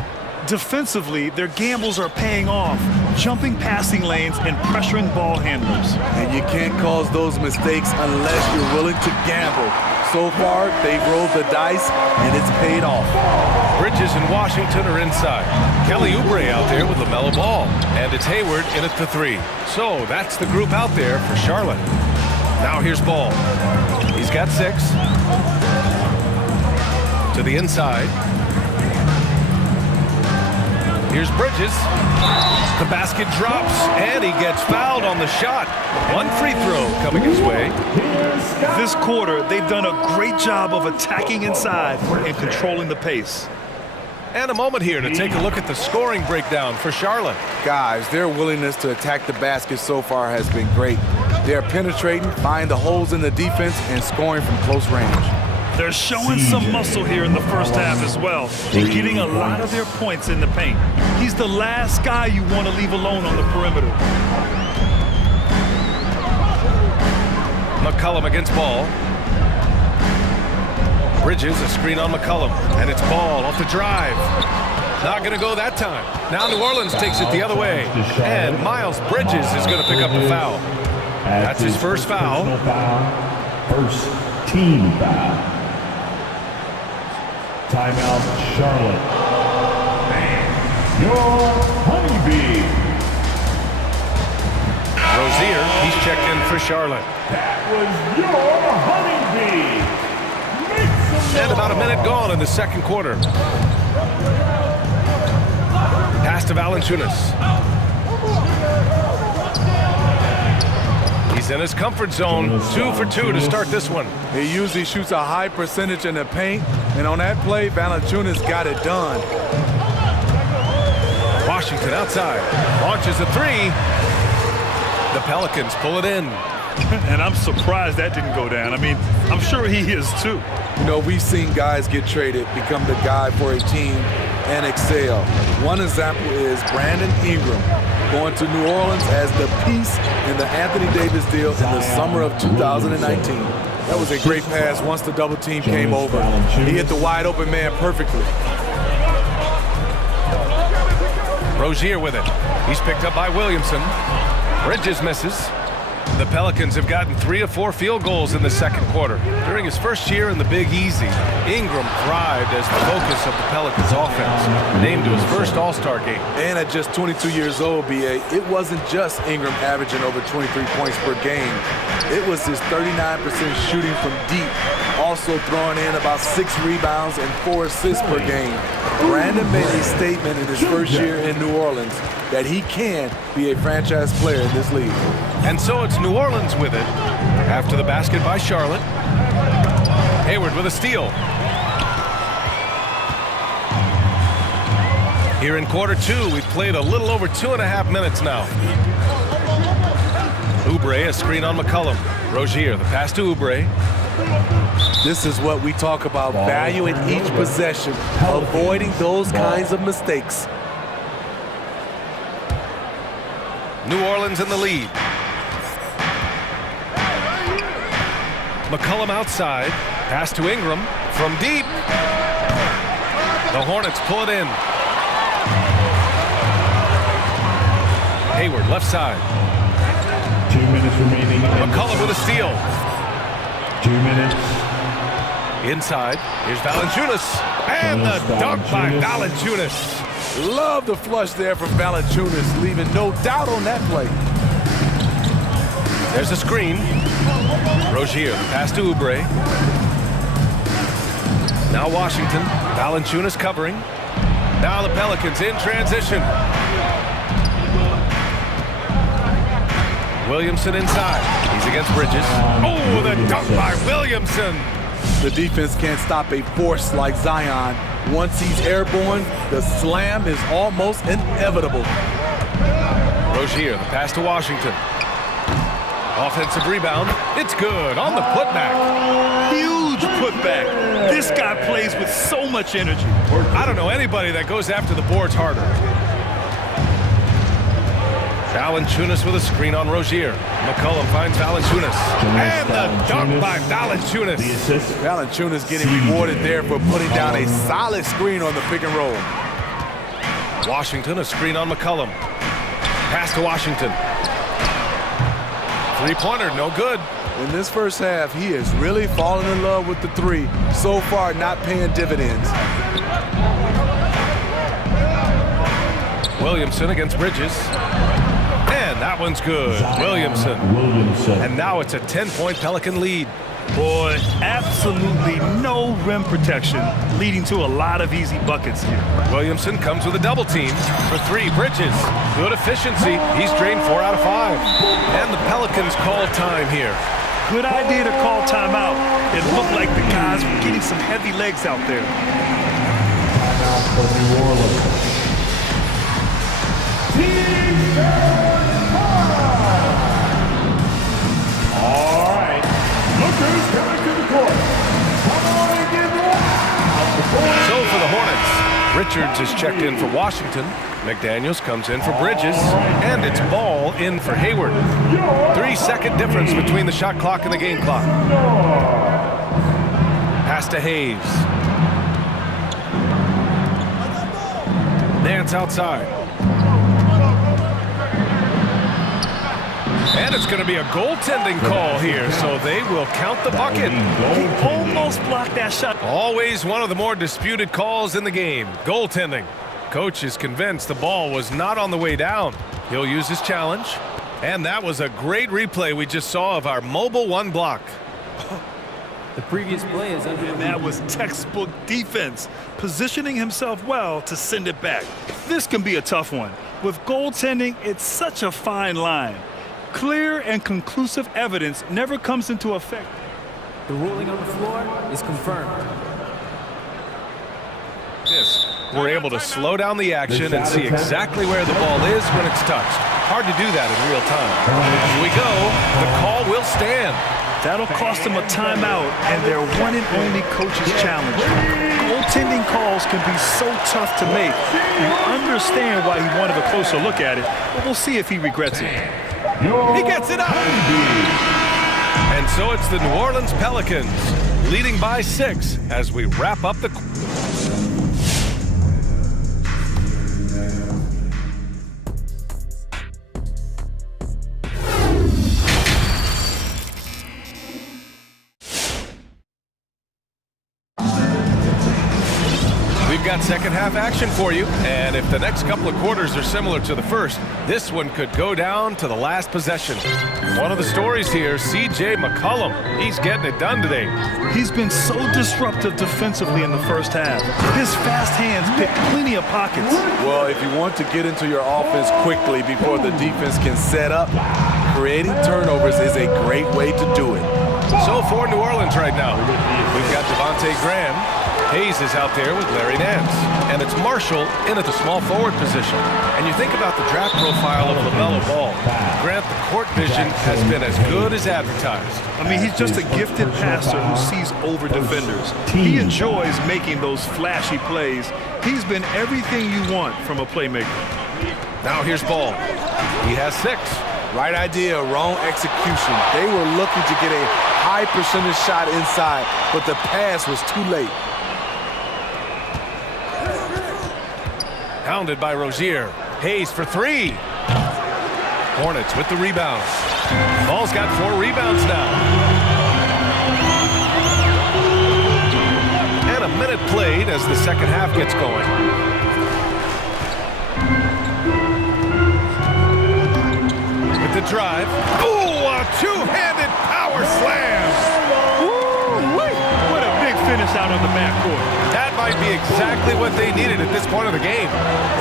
Defensively, their gambles are paying off, jumping passing lanes and pressuring ball handlers. And you can't cause those mistakes unless you're willing to gamble. So far, they've rolled the dice, and it's paid off. Bridges and Washington are inside. Kelly Oubre out there with LaMelo Ball. And it's Hayward in at the 3. So that's the group out there for Charlotte. Now here's Ball. He's got 6. To the inside. Here's Bridges. The basket drops, and he gets fouled on the shot. One free throw coming his way. This quarter, they've done a great job of attacking inside and controlling the pace. And a moment here to take a look at the scoring breakdown for Charlotte. Guys, their willingness to attack the basket so far has been great. They're penetrating, finding the holes in the defense, and scoring from close range. They're showing some muscle here in the first half as well, and getting a lot of their points in the paint. He's the last guy you want to leave alone on the perimeter. McCollum against Ball. Bridges, a screen on McCollum, and it's Ball off the drive. Not going to go that time. Now New Orleans takes it the other way, and Miles Bridges is going to pick up the foul. That's his first foul. First team foul. Timeout, Charlotte. Your honeybee. Rozier, he's checked in for Charlotte. That was your honeybee. And about a minute gone in the second quarter. Pass to Valanciunas. He's in his comfort zone. 2 for 2 to start this one. He usually shoots a high percentage in the paint, and on that play, Valanciunas got it done. Washington outside. Launches a 3. The Pelicans pull it in. And I'm surprised that didn't go down. I mean, I'm sure he is too. You know, we've seen guys get traded, become the guy for a team, and excel. One example is Brandon Ingram going to New Orleans as the piece in the Anthony Davis deal in the summer of 2019. That was a great pass once the double team came over. He hit the wide open man perfectly. Rozier with it. He's picked up by Williamson. Bridges misses. The Pelicans have gotten 3 of 4 field goals in the second quarter. During his first year in the Big Easy, Ingram thrived as the focus of the Pelicans offense, named to his first All-Star game. And at just 22 years old, B.A., it wasn't just Ingram averaging over 23 points per game. It was his 39% shooting from deep, also throwing in about 6 rebounds and 4 assists per game. Brandon made a statement in his first year in New Orleans that he can be a franchise player in this league. And so it's New Orleans with it after the basket by Charlotte. Hayward with a steal. Here in quarter 2, we've played a little over 2.5 minutes now. Oubre, a screen on McCollum. Rozier, the pass to Oubre. This is what we talk about, valuing each possession, avoiding those kinds of mistakes. New Orleans in the lead. McCollum outside. Pass to Ingram from deep. The Hornets pull it in. Hayward left side. 2 minutes remaining. McCollum with a steal. 2 minutes. Inside, here's Valanciunas. And the dunk by Valanciunas. Love the flush there from Valanciunas, leaving no doubt on that play. There's a screen. Rozier, the pass to Oubre. Now Washington. Valanciunas covering. Now the Pelicans in transition. Williamson inside. He's against Bridges. Oh, the dunk by Williamson. The defense can't stop a force like Zion. Once he's airborne, the slam is almost inevitable. Rozier, the pass to Washington. Offensive rebound. It's good on the putback. Huge putback. This guy plays with so much energy. I don't know anybody that goes after the boards harder. Valanciunas with a screen on Rozier. McCollum finds Valanciunas. And the dunk by Valanciunas. Valanciunas getting rewarded there for putting down a solid screen on the pick and roll. Washington, a screen on McCollum. Pass to Washington. Three-pointer, no good. In this first half, he is really falling in love with the three. So far, not paying dividends. Williamson against Bridges. And that one's good. Williamson. And now it's a 10-point Pelican lead. Boy, absolutely no rim protection, leading to a lot of easy buckets here. Williamson comes with a double team for three. Bridges, good efficiency. He's drained 4 out of 5. And the Pelicans call time here. Good idea to call timeout. It looked like the guys were getting some heavy legs out there. Timeout for New Orleans. All right, look who's coming to the court. Come on and get loud. So for the Hornets, Richards is checked in for Washington. McDaniels comes in for Bridges. And it's ball in for Hayward. 3-second difference between the shot clock and the game clock. Pass to Hayes. Nance outside. And it's going to be a goaltending call here, so they will count the bucket. He almost blocked that shot. Always one of the more disputed calls in the game. Goaltending. Coach is convinced the ball was not on the way down. He'll use his challenge. And that was a great replay we just saw of our mobile one block. The previous play is under. And that was textbook defense, positioning himself well to send it back. This can be a tough one. With goaltending, it's such a fine line. Clear and conclusive evidence never comes into effect. The ruling on the floor is confirmed. We're able to slow down the action and see exactly where the ball is when it's touched. Hard to do that in real time. Here we go. The call will stand. That'll cost them a timeout and their one and only coach's challenge. Goaltending calls can be so tough to make. You understand why he wanted a closer look at it, but we'll see if he regrets it. He gets it up. And so it's the New Orleans Pelicans leading by 6 as we wrap up the... We've got second half action for you, and if the next couple of quarters are similar to the first, this one could go down to the last possession. One of the stories here, C.J. McCollum. He's getting it done today. He's been so disruptive defensively in the first half. His fast hands pick plenty of pockets. Well, if you want to get into your offense quickly before the defense can set up, creating turnovers is a great way to do it. So for New Orleans right now, we've got Devontae Graham. Hayes is out there with Larry Nance. And it's Marshall in at the small forward position. And you think about the draft profile of LaMelo Ball. Grant, the court vision has been as good as advertised. I mean, he's just a gifted passer who sees over defenders. He enjoys making those flashy plays. He's been everything you want from a playmaker. Now here's Ball. He has 6. Right idea, wrong execution. They were looking to get a high percentage shot inside, but the pass was too late. Pounded by Rozier. Hayes for 3. Hornets with the rebound. Ball's got 4 rebounds now. minute played as the second half gets going. With the drive. Ooh, a two-handed power slam. What a big finish out on the backcourt. That might be exactly what they needed at this point of the game.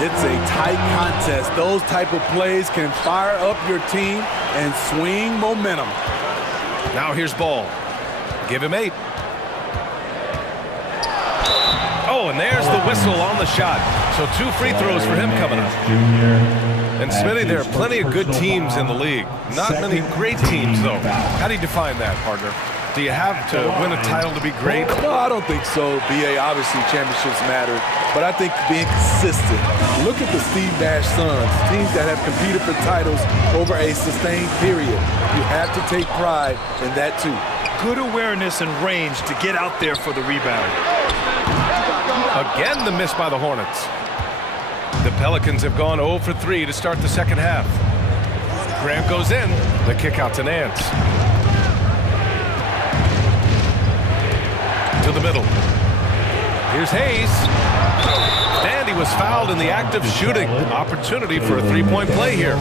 It's a tight contest. Those type of plays can fire up your team and swing momentum. Now here's Ball. Give him 8. Oh, and there's the whistle on the shot. So 2 free throws for him coming up. And Smitty, there are plenty of good teams in the league. Not many great teams, though. How do you define that, partner? Do you have to win a title to be great? No, I don't think so, B.A. Obviously, championships matter. But I think being consistent. Look at the Steve Nash Suns, teams that have competed for titles over a sustained period. You have to take pride in that, too. Good awareness and range to get out there for the rebound. Again, the miss by the Hornets. The Pelicans have gone 0 for 3 to start the second half. Graham goes in. The kick out to Nance. To the middle. Here's Hayes. And he was fouled in the act of shooting. Opportunity for a three-point play here.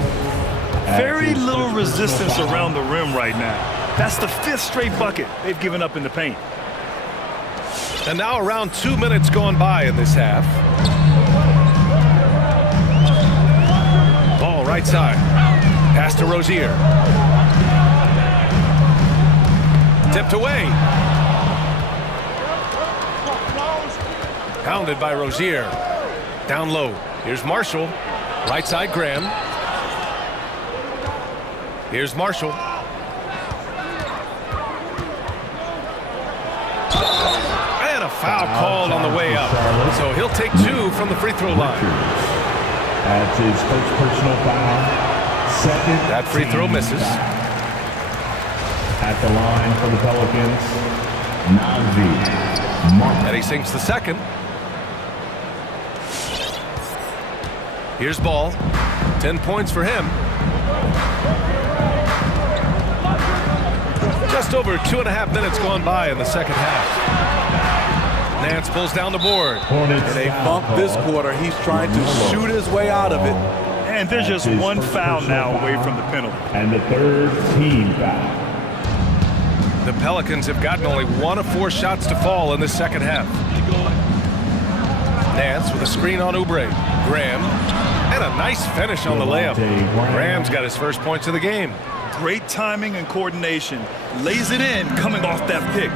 Very little resistance around the rim right now. That's the 5th straight bucket they've given up in the paint. And now around 2 minutes gone by in this half. Ball right side. Pass to Rozier. Tipped away. Pounded by Rozier. Down low. Here's Marshall. Right side Graham. Here's Marshall. And a foul called on the way up. So he'll take 2 from the free throw line. That's his first personal foul. Second. That free throw misses. At the line for the Pelicans, Marta. And he sinks the second. Here's Ball. 10 points for him. Just over 2.5 minutes gone by in the second half. Nance pulls down the board. And they bump this quarter. He's trying to shoot his way out of it. And there's just one foul now away from the penalty. And the third team foul. The Pelicans have gotten only 1 of 4 shots to fall in the second half. Nance with a screen on Oubre. Graham. And a nice finish on the layup. Graham's got his first points of the game. Great timing and coordination. Lays it in coming off that pick.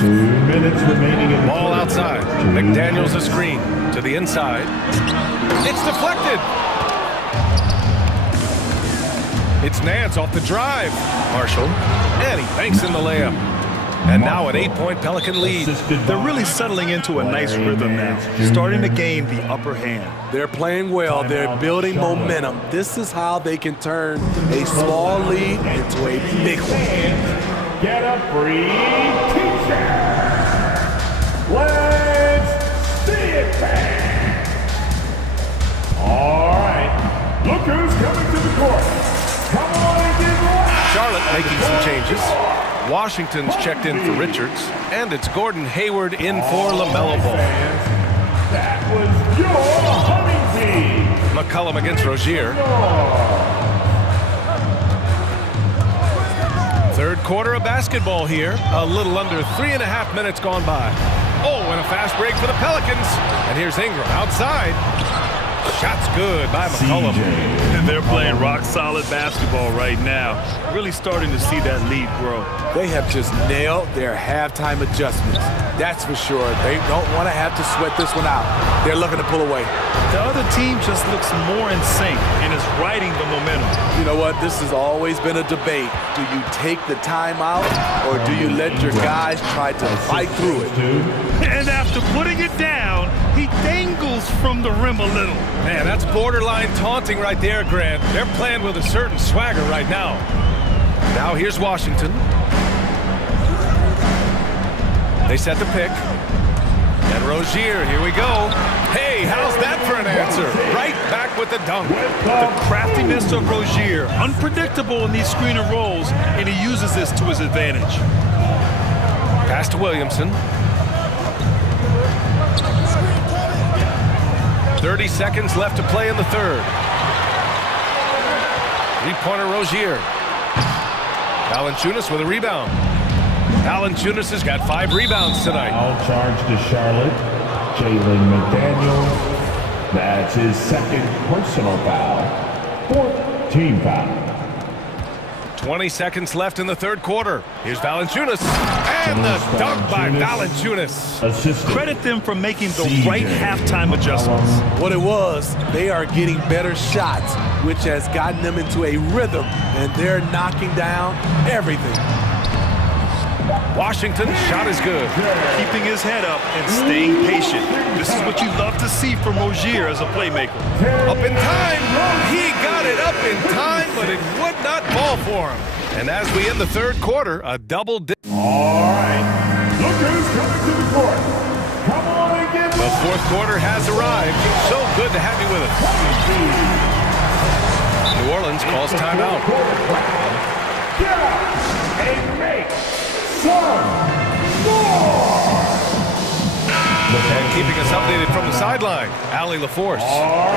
2 minutes remaining in the ball outside. McDaniels a screen to the inside. It's deflected. It's Nance off the drive. Marshall. And he banks in the layup. And now an 8-point Pelican lead. They're really settling into a nice rhythm now, starting to gain the upper hand. They're playing well. They're building momentum. This is how they can turn a small lead into a big one. Get a free t-shirt. Let's see it, fans. All right. Look who's coming to the court. Come on and get loud. Charlotte making some changes. Washington's checked in for Richards, and it's Gordon Hayward in for LaMelo Ball. That was your honeybee. McCollum against Rozier. Third quarter of basketball here. A little under 3.5 minutes gone by. Oh, and a fast break for the Pelicans. And here's Ingram outside. Shot's good by McCollum. And they're playing rock-solid basketball right now. Really starting to see that lead grow. They have just nailed their halftime adjustments. That's for sure. They don't want to have to sweat this one out. They're looking to pull away. The other team just looks more in sync and is riding the momentum. You know what? This has always been a debate. Do you take the timeout or do you let your guys try to fight through it? And after putting it down, he dangles from the rim a little. Man, that's borderline taunting right there, Grant. They're playing with a certain swagger right now. Now here's Washington. They set the pick. And Rozier, here we go. Hey, how's that for an answer? Right back with the dunk. The craftiness of Rozier, unpredictable in these screen and rolls, and he uses this to his advantage. Pass to Williamson. 30 seconds left to play in the third. Three-pointer Rozier. Valanciunas with a rebound. Valanciunas has got 5 rebounds tonight. Foul charge to Charlotte. Jalen McDaniels. That's his second personal foul. 4th team foul. 20 seconds left in the third quarter. Here's Valanciunas. And the dunk by Valanciunas. Credit them for making the right halftime adjustments. What it was, they are getting better shots, which has gotten them into a rhythm, and they're knocking down everything. Washington's shot is good. Keeping his head up and staying patient. This is what you love to see from Rozier as a playmaker. Up in time. He got it up in time, but it would not fall for him. And as we end the third quarter, a double dip. All right. Look who's coming to the court. Come on and get The fourth quarter has arrived. So good to have you with us. New Orleans calls timeout. Get up and make some more. And keeping us updated from the sideline, Allie LaForce.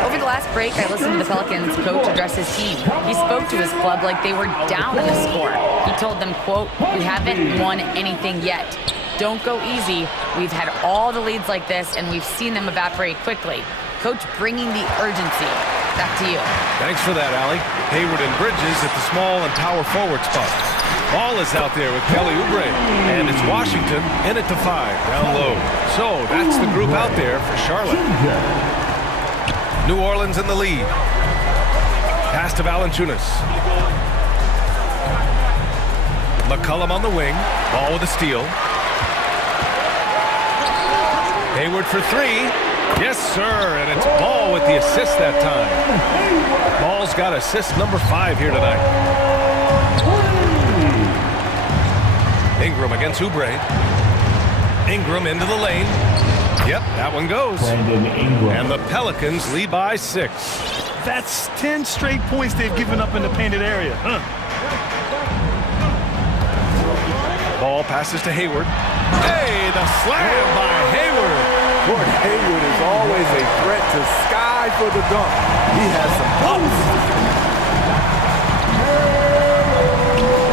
Over the last break, I listened to the Pelicans coach address his team. He spoke to his club like they were down in the score. He told them, quote, "We haven't won anything yet. Don't go easy. We've had all the leads like this, and we've seen them evaporate quickly." Coach bringing the urgency. Back to you. Thanks for that, Allie. Hayward and Bridges at the small and power forward spots. Ball is out there with Kelly Oubre, and it's Washington in it to 5, down low. So that's the group out there for Charlotte. New Orleans in the lead. Pass to Valanciunas. McCollum on the wing. Ball with a steal. Hayward for 3. Yes, sir, and it's Ball with the assist that time. Ball's got assist number 5 here tonight. Ingram against Oubre. Ingram into the lane. Yep, that one goes. And the Pelicans lead by 6. That's 10 straight points they've given up in the painted area. Ball passes to Hayward. Hey, the slam by Hayward. Gordon Hayward is always a threat to sky for the dunk. He has some pumps.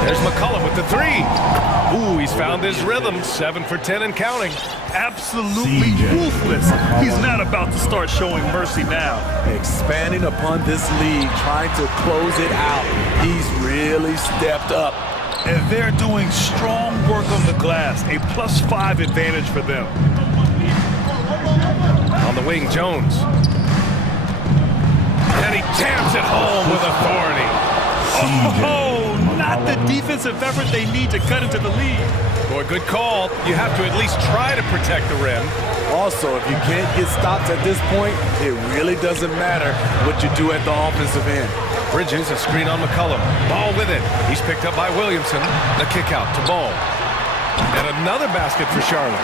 There's McCollum with the 3. Ooh, he's found his rhythm. 7 for 10 and counting. Absolutely ruthless. He's not about to start showing mercy now. Expanding upon this lead, trying to close it out. He's really stepped up. And they're doing strong work on the glass. A +5 advantage for them. On the wing, Jones. And he jams it home with authority. Oh, not the defensive effort they need to cut into the lead. Boy, good call. You have to at least try to protect the rim. Also, if you can't get stops at this point, it really doesn't matter what you do at the offensive end. Bridges, a screen on McCollum. Ball with it. He's picked up by Williamson. The kick out to Ball. And another basket for Charlotte.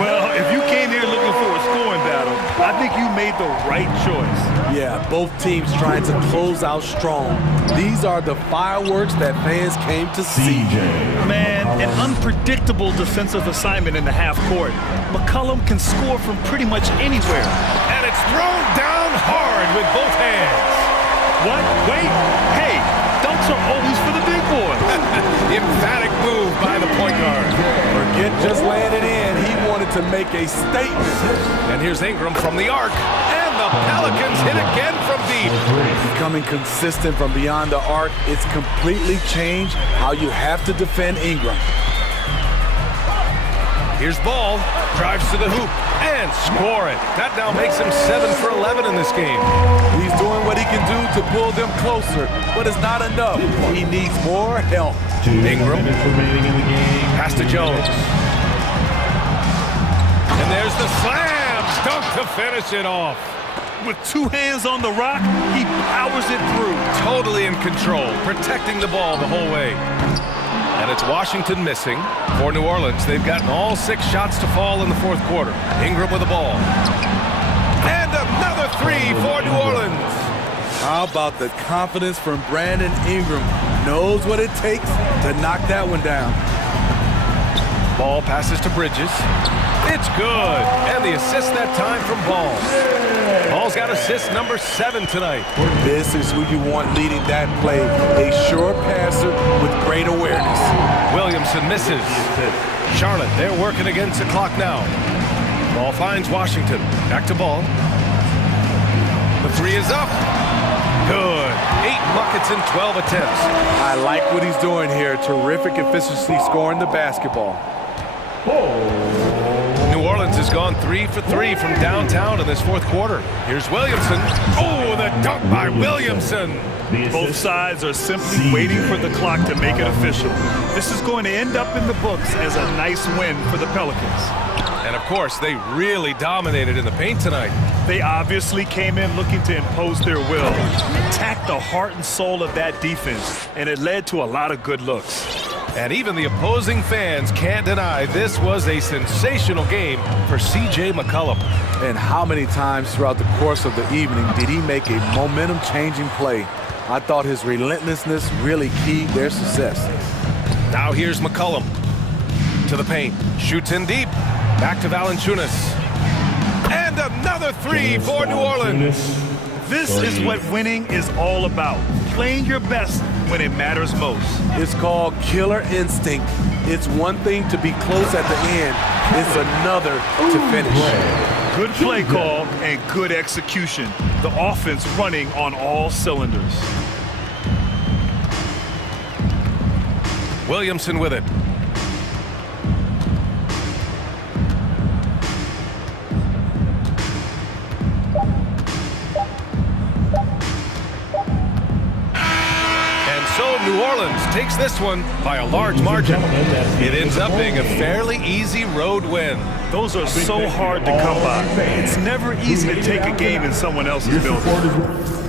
Well, if you came here looking for a scoring battle, I think you made the right choice. Yeah, both teams trying to close out strong. These are the fireworks that fans came to see. Man, an unpredictable defensive assignment in the half court. McCollum can score from pretty much anywhere. And it's thrown down hard with both hands. What? Wait. Hey, dunks are always for the big boys. Emphatic move by the point guard. Forget just laying it in. He wanted to make a statement. And here's Ingram from the arc. And the Pelicans hit again from deep. Becoming consistent from beyond the arc, it's completely changed how you have to defend Ingram. Here's Ball. Drives to the hoop. And score it. That now makes him 7 for 11 in this game. He's doing what he can do to pull them closer, but it's not enough. He needs more help. Ingram. Pass to Jones. And there's the slam. Dunk to finish it off. With 2 hands on the rock, he powers it through. Totally in control, protecting the ball the whole way. And it's Washington missing. For New Orleans, they've gotten all 6 shots to fall in the fourth quarter. Ingram with the ball. And another 3 for New Orleans. How about the confidence from Brandon Ingram? Knows what it takes to knock that one down. Ball passes to Bridges. It's good. And the assist that time from Ball. Ball's got assist number 7 tonight. This is who you want leading that play. A sure passer with great awareness. Williamson misses. Charlotte, they're working against the clock now. Ball finds Washington. Back to Ball. The 3 is up. Good. 8 buckets in 12 attempts. I like what he's doing here. Terrific efficiency scoring the basketball. New Orleans has gone 3 for 3 from downtown in this fourth quarter. Here's Williamson. Oh, the dunk by Williamson. Both sides are simply waiting for the clock to make it official. This is going to end up in the books as a nice win for the Pelicans. And of course, they really dominated in the paint tonight. They obviously came in looking to impose their will, attack the heart and soul of that defense, and it led to a lot of good looks. And even the opposing fans can't deny this was a sensational game for C.J. McCollum. And how many times throughout the course of the evening did he make a momentum-changing play? I thought his relentlessness really keyed their success. Now here's McCollum to the paint. Shoots in deep. Back to Valanciunas. And another 3 for New Orleans. This is what winning is all about. Playing your best when it matters most. It's called killer instinct. It's one thing to be close at the end. It's another to finish. Good play call and good execution. The offense running on all cylinders. Williamson with it. So New Orleans takes this one by a large margin. It ends up being a fairly easy road win. Those are so hard to come by. It's never easy to take a game in someone else's building.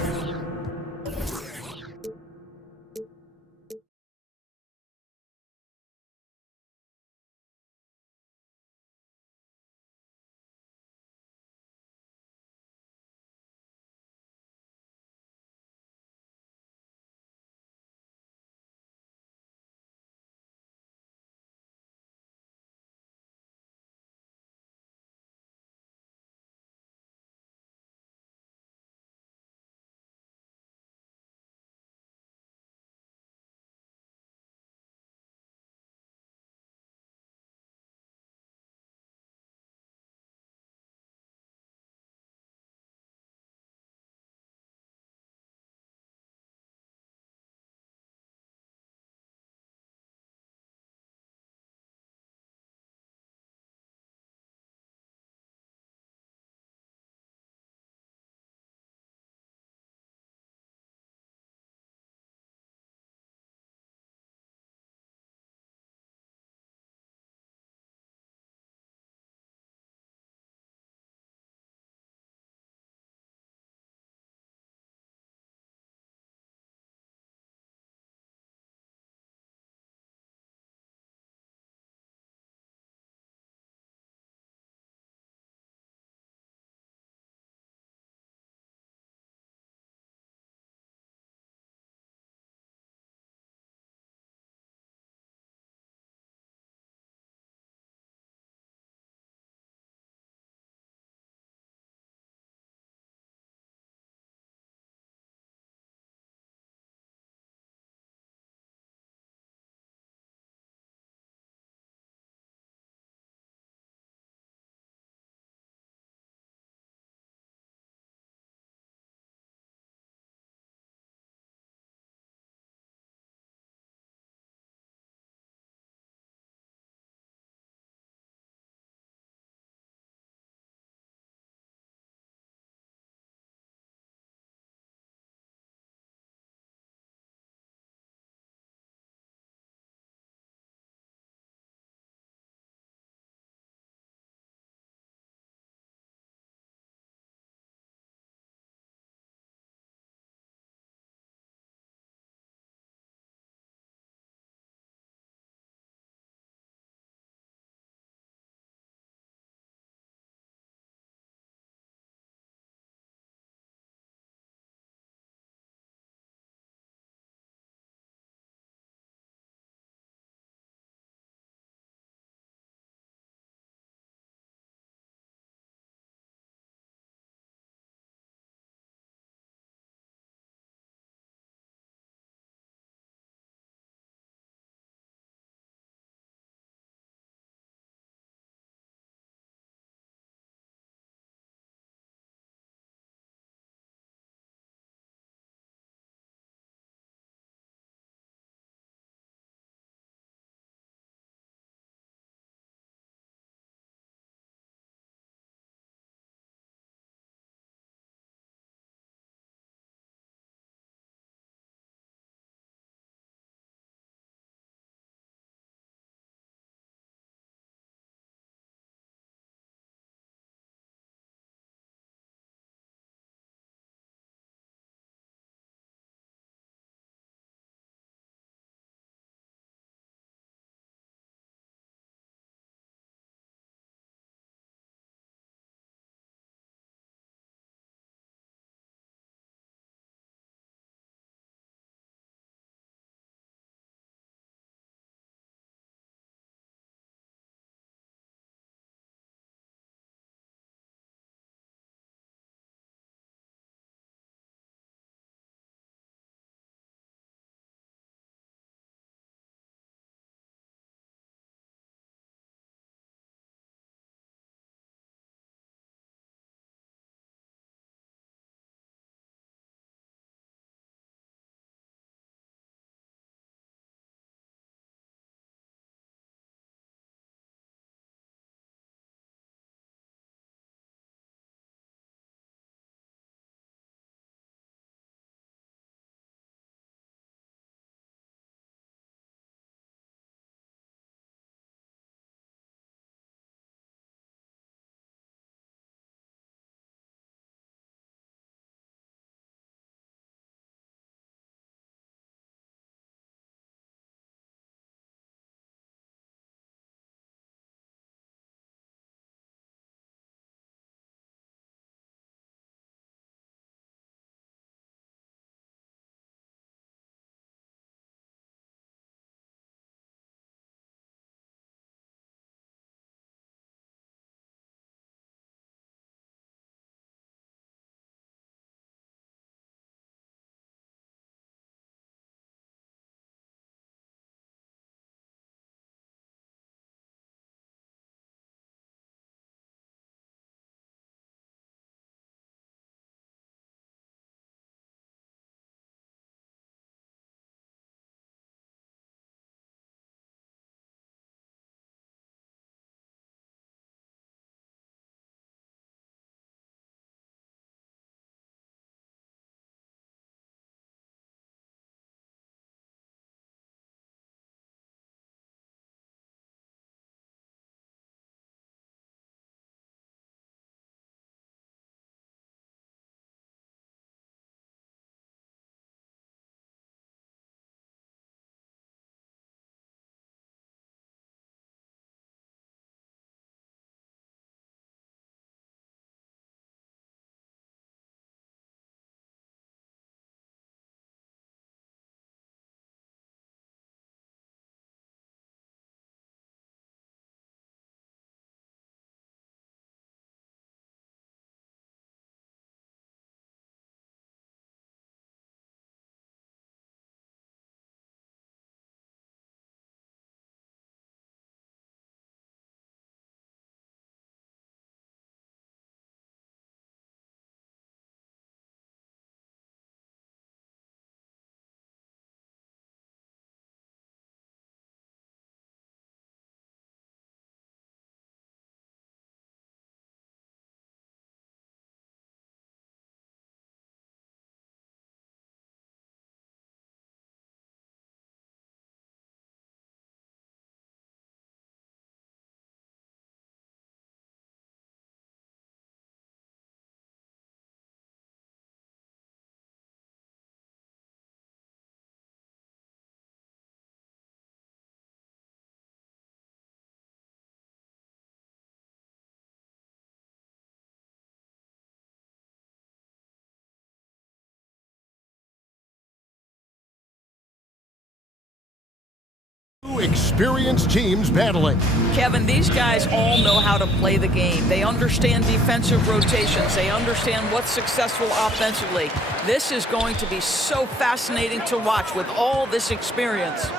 Two experienced teams battling. Kevin, these guys all know how to play the game. They understand defensive rotations. They understand what's successful offensively. This is going to be so fascinating to watch with all this experience.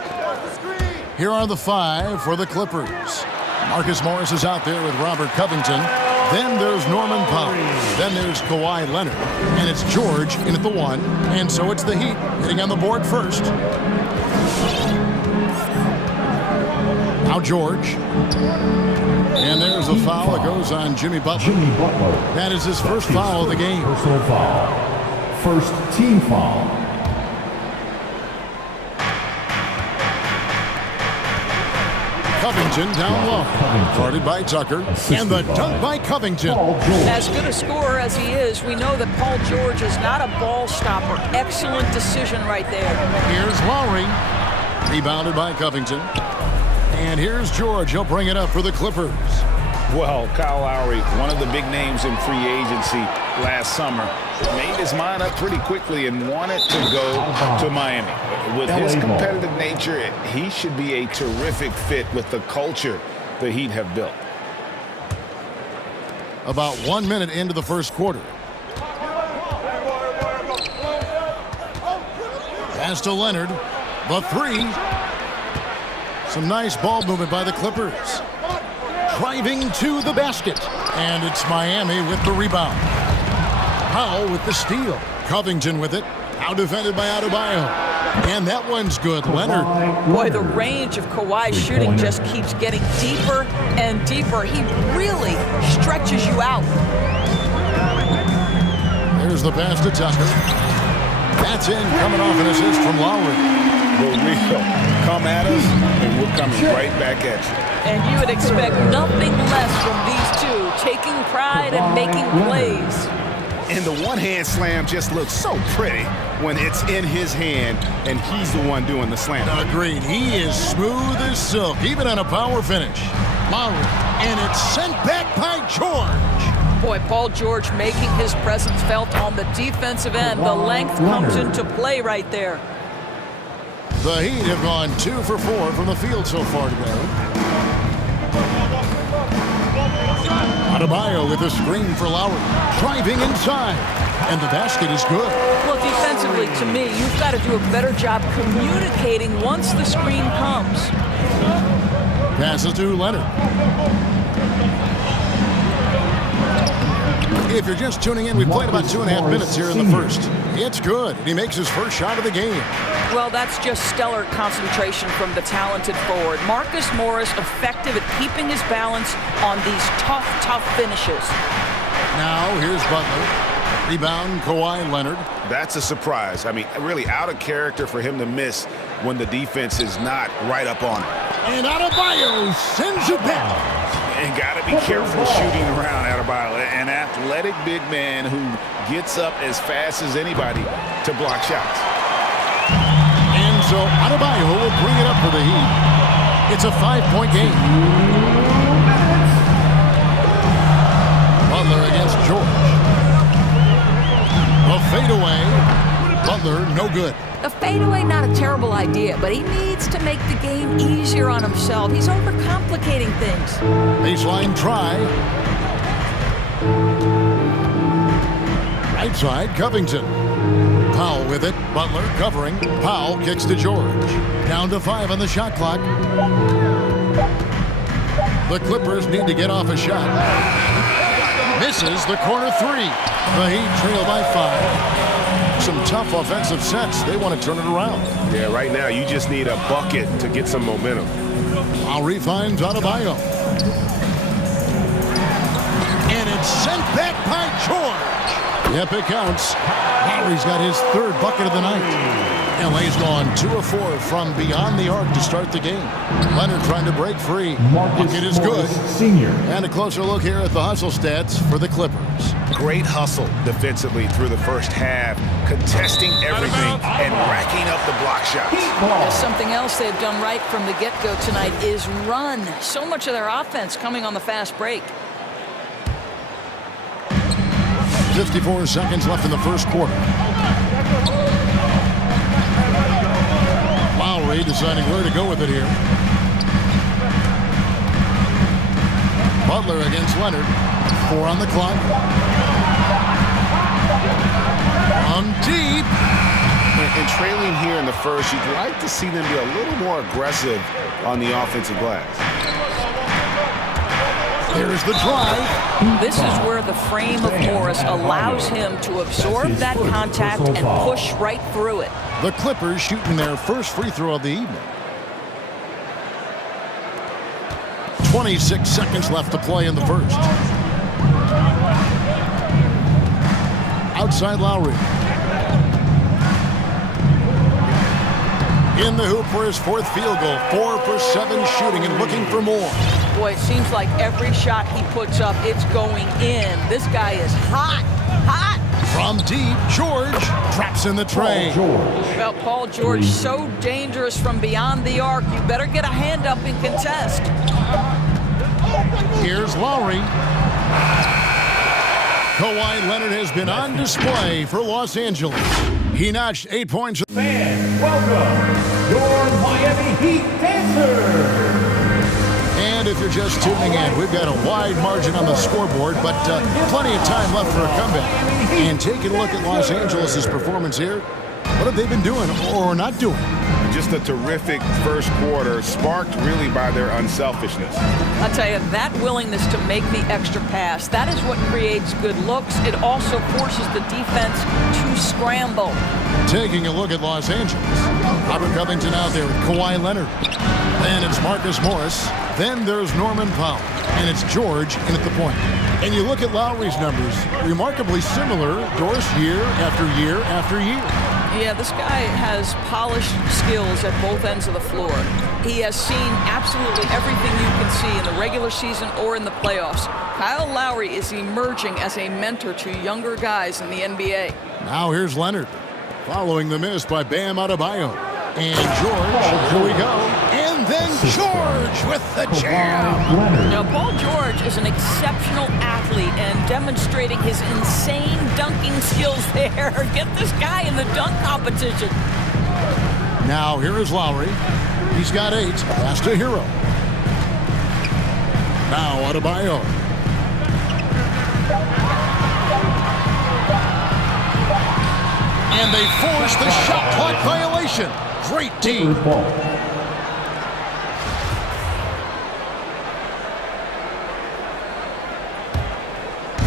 Here are the five for the Clippers. Marcus Morris is out there with Robert Covington. Then there's Norman Powell. Then there's Kawhi Leonard. And it's George in at the one. And so it's the Heat hitting on the board first. Now George. And there's a foul that goes on Jimmy Butler. That is his first foul of the game. Personal foul. First team foul. Covington down low. Guarded by Tucker. And the dunk by Covington. As good a scorer as he is, we know that Paul George is not a ball stopper. Excellent decision right there. Here's Lowry. Rebounded by Covington. And here's George. He'll bring it up for the Clippers. Well, Kyle Lowry, one of the big names in free agency last summer, made his mind up pretty quickly and wanted to go to Miami. With his competitive nature, he should be a terrific fit with the culture the Heat have built. About 1 minute into the first quarter. Pass to Leonard. The three. Some nice ball movement by the Clippers. Driving to the basket. And it's Miami with the rebound. Powell with the steal. Covington with it. Now defended by Adebayo. And that one's good. Leonard. Boy, the range of Kawhi's shooting just keeps getting deeper and deeper. He really stretches you out. There's the pass to Tucker. That's in, coming off an assist from Lowry. The real come at us, and we're coming right back at you. And you would expect nothing less from these two, taking pride and making plays. And the one-hand slam just looks so pretty when it's in his hand and he's the one doing the slam. Agreed. He is smooth as silk, even on a power finish. Lowry, and it's sent back by George. Boy, Paul George making his presence felt on the defensive end. The length comes into play right there. The Heat have gone 2 for 4 from the field so far today. Adebayo with a screen for Lowry. Driving inside. And the basket is good. Well, defensively, to me, you've got to do a better job communicating once the screen comes. Passes to Leonard. If you're just tuning in, we played about 2.5 minutes here in the first. It's good. He makes his first shot of the game. Well, that's just stellar concentration from the talented forward. Marcus Morris effective at keeping his balance on these tough finishes. Now, here's Butler. Rebound, Kawhi Leonard. That's a surprise. I mean, really out of character for him to miss when the defense is not right up on it. And Adebayo sends it back. And got to be careful shooting around Adebayo. An athletic big man who gets up as fast as anybody to block shots. And so Adebayo will bring it up for the Heat. It's a 5-point game. Butler against George. A fadeaway. Butler, no good. A fadeaway, not a terrible idea, but he needs to make the game easier on himself. He's overcomplicating things. Baseline try. Right side, Covington. Powell with it. Butler covering. Powell kicks to George. Down to 5 on the shot clock. The Clippers need to get off a shot. Misses the corner 3. The Heat trail by 5. Some tough offensive sets. They want to turn it around. Yeah, right now you just need a bucket to get some momentum. Lowry finds Adebayo. And it's sent back by George. Yep, it counts. Lowry's got his 3rd bucket of the night. LA's gone 2 of 4 from beyond the arc to start the game. Leonard trying to break free. Bucket is good. Senior. And a closer look here at the hustle stats for the Clippers. Great hustle defensively through the first half, contesting everything and racking up the block shots. There's something else they've done right from the get-go tonight is run. So much of their offense coming on the fast break. 54 seconds left in the first quarter. Lowry to deciding where to go with it here. Butler against Leonard. 4 on the clock. From deep. And trailing here in the first, you'd like to see them be a little more aggressive on the offensive glass. There's the drive. This is where the frame of Morris allows him to absorb that contact and push right through it. The Clippers shooting their first free throw of the evening. 26 seconds left to play in the first. Outside Lowry. In the hoop for his 4th field goal. 4 for 7 shooting and looking for more. Boy, it seems like every shot he puts up, it's going in. This guy is hot, hot. From deep, George traps in the tray. Well, Paul George, so dangerous from beyond the arc. You better get a hand up and contest. Here's Lowry. Kawhi Leonard has been on display for Los Angeles. He notched 8 points. Fans, welcome your Miami Heat dancer. And if you're just tuning in, we've got a wide margin on the scoreboard, but plenty of time left for a comeback. And taking a look at Los Angeles' performance here, what have they been doing or not doing? Just a terrific first quarter, sparked really by their unselfishness. I'll tell you, that willingness to make the extra pass, that is what creates good looks. It also forces the defense to scramble. Taking a look at Los Angeles. Robert Covington out there with Kawhi Leonard. Then it's Marcus Morris. Then there's Norman Powell. And it's George in at the point. And you look at Lowry's numbers, remarkably similar, Doris, year after year after year. Yeah, this guy has polished skills at both ends of the floor. He has seen absolutely everything you can see in the regular season or in the playoffs. Kyle Lowry is emerging as a mentor to younger guys in the NBA. Now here's Leonard, following the miss by Bam Adebayo. And George, here we go. And then George with the jam. Now, Paul George is an exceptional athlete and demonstrating his insane dunking skills there. Get this guy in the dunk competition. Now, here is Lowry. He's got 8. Pass to Hero. Now, Adebayo. And they force the shot clock violation. Great team.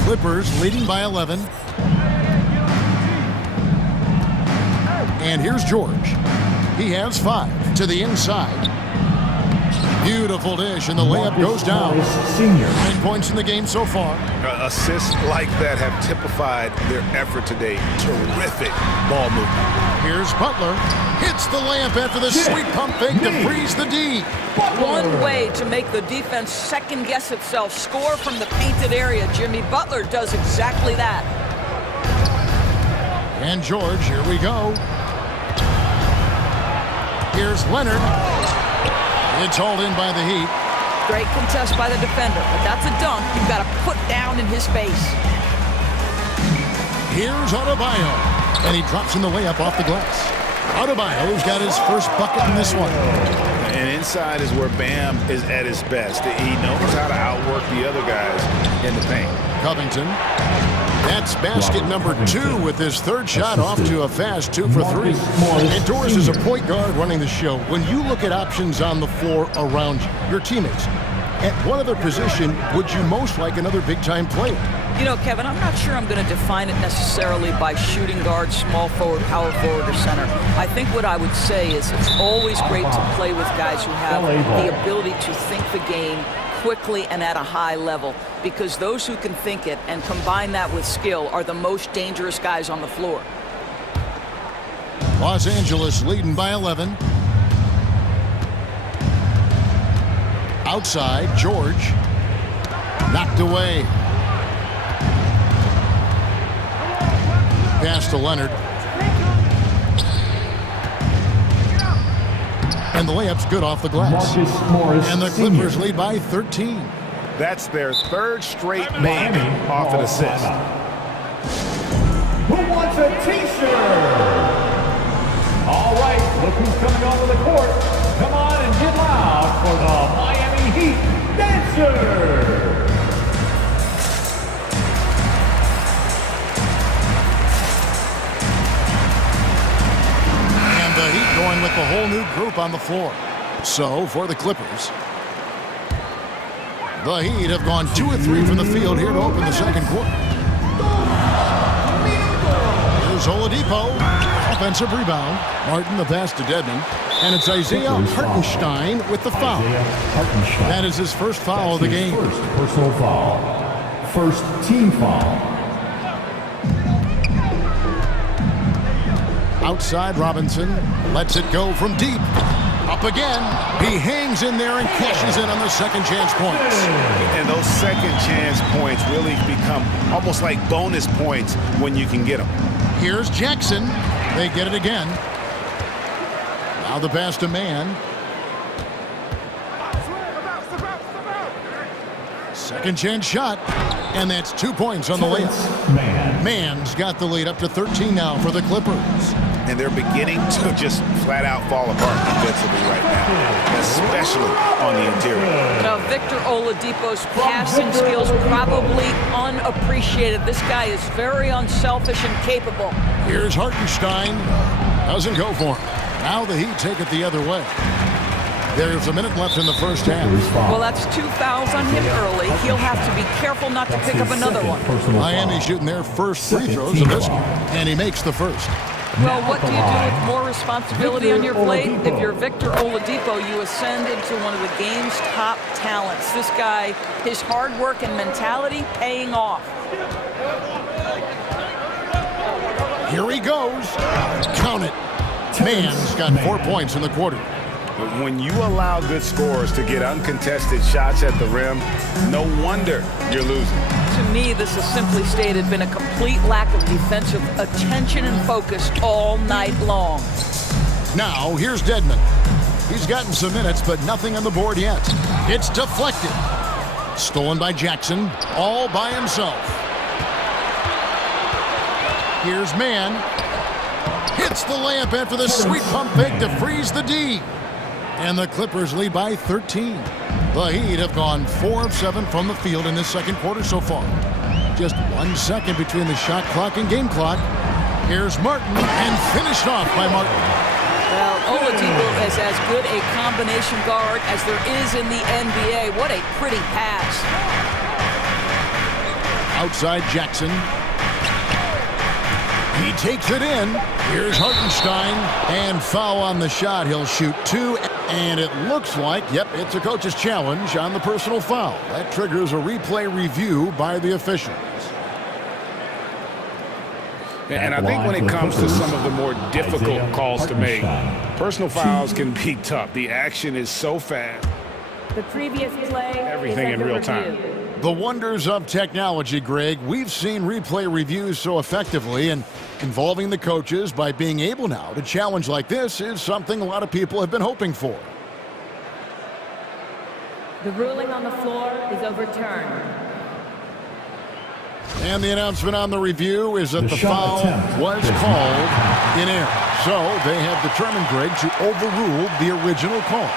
Clippers leading by 11. And here's George. He has 5 to the inside. Beautiful dish, and the layup goes down. 9 points in the game so far. Assists like that have typified their effort today. Terrific ball movement. Here's Butler. Hits the layup after the sweet pump fake to freeze the D. One way to make the defense second-guess itself, score from the painted area. Jimmy Butler does exactly that. And George, here we go. Here's Leonard. It's hauled in by the Heat. Great contest by the defender, but that's a dunk you've got to put down in his face. Here's Adebayo, and he drops in the layup off the glass. Adebayo's got his first bucket in this one. And inside is where Bam is at his best. He knows how to outwork the other guys in the paint. Covington. That's basket number 2 with his 3rd shot off to a fast 2 for 3. And Doris is a point guard running the show. When you look at options on the floor around you, your teammates, at what other position would you most like another big-time player? You know, Kevin, I'm not sure I'm going to define it necessarily by shooting guard, small forward, power forward, or center. I think what I would say is it's always great to play with guys who have the ability to think the game quickly and at a high level, because those who can think it and combine that with skill are the most dangerous guys on the floor. Los Angeles leading by 11. Outside, George. Knocked away. Pass to Leonard. And the layup's good off the glass. And the Clippers lead by 13. That's their 3rd straight make off an assist. Who wants a t-shirt? All right, look who's coming onto the court. come on and get loud for the Miami Heat Dancers! The Heat going with the whole new group on the floor. So, for the Clippers, the Heat have gone 2 of 3 from the field here to open the second quarter. Here's Oladipo, offensive rebound. Martin the pass to Dedmon. And it's Isaiah Hartenstein with the foul. That is his first foul of the game. First personal foul. First team foul. Outside, Robinson lets it go from deep. Up again. He hangs in there and cashes in on the second chance points. And those second chance points really become almost like bonus points when you can get them. Here's Jackson. They get it again. Now the pass to Mann. Second chance shot. And that's 2 points on the layup. Mann's got the lead up to 13 now for the Clippers. And they're beginning to just flat out fall apart defensively right now, especially on the interior. Now, Victor Oladipo's passing skills probably unappreciated. This guy is very unselfish and capable. Here's Hartenstein. Doesn't go for him. Now the Heat take it the other way. There's a minute left in the first half. Well, that's 2 fouls on him early. He'll have to be careful not to pick up another one. Miami shooting their first free throws of this one, and he makes the first. Well, what do you do with more responsibility on your plate? If you're Victor Oladipo, you ascend into one of the game's top talents. This guy, his hard work and mentality paying off. Here he goes. Count it. Mann's got 4 points in the quarter. But when you allow good scorers to get uncontested shots at the rim, no wonder you're losing. To me, this has simply stated been a complete lack of defensive attention and focus all night long. Now, here's Dedmon. He's gotten some minutes, but nothing on the board yet. It's deflected. Stolen by Jackson, all by himself. Here's Mann. Hits the layup after the sweet pump fake to freeze the D. And the Clippers lead by 13. The Heat have gone 4 of 7 from the field in this second quarter so far. Just 1 second between the shot clock and game clock. Here's Martin, and finished off by Martin. Well, Oladipo is as good a combination guard as there is in the NBA. What a pretty pass. Outside Jackson. He takes it in. Here's Hartenstein, and foul on the shot. He'll shoot 2. And it looks like, yep, it's a coach's challenge on the personal foul. That triggers a replay review by the officials. And I think when it comes to some of the more difficult calls to make, personal fouls can be tough. The action is so fast. The previous play, everything in real time. The wonders of technology, Greg. We've seen replay reviews so effectively, and involving the coaches by being able now to challenge like this is something a lot of people have been hoping for. The ruling on the floor is overturned. And the announcement on the review is that the foul was called in error. So they have determined, Greg, to overrule the original call.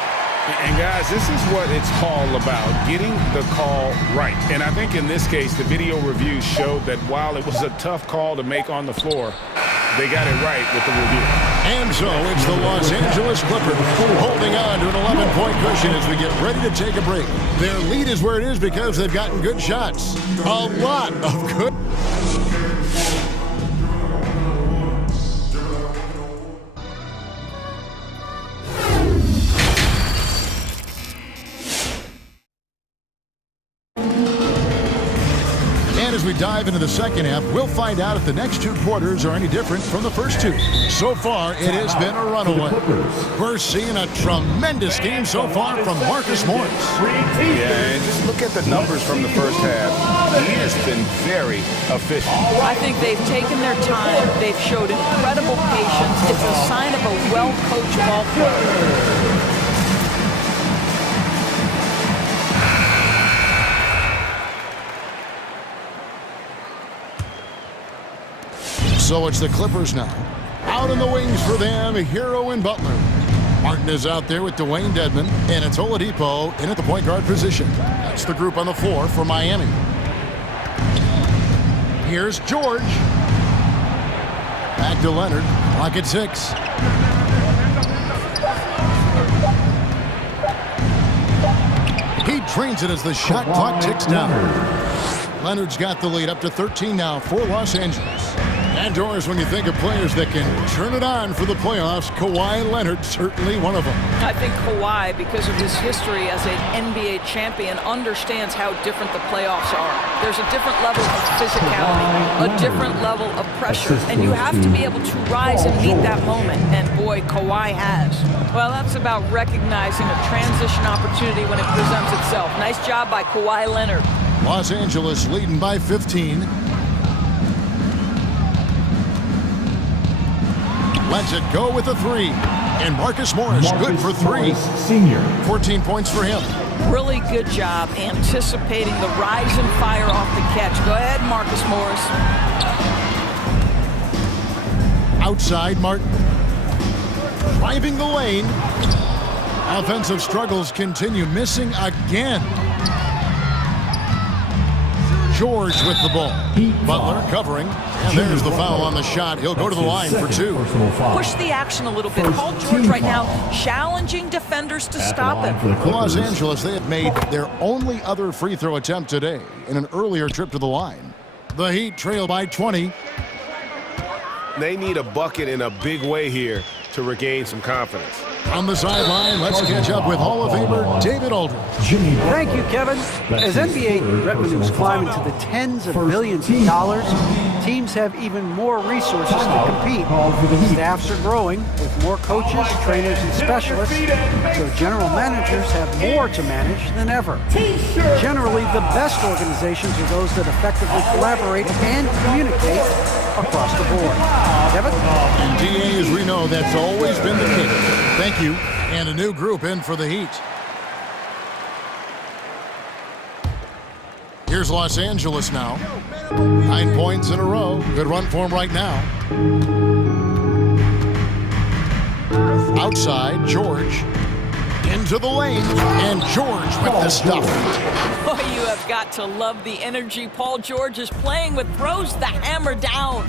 And guys, this is what it's all about, getting the call right. And I think in this case, the video review showed that while it was a tough call to make on the floor, they got it right with the review. And so it's the Los Angeles Clippers holding on to an 11-point cushion as we get ready to take a break. Their lead is where it is because they've gotten good shots. A lot of good. As we dive into the second half, we'll find out if the next 2 quarters are any different from the first 2. So far, it has been a runaway. We're seeing a tremendous game so far from Marcus Morris. Yeah, and just look at the numbers from the first half. He has been very efficient. I think they've taken their time. They've showed incredible patience. It's a sign of a well-coached ball player. So it's the Clippers now. Out in the wings for them, Hero and Butler. Martin is out there with Dwayne Dedman, and it's Oladipo in at the point guard position. That's the group on the floor for Miami. Here's George. Back to Leonard. Clock at 6. He drains it as the shot clock ticks down. Leonard's got the lead up to 13 now for Los Angeles. And Doris, when you think of players that can turn it on for the playoffs, Kawhi Leonard certainly one of them. I think Kawhi, because of his history as an NBA champion, understands how different the playoffs are. There's a different level of physicality, a different level of pressure, and you have to be able to rise and meet that moment, and boy, Kawhi has. Well, that's about recognizing a transition opportunity when it presents itself. Nice job by Kawhi Leonard. Los Angeles leading by 15. Lets it go with a 3. And Marcus Morris good for 3. 14 points for him. Really good job anticipating the rise and fire off the catch. Go ahead, Marcus Morris. Outside, Martin. Driving the lane. Offensive struggles continue. Missing again. George with the ball. Butler covering. And there's the foul on the shot. He'll go to the line for 2. Push the action a little bit. Paul George right now challenging defenders to stop him. Los Angeles, they have made their only other free throw attempt today in an earlier trip to the line. The Heat trail by 20. They need a bucket in a big way here to regain some confidence. On the sideline, let's catch up with Hall of Famer David Aldridge. Thank you, Kevin. As NBA revenues climb into the tens of billions of dollars, teams have even more resources to compete. Staffs are growing with more coaches, trainers, and specialists, so general managers have more to manage than ever. Generally, the best organizations are those that effectively collaborate and communicate across the board. Kevin? And DA, as we know, that's always been the case. Thank you. And a new group in for the Heat. Here's Los Angeles now. 9 points in a row. Good run for him right now. Outside, George. Into the lane. And George with the stuff. Boy, you have got to love the energy Paul George is playing with. Throws the hammer down.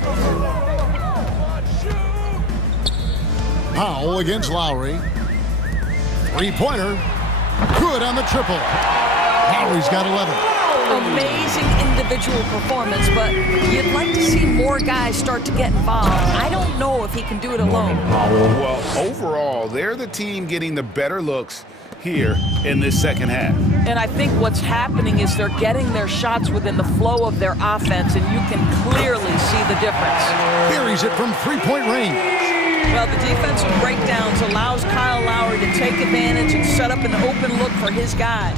Powell against Lowry. Three-pointer. Good on the triple. Lowry's got 11. Amazing individual performance, but you'd like to see more guys start to get involved. I don't know if he can do it alone. Well, overall, they're the team getting the better looks here in this second half. And I think what's happening is they're getting their shots within the flow of their offense, and you can clearly see the difference. Buries it from three-point range. Well, the defensive breakdowns allows Kyle Lowry to take advantage and set up an open look for his guy.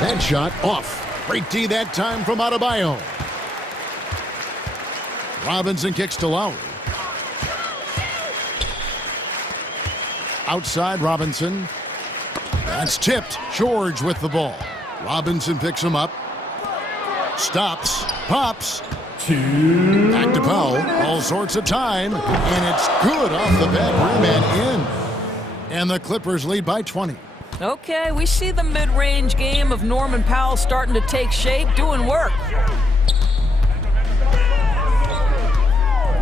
That shot off. Great D that time from Adebayo. Robinson kicks to Lowry. Outside Robinson. That's tipped. George with the ball. Robinson picks him up. Stops. Pops. Back to Powell. All sorts of time. And it's good off the back rim and in. And the Clippers lead by 20. Okay, we see the mid-range game of Norman Powell starting to take shape, doing work.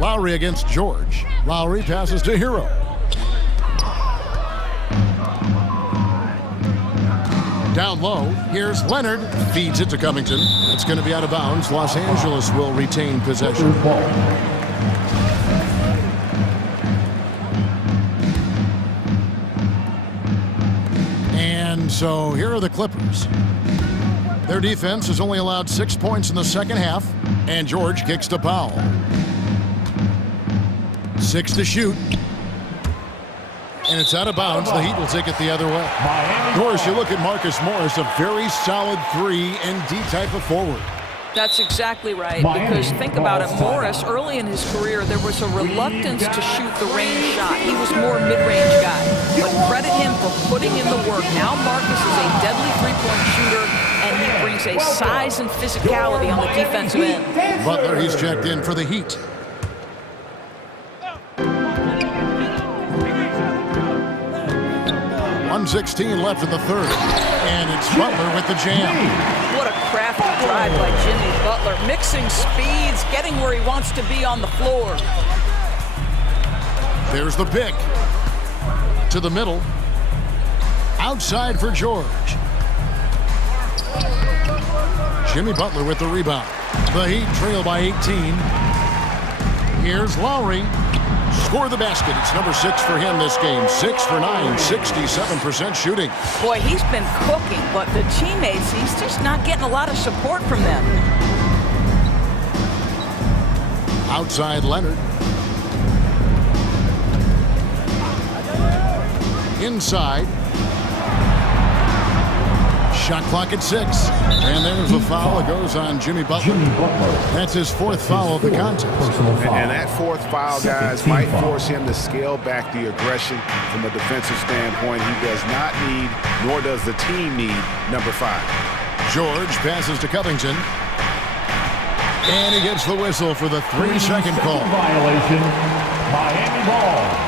Lowry against George. Lowry passes to Hero. Down low, here's Leonard. Feeds it to Covington. That's going to be out of bounds. Los Angeles will retain possession. And so here are the Clippers. Their defense has only allowed 6 points in the second half. And George kicks to Powell. 6 to shoot. And it's out of bounds. The Heat will take it the other way. Doris, you look at Marcus Morris, a very solid 3 and D type of forward. That's exactly right, because think about it, Morris, early in his career, there was a reluctance to shoot the range shot. He was more a mid-range guy, but credit him for putting in the work. Now Marcus is a deadly three-point shooter, and he brings brings a size and physicality on the defensive end. Butler, he's checked in for the Heat. .116 left in the third. And it's Butler with the jam. What a crafty drive by Jimmy Butler. Mixing speeds, getting where he wants to be on the floor. There's the pick. To the middle. Outside for George. Jimmy Butler with the rebound. The Heat trail by 18. Here's Lowry. Score the basket. It's number 6 for him this game. 6 for 9, 67% shooting. Boy, he's been cooking, but the teammates, he's just not getting a lot of support from them. Outside Leonard. Inside. Shot clock at 6. And there's a foul. It goes on Jimmy Butler. That's his 4th foul of the contest. And that 4th foul, guys, might force him to scale back the aggression from a defensive standpoint. He does not need, nor does the team need, number 5. George passes to Covington. And he gets the whistle for the 3-second call. Violation, Miami ball.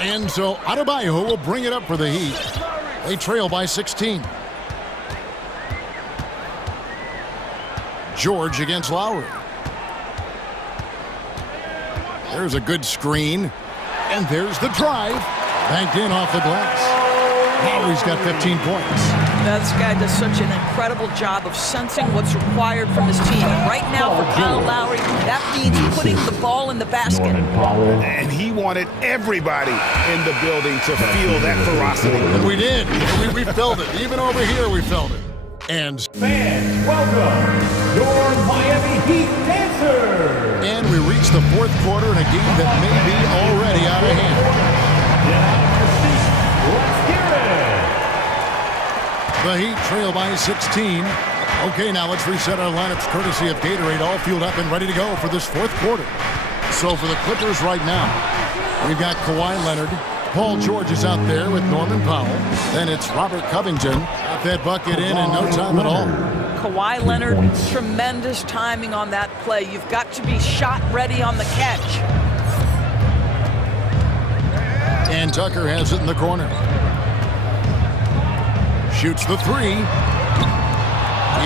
And so Adebayo will bring it up for the Heat. They trail by 16. George against Lowry. There's a good screen. And there's the drive. Banked in off the glass. Lowry's got 15 points. This guy does such an incredible job of sensing what's required from his team. And right now for Kyle Lowry, that means putting the ball in the basket. And he wanted everybody in the building to feel that ferocity. And we did. We felt it. Even over here, we felt it. And fans, welcome your Miami Heat dancers. And we reach the 4th quarter in a game that may be already out of hand. Get out of your seats. Let's hear it. The Heat trail by 16. Okay, now let's reset our lineups courtesy of Gatorade, all fueled up and ready to go for this 4th quarter. So for the Clippers right now, we've got Kawhi Leonard. Paul George is out there with Norman Powell. Then it's Robert Covington. Got that bucket in no time at all. Kawhi Leonard, tremendous timing on that play. You've got to be shot ready on the catch. And Tucker has it in the corner. Shoots the 3.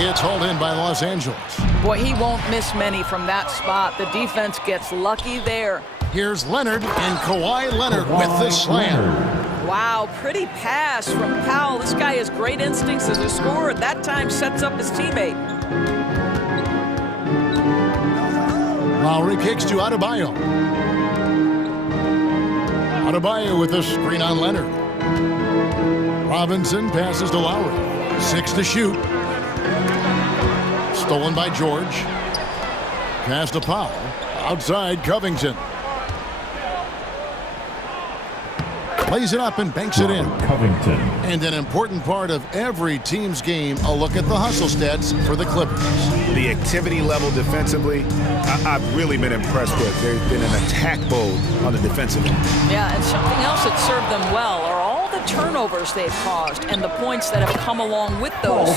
It's hauled in by Los Angeles. Boy, he won't miss many from that spot. The defense gets lucky there. Here's Leonard, and Kawhi Leonard with the slam. Wow, pretty pass from Powell. This guy has great instincts as a scorer. At that time, sets up his teammate. Lowry kicks to Adebayo. Adebayo with a screen on Leonard. Robinson passes to Lowry. 6 to shoot. Stolen by George. Pass to Powell. Outside Covington. Plays it up and banks it in. Covington. And an important part of every team's game, a look at the hustle stats for the Clippers. The activity level defensively, I've really been impressed with. There's been an attack mode on the defensive end. Yeah, and something else that served them well are all the turnovers they've caused and the points that have come along with those.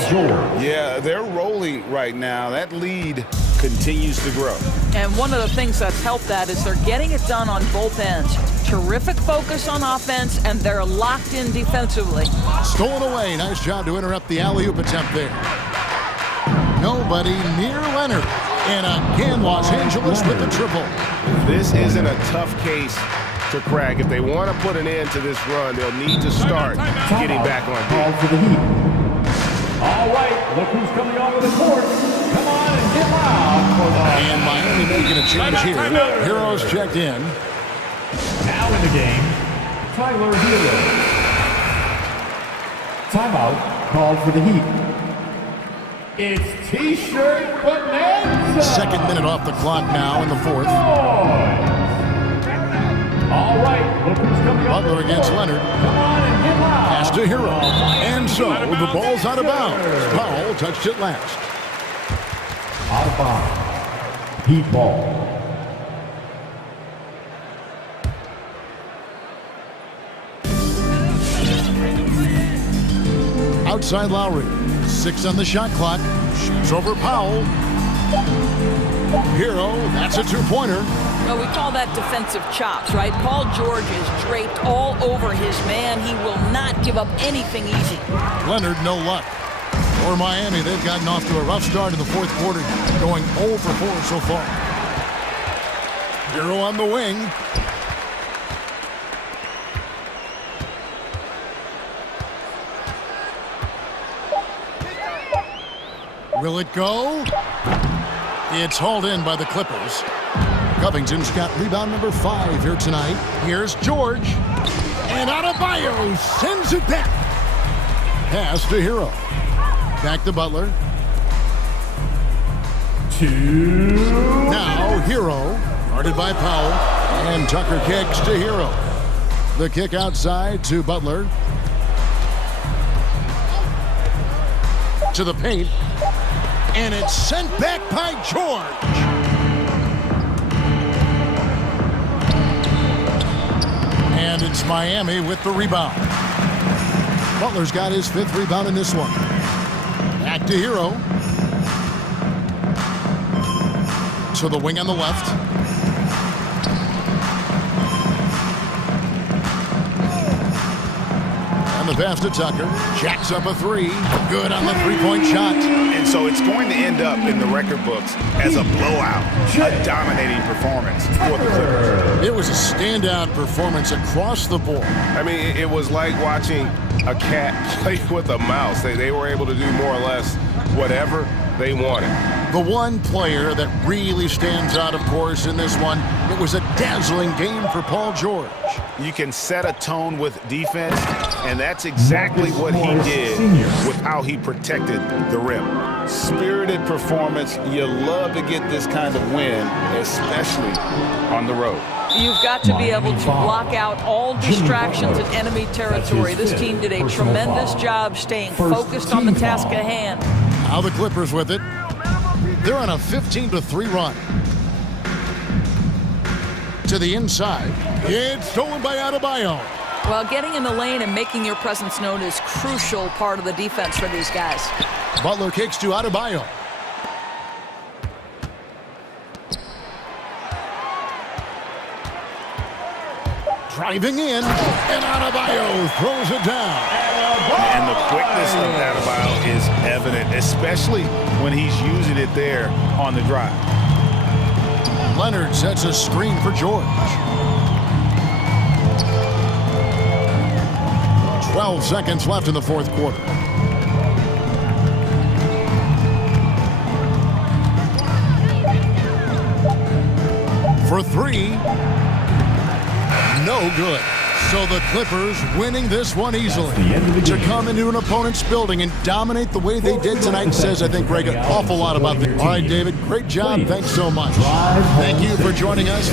Yeah, they're rolling right now. That lead continues to grow. And one of the things that's helped that is they're getting it done on both ends. Terrific focus on offense, and they're locked in defensively. Stolen away. Nice job to interrupt the alley-oop attempt there. Nobody near Leonard. And again, Los Angeles with the triple. This isn't a tough case to crack. If they want to put an end to this run, they'll need to start getting back on Call for the Heat. All right, look who's coming onto the court. Come on and get loud for the... And Miami making a change here. Heroes checked in. Now in the game, Tyler Hero. Timeout called for the Heat. It's T-shirt bonanza. 2nd minute off the clock now in the 4th. All right, look who's coming up. Butler against Leonard. Come on and get loud. Pass to Hero. And so the ball's out of bounds. Powell touched it last. Out of bounds. Heat ball. Outside Lowry. 6 on the shot clock. Shoots over Powell. Hero, that's a two-pointer. Well, we call that defensive chops, right? Paul George is draped all over his man. He will not give up anything easy. Leonard, no luck. For Miami, they've gotten off to a rough start in the fourth quarter, going 0 for 4 so far. Hero on the wing. Will it go? It's hauled in by the Clippers. Covington's got rebound number 5 here tonight. Here's George. And Adebayo sends it back. Pass to Hero. Back to Butler. 2. Now Hero. Guarded by Powell. And Tucker kicks to Hero. The kick outside to Butler. To the paint. And it's sent back by George. And it's Miami with the rebound. Butler's got his 5th rebound in this one. Back to Hero. To the wing on the left. And the pass to Tucker. Jacks up a 3. Good on the three-point shot. And so it's going to end up in the record books as a blowout, a dominating performance for the Clippers. It was a standout performance across the board. I mean, it was like watching a cat play with a mouse. They were able to do more or less whatever they wanted. The one player that really stands out, of course, in this one, it was a dazzling game for Paul George. You can set a tone with defense, and that's exactly what he did with how he protected the rim. Spirited performance. You love to get this kind of win, especially on the road. You've got to be able to block out all distractions in enemy territory. This team did a tremendous job staying focused on the task at hand. Now the Clippers with it. They're on a 15-3 run. To the inside. It's stolen by Adebayo. Well, getting in the lane and making your presence known is crucial part of the defense for these guys. Butler kicks to Adebayo. Driving in, and Adebayo throws it down. And the quickness of Adebayo is evident, especially when he's using it there on the drive. Leonard sets a screen for George. 12 seconds left in the fourth quarter. For 3. No good. So the Clippers winning this one easily. To come into an opponent's building and dominate the way they did tonight says, I think, Greg, an awful lot about them. All right, David, great job. Thanks so much. Thank you for joining us.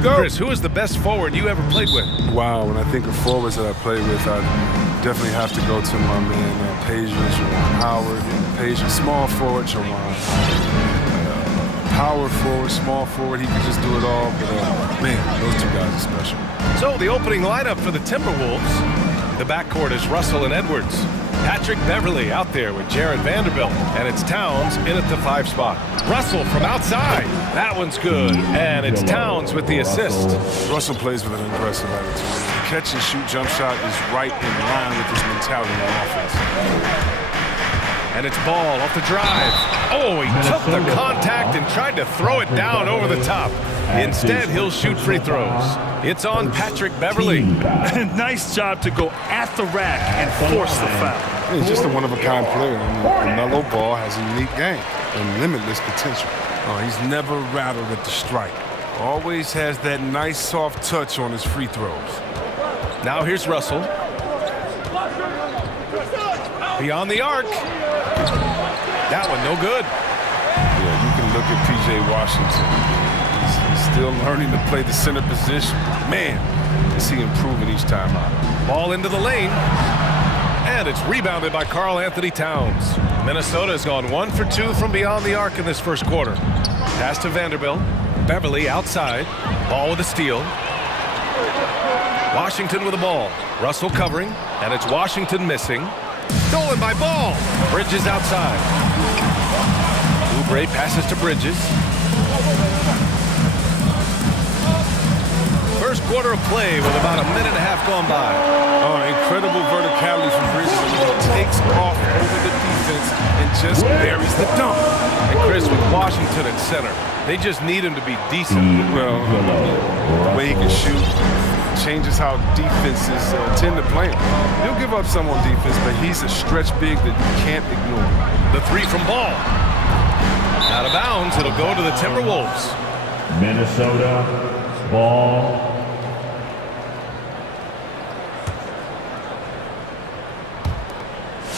we go. Chris, who is the best forward you ever played with? Wow, when I think of forwards that I played with, I definitely have to go to my man, Paige Howard. Paige, small forward, Jawan. Power forward, small forward, he could just do it all. But, man, those two guys are special. So the opening lineup for the Timberwolves. The backcourt is Russell and Edwards. Patrick Beverly out there with Jared Vanderbilt. And it's Towns in at the 5 spot. Russell from outside. That one's good. And it's Towns with the assist. Russell plays with an aggressive attitude. The catch and shoot jump shot is right in line with his mentality on offense. And it's Ball off the drive. Oh, he took the contact and tried to throw it down over the top. Instead, he'll shoot free throws. It's on Patrick Beverly. Nice job to go at the rack and force the foul. He's just a one-of-a-kind player. I mean, Mellow Ball has a unique game and limitless potential. He's never rattled at the strike. Always has that nice soft touch on his free throws. Now here's Russell. Beyond the arc. That one no good. Yeah, you can look at P.J. Washington. He's still learning to play the center position. Man, is he improving each time out. Ball into the lane. And it's rebounded by Karl Anthony Towns. Minnesota has gone 1 for 2 from beyond the arc in this first quarter. Pass to Vanderbilt. Beverly outside. Ball with a steal. Washington with the ball. Russell covering. And it's Washington missing. Stolen by Ball. Bridges outside. Oubre passes to Bridges. First quarter of play with about a minute and a half gone by. Incredible verticality from Bridges. He takes off over the defense and just buries the dunk. And Chris, with Washington at center, they just need him to be decent. Well, the way he can shoot changes how defenses tend to play him. He'll give up some on defense, but he's a stretch big that you can't ignore. The 3 from Ball. Out of bounds, it'll go to the Timberwolves. Minnesota, Ball.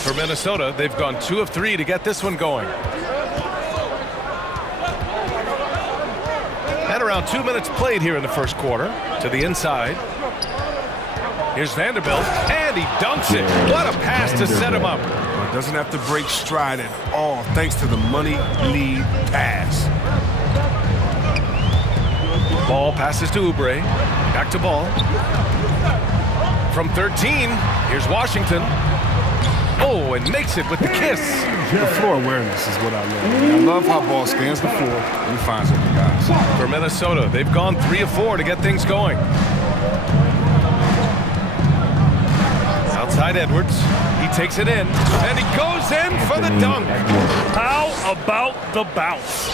For Minnesota, they've gone 2 of 3 to get this one going. And around 2 minutes played here in the first quarter. To the inside. Here's Vanderbilt, and he dunks it. What a pass to set him up. Doesn't have to break stride at all, thanks to the money lead pass. Ball passes to Oubre. Back to Ball. From 13, here's Washington. Oh, and makes it with the kiss. The floor awareness is what I love. I love how Ball scans the floor and finds open guys. For Minnesota, they've gone 3 of 4 to get things going. Outside Edwards. He takes it in, and he goes in for the dunk. How about the bounce?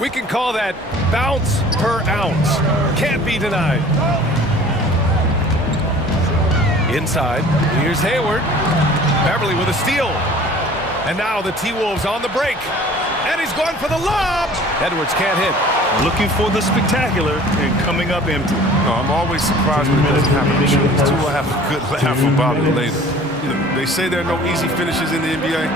We can call that bounce per ounce. Can't be denied. Inside, here's Hayward. Beverly with a steal. And now the T-Wolves on the break. And he's going for the lob. Edwards can't hit. Looking for the spectacular and coming up empty. No, I'm always surprised when it doesn't happen. I'm sure these two will have a good laugh about it later. You know, they say there are no easy finishes in the NBA.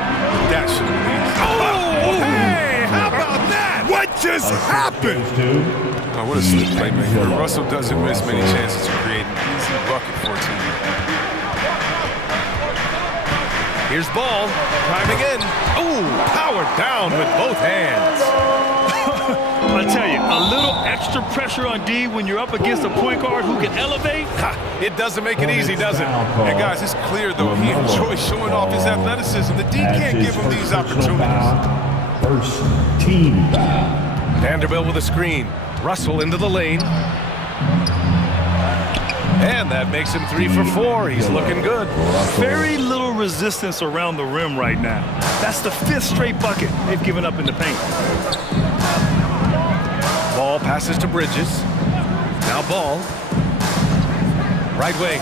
That should be easy. Oh, hey, how about that? What just happened? Oh, what a slick playmaker. Russell doesn't miss many chances to create an easy bucket for a team. Here's Ball, driving in. Ooh, powered down with both hands. I tell you, a little extra pressure on D when you're up against a point guard who can elevate. It doesn't make it easy, does it? Hey, guys, it's clear, though, he enjoys showing off his athleticism. The D can't give him these opportunities. First team. Vanderbilt with a screen. Russell into the lane. And that makes him 3 for 4. He's looking good. Very little resistance around the rim right now. That's the 5th straight bucket they've given up in the paint. Ball passes to Bridges. Now Ball. Right wing.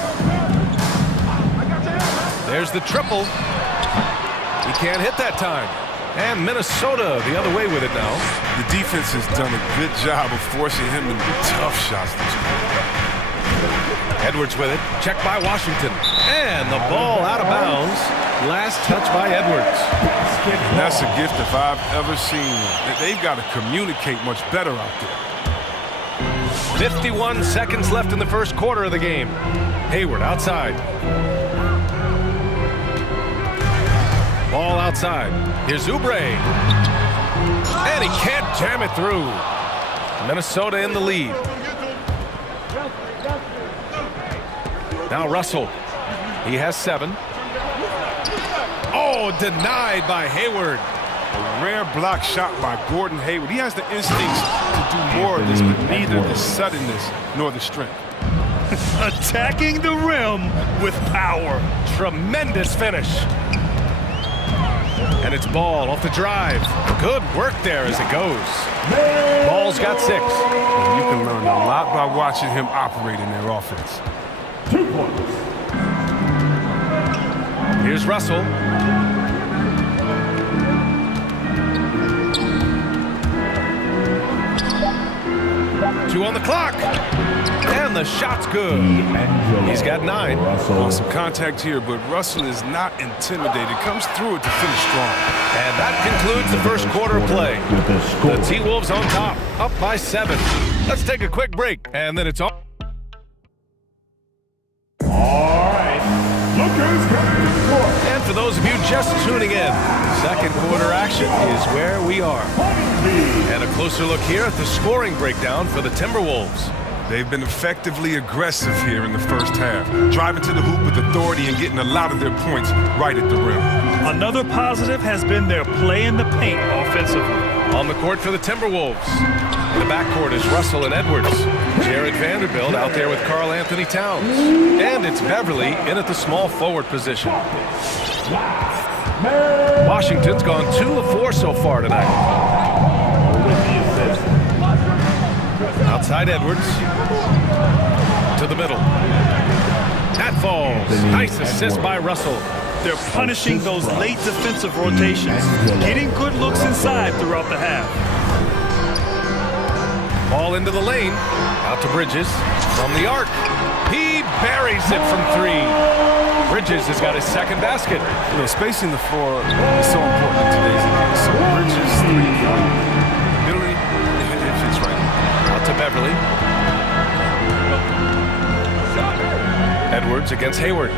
There's the triple. He can't hit that time. And Minnesota the other way with it now. The defense has done a good job of forcing him into tough shots this quarter. Edwards with it. Checked by Washington. And the ball out of bounds. Last touch by Edwards. And that's a gift if I've ever seen one. They've got to communicate much better out there. 51 seconds left in the first quarter of the game. Hayward outside. Ball outside. Here's Oubre. And he can't jam it through. Minnesota in the lead. Now Russell. He has 7. Oh, denied by Hayward. A rare block shot by Gordon Hayward. He has the instincts to do more of this, but neither the suddenness nor the strength. Attacking the rim with power. Tremendous finish. And it's Ball off the drive. Good work there as it goes. Ball's got 6. And you can learn a lot by watching him operate in their offense. 2 points. Here's Russell. Two on the clock. And the shot's good. He's got 9. Well, some contact here, but Russell is not intimidated. Comes through it to finish strong. And that concludes the first quarter of play. The T-Wolves on top, up by 7. Let's take a quick break, and then it's on. All right, look who's coming to the court. And for those of you just tuning in, second quarter action is where we are. And a closer look here at the scoring breakdown for the Timberwolves. They've been effectively aggressive here in the first half, driving to the hoop with authority and getting a lot of their points right at the rim. Another positive has been their play in the paint offensively. On the court for the Timberwolves. The backcourt is Russell and Edwards. Jared Vanderbilt out there with Karl Anthony Towns. And it's Beverly in at the small forward position. Washington's gone 2 of 4 so far tonight. Outside Edwards. To the middle. That falls. Nice assist by Russell. They're punishing those late defensive rotations, getting good looks inside throughout the half. Ball into the lane. Out to Bridges. From the arc. He buries it from 3. Bridges has got his second basket. You know, spacing the floor is so important in today's game. So Bridges' 3-point ability, it fits right. Out to Beverly. Edwards against Hayward.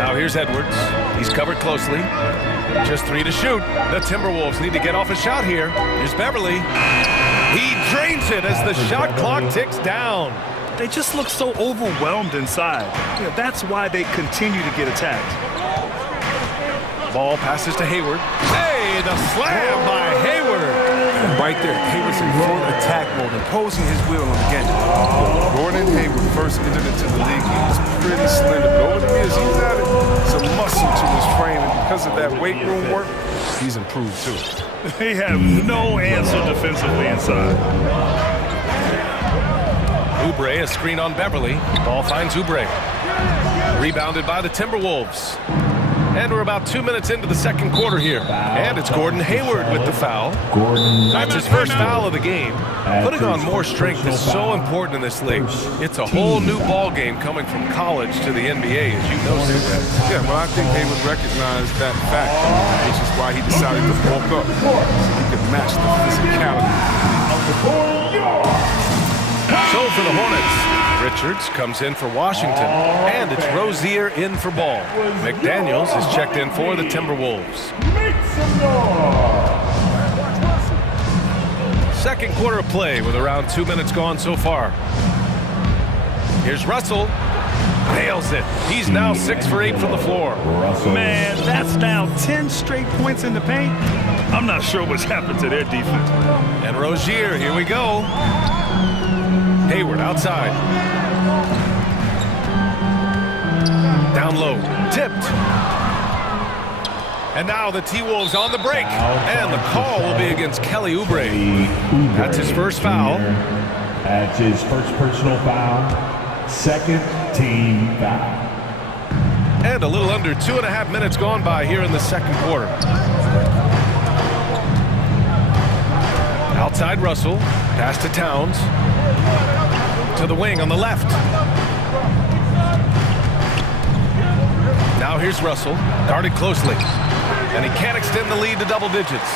Now here's Edwards. He's covered closely. Just 3 to shoot. The Timberwolves need to get off a shot here. Here's Beverly. He drains it as the shot clock ticks down. They just look so overwhelmed inside. You know, that's why they continue to get attacked. Ball passes to Hayward. Hey, the slam by Hayward. And right there, Hayward's in full attack mode, imposing his will on the game. Gordon Hayward first entered into the league. He was pretty slender, but over the years, he's added some muscle to his frame, and because of that weight room work, he's improved too. They have no answer defensively inside. Oubre, a screen on Beverly. Ball finds Oubre. Rebounded by the Timberwolves. And we're about 2 minutes into the second quarter here. And it's Gordon Hayward with the foul. That's his first foul of the game. Putting on more strength is so important in this league. It's a whole new ball game coming from college to the NBA, as you know, Steve. Yeah, well, I think Hayward recognized that fact, which is why he decided to bulk up so he could match the physicality. So for the Hornets, Richards comes in for Washington, and it's Rozier in for Ball. McDaniels is checked in for the Timberwolves. Second quarter of play with around 2 minutes gone so far. Here's Russell. Nails it. He's now 6 for 8 from the floor. Man, that's now 10 straight points in the paint. I'm not sure what's happened to their defense. And Rozier, here we go. Hayward outside. Down low. Tipped. And now the T-Wolves on the break. And the call will be against Kelly Oubre. That's his first foul. That's his first personal foul. Second team foul. And a little under 2.5 minutes gone by here in the second quarter. Outside Russell. Pass to Towns. To the wing on the left. Now here's Russell. Guarded closely. And he can't extend the lead to double digits.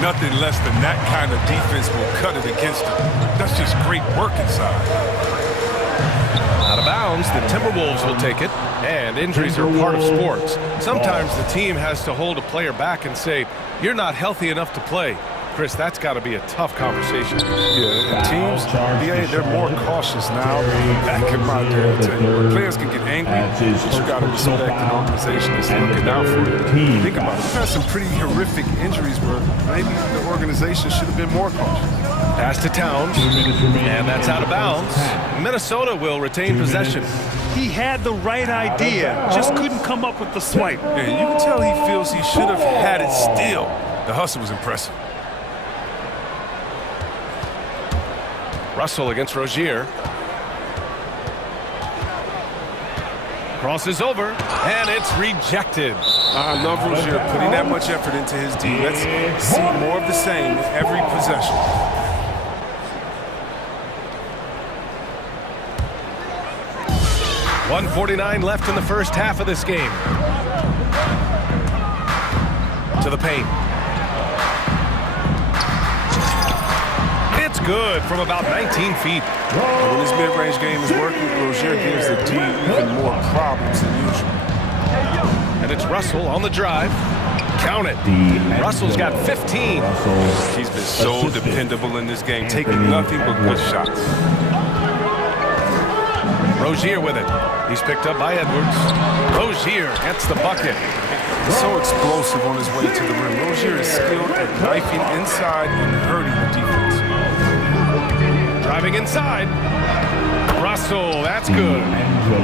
Nothing less than that kind of defense will cut it against them. That's just great work inside. Out of bounds, the Timberwolves will take it, and injuries are part of sports. Sometimes the team has to hold a player back and say, you're not healthy enough to play. Chris, that's got to be a tough conversation. Yeah, and teams, they're more cautious now. Back in my day, I tell you, when players can get angry, but you got to respect an organization that's looking out for you. Think about it. We've had some pretty horrific injuries where maybe the organization should have been more cautious. Pass to Towns, and that's out of bounds. Minnesota will retain possession. He had the right idea, just couldn't come up with the swipe. Yeah, you can tell he feels he should have had it still. The hustle was impressive. Russell against Rozier. Crosses over, and it's rejected. I love Rozier putting that much effort into his D. Let's see more of the same with every possession. .149 left in the first half of this game. To the paint. It's good from about 19 feet. When this mid-range game is working, Rozier gives the D even more problems than usual. And it's Russell on the drive. Count it. Russell's got 15. He's been so dependable in this game, taking nothing but good shots. Rozier with it. He's picked up by Edwards. Rozier gets the bucket. He's so explosive on his way to the rim. Rozier is skilled at knifing inside and hurting the defense. Driving inside. Russell, that's good.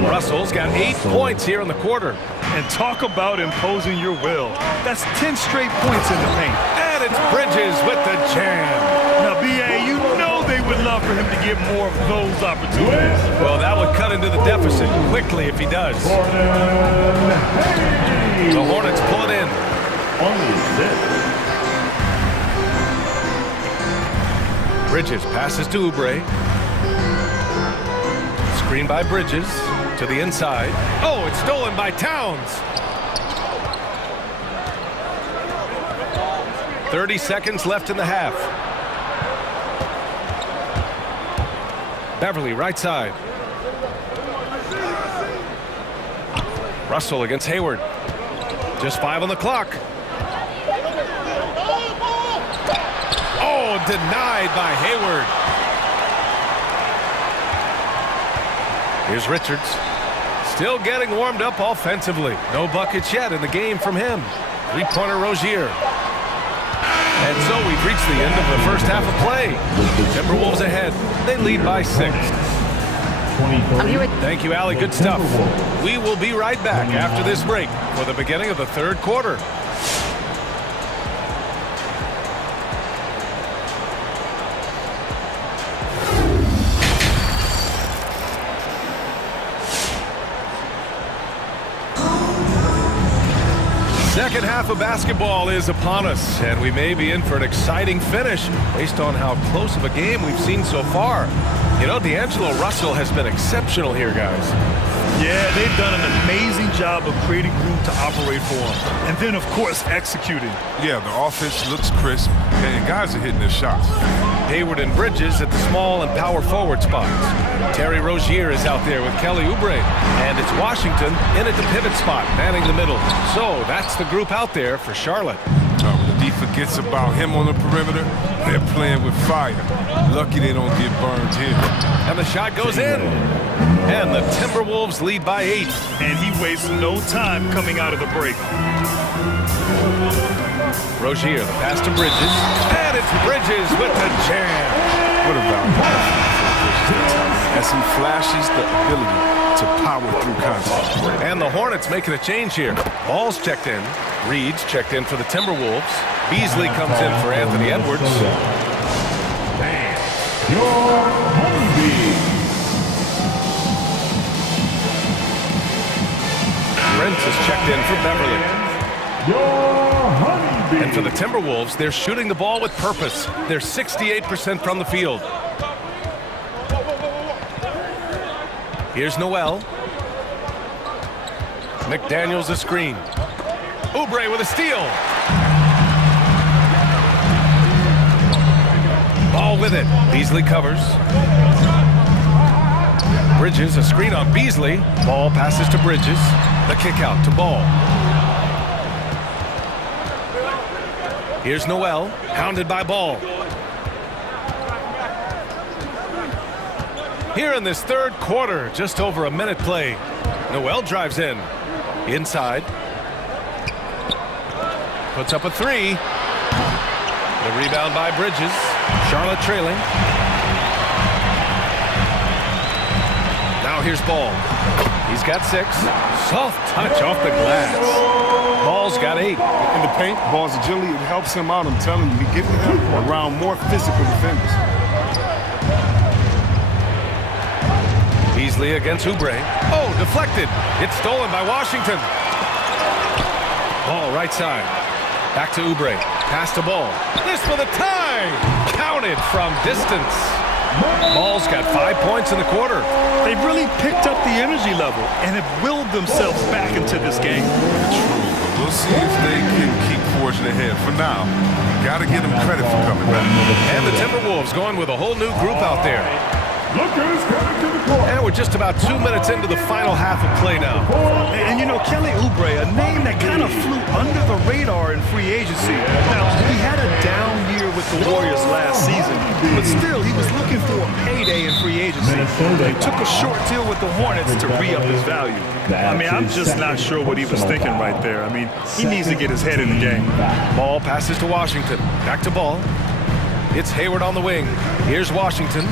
Russell's got 8 points here in the quarter. And talk about imposing your will. That's 10 straight points in the paint. And it's Bridges with the jam. Now, B.A., you know they would love for him to get more of those opportunities. Well, that would cut into the deficit quickly if he does. The Hornets pull it in. Bridges passes to Oubre. Screen by Bridges to the inside. Oh, it's stolen by Towns. 30 seconds left in the half. Beverly right side. Russell against Hayward. Just 5 on the clock. Oh, denied by Hayward. Here's Richards. Still getting warmed up offensively. No buckets yet in the game from him. Three-pointer Rozier. And so we've reached the end of the first half of play. Timberwolves ahead. They lead by 6. I'm here with... Thank you, Allie. Good stuff. We will be right back after this break for the beginning of the third quarter. Second half of basketball is upon us, and we may be in for an exciting finish based on how close of a game we've seen so far. You know, D'Angelo Russell has been exceptional here, guys. Yeah, they've done an amazing job of creating room to operate for him. And then, of course, executing. Yeah, the offense looks crisp, and guys are hitting their shots. Hayward and Bridges at the small and power forward spots. Terry Rozier is out there with Kelly Oubre. And it's Washington in at the pivot spot, manning the middle. So that's the group out there for Charlotte. When the D forgets about him on the perimeter, they're playing with fire. Lucky they don't get burned here. And the shot goes in. And the Timberwolves lead by 8. And he wastes no time coming out of the break. Rozier, the pass to Bridges. And it's Bridges with the jam. What about as he flashes the ability to power through contact. And the Hornets making a change here. Ball's checked in. Reed's checked in for the Timberwolves. Beasley comes in for Anthony Edwards. Brent is checked in for Beverly. And for the Timberwolves, they're shooting the ball with purpose. They're 68% from the field. Here's Noel. McDaniels a screen. Oubre with a steal. Ball with it. Beasley covers. Bridges, a screen on Beasley. Ball passes to Bridges. The kick out to Ball. Here's Noel, hounded by Ball. Here in this third quarter, just over a minute play. Noel drives in. Inside. Puts up a three. The rebound by Bridges. Charlotte trailing. Now here's Ball. He's got 6. Soft touch off the glass. Ball's got 8. In the paint, Ball's agility, it helps him out, I'm telling you. He gets him around more physical defenders. Beasley against Oubre. Oh, deflected. It's stolen by Washington. Ball right side. Back to Oubre. Pass to Ball. This for the tie. Counted from distance. Ball's got 5 points in the quarter. They've really picked up the energy level and have willed themselves back into this game. True, but we'll see if they can keep forging ahead. For now, got to give them credit for coming back. And the Timberwolves going with a whole new group out there. Look who's coming to the court. And we're just about 2 minutes into the final half of play now. And you know, Kelly Oubre, a name that kind of flew under the radar in free agency. Now, he had a down year with the Warriors last season, but still, he was looking for a payday in free agency. He took a short deal with the Hornets to re-up his value. I mean, I'm just not sure what he was thinking right there. I mean, he needs to get his head in the game. Ball passes to Washington. Back to Ball. It's Hayward on the wing. Here's Washington.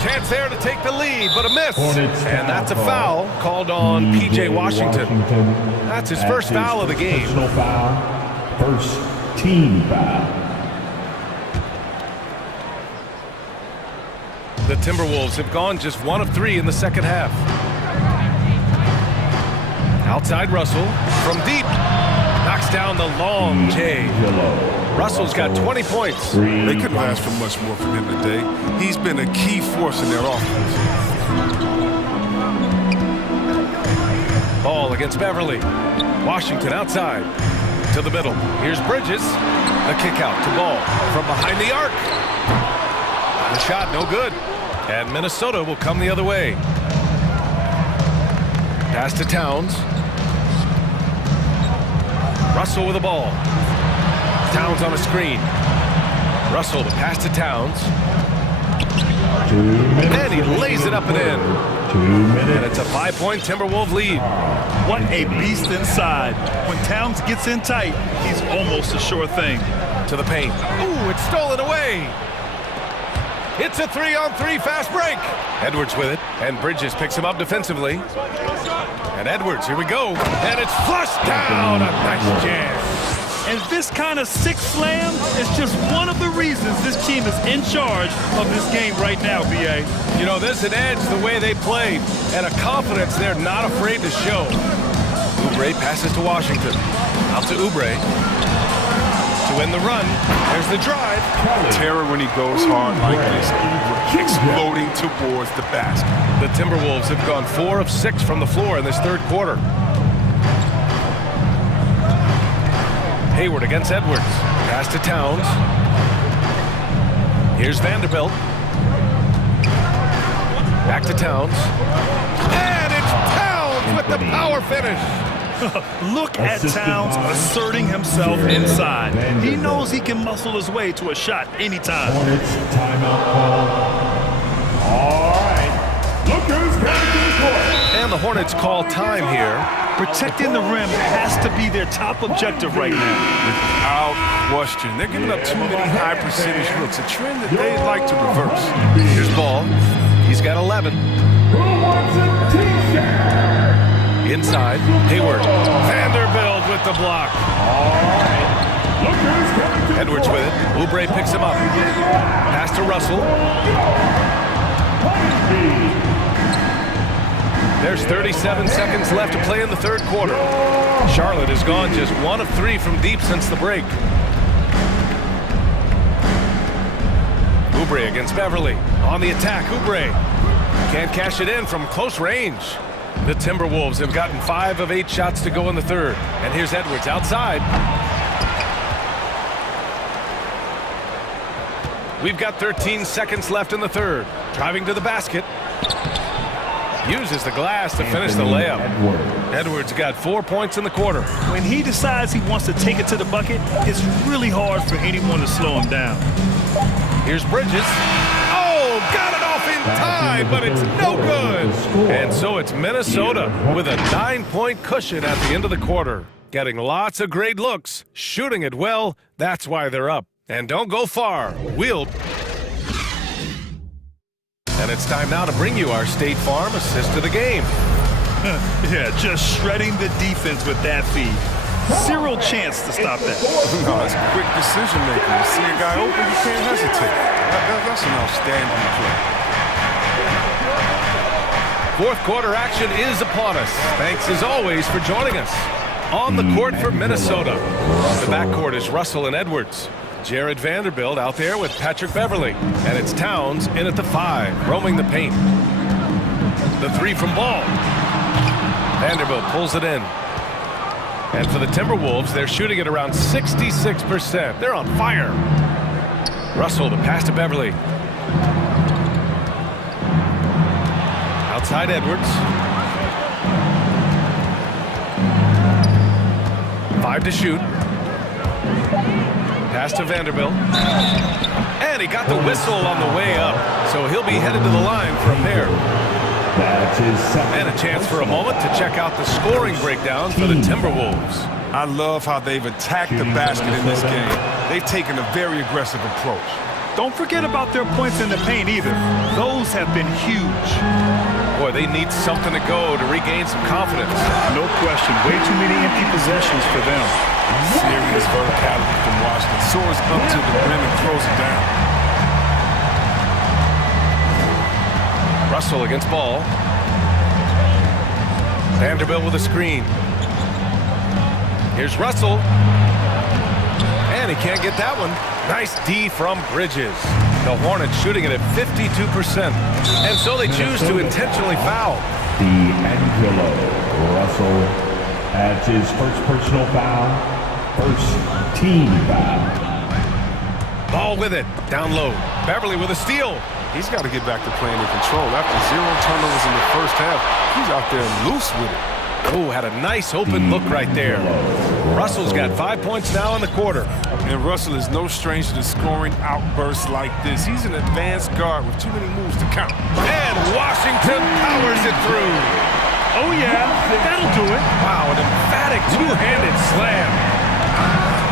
Chance there to take the lead, but a miss. And that's a foul called on P.J. Washington. That's his first foul of the game. First team foul. The Timberwolves have gone just 1 of 3 in the second half. Outside Russell from deep. Knocks down the long J. Russell's got 20 points. They couldn't ask for much more from him today. He's been a key force in their offense. Ball against Beverly. Washington outside to the middle. Here's Bridges. The kick out to Ball from behind the arc. The shot no good. And Minnesota will come the other way. Pass to Towns. Russell with the ball. Towns on a screen. Russell the pass to Towns. 2 minutes. And he lays it up and in. 2 minutes. And it's a 5-point Timberwolves lead. What a beast inside. When Towns gets in tight, he's almost a sure thing. To the paint. Ooh, it's stolen away. It's a 3-on-3 fast break. Edwards with it, and Bridges picks him up defensively. And Edwards, here we go. And it's flushed down. A nice jam. And this kind of sick slam is just one of the reasons this team is in charge of this game right now, B.A. You know, there's an edge the way they played, and a confidence they're not afraid to show. Oubre passes to Washington. Out to Oubre. To win the run. There's the drive. Terror when he goes hard like this. Exploding towards the basket. The Timberwolves have gone 4 of 6 from the floor in this third quarter. Hayward against Edwards. Pass to Towns. Here's Vanderbilt. Back to Towns. And it's Towns with the power finish. Look at Towns asserting himself inside. He knows he can muscle his way to a shot anytime. Hornets timeout call. All right. Look who's coming to the court. And the Hornets call time here. Protecting the rim has to be their top objective right now. Without question. They're giving up too many high percentage looks, a trend that they'd like to reverse. Here's Ball. He's got 11. Who wants a t-shirt? Inside, Hayward. Vanderbilt with the block. All right. Look who's coming to the Edwards court. with it. Oubre picks him up. Pass to Russell. There's 37 seconds left to play in the third quarter. Charlotte has gone just 1 of 3 from deep since the break. Oubre against Beverly. On the attack, Oubre. Can't cash it in from close range. The Timberwolves have gotten 5 of 8 shots to go in the third. And here's Edwards outside. We've got 13 seconds left in the third. Driving to the basket. Uses the glass to finish the layup. Edwards got 4 points in the quarter. When he decides he wants to take it to the bucket, it's really hard for anyone to slow him down. Here's Bridges. Oh, got it off in time, but it's no good. And so it's Minnesota with a 9-point cushion at the end of the quarter. Getting lots of great looks, shooting it well. That's why they're up. And don't go far. And it's time now to bring you our State Farm assist of the game. Yeah, just shredding the defense with that feed. Zero chance to stop that. No, it's quick decision making. You see a guy open, you can't hesitate. That's an outstanding play. Fourth quarter action is upon us. Thanks as always for joining us. On the court for Minnesota. The backcourt is Russell and Edwards. Jared Vanderbilt out there with Patrick Beverly. And it's Towns in at the 5, roaming the paint. The 3 from Ball. Vanderbilt pulls it in. And for the Timberwolves, they're shooting at around 66%. They're on fire. Russell, the pass to Beverly. Outside Edwards. 5 to shoot. Pass to Vanderbilt. And he got the whistle on the way up. So he'll be headed to the line for a pair. And a chance for a moment to check out the scoring breakdown for the Timberwolves. I love how they've attacked the basket in this game. They've taken a very aggressive approach. Don't forget about their points in the paint either. Those have been huge. Boy, they need something to go to regain some confidence. No question. Way too many empty possessions for them. Serious verticality from Washington. Soars up to the rim and throws it down. Russell against Ball. Vanderbilt with a screen. Here's Russell. And he can't get that one. Nice D from Bridges. The Hornets shooting it at 52%. And so they choose to intentionally foul. D'Angelo Russell adds his first personal foul. First team foul. Ball with it. Down low. Beverly with a steal. He's got to get back to playing in control. After 0 turnovers in the first half, he's out there loose with it. Oh, had a nice open look right there. Russell's got 5 points now in the quarter. And Russell is no stranger to scoring outbursts like this. He's an advanced guard with too many moves to count. And Washington powers it through. Oh, yeah, that'll do it. Wow, an emphatic two-handed slam.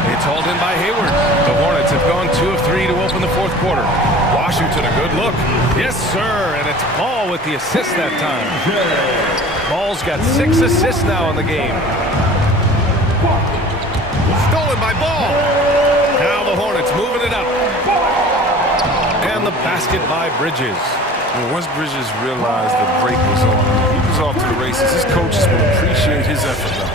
It's hauled in by Hayward. The Hornets have gone 2 of 3 to open the fourth quarter. Washington, a good look. Yes, sir, and it's Ball with the assist that time. Ball's got 6 assists now in the game. Stolen by Ball. Now the Hornets moving it up. And the basket by Bridges. And once Bridges realized the break was on, he was off to the races. His coaches will appreciate his effort, though.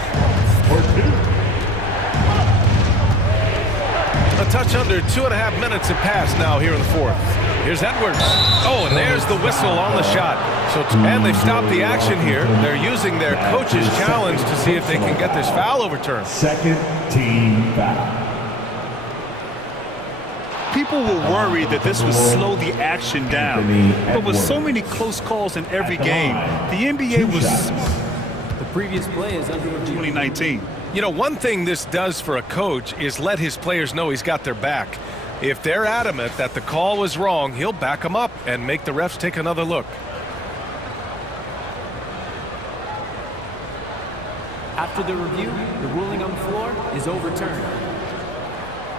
A touch under 2.5 minutes have passed now here in the fourth. Here's Edwards. Oh, and there's the whistle on the shot. And they've stopped the action here. They're using their coach's challenge to see if they can get this foul overturned. Second team foul. People were worried that this would slow the action down. But with so many close calls in every game, the NBA was... The previous play is under review. 2019. You know, one thing this does for a coach is let his players know he's got their back. If they're adamant that the call was wrong, he'll back them up and make the refs take another look. After the review, the ruling on the floor is overturned.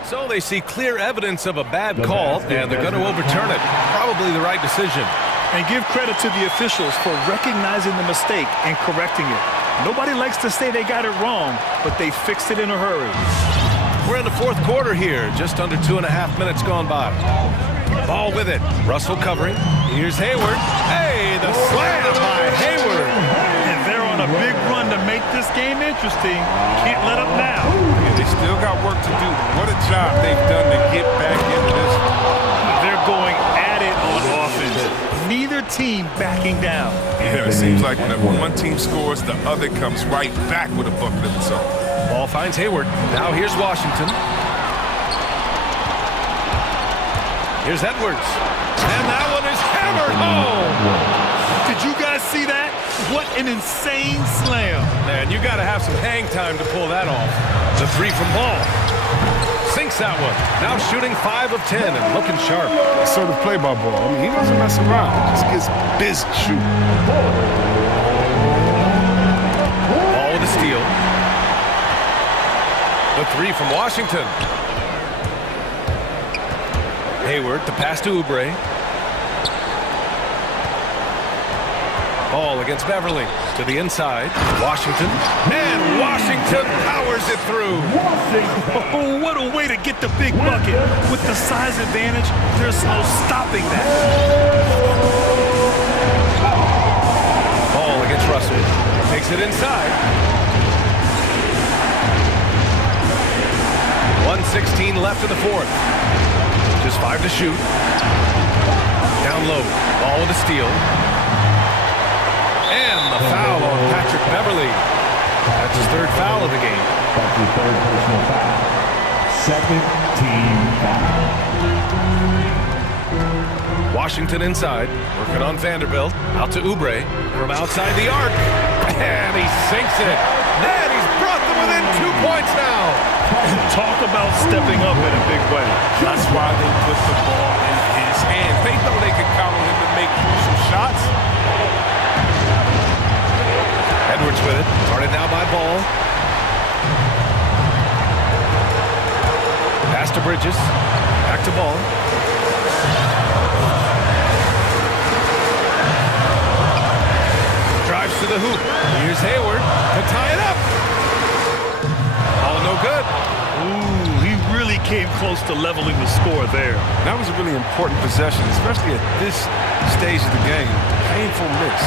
So they see clear evidence of a bad call, and they're going to overturn it. Probably the right decision. And give credit to the officials for recognizing the mistake and correcting it. Nobody likes to say they got it wrong, but they fixed it in a hurry. We're in the fourth quarter here, just under 2.5 minutes gone by. Ball with it. Russell covering. Here's Hayward. Hey, the slam by Hayward. And they're on a big run to make this game interesting. Can't let up now. Yeah, they still got work to do. What a job they've done to get back into this. They're going at it on offense. Neither team backing down. Yeah, it seems like whenever one team scores, the other comes right back with a bucket of its own. Ball finds Hayward. Now here's Washington. Here's Edwards. And that one is hammered home. Did you guys see that? What an insane slam. Man, you got to have some hang time to pull that off. The three from Ball. Sinks that one. Now shooting 5 of 10 and looking sharp. Sort of play by Ball. I mean, he doesn't mess around. He just gets busy shooting. Ball with a steal. The three from Washington. Hayward, the pass to Oubre. Ball against Beverly. To the inside. Washington. And Washington powers it through. Oh, what a way to get the big bucket. With the size advantage, there's no stopping that. Ball against Russell. Takes it inside. 1:16 left in the fourth. Just 5 to shoot. Down low. Ball with a steal. And the foul on Patrick Beverly. That's his 3rd foul of the game. That's his 3rd personal foul. 2nd team foul. Washington inside. Working on Vanderbilt. Out to Oubre. From outside the arc. And he sinks it. Man, he's brought them within 2 points now. Talk about stepping up in a big way. That's why they put the ball in his hands. They know they can count on him to make crucial shots. Edwards with it. Guarded now by Ball. Pass to Bridges. Back to Ball. Drives to the hoop. Here's Hayward to tie it up. Oh, no good. Ooh, he really came close to leveling the score there. That was a really important possession, especially at this stage of the game. Painful miss.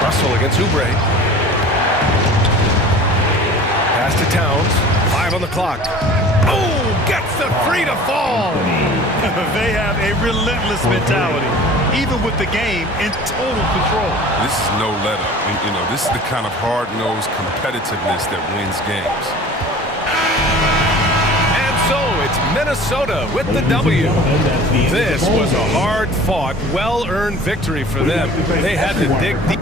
Russell against Oubre. Pass to Towns. 5 on the clock. Oh, gets the 3 to fall. They have a relentless mentality, even with the game in total control. This is no let-up. You know, this is the kind of hard-nosed competitiveness that wins games. And so it's Minnesota with the W. This was a hard-fought, well-earned victory for them. They had to dig deep.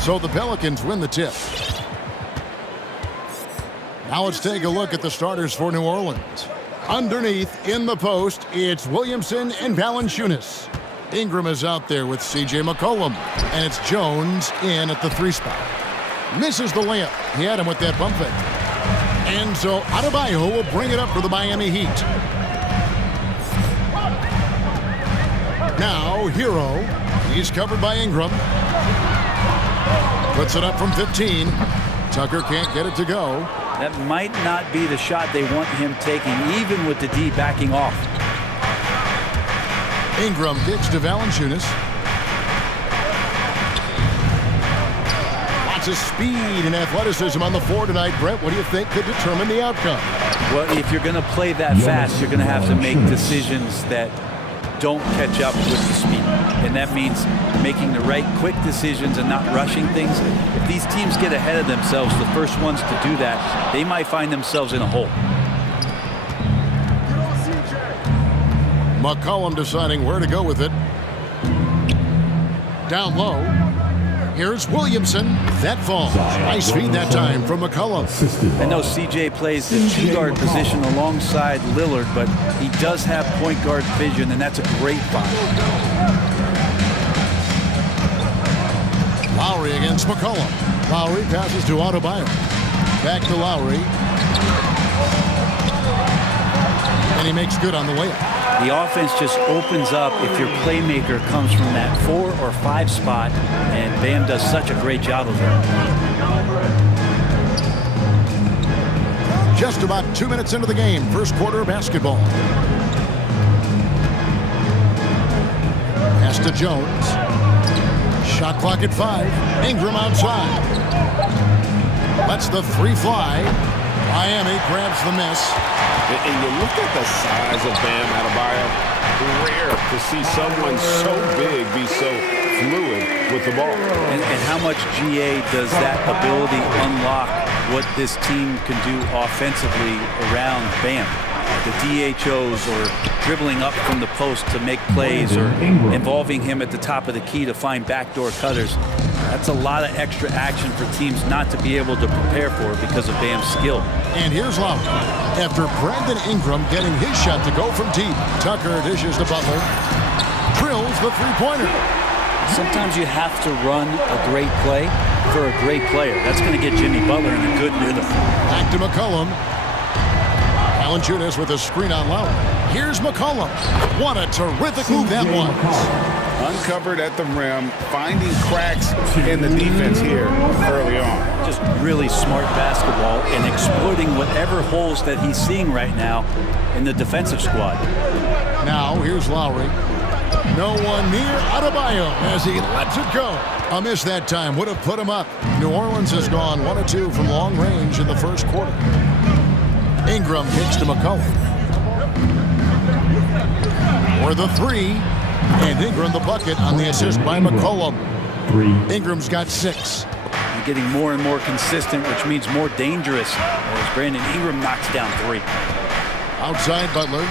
So the Pelicans win the tip. Now let's take a look at the starters for New Orleans. Underneath, in the post, it's Williamson and Valanciunas. Ingram is out there with C.J. McCollum, and it's Jones in at the 3 spot. Misses the layup. He had him with that bump fake. And so Adebayo will bring it up for the Miami Heat. Now, Hero. He's covered by Ingram. Puts it up from 15. Tucker can't get it to go. That might not be the shot they want him taking, even with the D backing off. Ingram kicks to Valanciunas. Lots of speed and athleticism on the floor tonight. Brett, what do you think could determine the outcome? Well, if you're going to play that fast, you're going to have to make decisions that don't catch up with the speed. And that means making the right quick decisions and not rushing things. If these teams get ahead of themselves, the first ones to do that, they might find themselves in a hole. McCollum deciding where to go with it. Down low. Here's Williamson. That falls. Nice feed that time from McCollum. I know CJ plays the 2-guard position alongside Lillard, but he does have point guard vision, and that's a great find. Lowry against McCollum. Lowry passes to Adebayo. Back to Lowry. And he makes good on the layup. The offense just opens up if your playmaker comes from that 4 or 5 spot, and Bam does such a great job of it. Just about 2 minutes into the game, first quarter basketball. Pass to Jones. Shot clock at 5. Ingram outside. Lets the 3 fly. Miami grabs the miss. And you look at the size of Bam Adebayo. Rare to see someone so big be so fluid with the ball. And how much GA does that ability unlock what this team can do offensively around Bam? The DHOs or dribbling up from the post to make plays or involving him at the top of the key to find backdoor cutters. That's a lot of extra action for teams not to be able to prepare for because of Bam's skill. And here's Lowry. After Brandon Ingram getting his shot to go from deep, Tucker dishes to Butler. Drills the 3-pointer. Sometimes you have to run a great play for a great player. That's going to get Jimmy Butler in a good rhythm. Back to McCollum. Valanciunas with a screen on Lowry. Here's McCollum. What a terrific move that was. Uncovered at the rim, finding cracks in the defense here early on. Just really smart basketball and exploiting whatever holes that he's seeing right now in the defensive squad. Now here's Lowry. No one near Adebayo as he lets it go. A miss that time would have put him up. New Orleans has gone 1 of 2 from long range in the first quarter. Ingram kicks to McCollum. For the 3. And Ingram the bucket on the assist by McCollum. Ingram's got 6. You're getting more and more consistent, which means more dangerous as Brandon Ingram knocks down 3. Outside Butler.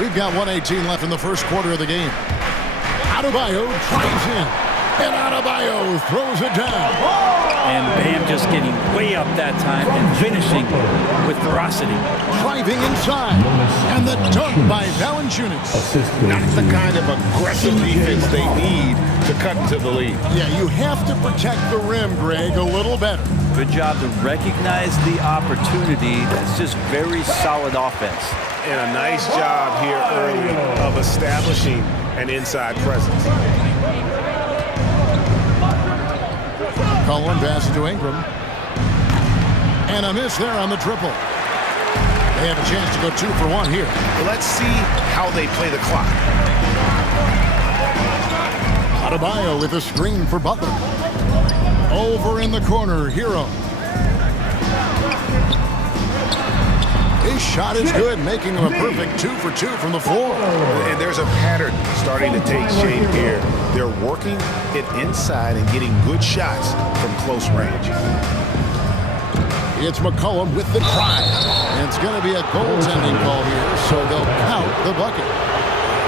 We've got 1:18 left in the first quarter of the game. Adebayo drives in. And Adebayo throws it down. And Bam just getting way up that time and finishing with ferocity. Driving inside. And the dunk by Valanciunas. Not the kind of aggressive defense they need to cut into the lead. Yeah, you have to protect the rim, Greg, a little better. Good job to recognize the opportunity. That's just very solid offense. And a nice job here early of establishing an inside presence. Cullen passes to Ingram. And a miss there on the triple. They have a chance to go 2 for 1 here. Let's see how they play the clock. Adebayo with a screen for Butler. Over in the corner, Hero. His shot is good, making him a perfect 2 for 2 from the floor. And there's a pattern starting to take shape here. They're working it inside and getting good shots from close range. It's McCollum with the drive. And it's going to be a goaltending call here, so they'll count the bucket.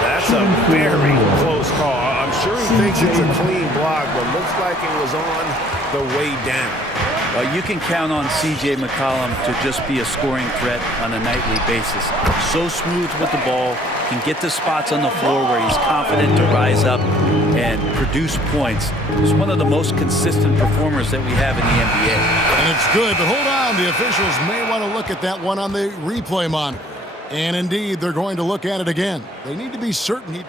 That's That's a very close call. I'm sure he thinks it's a clean block, but looks like it was on the way down. You can count on C.J. McCollum to just be a scoring threat on a nightly basis. So smooth with the ball, can get to spots on the floor where he's confident to rise up and produce points. He's one of the most consistent performers that we have in the NBA. And it's good, but hold on. The officials may want to look at that one on the replay monitor. And indeed, they're going to look at it again. They need to be certain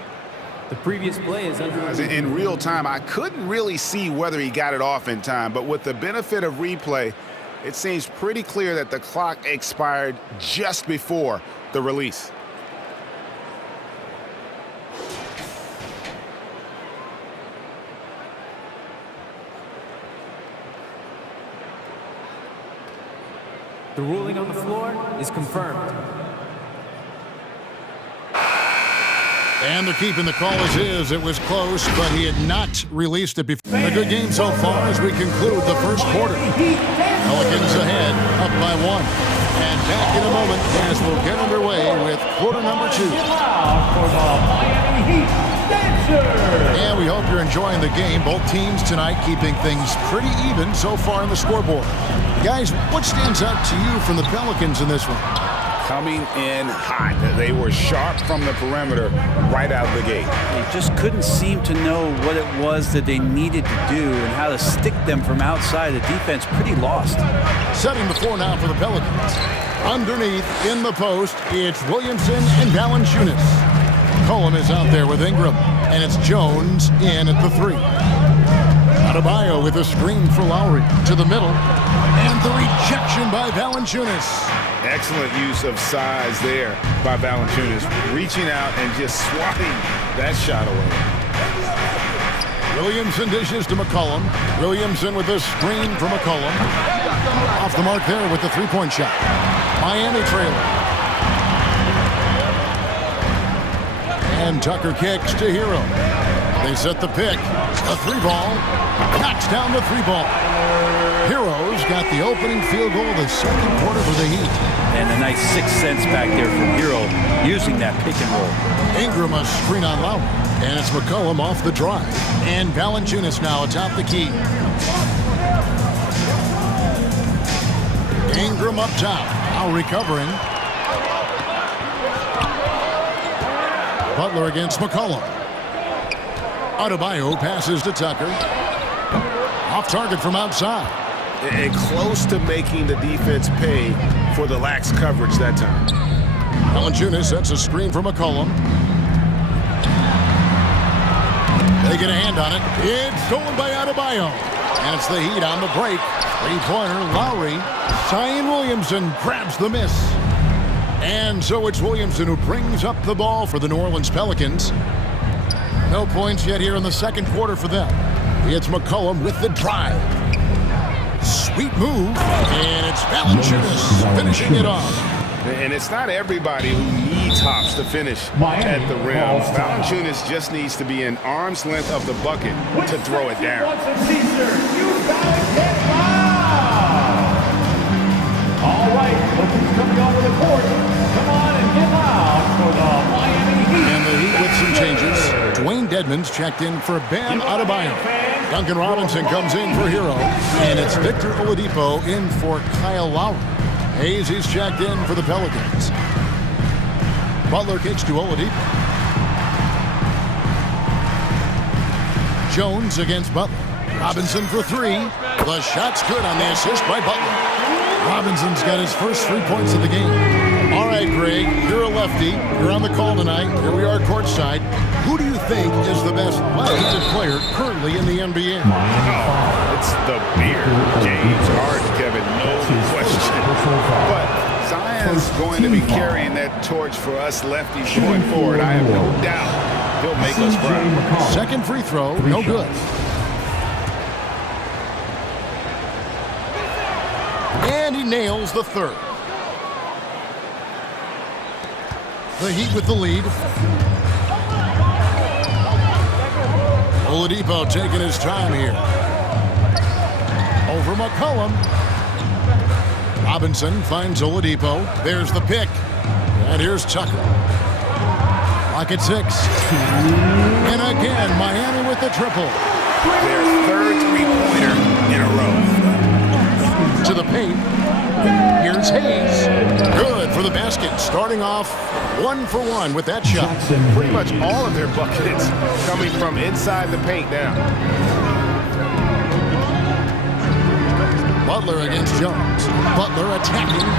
The previous play is under. In real time, I couldn't really see whether he got it off in time, but with the benefit of replay, it seems pretty clear that the clock expired just before the release. The ruling on the floor is confirmed. And they're keeping the call as is. It was close, but he had not released it before. A good game so far as we conclude the first quarter. Pelicans ahead, up by 1. And back in a moment as we'll get underway with quarter number 2. And we hope you're enjoying the game. Both teams tonight keeping things pretty even so far on the scoreboard. Guys, what stands out to you from the Pelicans in this one? Coming in hot. They were sharp from the perimeter right out of the gate. They just couldn't seem to know what it was that they needed to do and how to stick them from outside. The defense pretty lost. Setting the floor now for the Pelicans. Underneath, in the post, it's Williamson and Valanciunas. Cullum is out there with Ingram, and it's Jones in at the 3. Adebayo with a screen for Lowry to the middle, and the rejection by Valanciunas. Excellent use of size there by Valanciunas, reaching out and just swatting that shot away. Williamson dishes to McCollum. Williamson with a screen for McCollum. Off the mark there with the three-point shot. Miami trailing. And Tucker kicks to Hero. They set the pick. A 3-ball. Knocks down the 3-ball. Hero's got the opening field goal of the second quarter for the Heat. And a nice 6 cents back there from Hero using that pick and roll. Ingram a screen on Lowry. And it's McCollum off the drive. And Valanciunas now atop the key. Ingram up top. Now recovering. Butler against McCollum. Adebayo passes to Tucker. Off target from outside. And close to making the defense pay for the lax coverage that time. Valanciunas sets a screen for McCollum. They get a hand on it. It's stolen by Adebayo. And it's the Heat on the break. Three-pointer, Lowry. Zion Williamson grabs the miss. And so it's Williamson who brings up the ball for the New Orleans Pelicans. No points yet here in the second quarter for them. It's McCollum with the drive. Sweet move, and it's Valanciunas finishing it off. And it's not everybody who needs hops to finish at the rim. Valanciunas just needs to be an arm's length of the bucket to throw it down. All right, look who's coming onto the court. Come on and get loud for the Miami Heat. And the Heat with some changes. Dwayne Dedmon's checked in for Bam Adebayo. Duncan Robinson comes in for Hero. And it's Victor Oladipo in for Kyle Lowry. Hayes is checked in for the Pelicans. Butler kicks to Oladipo. Jones against Butler. Robinson for 3. The shot's good on the assist by Butler. Robinson's got his first 3 points of the game. All right, Greg, you're a lefty. You're on the call tonight. Here we are courtside. Who do you think is the best left-handed player currently in the NBA? Oh, it's the beard. James Harden, Kevin, no question. But Zion's going to be carrying that torch for us lefties going forward. I have no doubt he'll make us proud. Second free throw, no good. And he nails the third. The Heat with the lead. Oladipo taking his time here. Over McCollum. Robinson finds Oladipo. There's the pick. And here's Tucker. Clock at 6. And again, Miami with the triple. Their third three-pointer in a row. To the paint. Here's Hayes. Good for the basket. Starting off 1 for 1 with that shot. Pretty much all of their buckets coming from inside the paint now. Butler against Jones. Butler attacking.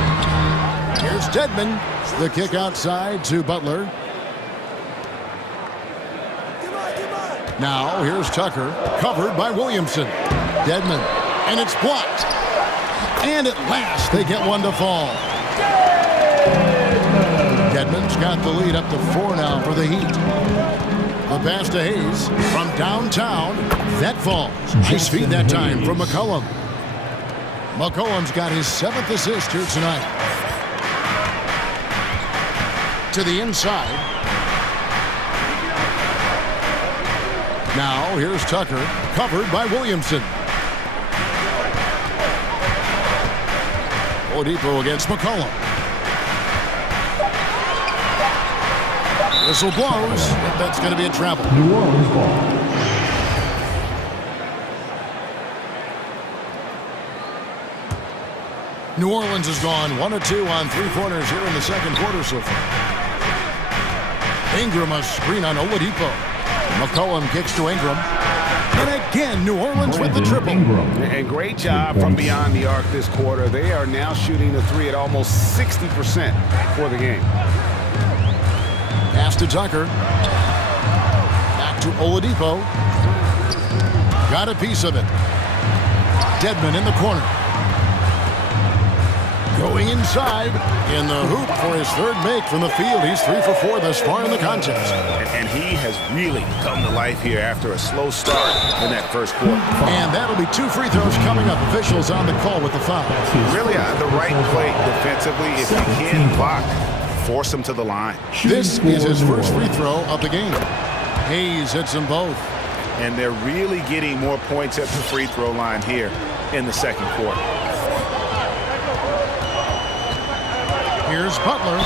Here's Dedmon. The kick outside to Butler. Now here's Tucker. Covered by Williamson. Dedmon. And it's blocked. And at last they get one to fall. Dedmon's got the lead up to 4 now for the Heat. The pass to Hayes from downtown. That falls. Nice feed that time from McCollum. McCollum's got his 7th assist here tonight. To the inside. Now here's Tucker. Covered by Williamson. Oladipo against McCollum. Whistle blows. That's going to be a travel. New Orleans ball. New Orleans has gone 1 of 2 on 3-pointers here in the second quarter so far. Ingram a screen on Oladipo. McCollum kicks to Ingram. And again, New Orleans with the triple. And great job from beyond the arc this quarter. They are now shooting the 3 at almost 60% for the game. Pass to Tucker. Back to Oladipo. Got a piece of it. Dedmon in the corner. Going inside in the hoop for his 3rd make from the field. He's 3 for 4 thus far in the contest. And he has really come to life here after a slow start in that first quarter. And that'll be 2 free throws coming up. Officials on the call with the foul. Really the right play defensively. If you can't block, force him to the line. This is his first free throw of the game. Hayes hits them both. And they're really getting more points at the free throw line here in the second quarter. Here's Butler.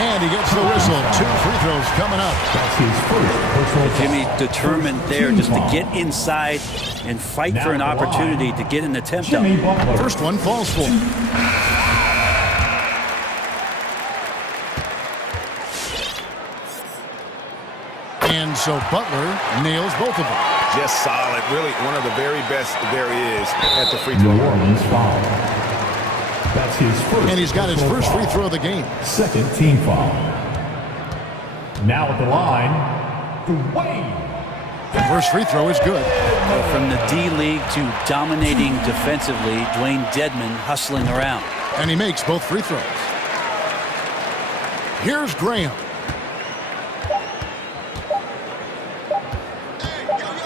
And he gets the whistle. 2 free throws coming up. Jimmy determined there just to get inside and fight for an opportunity to get an attempt up. First one falls for. And so Butler nails both of them. Just solid. Really one of the very best there is at the free throw line. That's his first. And he's got his first free throw of the game. 2nd team foul. Now at the line, Dwayne. The first free throw is good. From the D-League to dominating defensively, Dwayne Dedmon hustling around. And he makes both free throws. Here's Graham.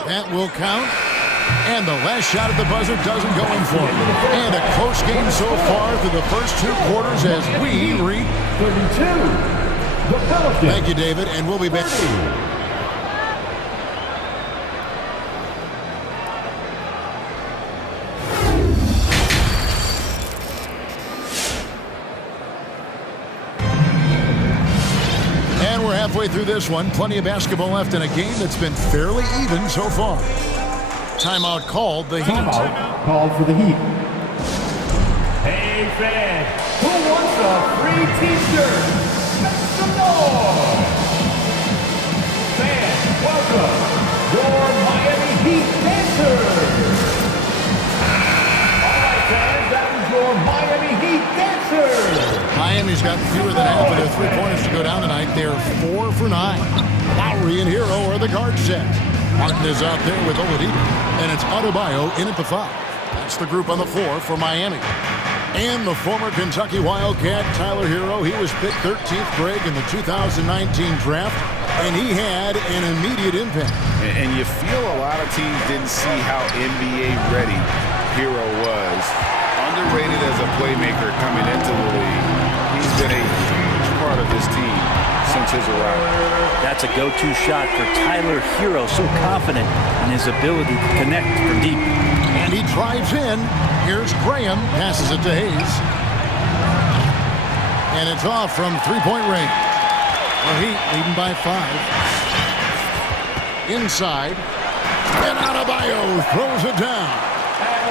That will count. And the last shot at the buzzer doesn't go in for him. And a close game so far through the first 2 quarters as we reach 32. Thank you, David, and we'll be back. And we're halfway through this one. Plenty of basketball left in a game that's been fairly even so far. Timeout called the Heat. Timeout called for the Heat. Hey, fans, who wants a free t-shirt? Make some noise! Fans, welcome your Miami Heat dancers! All right, fans, that was your Miami Heat dancers! Miami's got fewer than half of their 3-pointers to go down tonight. They're 4 for 9. Lowry and Hero are the guard set. Martin is out there with Oladipo, and it's Adebayo in at the 5. That's the group on the floor for Miami. And the former Kentucky Wildcat, Tyler Hero, he was picked 13th Greg in the 2019 draft, and he had an immediate impact. And you feel a lot of teams didn't see how NBA ready Hero was under underrated as a playmaker coming into the league. He's been a huge part of this team since his arrival. That's a go-to shot for Tyler Hero, so confident in his ability to connect from deep. And he drives in. Here's Graham, passes it to Hayes. And it's off from three-point range. The Heat leading by 5. Inside. And Adebayo throws it down.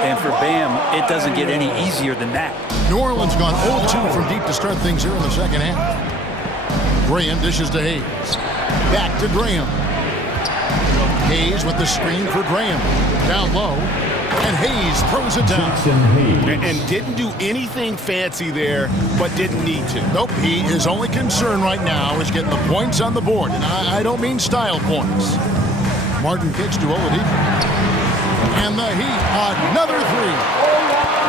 And for Bam, it doesn't get any easier than that. New Orleans gone 0-2 from deep to start things here in the second half. Graham dishes to Hayes. Back to Graham. Hayes with the screen for Graham. Down low. And Hayes throws it down. And didn't do anything fancy there, but didn't need to. Nope, his only concern right now is getting the points on the board. And I don't mean style points. Martin kicks to Oladipo. And the Heat, another three.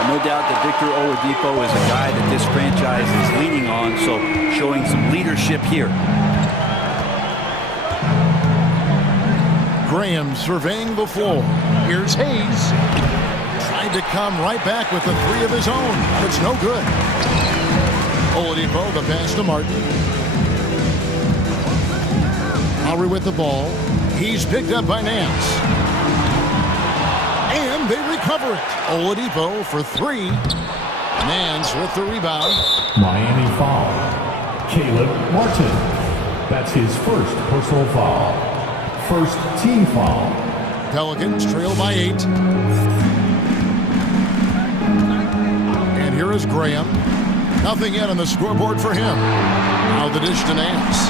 No doubt that Victor Oladipo is a guy that this franchise is leaning on, so showing some leadership here. Graham surveying the floor. Here's Hayes. Tried to come right back with the three of his own, but it's no good. Oladipo, the pass to Martin. Lowry with the ball. He's picked up by Nance. And they recover it. Oladipo for 3. Nance with the rebound. Miami foul. Caleb Martin. That's his first personal foul. First team foul. Pelicans trail by 8. And here is Graham. Nothing yet on the scoreboard for him. Now the dish to Nance.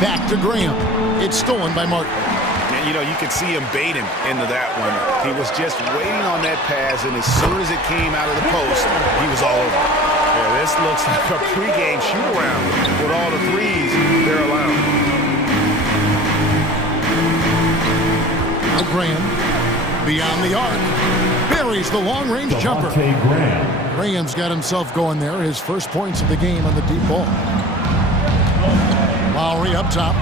Back to Graham. It's stolen by Martin. And, you know, you could see him baiting into that one. He was just waiting on that pass, and as soon as it came out of the post, he was all over. Yeah, this looks like a pregame shoot-around with all the threes they're allowing. Now Graham, beyond the arc, buries the long-range jumper. Graham's got himself going there. His first points of the game on the deep ball. Lowry up top.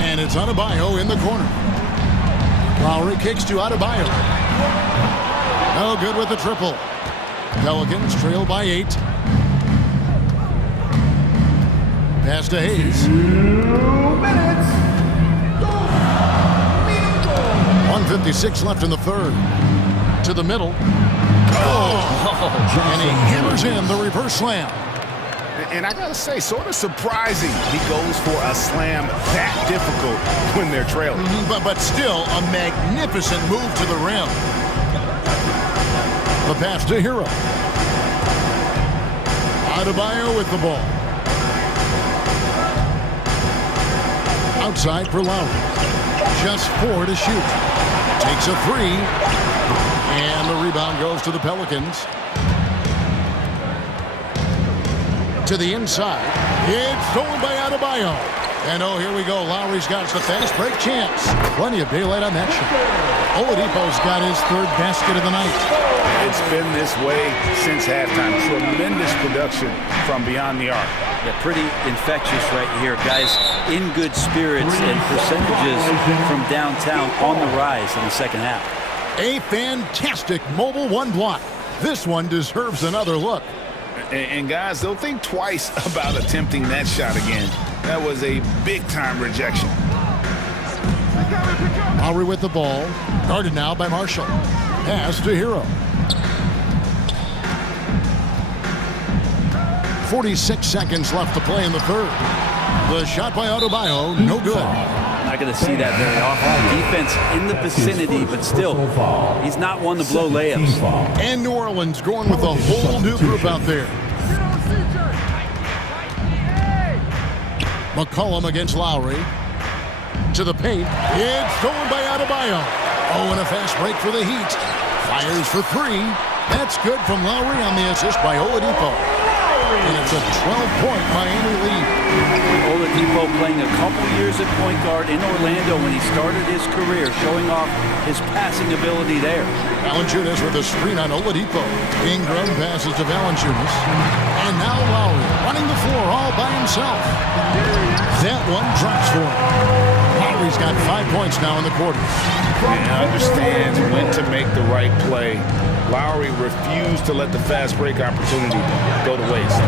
And it's Adebayo in the corner. Lowry kicks to Adebayo. No good with the triple. Pelicans trail by 8. Pass to Hayes. 1:56 left in the third. To the middle. And he hammers in the reverse slam. And I gotta say, sort of surprising he goes for a slam that difficult when they're trailing. But still a magnificent move to the rim. The pass to Hero. Adebayo with the ball. Outside for Lowry. Just 4 to shoot. Takes a 3. And the rebound goes to the Pelicans. To the inside. It's stolen by Adebayo. And oh, here we go. Lowry's got the fast break chance. Plenty of daylight on that shot. Oladipo's got his third basket of the night. It's been this way since halftime. Tremendous production from beyond the arc. Yeah, pretty infectious right here. Guys in good spirits and percentages from downtown on the rise in the second half. A fantastic mobile one block. This one deserves another look. And guys, don't think twice about attempting that shot again. That was a big-time rejection. Lowry with the ball. Guarded now by Marshall. Pass to Hero. 46 seconds left to play in the third. The shot by Adebayo, no good. Not going to see that very often. Defense in the vicinity, but still, he's not one to blow layups. And New Orleans going with a whole new group out there. McCollum against Lowry. To the paint. It's stolen by Adebayo. Oh, and a fast break for the Heat. Fires for 3. That's good from Lowry on the assist by Oladipo. And it's a 12-point Miami lead. Oladipo playing a couple years at point guard in Orlando when he started his career, showing off his passing ability there. Valanciunas with a screen on Oladipo. Ingram passes to Valanciunas. And now Lowry running the floor all by himself. That one drops for him. Lowry's got 5 points now in the quarter. and understands when to make the right play. Lowry refused to let the fast break opportunity go to waste.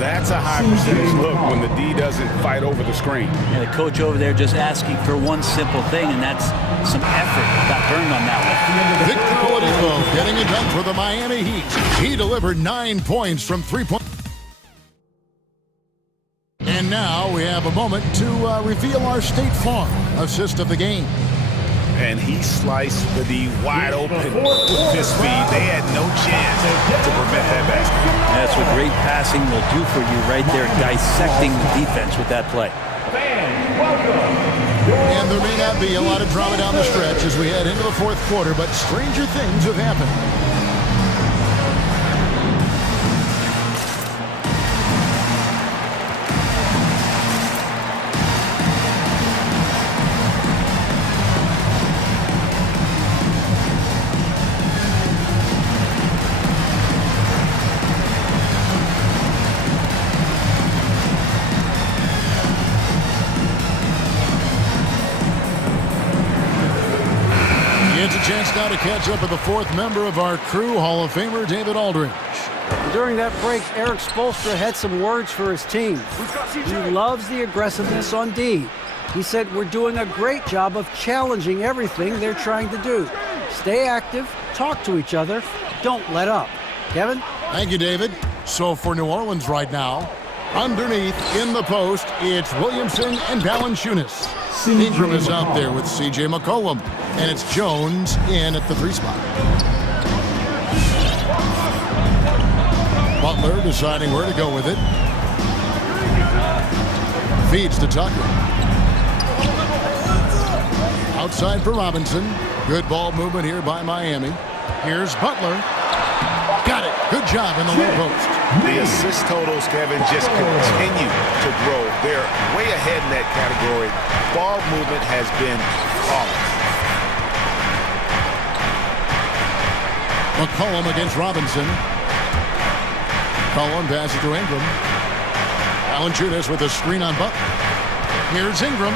That's a high percentage look when the D doesn't fight over the screen. And the coach over there just asking for one simple thing, and that's some effort. Got burned on that one. Victor Oladipo getting it done for the Miami Heat. He delivered 9 points from 3-point. And now we have a moment to reveal our State Farm assist of the game. And he sliced the D wide open with his speed. They had no chance to prevent that basket. That's what great passing will do for you right there, dissecting the defense with that play. And there may not be a lot of drama down the stretch as we head into the fourth quarter, but stranger things have happened. It's a chance now to catch up with the fourth member of our crew, Hall of Famer David Aldridge. During that break, Eric Spoelstra had some words for his team. He loves the aggressiveness on D. He said, we're doing a great job of challenging everything they're trying to do. Stay active, talk to each other, don't let up. Kevin? Thank you, David. So for New Orleans right now, underneath in the post, it's Williamson and Valanciunas. Ingram is out there with C.J. McCollum, and it's Jones in at the 3 spot. Butler deciding where to go with it. Feeds to Tucker. Outside for Robinson. Good ball movement here by Miami. Here's Butler. Got it. Good job in the low post. The assist totals, Kevin, just continue to grow. They're way ahead in that category. Ball movement has been flawless. McCollum against Robinson. McCollum passes to Ingram. Valanciunas with a screen on Butler. Here's Ingram.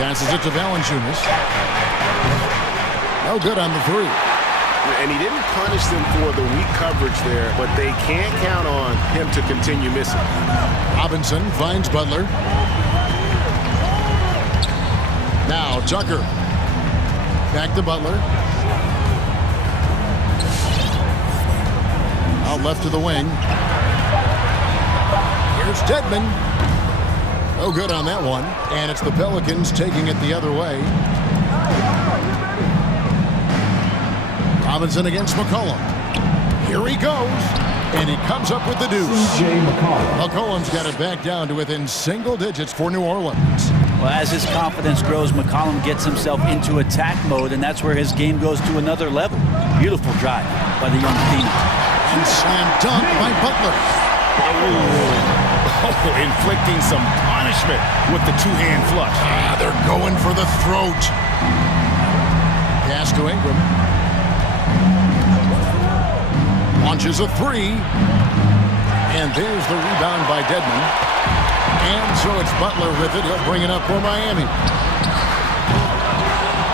Passes it to Valanciunas. No good on the 3. And he didn't punish them for the weak coverage there, but they can't count on him to continue missing. Robinson finds Butler. Now Tucker. Back to Butler. Out left to the wing. Here's Dedmon. No good on that one. And it's the Pelicans taking it the other way. Robinson against McCollum. Here he goes. And he comes up with the deuce. McCollum's got it back down to within single digits for New Orleans. Well, as his confidence grows, McCollum gets himself into attack mode, and that's where his game goes to another level. Beautiful drive by the young Phoenix. And slam dunk by Butler. Oh, inflicting some punishment with the two-hand flush. They're going for the throat. Pass to Ingram. Launches a 3. And there's the rebound by Dedmon. And so it's Butler with it. He'll bring it up for Miami.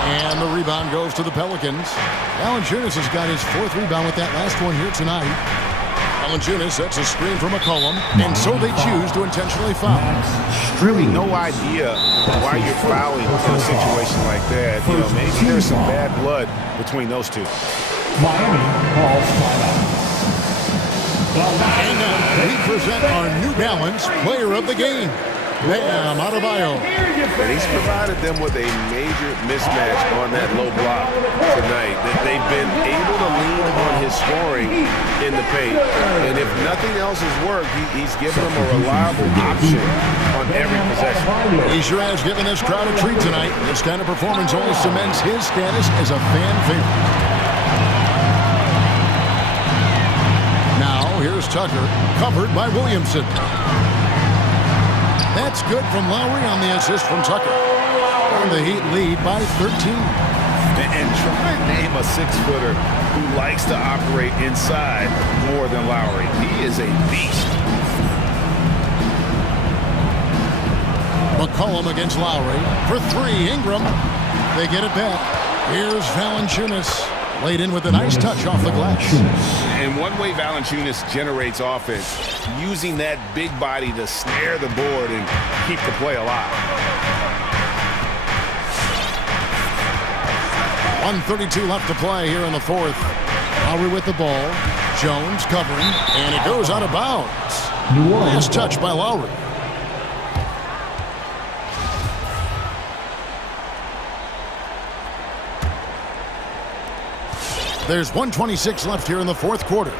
And the rebound goes to the Pelicans. Valanciunas has got his 4th rebound with that last one here tonight. Valanciunas sets a screen for McCollum, and so they choose to intentionally foul. Really no idea why you're fouling in a situation like that. You know, maybe there's some bad blood between those two. Miami calls timeout. And now we present our New Balance Player of the Game, Bam Adebayo. And he's provided them with a major mismatch on that low block tonight. That they've been able to lean on his scoring in the paint. And if nothing else has worked, he's given them a reliable option on every possession. He sure has given this crowd a treat tonight. This kind of performance only cements his status as a fan favorite. Here's Tucker, covered by Williamson. That's good from Lowry on the assist from Tucker. And the Heat lead by 13. And try and name a 6-footer who likes to operate inside more than Lowry. He is a beast. McCollum against Lowry for 3. Ingram. They get it back. Here's Valanciunas. Laid in with a nice touch off the glass. And one way Valanciunas generates offense, using that big body to snare the board and keep the play alive. 1:32 left to play here in the fourth. Lowry with the ball. Jones covering, and it goes out of bounds. Last touch by Lowry. There's 1:26 left here in the fourth quarter.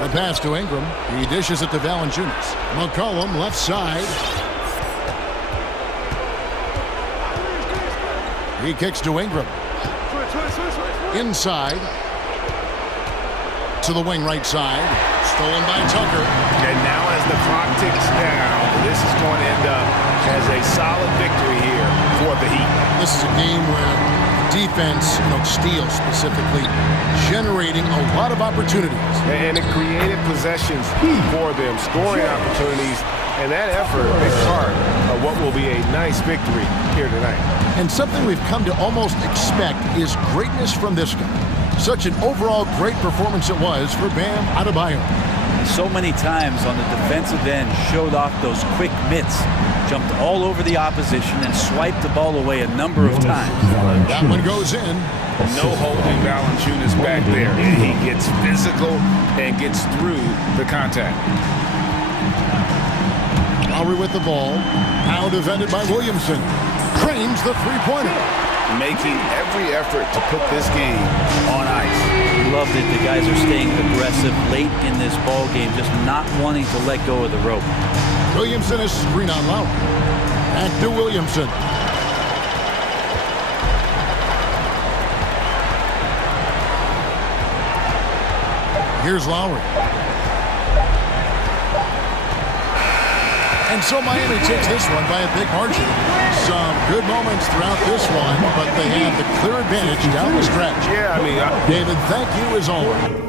A pass to Ingram. He dishes it to Valanciunas. McCollum left side. He kicks to Ingram. Inside. To the wing right side. Stolen by Tucker. And now as the clock ticks down, this is going to end up as a solid victory here for the Heat. This is a game where defense, steals specifically, generating a lot of opportunities. And it created possessions for them, scoring opportunities, and that effort, a big part of what will be a nice victory here tonight. And something we've come to almost expect is greatness from this guy. Such an overall great performance it was for Bam Adebayo. So many times on the defensive end, showed off those quick mitts, jumped all over the opposition and swiped the ball away a number of times. That one goes in. No holding Valanciunas back there. He gets physical and gets through the contact. Lowry with the ball. Now defended by Williamson. Cranes the three-pointer. Making every effort to put this game on ice. Loved it. The guys are staying aggressive late in this ball game, just not wanting to let go of the rope. Williamson is screen on Lowry. Back to Williamson. Here's Lowry. And so Miami takes this one by a big margin. Some good moments throughout this one, but they have the clear advantage down the stretch. Yeah, David, thank you as always.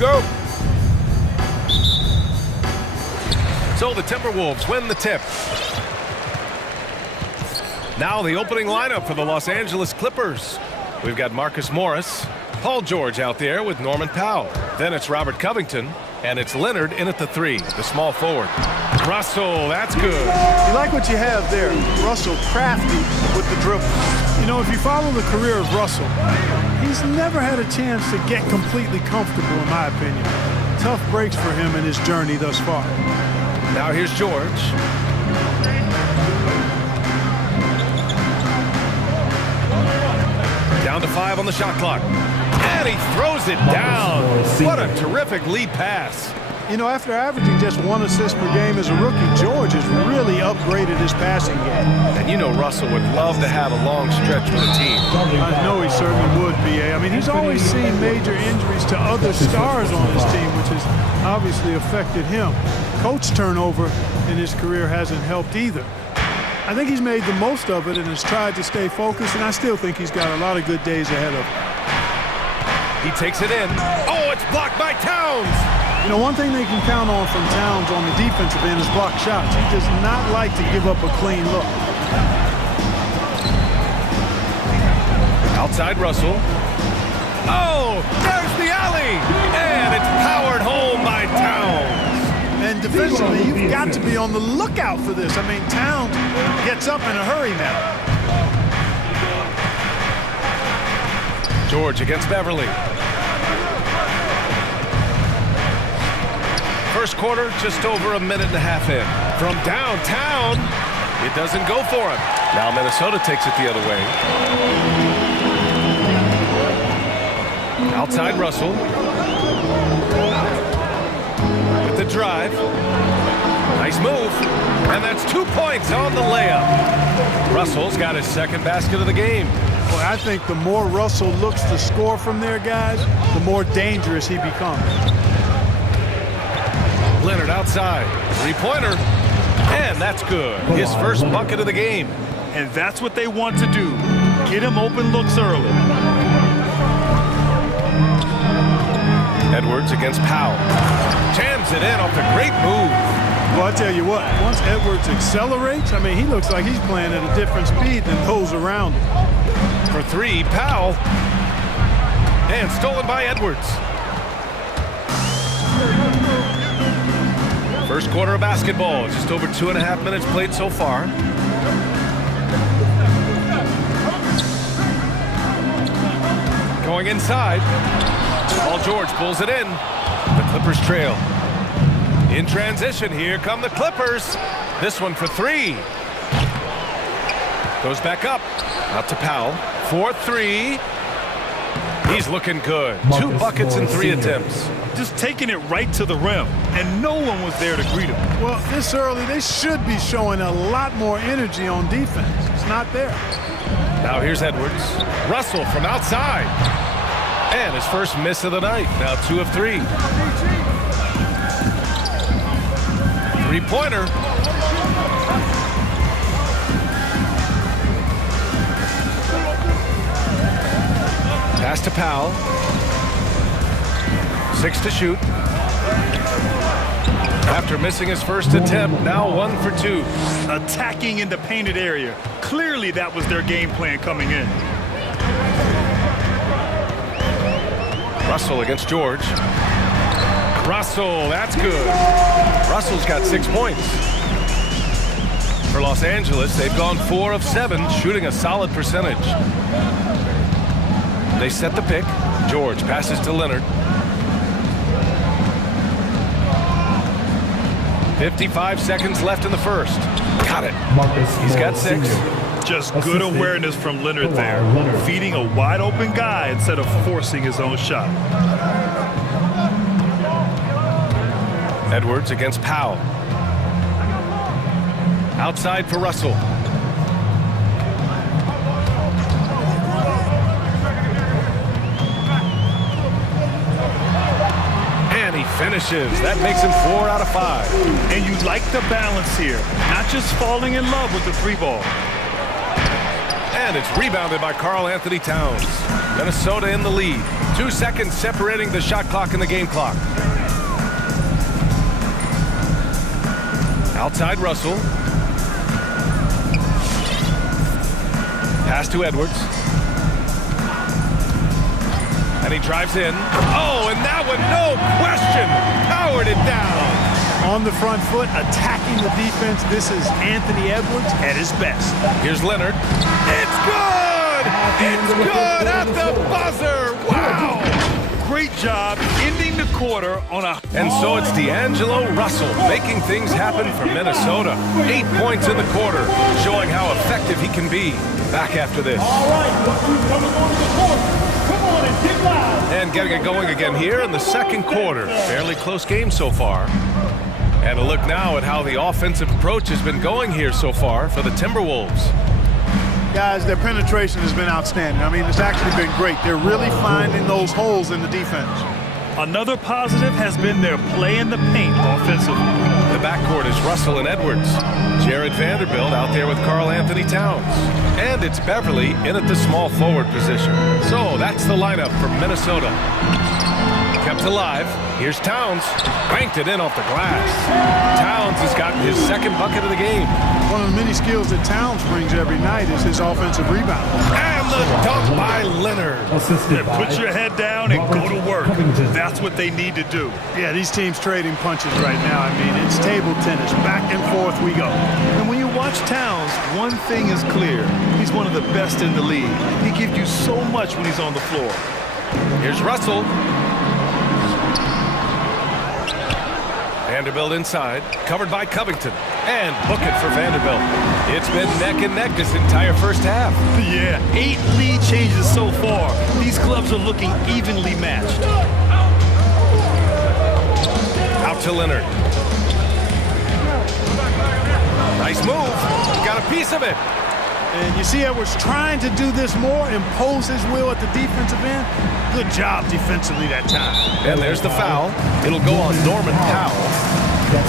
go. So the Timberwolves win the tip. Now the opening lineup for the Los Angeles Clippers. We've got Marcus Morris, Paul George out there with Norman Powell. Then it's Robert Covington, and it's Leonard in at the 3, the small forward. Russell, that's good. You like what you have there. Russell crafty with the dribble. You know, if you follow the career of Russell, he's never had a chance to get completely comfortable, in my opinion. Tough breaks for him in his journey thus far. Now here's George. Down to 5 on the shot clock. And he throws it down. What a terrific lead pass. You know, after averaging just 1 assist per game as a rookie, George has really upgraded his passing game. And you know Russell would love to have a long stretch with the team. I know he certainly would, B.A. I mean, he's always seen major injuries to other stars on his team, which has obviously affected him. Coach turnover in his career hasn't helped either. I think he's made the most of it and has tried to stay focused, and I still think he's got a lot of good days ahead of him. He takes it in. Oh, it's blocked by Towns. You know, one thing they can count on from Towns on the defensive end is block shots. He does not like to give up a clean look. Outside Russell. Oh, there's the alley. And it's powered home by Towns. And defensively, you've got to be on the lookout for this. I mean, Towns gets up in a hurry now. George against Beverly. First quarter, just over a minute and a half in. From downtown, it doesn't go for him. Now Minnesota takes it the other way. Outside Russell. With the drive. Nice move. And that's 2 points on the layup. Russell's got his second basket of the game. Well, I think the more Russell looks to score from there, guys, the more dangerous he becomes. Leonard outside. Three-pointer. And that's good. His first bucket of the game. And that's what they want to do. Get him open looks early. Edwards against Powell. Jams it in off a great move. Well, I tell you what, once Edwards accelerates, I mean, he looks like he's playing at a different speed than those around him. For 3, Powell. And stolen by Edwards. First quarter of basketball, just over 2.5 minutes played so far. Going inside. Paul George pulls it in. The Clippers trail. In transition, here come the Clippers. This one for 3. Goes back up. Out to Powell. 4-3. He's looking good. 2 buckets in 3 attempts. Just taking it right to the rim, and no one was there to greet him. Well, this early, they should be showing a lot more energy on defense. It's not there. Now here's Edwards. Russell from outside. And his first miss of the night. Now 2 of 3. Three-pointer. Pass to Powell. 6 to shoot. After missing his first attempt, now 1 for 2. Attacking in the painted area. Clearly that was their game plan coming in. Russell against George. Russell, that's good. Russell's got 6 points. For Los Angeles, they've gone 4 of 7, shooting a solid percentage. They set the pick. George passes to Leonard. 55 seconds left in the first. Got it. He's got 6. Just good awareness from Leonard there. Feeding a wide open guy instead of forcing his own shot. Edwards against Powell. Outside for Russell. And he finishes. That makes him 4 out of 5. And you like the balance here. Not just falling in love with the 3 ball. And it's rebounded by Karl Anthony Towns. Minnesota in the lead. 2 seconds separating the shot clock and the game clock. Outside Russell. Pass to Edwards. And he drives in. Oh, and that one, no question, powered it down. On the front foot, attacking the defense. This is Anthony Edwards at his best. Here's Leonard. It's good! It's good at the buzzer! Wow! Great job ending the quarter on a... And so it's D'Angelo Russell making things happen for Minnesota. 8 points in the quarter, showing how effective he can be. Back after this. All right, look who's coming on the court. Come on and get loud. And getting it going again here in the second quarter. Fairly close game so far. And a look now at how the offensive approach has been going here so far for the Timberwolves. Guys, their penetration has been outstanding. I mean, it's actually been great. They're really finding those holes in the defense. Another positive has been their play in the paint offensively. The backcourt is Russell and Edwards. Jared Vanderbilt out there with Karl Anthony Towns. And it's Beverly in at the small forward position. So that's the lineup for Minnesota. Kept alive. Here's Towns. Banked it in off the glass. Towns has gotten his second bucket of the game. One of the many skills that Towns brings every night is his offensive rebound. And the dunk by Leonard. Put your head down and go to work. That's what they need to do. Yeah, these teams trading punches right now. I mean, it's table tennis. Back and forth we go. And when you watch Towns, one thing is clear. He's one of the best in the league. He gives you so much when he's on the floor. Here's Russell. Vanderbilt inside, covered by Covington. And book it for Vanderbilt. It's been neck and neck this entire first half. Yeah, 8 lead changes so far. These clubs are looking evenly matched. Out to Leonard. Nice move. Got a piece of it. And you see Edwards trying to do this more, impose his will at the defensive end. Good job defensively that time. And there's the foul. It'll go on Norman Powell.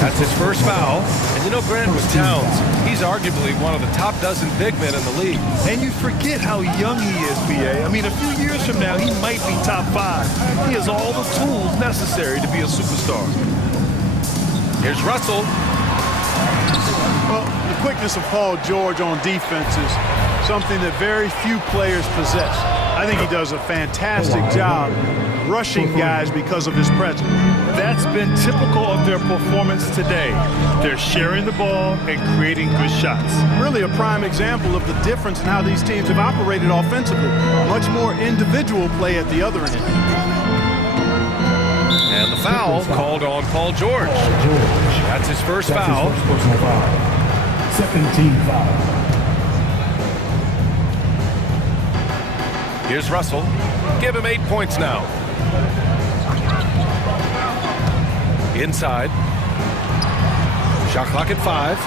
That's his first foul. And you know, Grant, with Towns, he's arguably one of the top dozen big men in the league. And you forget how young he is, B.A. I mean, a few years from now, he might be top 5. He has all the tools necessary to be a superstar. Here's Russell. Well, the quickness of Paul George on defense is something that very few players possess. I think he does a fantastic job rushing guys because of his presence. That's been typical of their performance today. They're sharing the ball and creating good shots. Really a prime example of the difference in how these teams have operated offensively. Much more individual play at the other end. And the foul called on Paul George. That's his first foul. Second team foul. Here's Russell. Give him 8 points now. Inside. Shot clock at 5.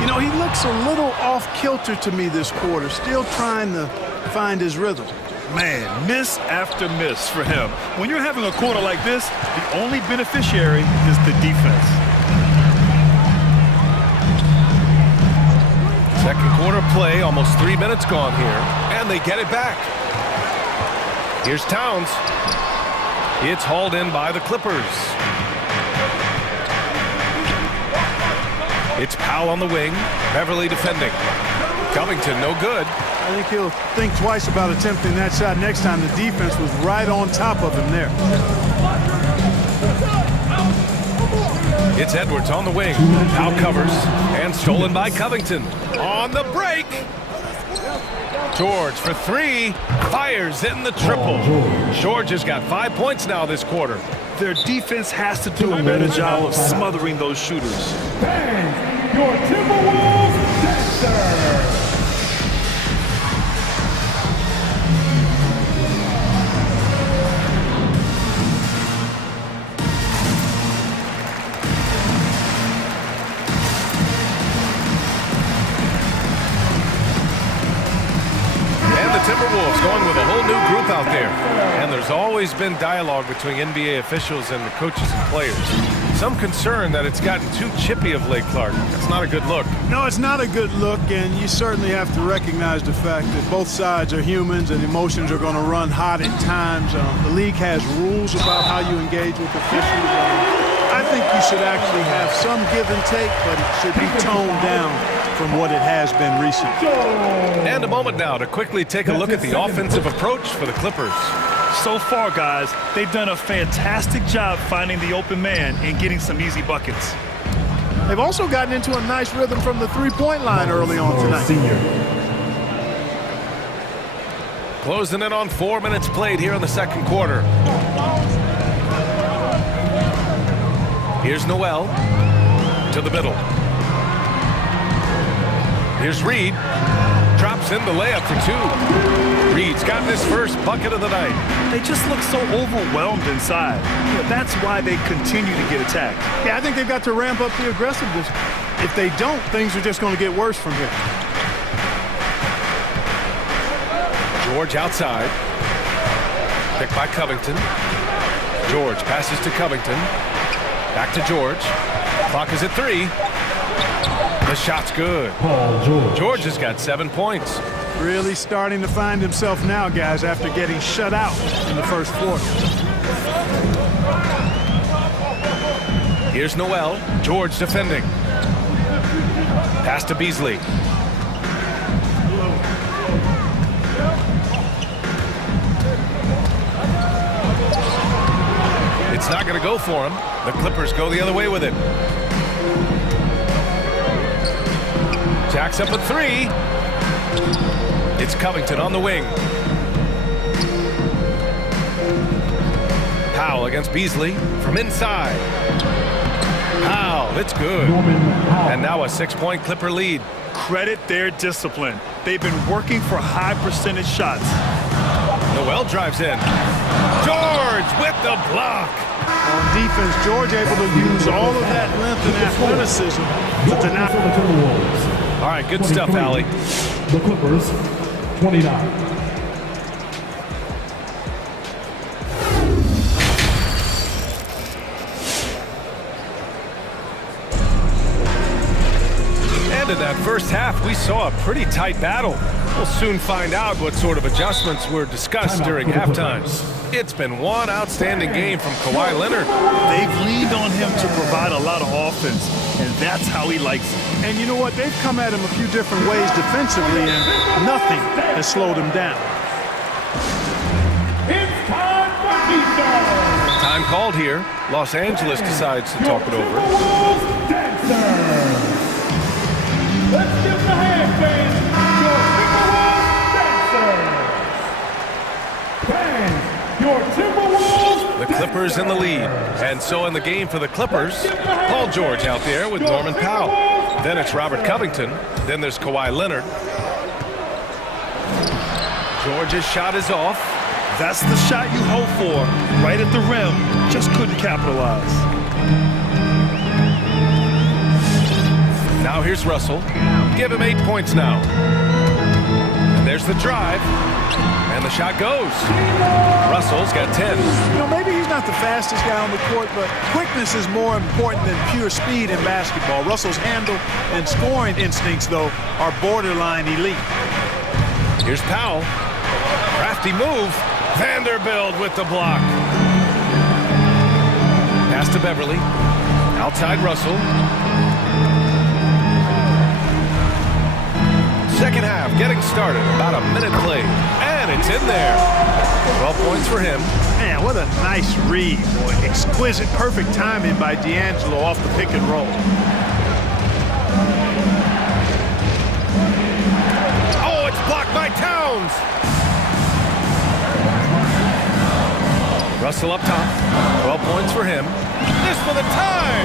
You know, he looks a little off kilter to me this quarter, still trying to find his rhythm. Man, miss after miss for him. When you're having a quarter like this, the only beneficiary is the defense. Second quarter play, almost 3 minutes gone here, and they get it back. Here's Towns. It's hauled in by the Clippers. It's Powell on the wing, Beverly defending. Covington, no good. I think he'll think twice about attempting that shot next time. The defense was right on top of him there. It's Edwards on the wing. Now covers. And stolen by Covington. On the break. George for 3. Fires in the triple. George has got 5 points now this quarter. Their defense has to do a better job of smothering those shooters. Bang! Your Timberwolves dancer! Timberwolves going with a whole new group out there. And there's always been dialogue between NBA officials and the coaches and players. Some concern that it's gotten too chippy of late, Clark. That's not a good look. No, it's not a good look, and you certainly have to recognize the fact that both sides are humans and emotions are going to run hot at times. The league has rules about how you engage with officials. I think you should actually have some give and take, but it should be toned down from what it has been recently. And a moment now to quickly take a look at the offensive approach for the Clippers. So far, guys, they've done a fantastic job finding the open man and getting some easy buckets. They've also gotten into a nice rhythm from the three-point line early on tonight. Closing in on 4 minutes played here in the second quarter. Here's Noel to the middle. Here's Reed. Drops in the layup for two. Reed's got his first bucket of the night. They just look so overwhelmed inside. That's why they continue to get attacked. Yeah, I think they've got to ramp up the aggressiveness. If they don't, things are just going to get worse from here. George outside. Picked by Covington. George passes to Covington. Back to George. Clock is at 3. The shot's good. George has got 7 points. Really starting to find himself now, guys, after getting shut out in the first quarter. Here's Noel. George defending. Pass to Beasley. It's not going to go for him. The Clippers go the other way with it. Jacks up a 3. It's Covington on the wing. Powell against Beasley from inside. Powell, it's good. And now a 6-point Clipper lead. Credit their discipline. They've been working for high percentage shots. Noel drives in. George with the block. On defense, George able to use all of that length and athleticism to deny. All right, good stuff, Allie. The Clippers, 29. And in that first half, we saw a pretty tight battle. We'll soon find out what sort of adjustments were discussed during halftime. It's been one outstanding game from Kawhi Leonard. They've leaned on him to provide a lot of offense, and that's how he likes it. And you know what? They've come at him a few different ways defensively, and nothing has slowed him down. It's time for defense. Time called here. Los Angeles decides to talk it over. Let's give the hand fans your Timberwolves. The Clippers in the lead. And so in the game for the Clippers, Paul George out there with Norman Powell. Then it's Robert Covington. Then there's Kawhi Leonard. George's shot is off. That's the shot you hope for. Right at the rim. Just couldn't capitalize. Now here's Russell. Give him 8 points now. And there's the drive. And the shot goes. Russell's got 10. You know, maybe he's not the fastest guy on the court, but quickness is more important than pure speed in basketball. Russell's handle and scoring instincts, though, are borderline elite. Here's Powell. Crafty move. Vanderbilt with the block. Pass to Beverly. Outside Russell. Second half getting started. About a minute played. And it's in there. 12 points for him. Man, what a nice read. Boy, exquisite, perfect timing by D'Angelo off the pick and roll. Oh, it's blocked by Towns. Russell up top. 12 points for him. This for the tie.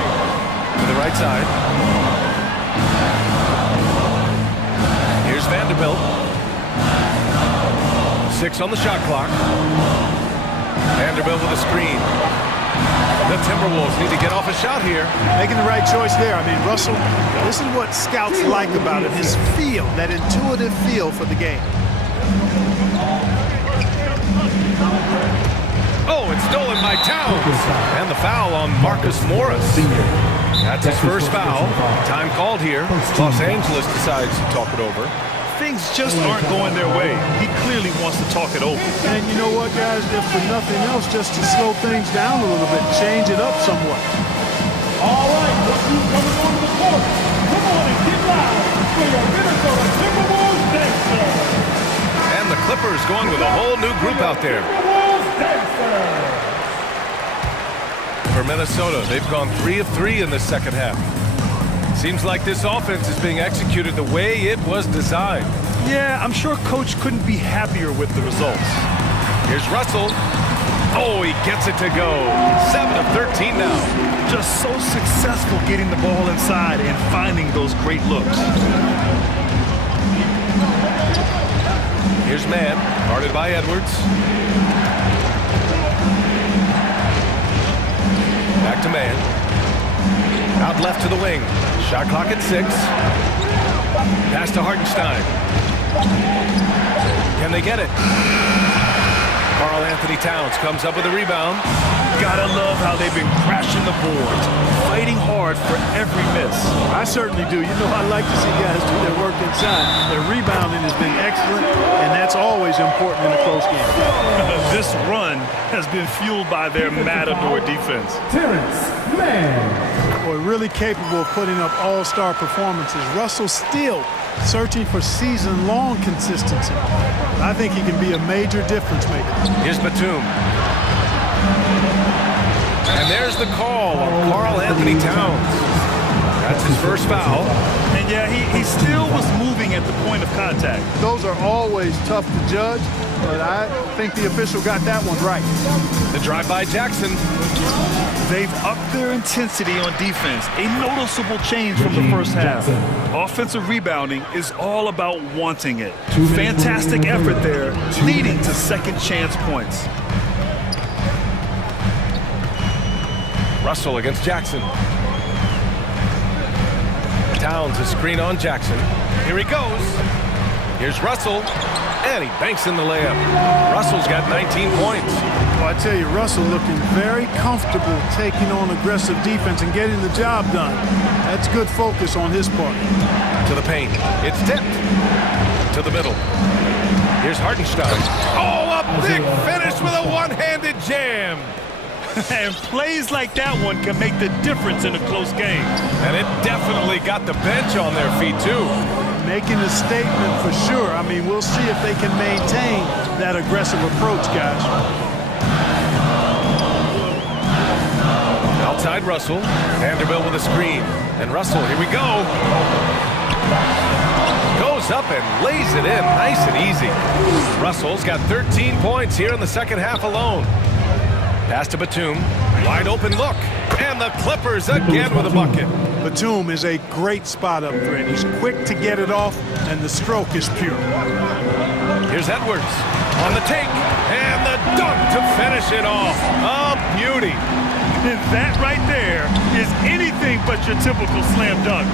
To the right side. Here's Vanderbilt. 6 on the shot clock. Vanderbilt with a screen. The Timberwolves need to get off a shot here. Making the right choice there. I mean, Russell, this is what scouts like about him. His feel, that intuitive feel for the game. Oh, it's stolen by Towns. And the foul on Marcus Morris. That's his first foul. Time called here. Los Angeles decides to talk it over. Things just aren't going their way. He clearly wants to talk it over. And you know what, guys? If for nothing else, just to slow things down a little bit, change it up somewhat. All right, look who's coming onto the court. Come on and get loud for your Minnesota Timberwolves dancer. And the Clippers going with a whole new group out there. Timberwolves dancer. For Minnesota, they've gone 3 of 3 in this second half. Seems like this offense is being executed the way it was designed. Yeah, I'm sure Coach couldn't be happier with the results. Here's Russell. Oh, he gets it to go. 7 of 13 now. Just so successful getting the ball inside and finding those great looks. Here's Mann, guarded by Edwards. Back to Mann. Out left to the wing. Shot clock at 6. Pass to Hartenstein. Can they get it? Karl Anthony Towns comes up with a rebound. Gotta love how they've been crashing the boards, fighting hard for every miss. I certainly do. You know, I like to see guys do their work inside. Their rebounding has been excellent, and that's always important in a close game. This run has been fueled by their matador defense. Terrence Mann. Boy, really capable of putting up all-star performances. Russell still searching for season-long consistency. I think he can be a major difference maker. Here's Batum. And there's the call on Karl Anthony Towns. That's his first foul. And yeah, he still was moving at the point of contact. Those are always tough to judge, but I think the official got that one right. The drive by Jackson. They've upped their intensity on defense, a noticeable change from the first half. Offensive rebounding is all about wanting it. Fantastic effort there, leading to second chance points. Russell against Jackson. Towns a screen on Jackson. Here he goes. Here's Russell. And he banks in the layup. Russell's got 19 points. Well, I tell you, Russell looking very comfortable taking on aggressive defense and getting the job done. That's good focus on his part. To the paint. It's tipped. To the middle. Here's Hartenstein. Oh, a big finish with a one-handed jam. And plays like that one can make the difference in a close game. And it definitely got the bench on their feet, too. Making a statement for sure. I mean, we'll see if they can maintain that aggressive approach, guys. Outside Russell. Vanderbilt with a screen. And Russell, here we go. Goes up and lays it in nice and easy. Russell's got 13 points here in the second half alone. Pass to Batum. Wide open look. And the Clippers again with a bucket. Batum is a great spot up there. He's quick to get it off, and the stroke is pure. Here's Edwards on the take. And the dunk to finish it off. A beauty. And that right there is anything but your typical slam dunk.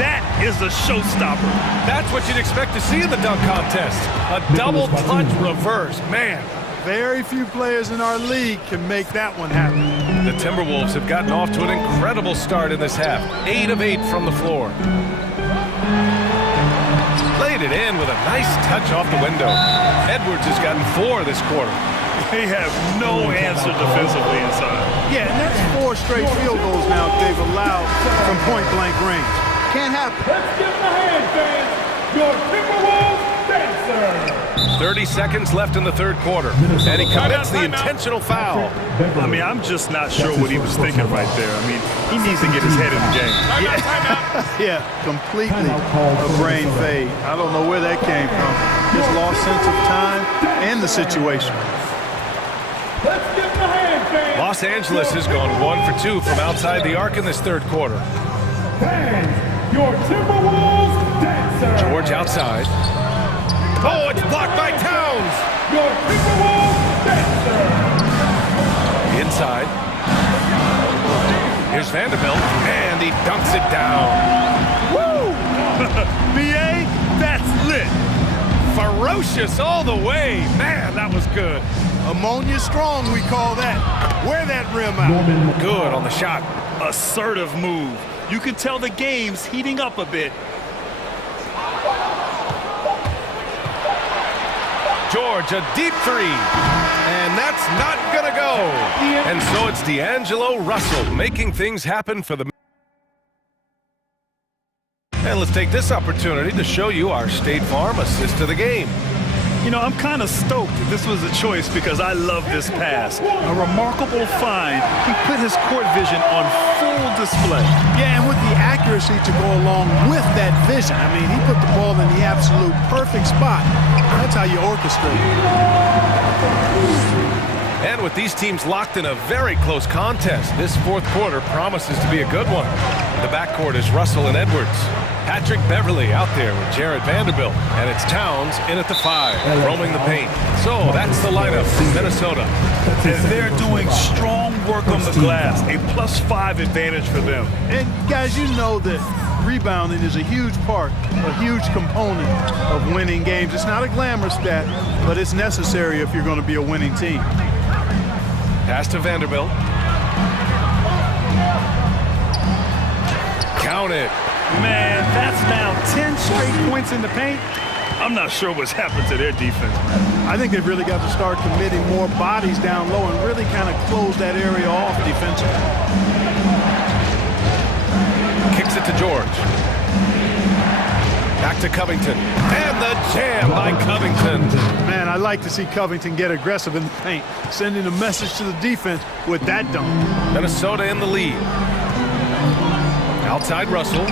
That is a showstopper. That's what you'd expect to see in the dunk contest. A double clutch reverse. Man. Very few players in our league can make that one happen. The Timberwolves have gotten off to an incredible start in this half. 8 of 8 from the floor. Laid it in with a nice touch off the window. Edwards has gotten 4 this quarter. They have no answer defensively inside. Yeah, and that's 4 straight field goals now they've allowed from point-blank range. Can't happen. Let's give them a hand, fans. Your Timberwolves dancer. 30 seconds left in the third quarter. And he commits the intentional foul. I mean, I'm just not sure what he was thinking right there. I mean, he needs to get his head in the game. Yeah, completely a brain fade. I don't know where that came from. Just lost sense of time and the situation. Let's give them a hand, fans. Los Angeles has gone 1 for 2 from outside the arc in this third quarter. Fans, your Timberwolves dancer. George outside. Oh, it's blocked by Towns. Your Timberwolves dancer. Inside. Here's Vanderbilt, and he dunks it down. Woo! BA, that's lit. Ferocious all the way. Man, that was good. Ammonia strong, we call that. Wear that rim out. Good on the shot. Assertive move. You can tell the game's heating up a bit. George, a deep three. And that's not going to go. And so it's D'Angelo Russell making things happen for the... And let's take this opportunity to show you our State Farm assist of the game. You know, I'm kind of stoked that this was a choice because I love this pass. A remarkable find. He put his court vision on full display. Yeah, and with the accuracy to go along with that vision. I mean, he put the ball in the absolute perfect spot. That's how you orchestrate it. And with these teams locked in a very close contest, this fourth quarter promises to be a good one. The backcourt is Russell and Edwards. Patrick Beverly out there with Jared Vanderbilt. And it's Towns in at the 5, roaming the paint. So that's the lineup in Minnesota. And they're doing strong work on the glass. A +5 advantage for them. And guys, you know that rebounding is a huge part, a huge component of winning games. It's not a glamour stat, but it's necessary if you're going to be a winning team. Pass to Vanderbilt. Count it. Man, that's now 10 straight points in the paint. I'm not sure what's happened to their defense, man. I think they've really got to start committing more bodies down low and really kind of close that area off defensively. Kicks it to George. Back to Covington. And the jam by Covington. Man, I like to see Covington get aggressive in the paint, sending a message to the defense with that dunk. Minnesota in the lead. Outside Russell.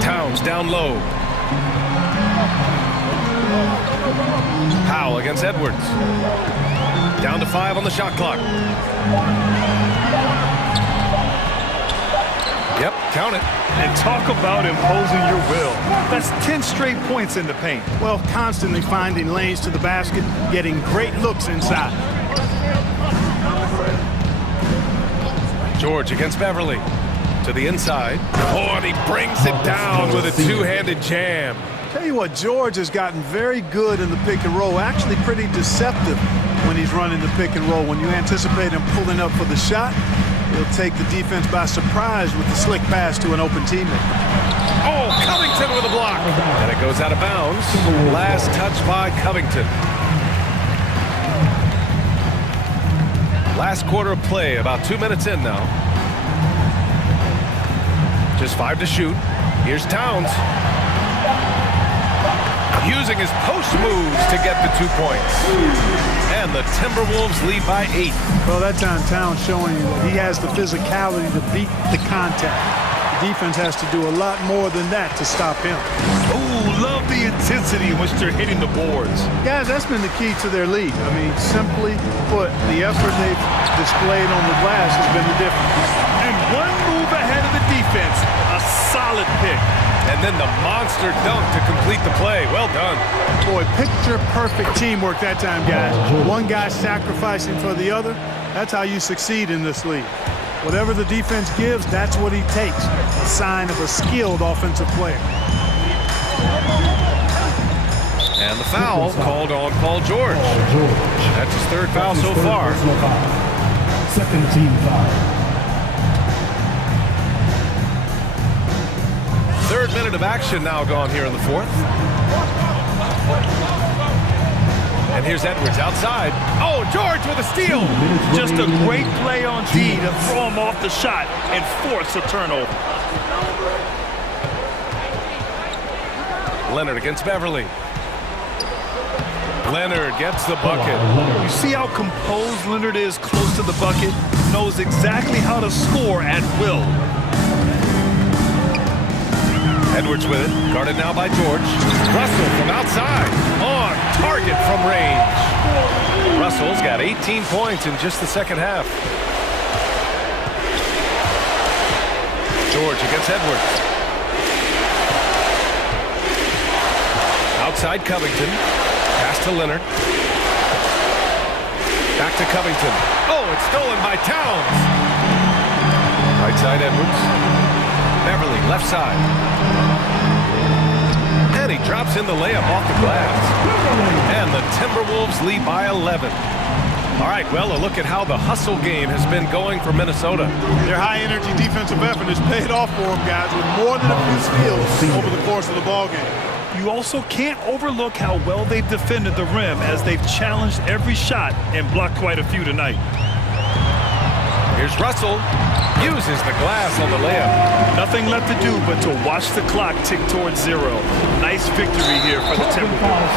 Towns down low. Powell against Edwards. Down to 5 on the shot clock. Yep, count it. And talk about imposing your will. That's 10 straight points in the paint. Well, constantly finding lanes to the basket, getting great looks inside. George against Beverly. To the inside. Oh, and he brings it down with a two-handed jam. Tell you what, George has gotten very good in the pick and roll. Actually pretty deceptive when he's running the pick and roll. When you anticipate him pulling up for the shot, he'll take the defense by surprise with the slick pass to an open teammate. Oh, Covington with a block. And it goes out of bounds. Last touch by Covington. Last quarter of play, about 2 minutes in now. Just 5 to shoot. Here's Towns. Using his post moves to get the 2 points. And the Timberwolves lead by 8. Well, that time Towns showing you that he has the physicality to beat the contact. The defense has to do a lot more than that to stop him. Ooh, love the intensity in which they're hitting the boards. Guys, that's been the key to their lead. I mean, simply put, the effort they've displayed on the glass has been the difference. And one move ahead of the defense, a solid pick. And then the monster dunk to complete the play. Well done. Boy, picture-perfect teamwork that time, guys. One guy sacrificing for the other. That's how you succeed in this league. Whatever the defense gives, that's what he takes. A sign of a skilled offensive player. And the foul called on Paul George. That's his 3rd foul so far. Second team foul. 3rd minute of action now gone here in the 4th. And here's Edwards outside. Oh, George with a steal. Just a great play on D to throw him off the shot and force a turnover. Leonard against Beverly. Leonard gets the bucket. You see how composed Leonard is close to the bucket? Knows exactly how to score at will. Edwards with it, guarded now by George. Russell from outside, on target from range. Russell's got 18 points in just the second half. George against Edwards. Outside Covington, pass to Leonard. Back to Covington. Oh, it's stolen by Towns. Right side Edwards. Beverly, left side. And he drops in the layup off the glass. And the Timberwolves lead by 11. All right, well, a look at how the hustle game has been going for Minnesota. Their high-energy defensive effort has paid off for them, guys, with more than a few steals over the course of the ballgame. You also can't overlook how well they've defended the rim as they've challenged every shot and blocked quite a few tonight. Here's Russell. Uses the glass on the layup. Nothing left to do but to watch the clock tick towards 0. Nice victory here for the Timberwolves.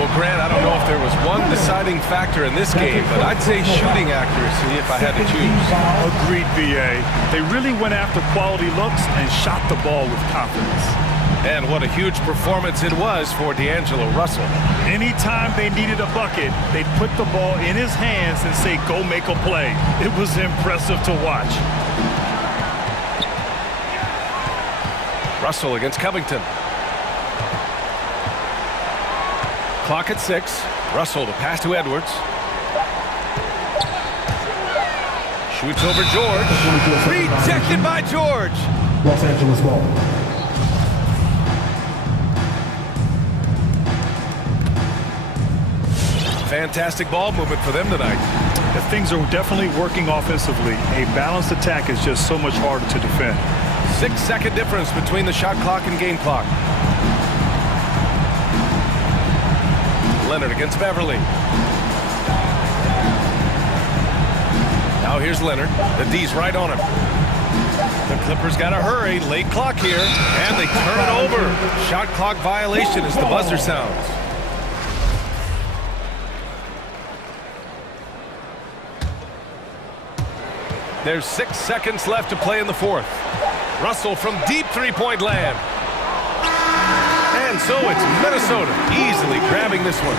Well, Grant, I don't know if there was one deciding factor in this game, but I'd say shooting accuracy if I had to choose. Agreed, BA. They really went after quality looks and shot the ball with confidence. And what a huge performance it was for D'Angelo Russell. Anytime they needed a bucket, they'd put the ball in his hands and say, go make a play. It was impressive to watch. Russell against Covington. Clock at 6. Russell to pass to Edwards. Shoots over George. Rejected by George. Los Angeles ball. Fantastic ball movement for them tonight. Things are definitely working offensively. A balanced attack is just so much harder to defend. 6-second difference between the shot clock and game clock. Leonard against Beverly. Now here's Leonard. The D's right on him. The Clippers got to hurry. Late clock here. And they turn it over. Shot clock violation as the buzzer sounds. There's 6 seconds left to play in the fourth. Russell from deep three-point land. And so it's Minnesota easily grabbing this one.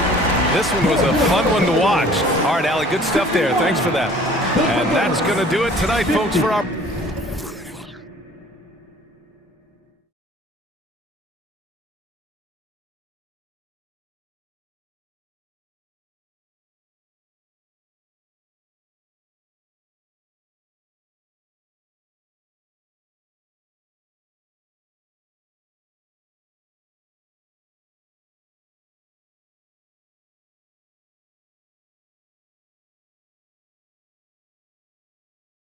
This one was a fun one to watch. All right, Allie, good stuff there. Thanks for that. And that's going to do it tonight, folks, for our...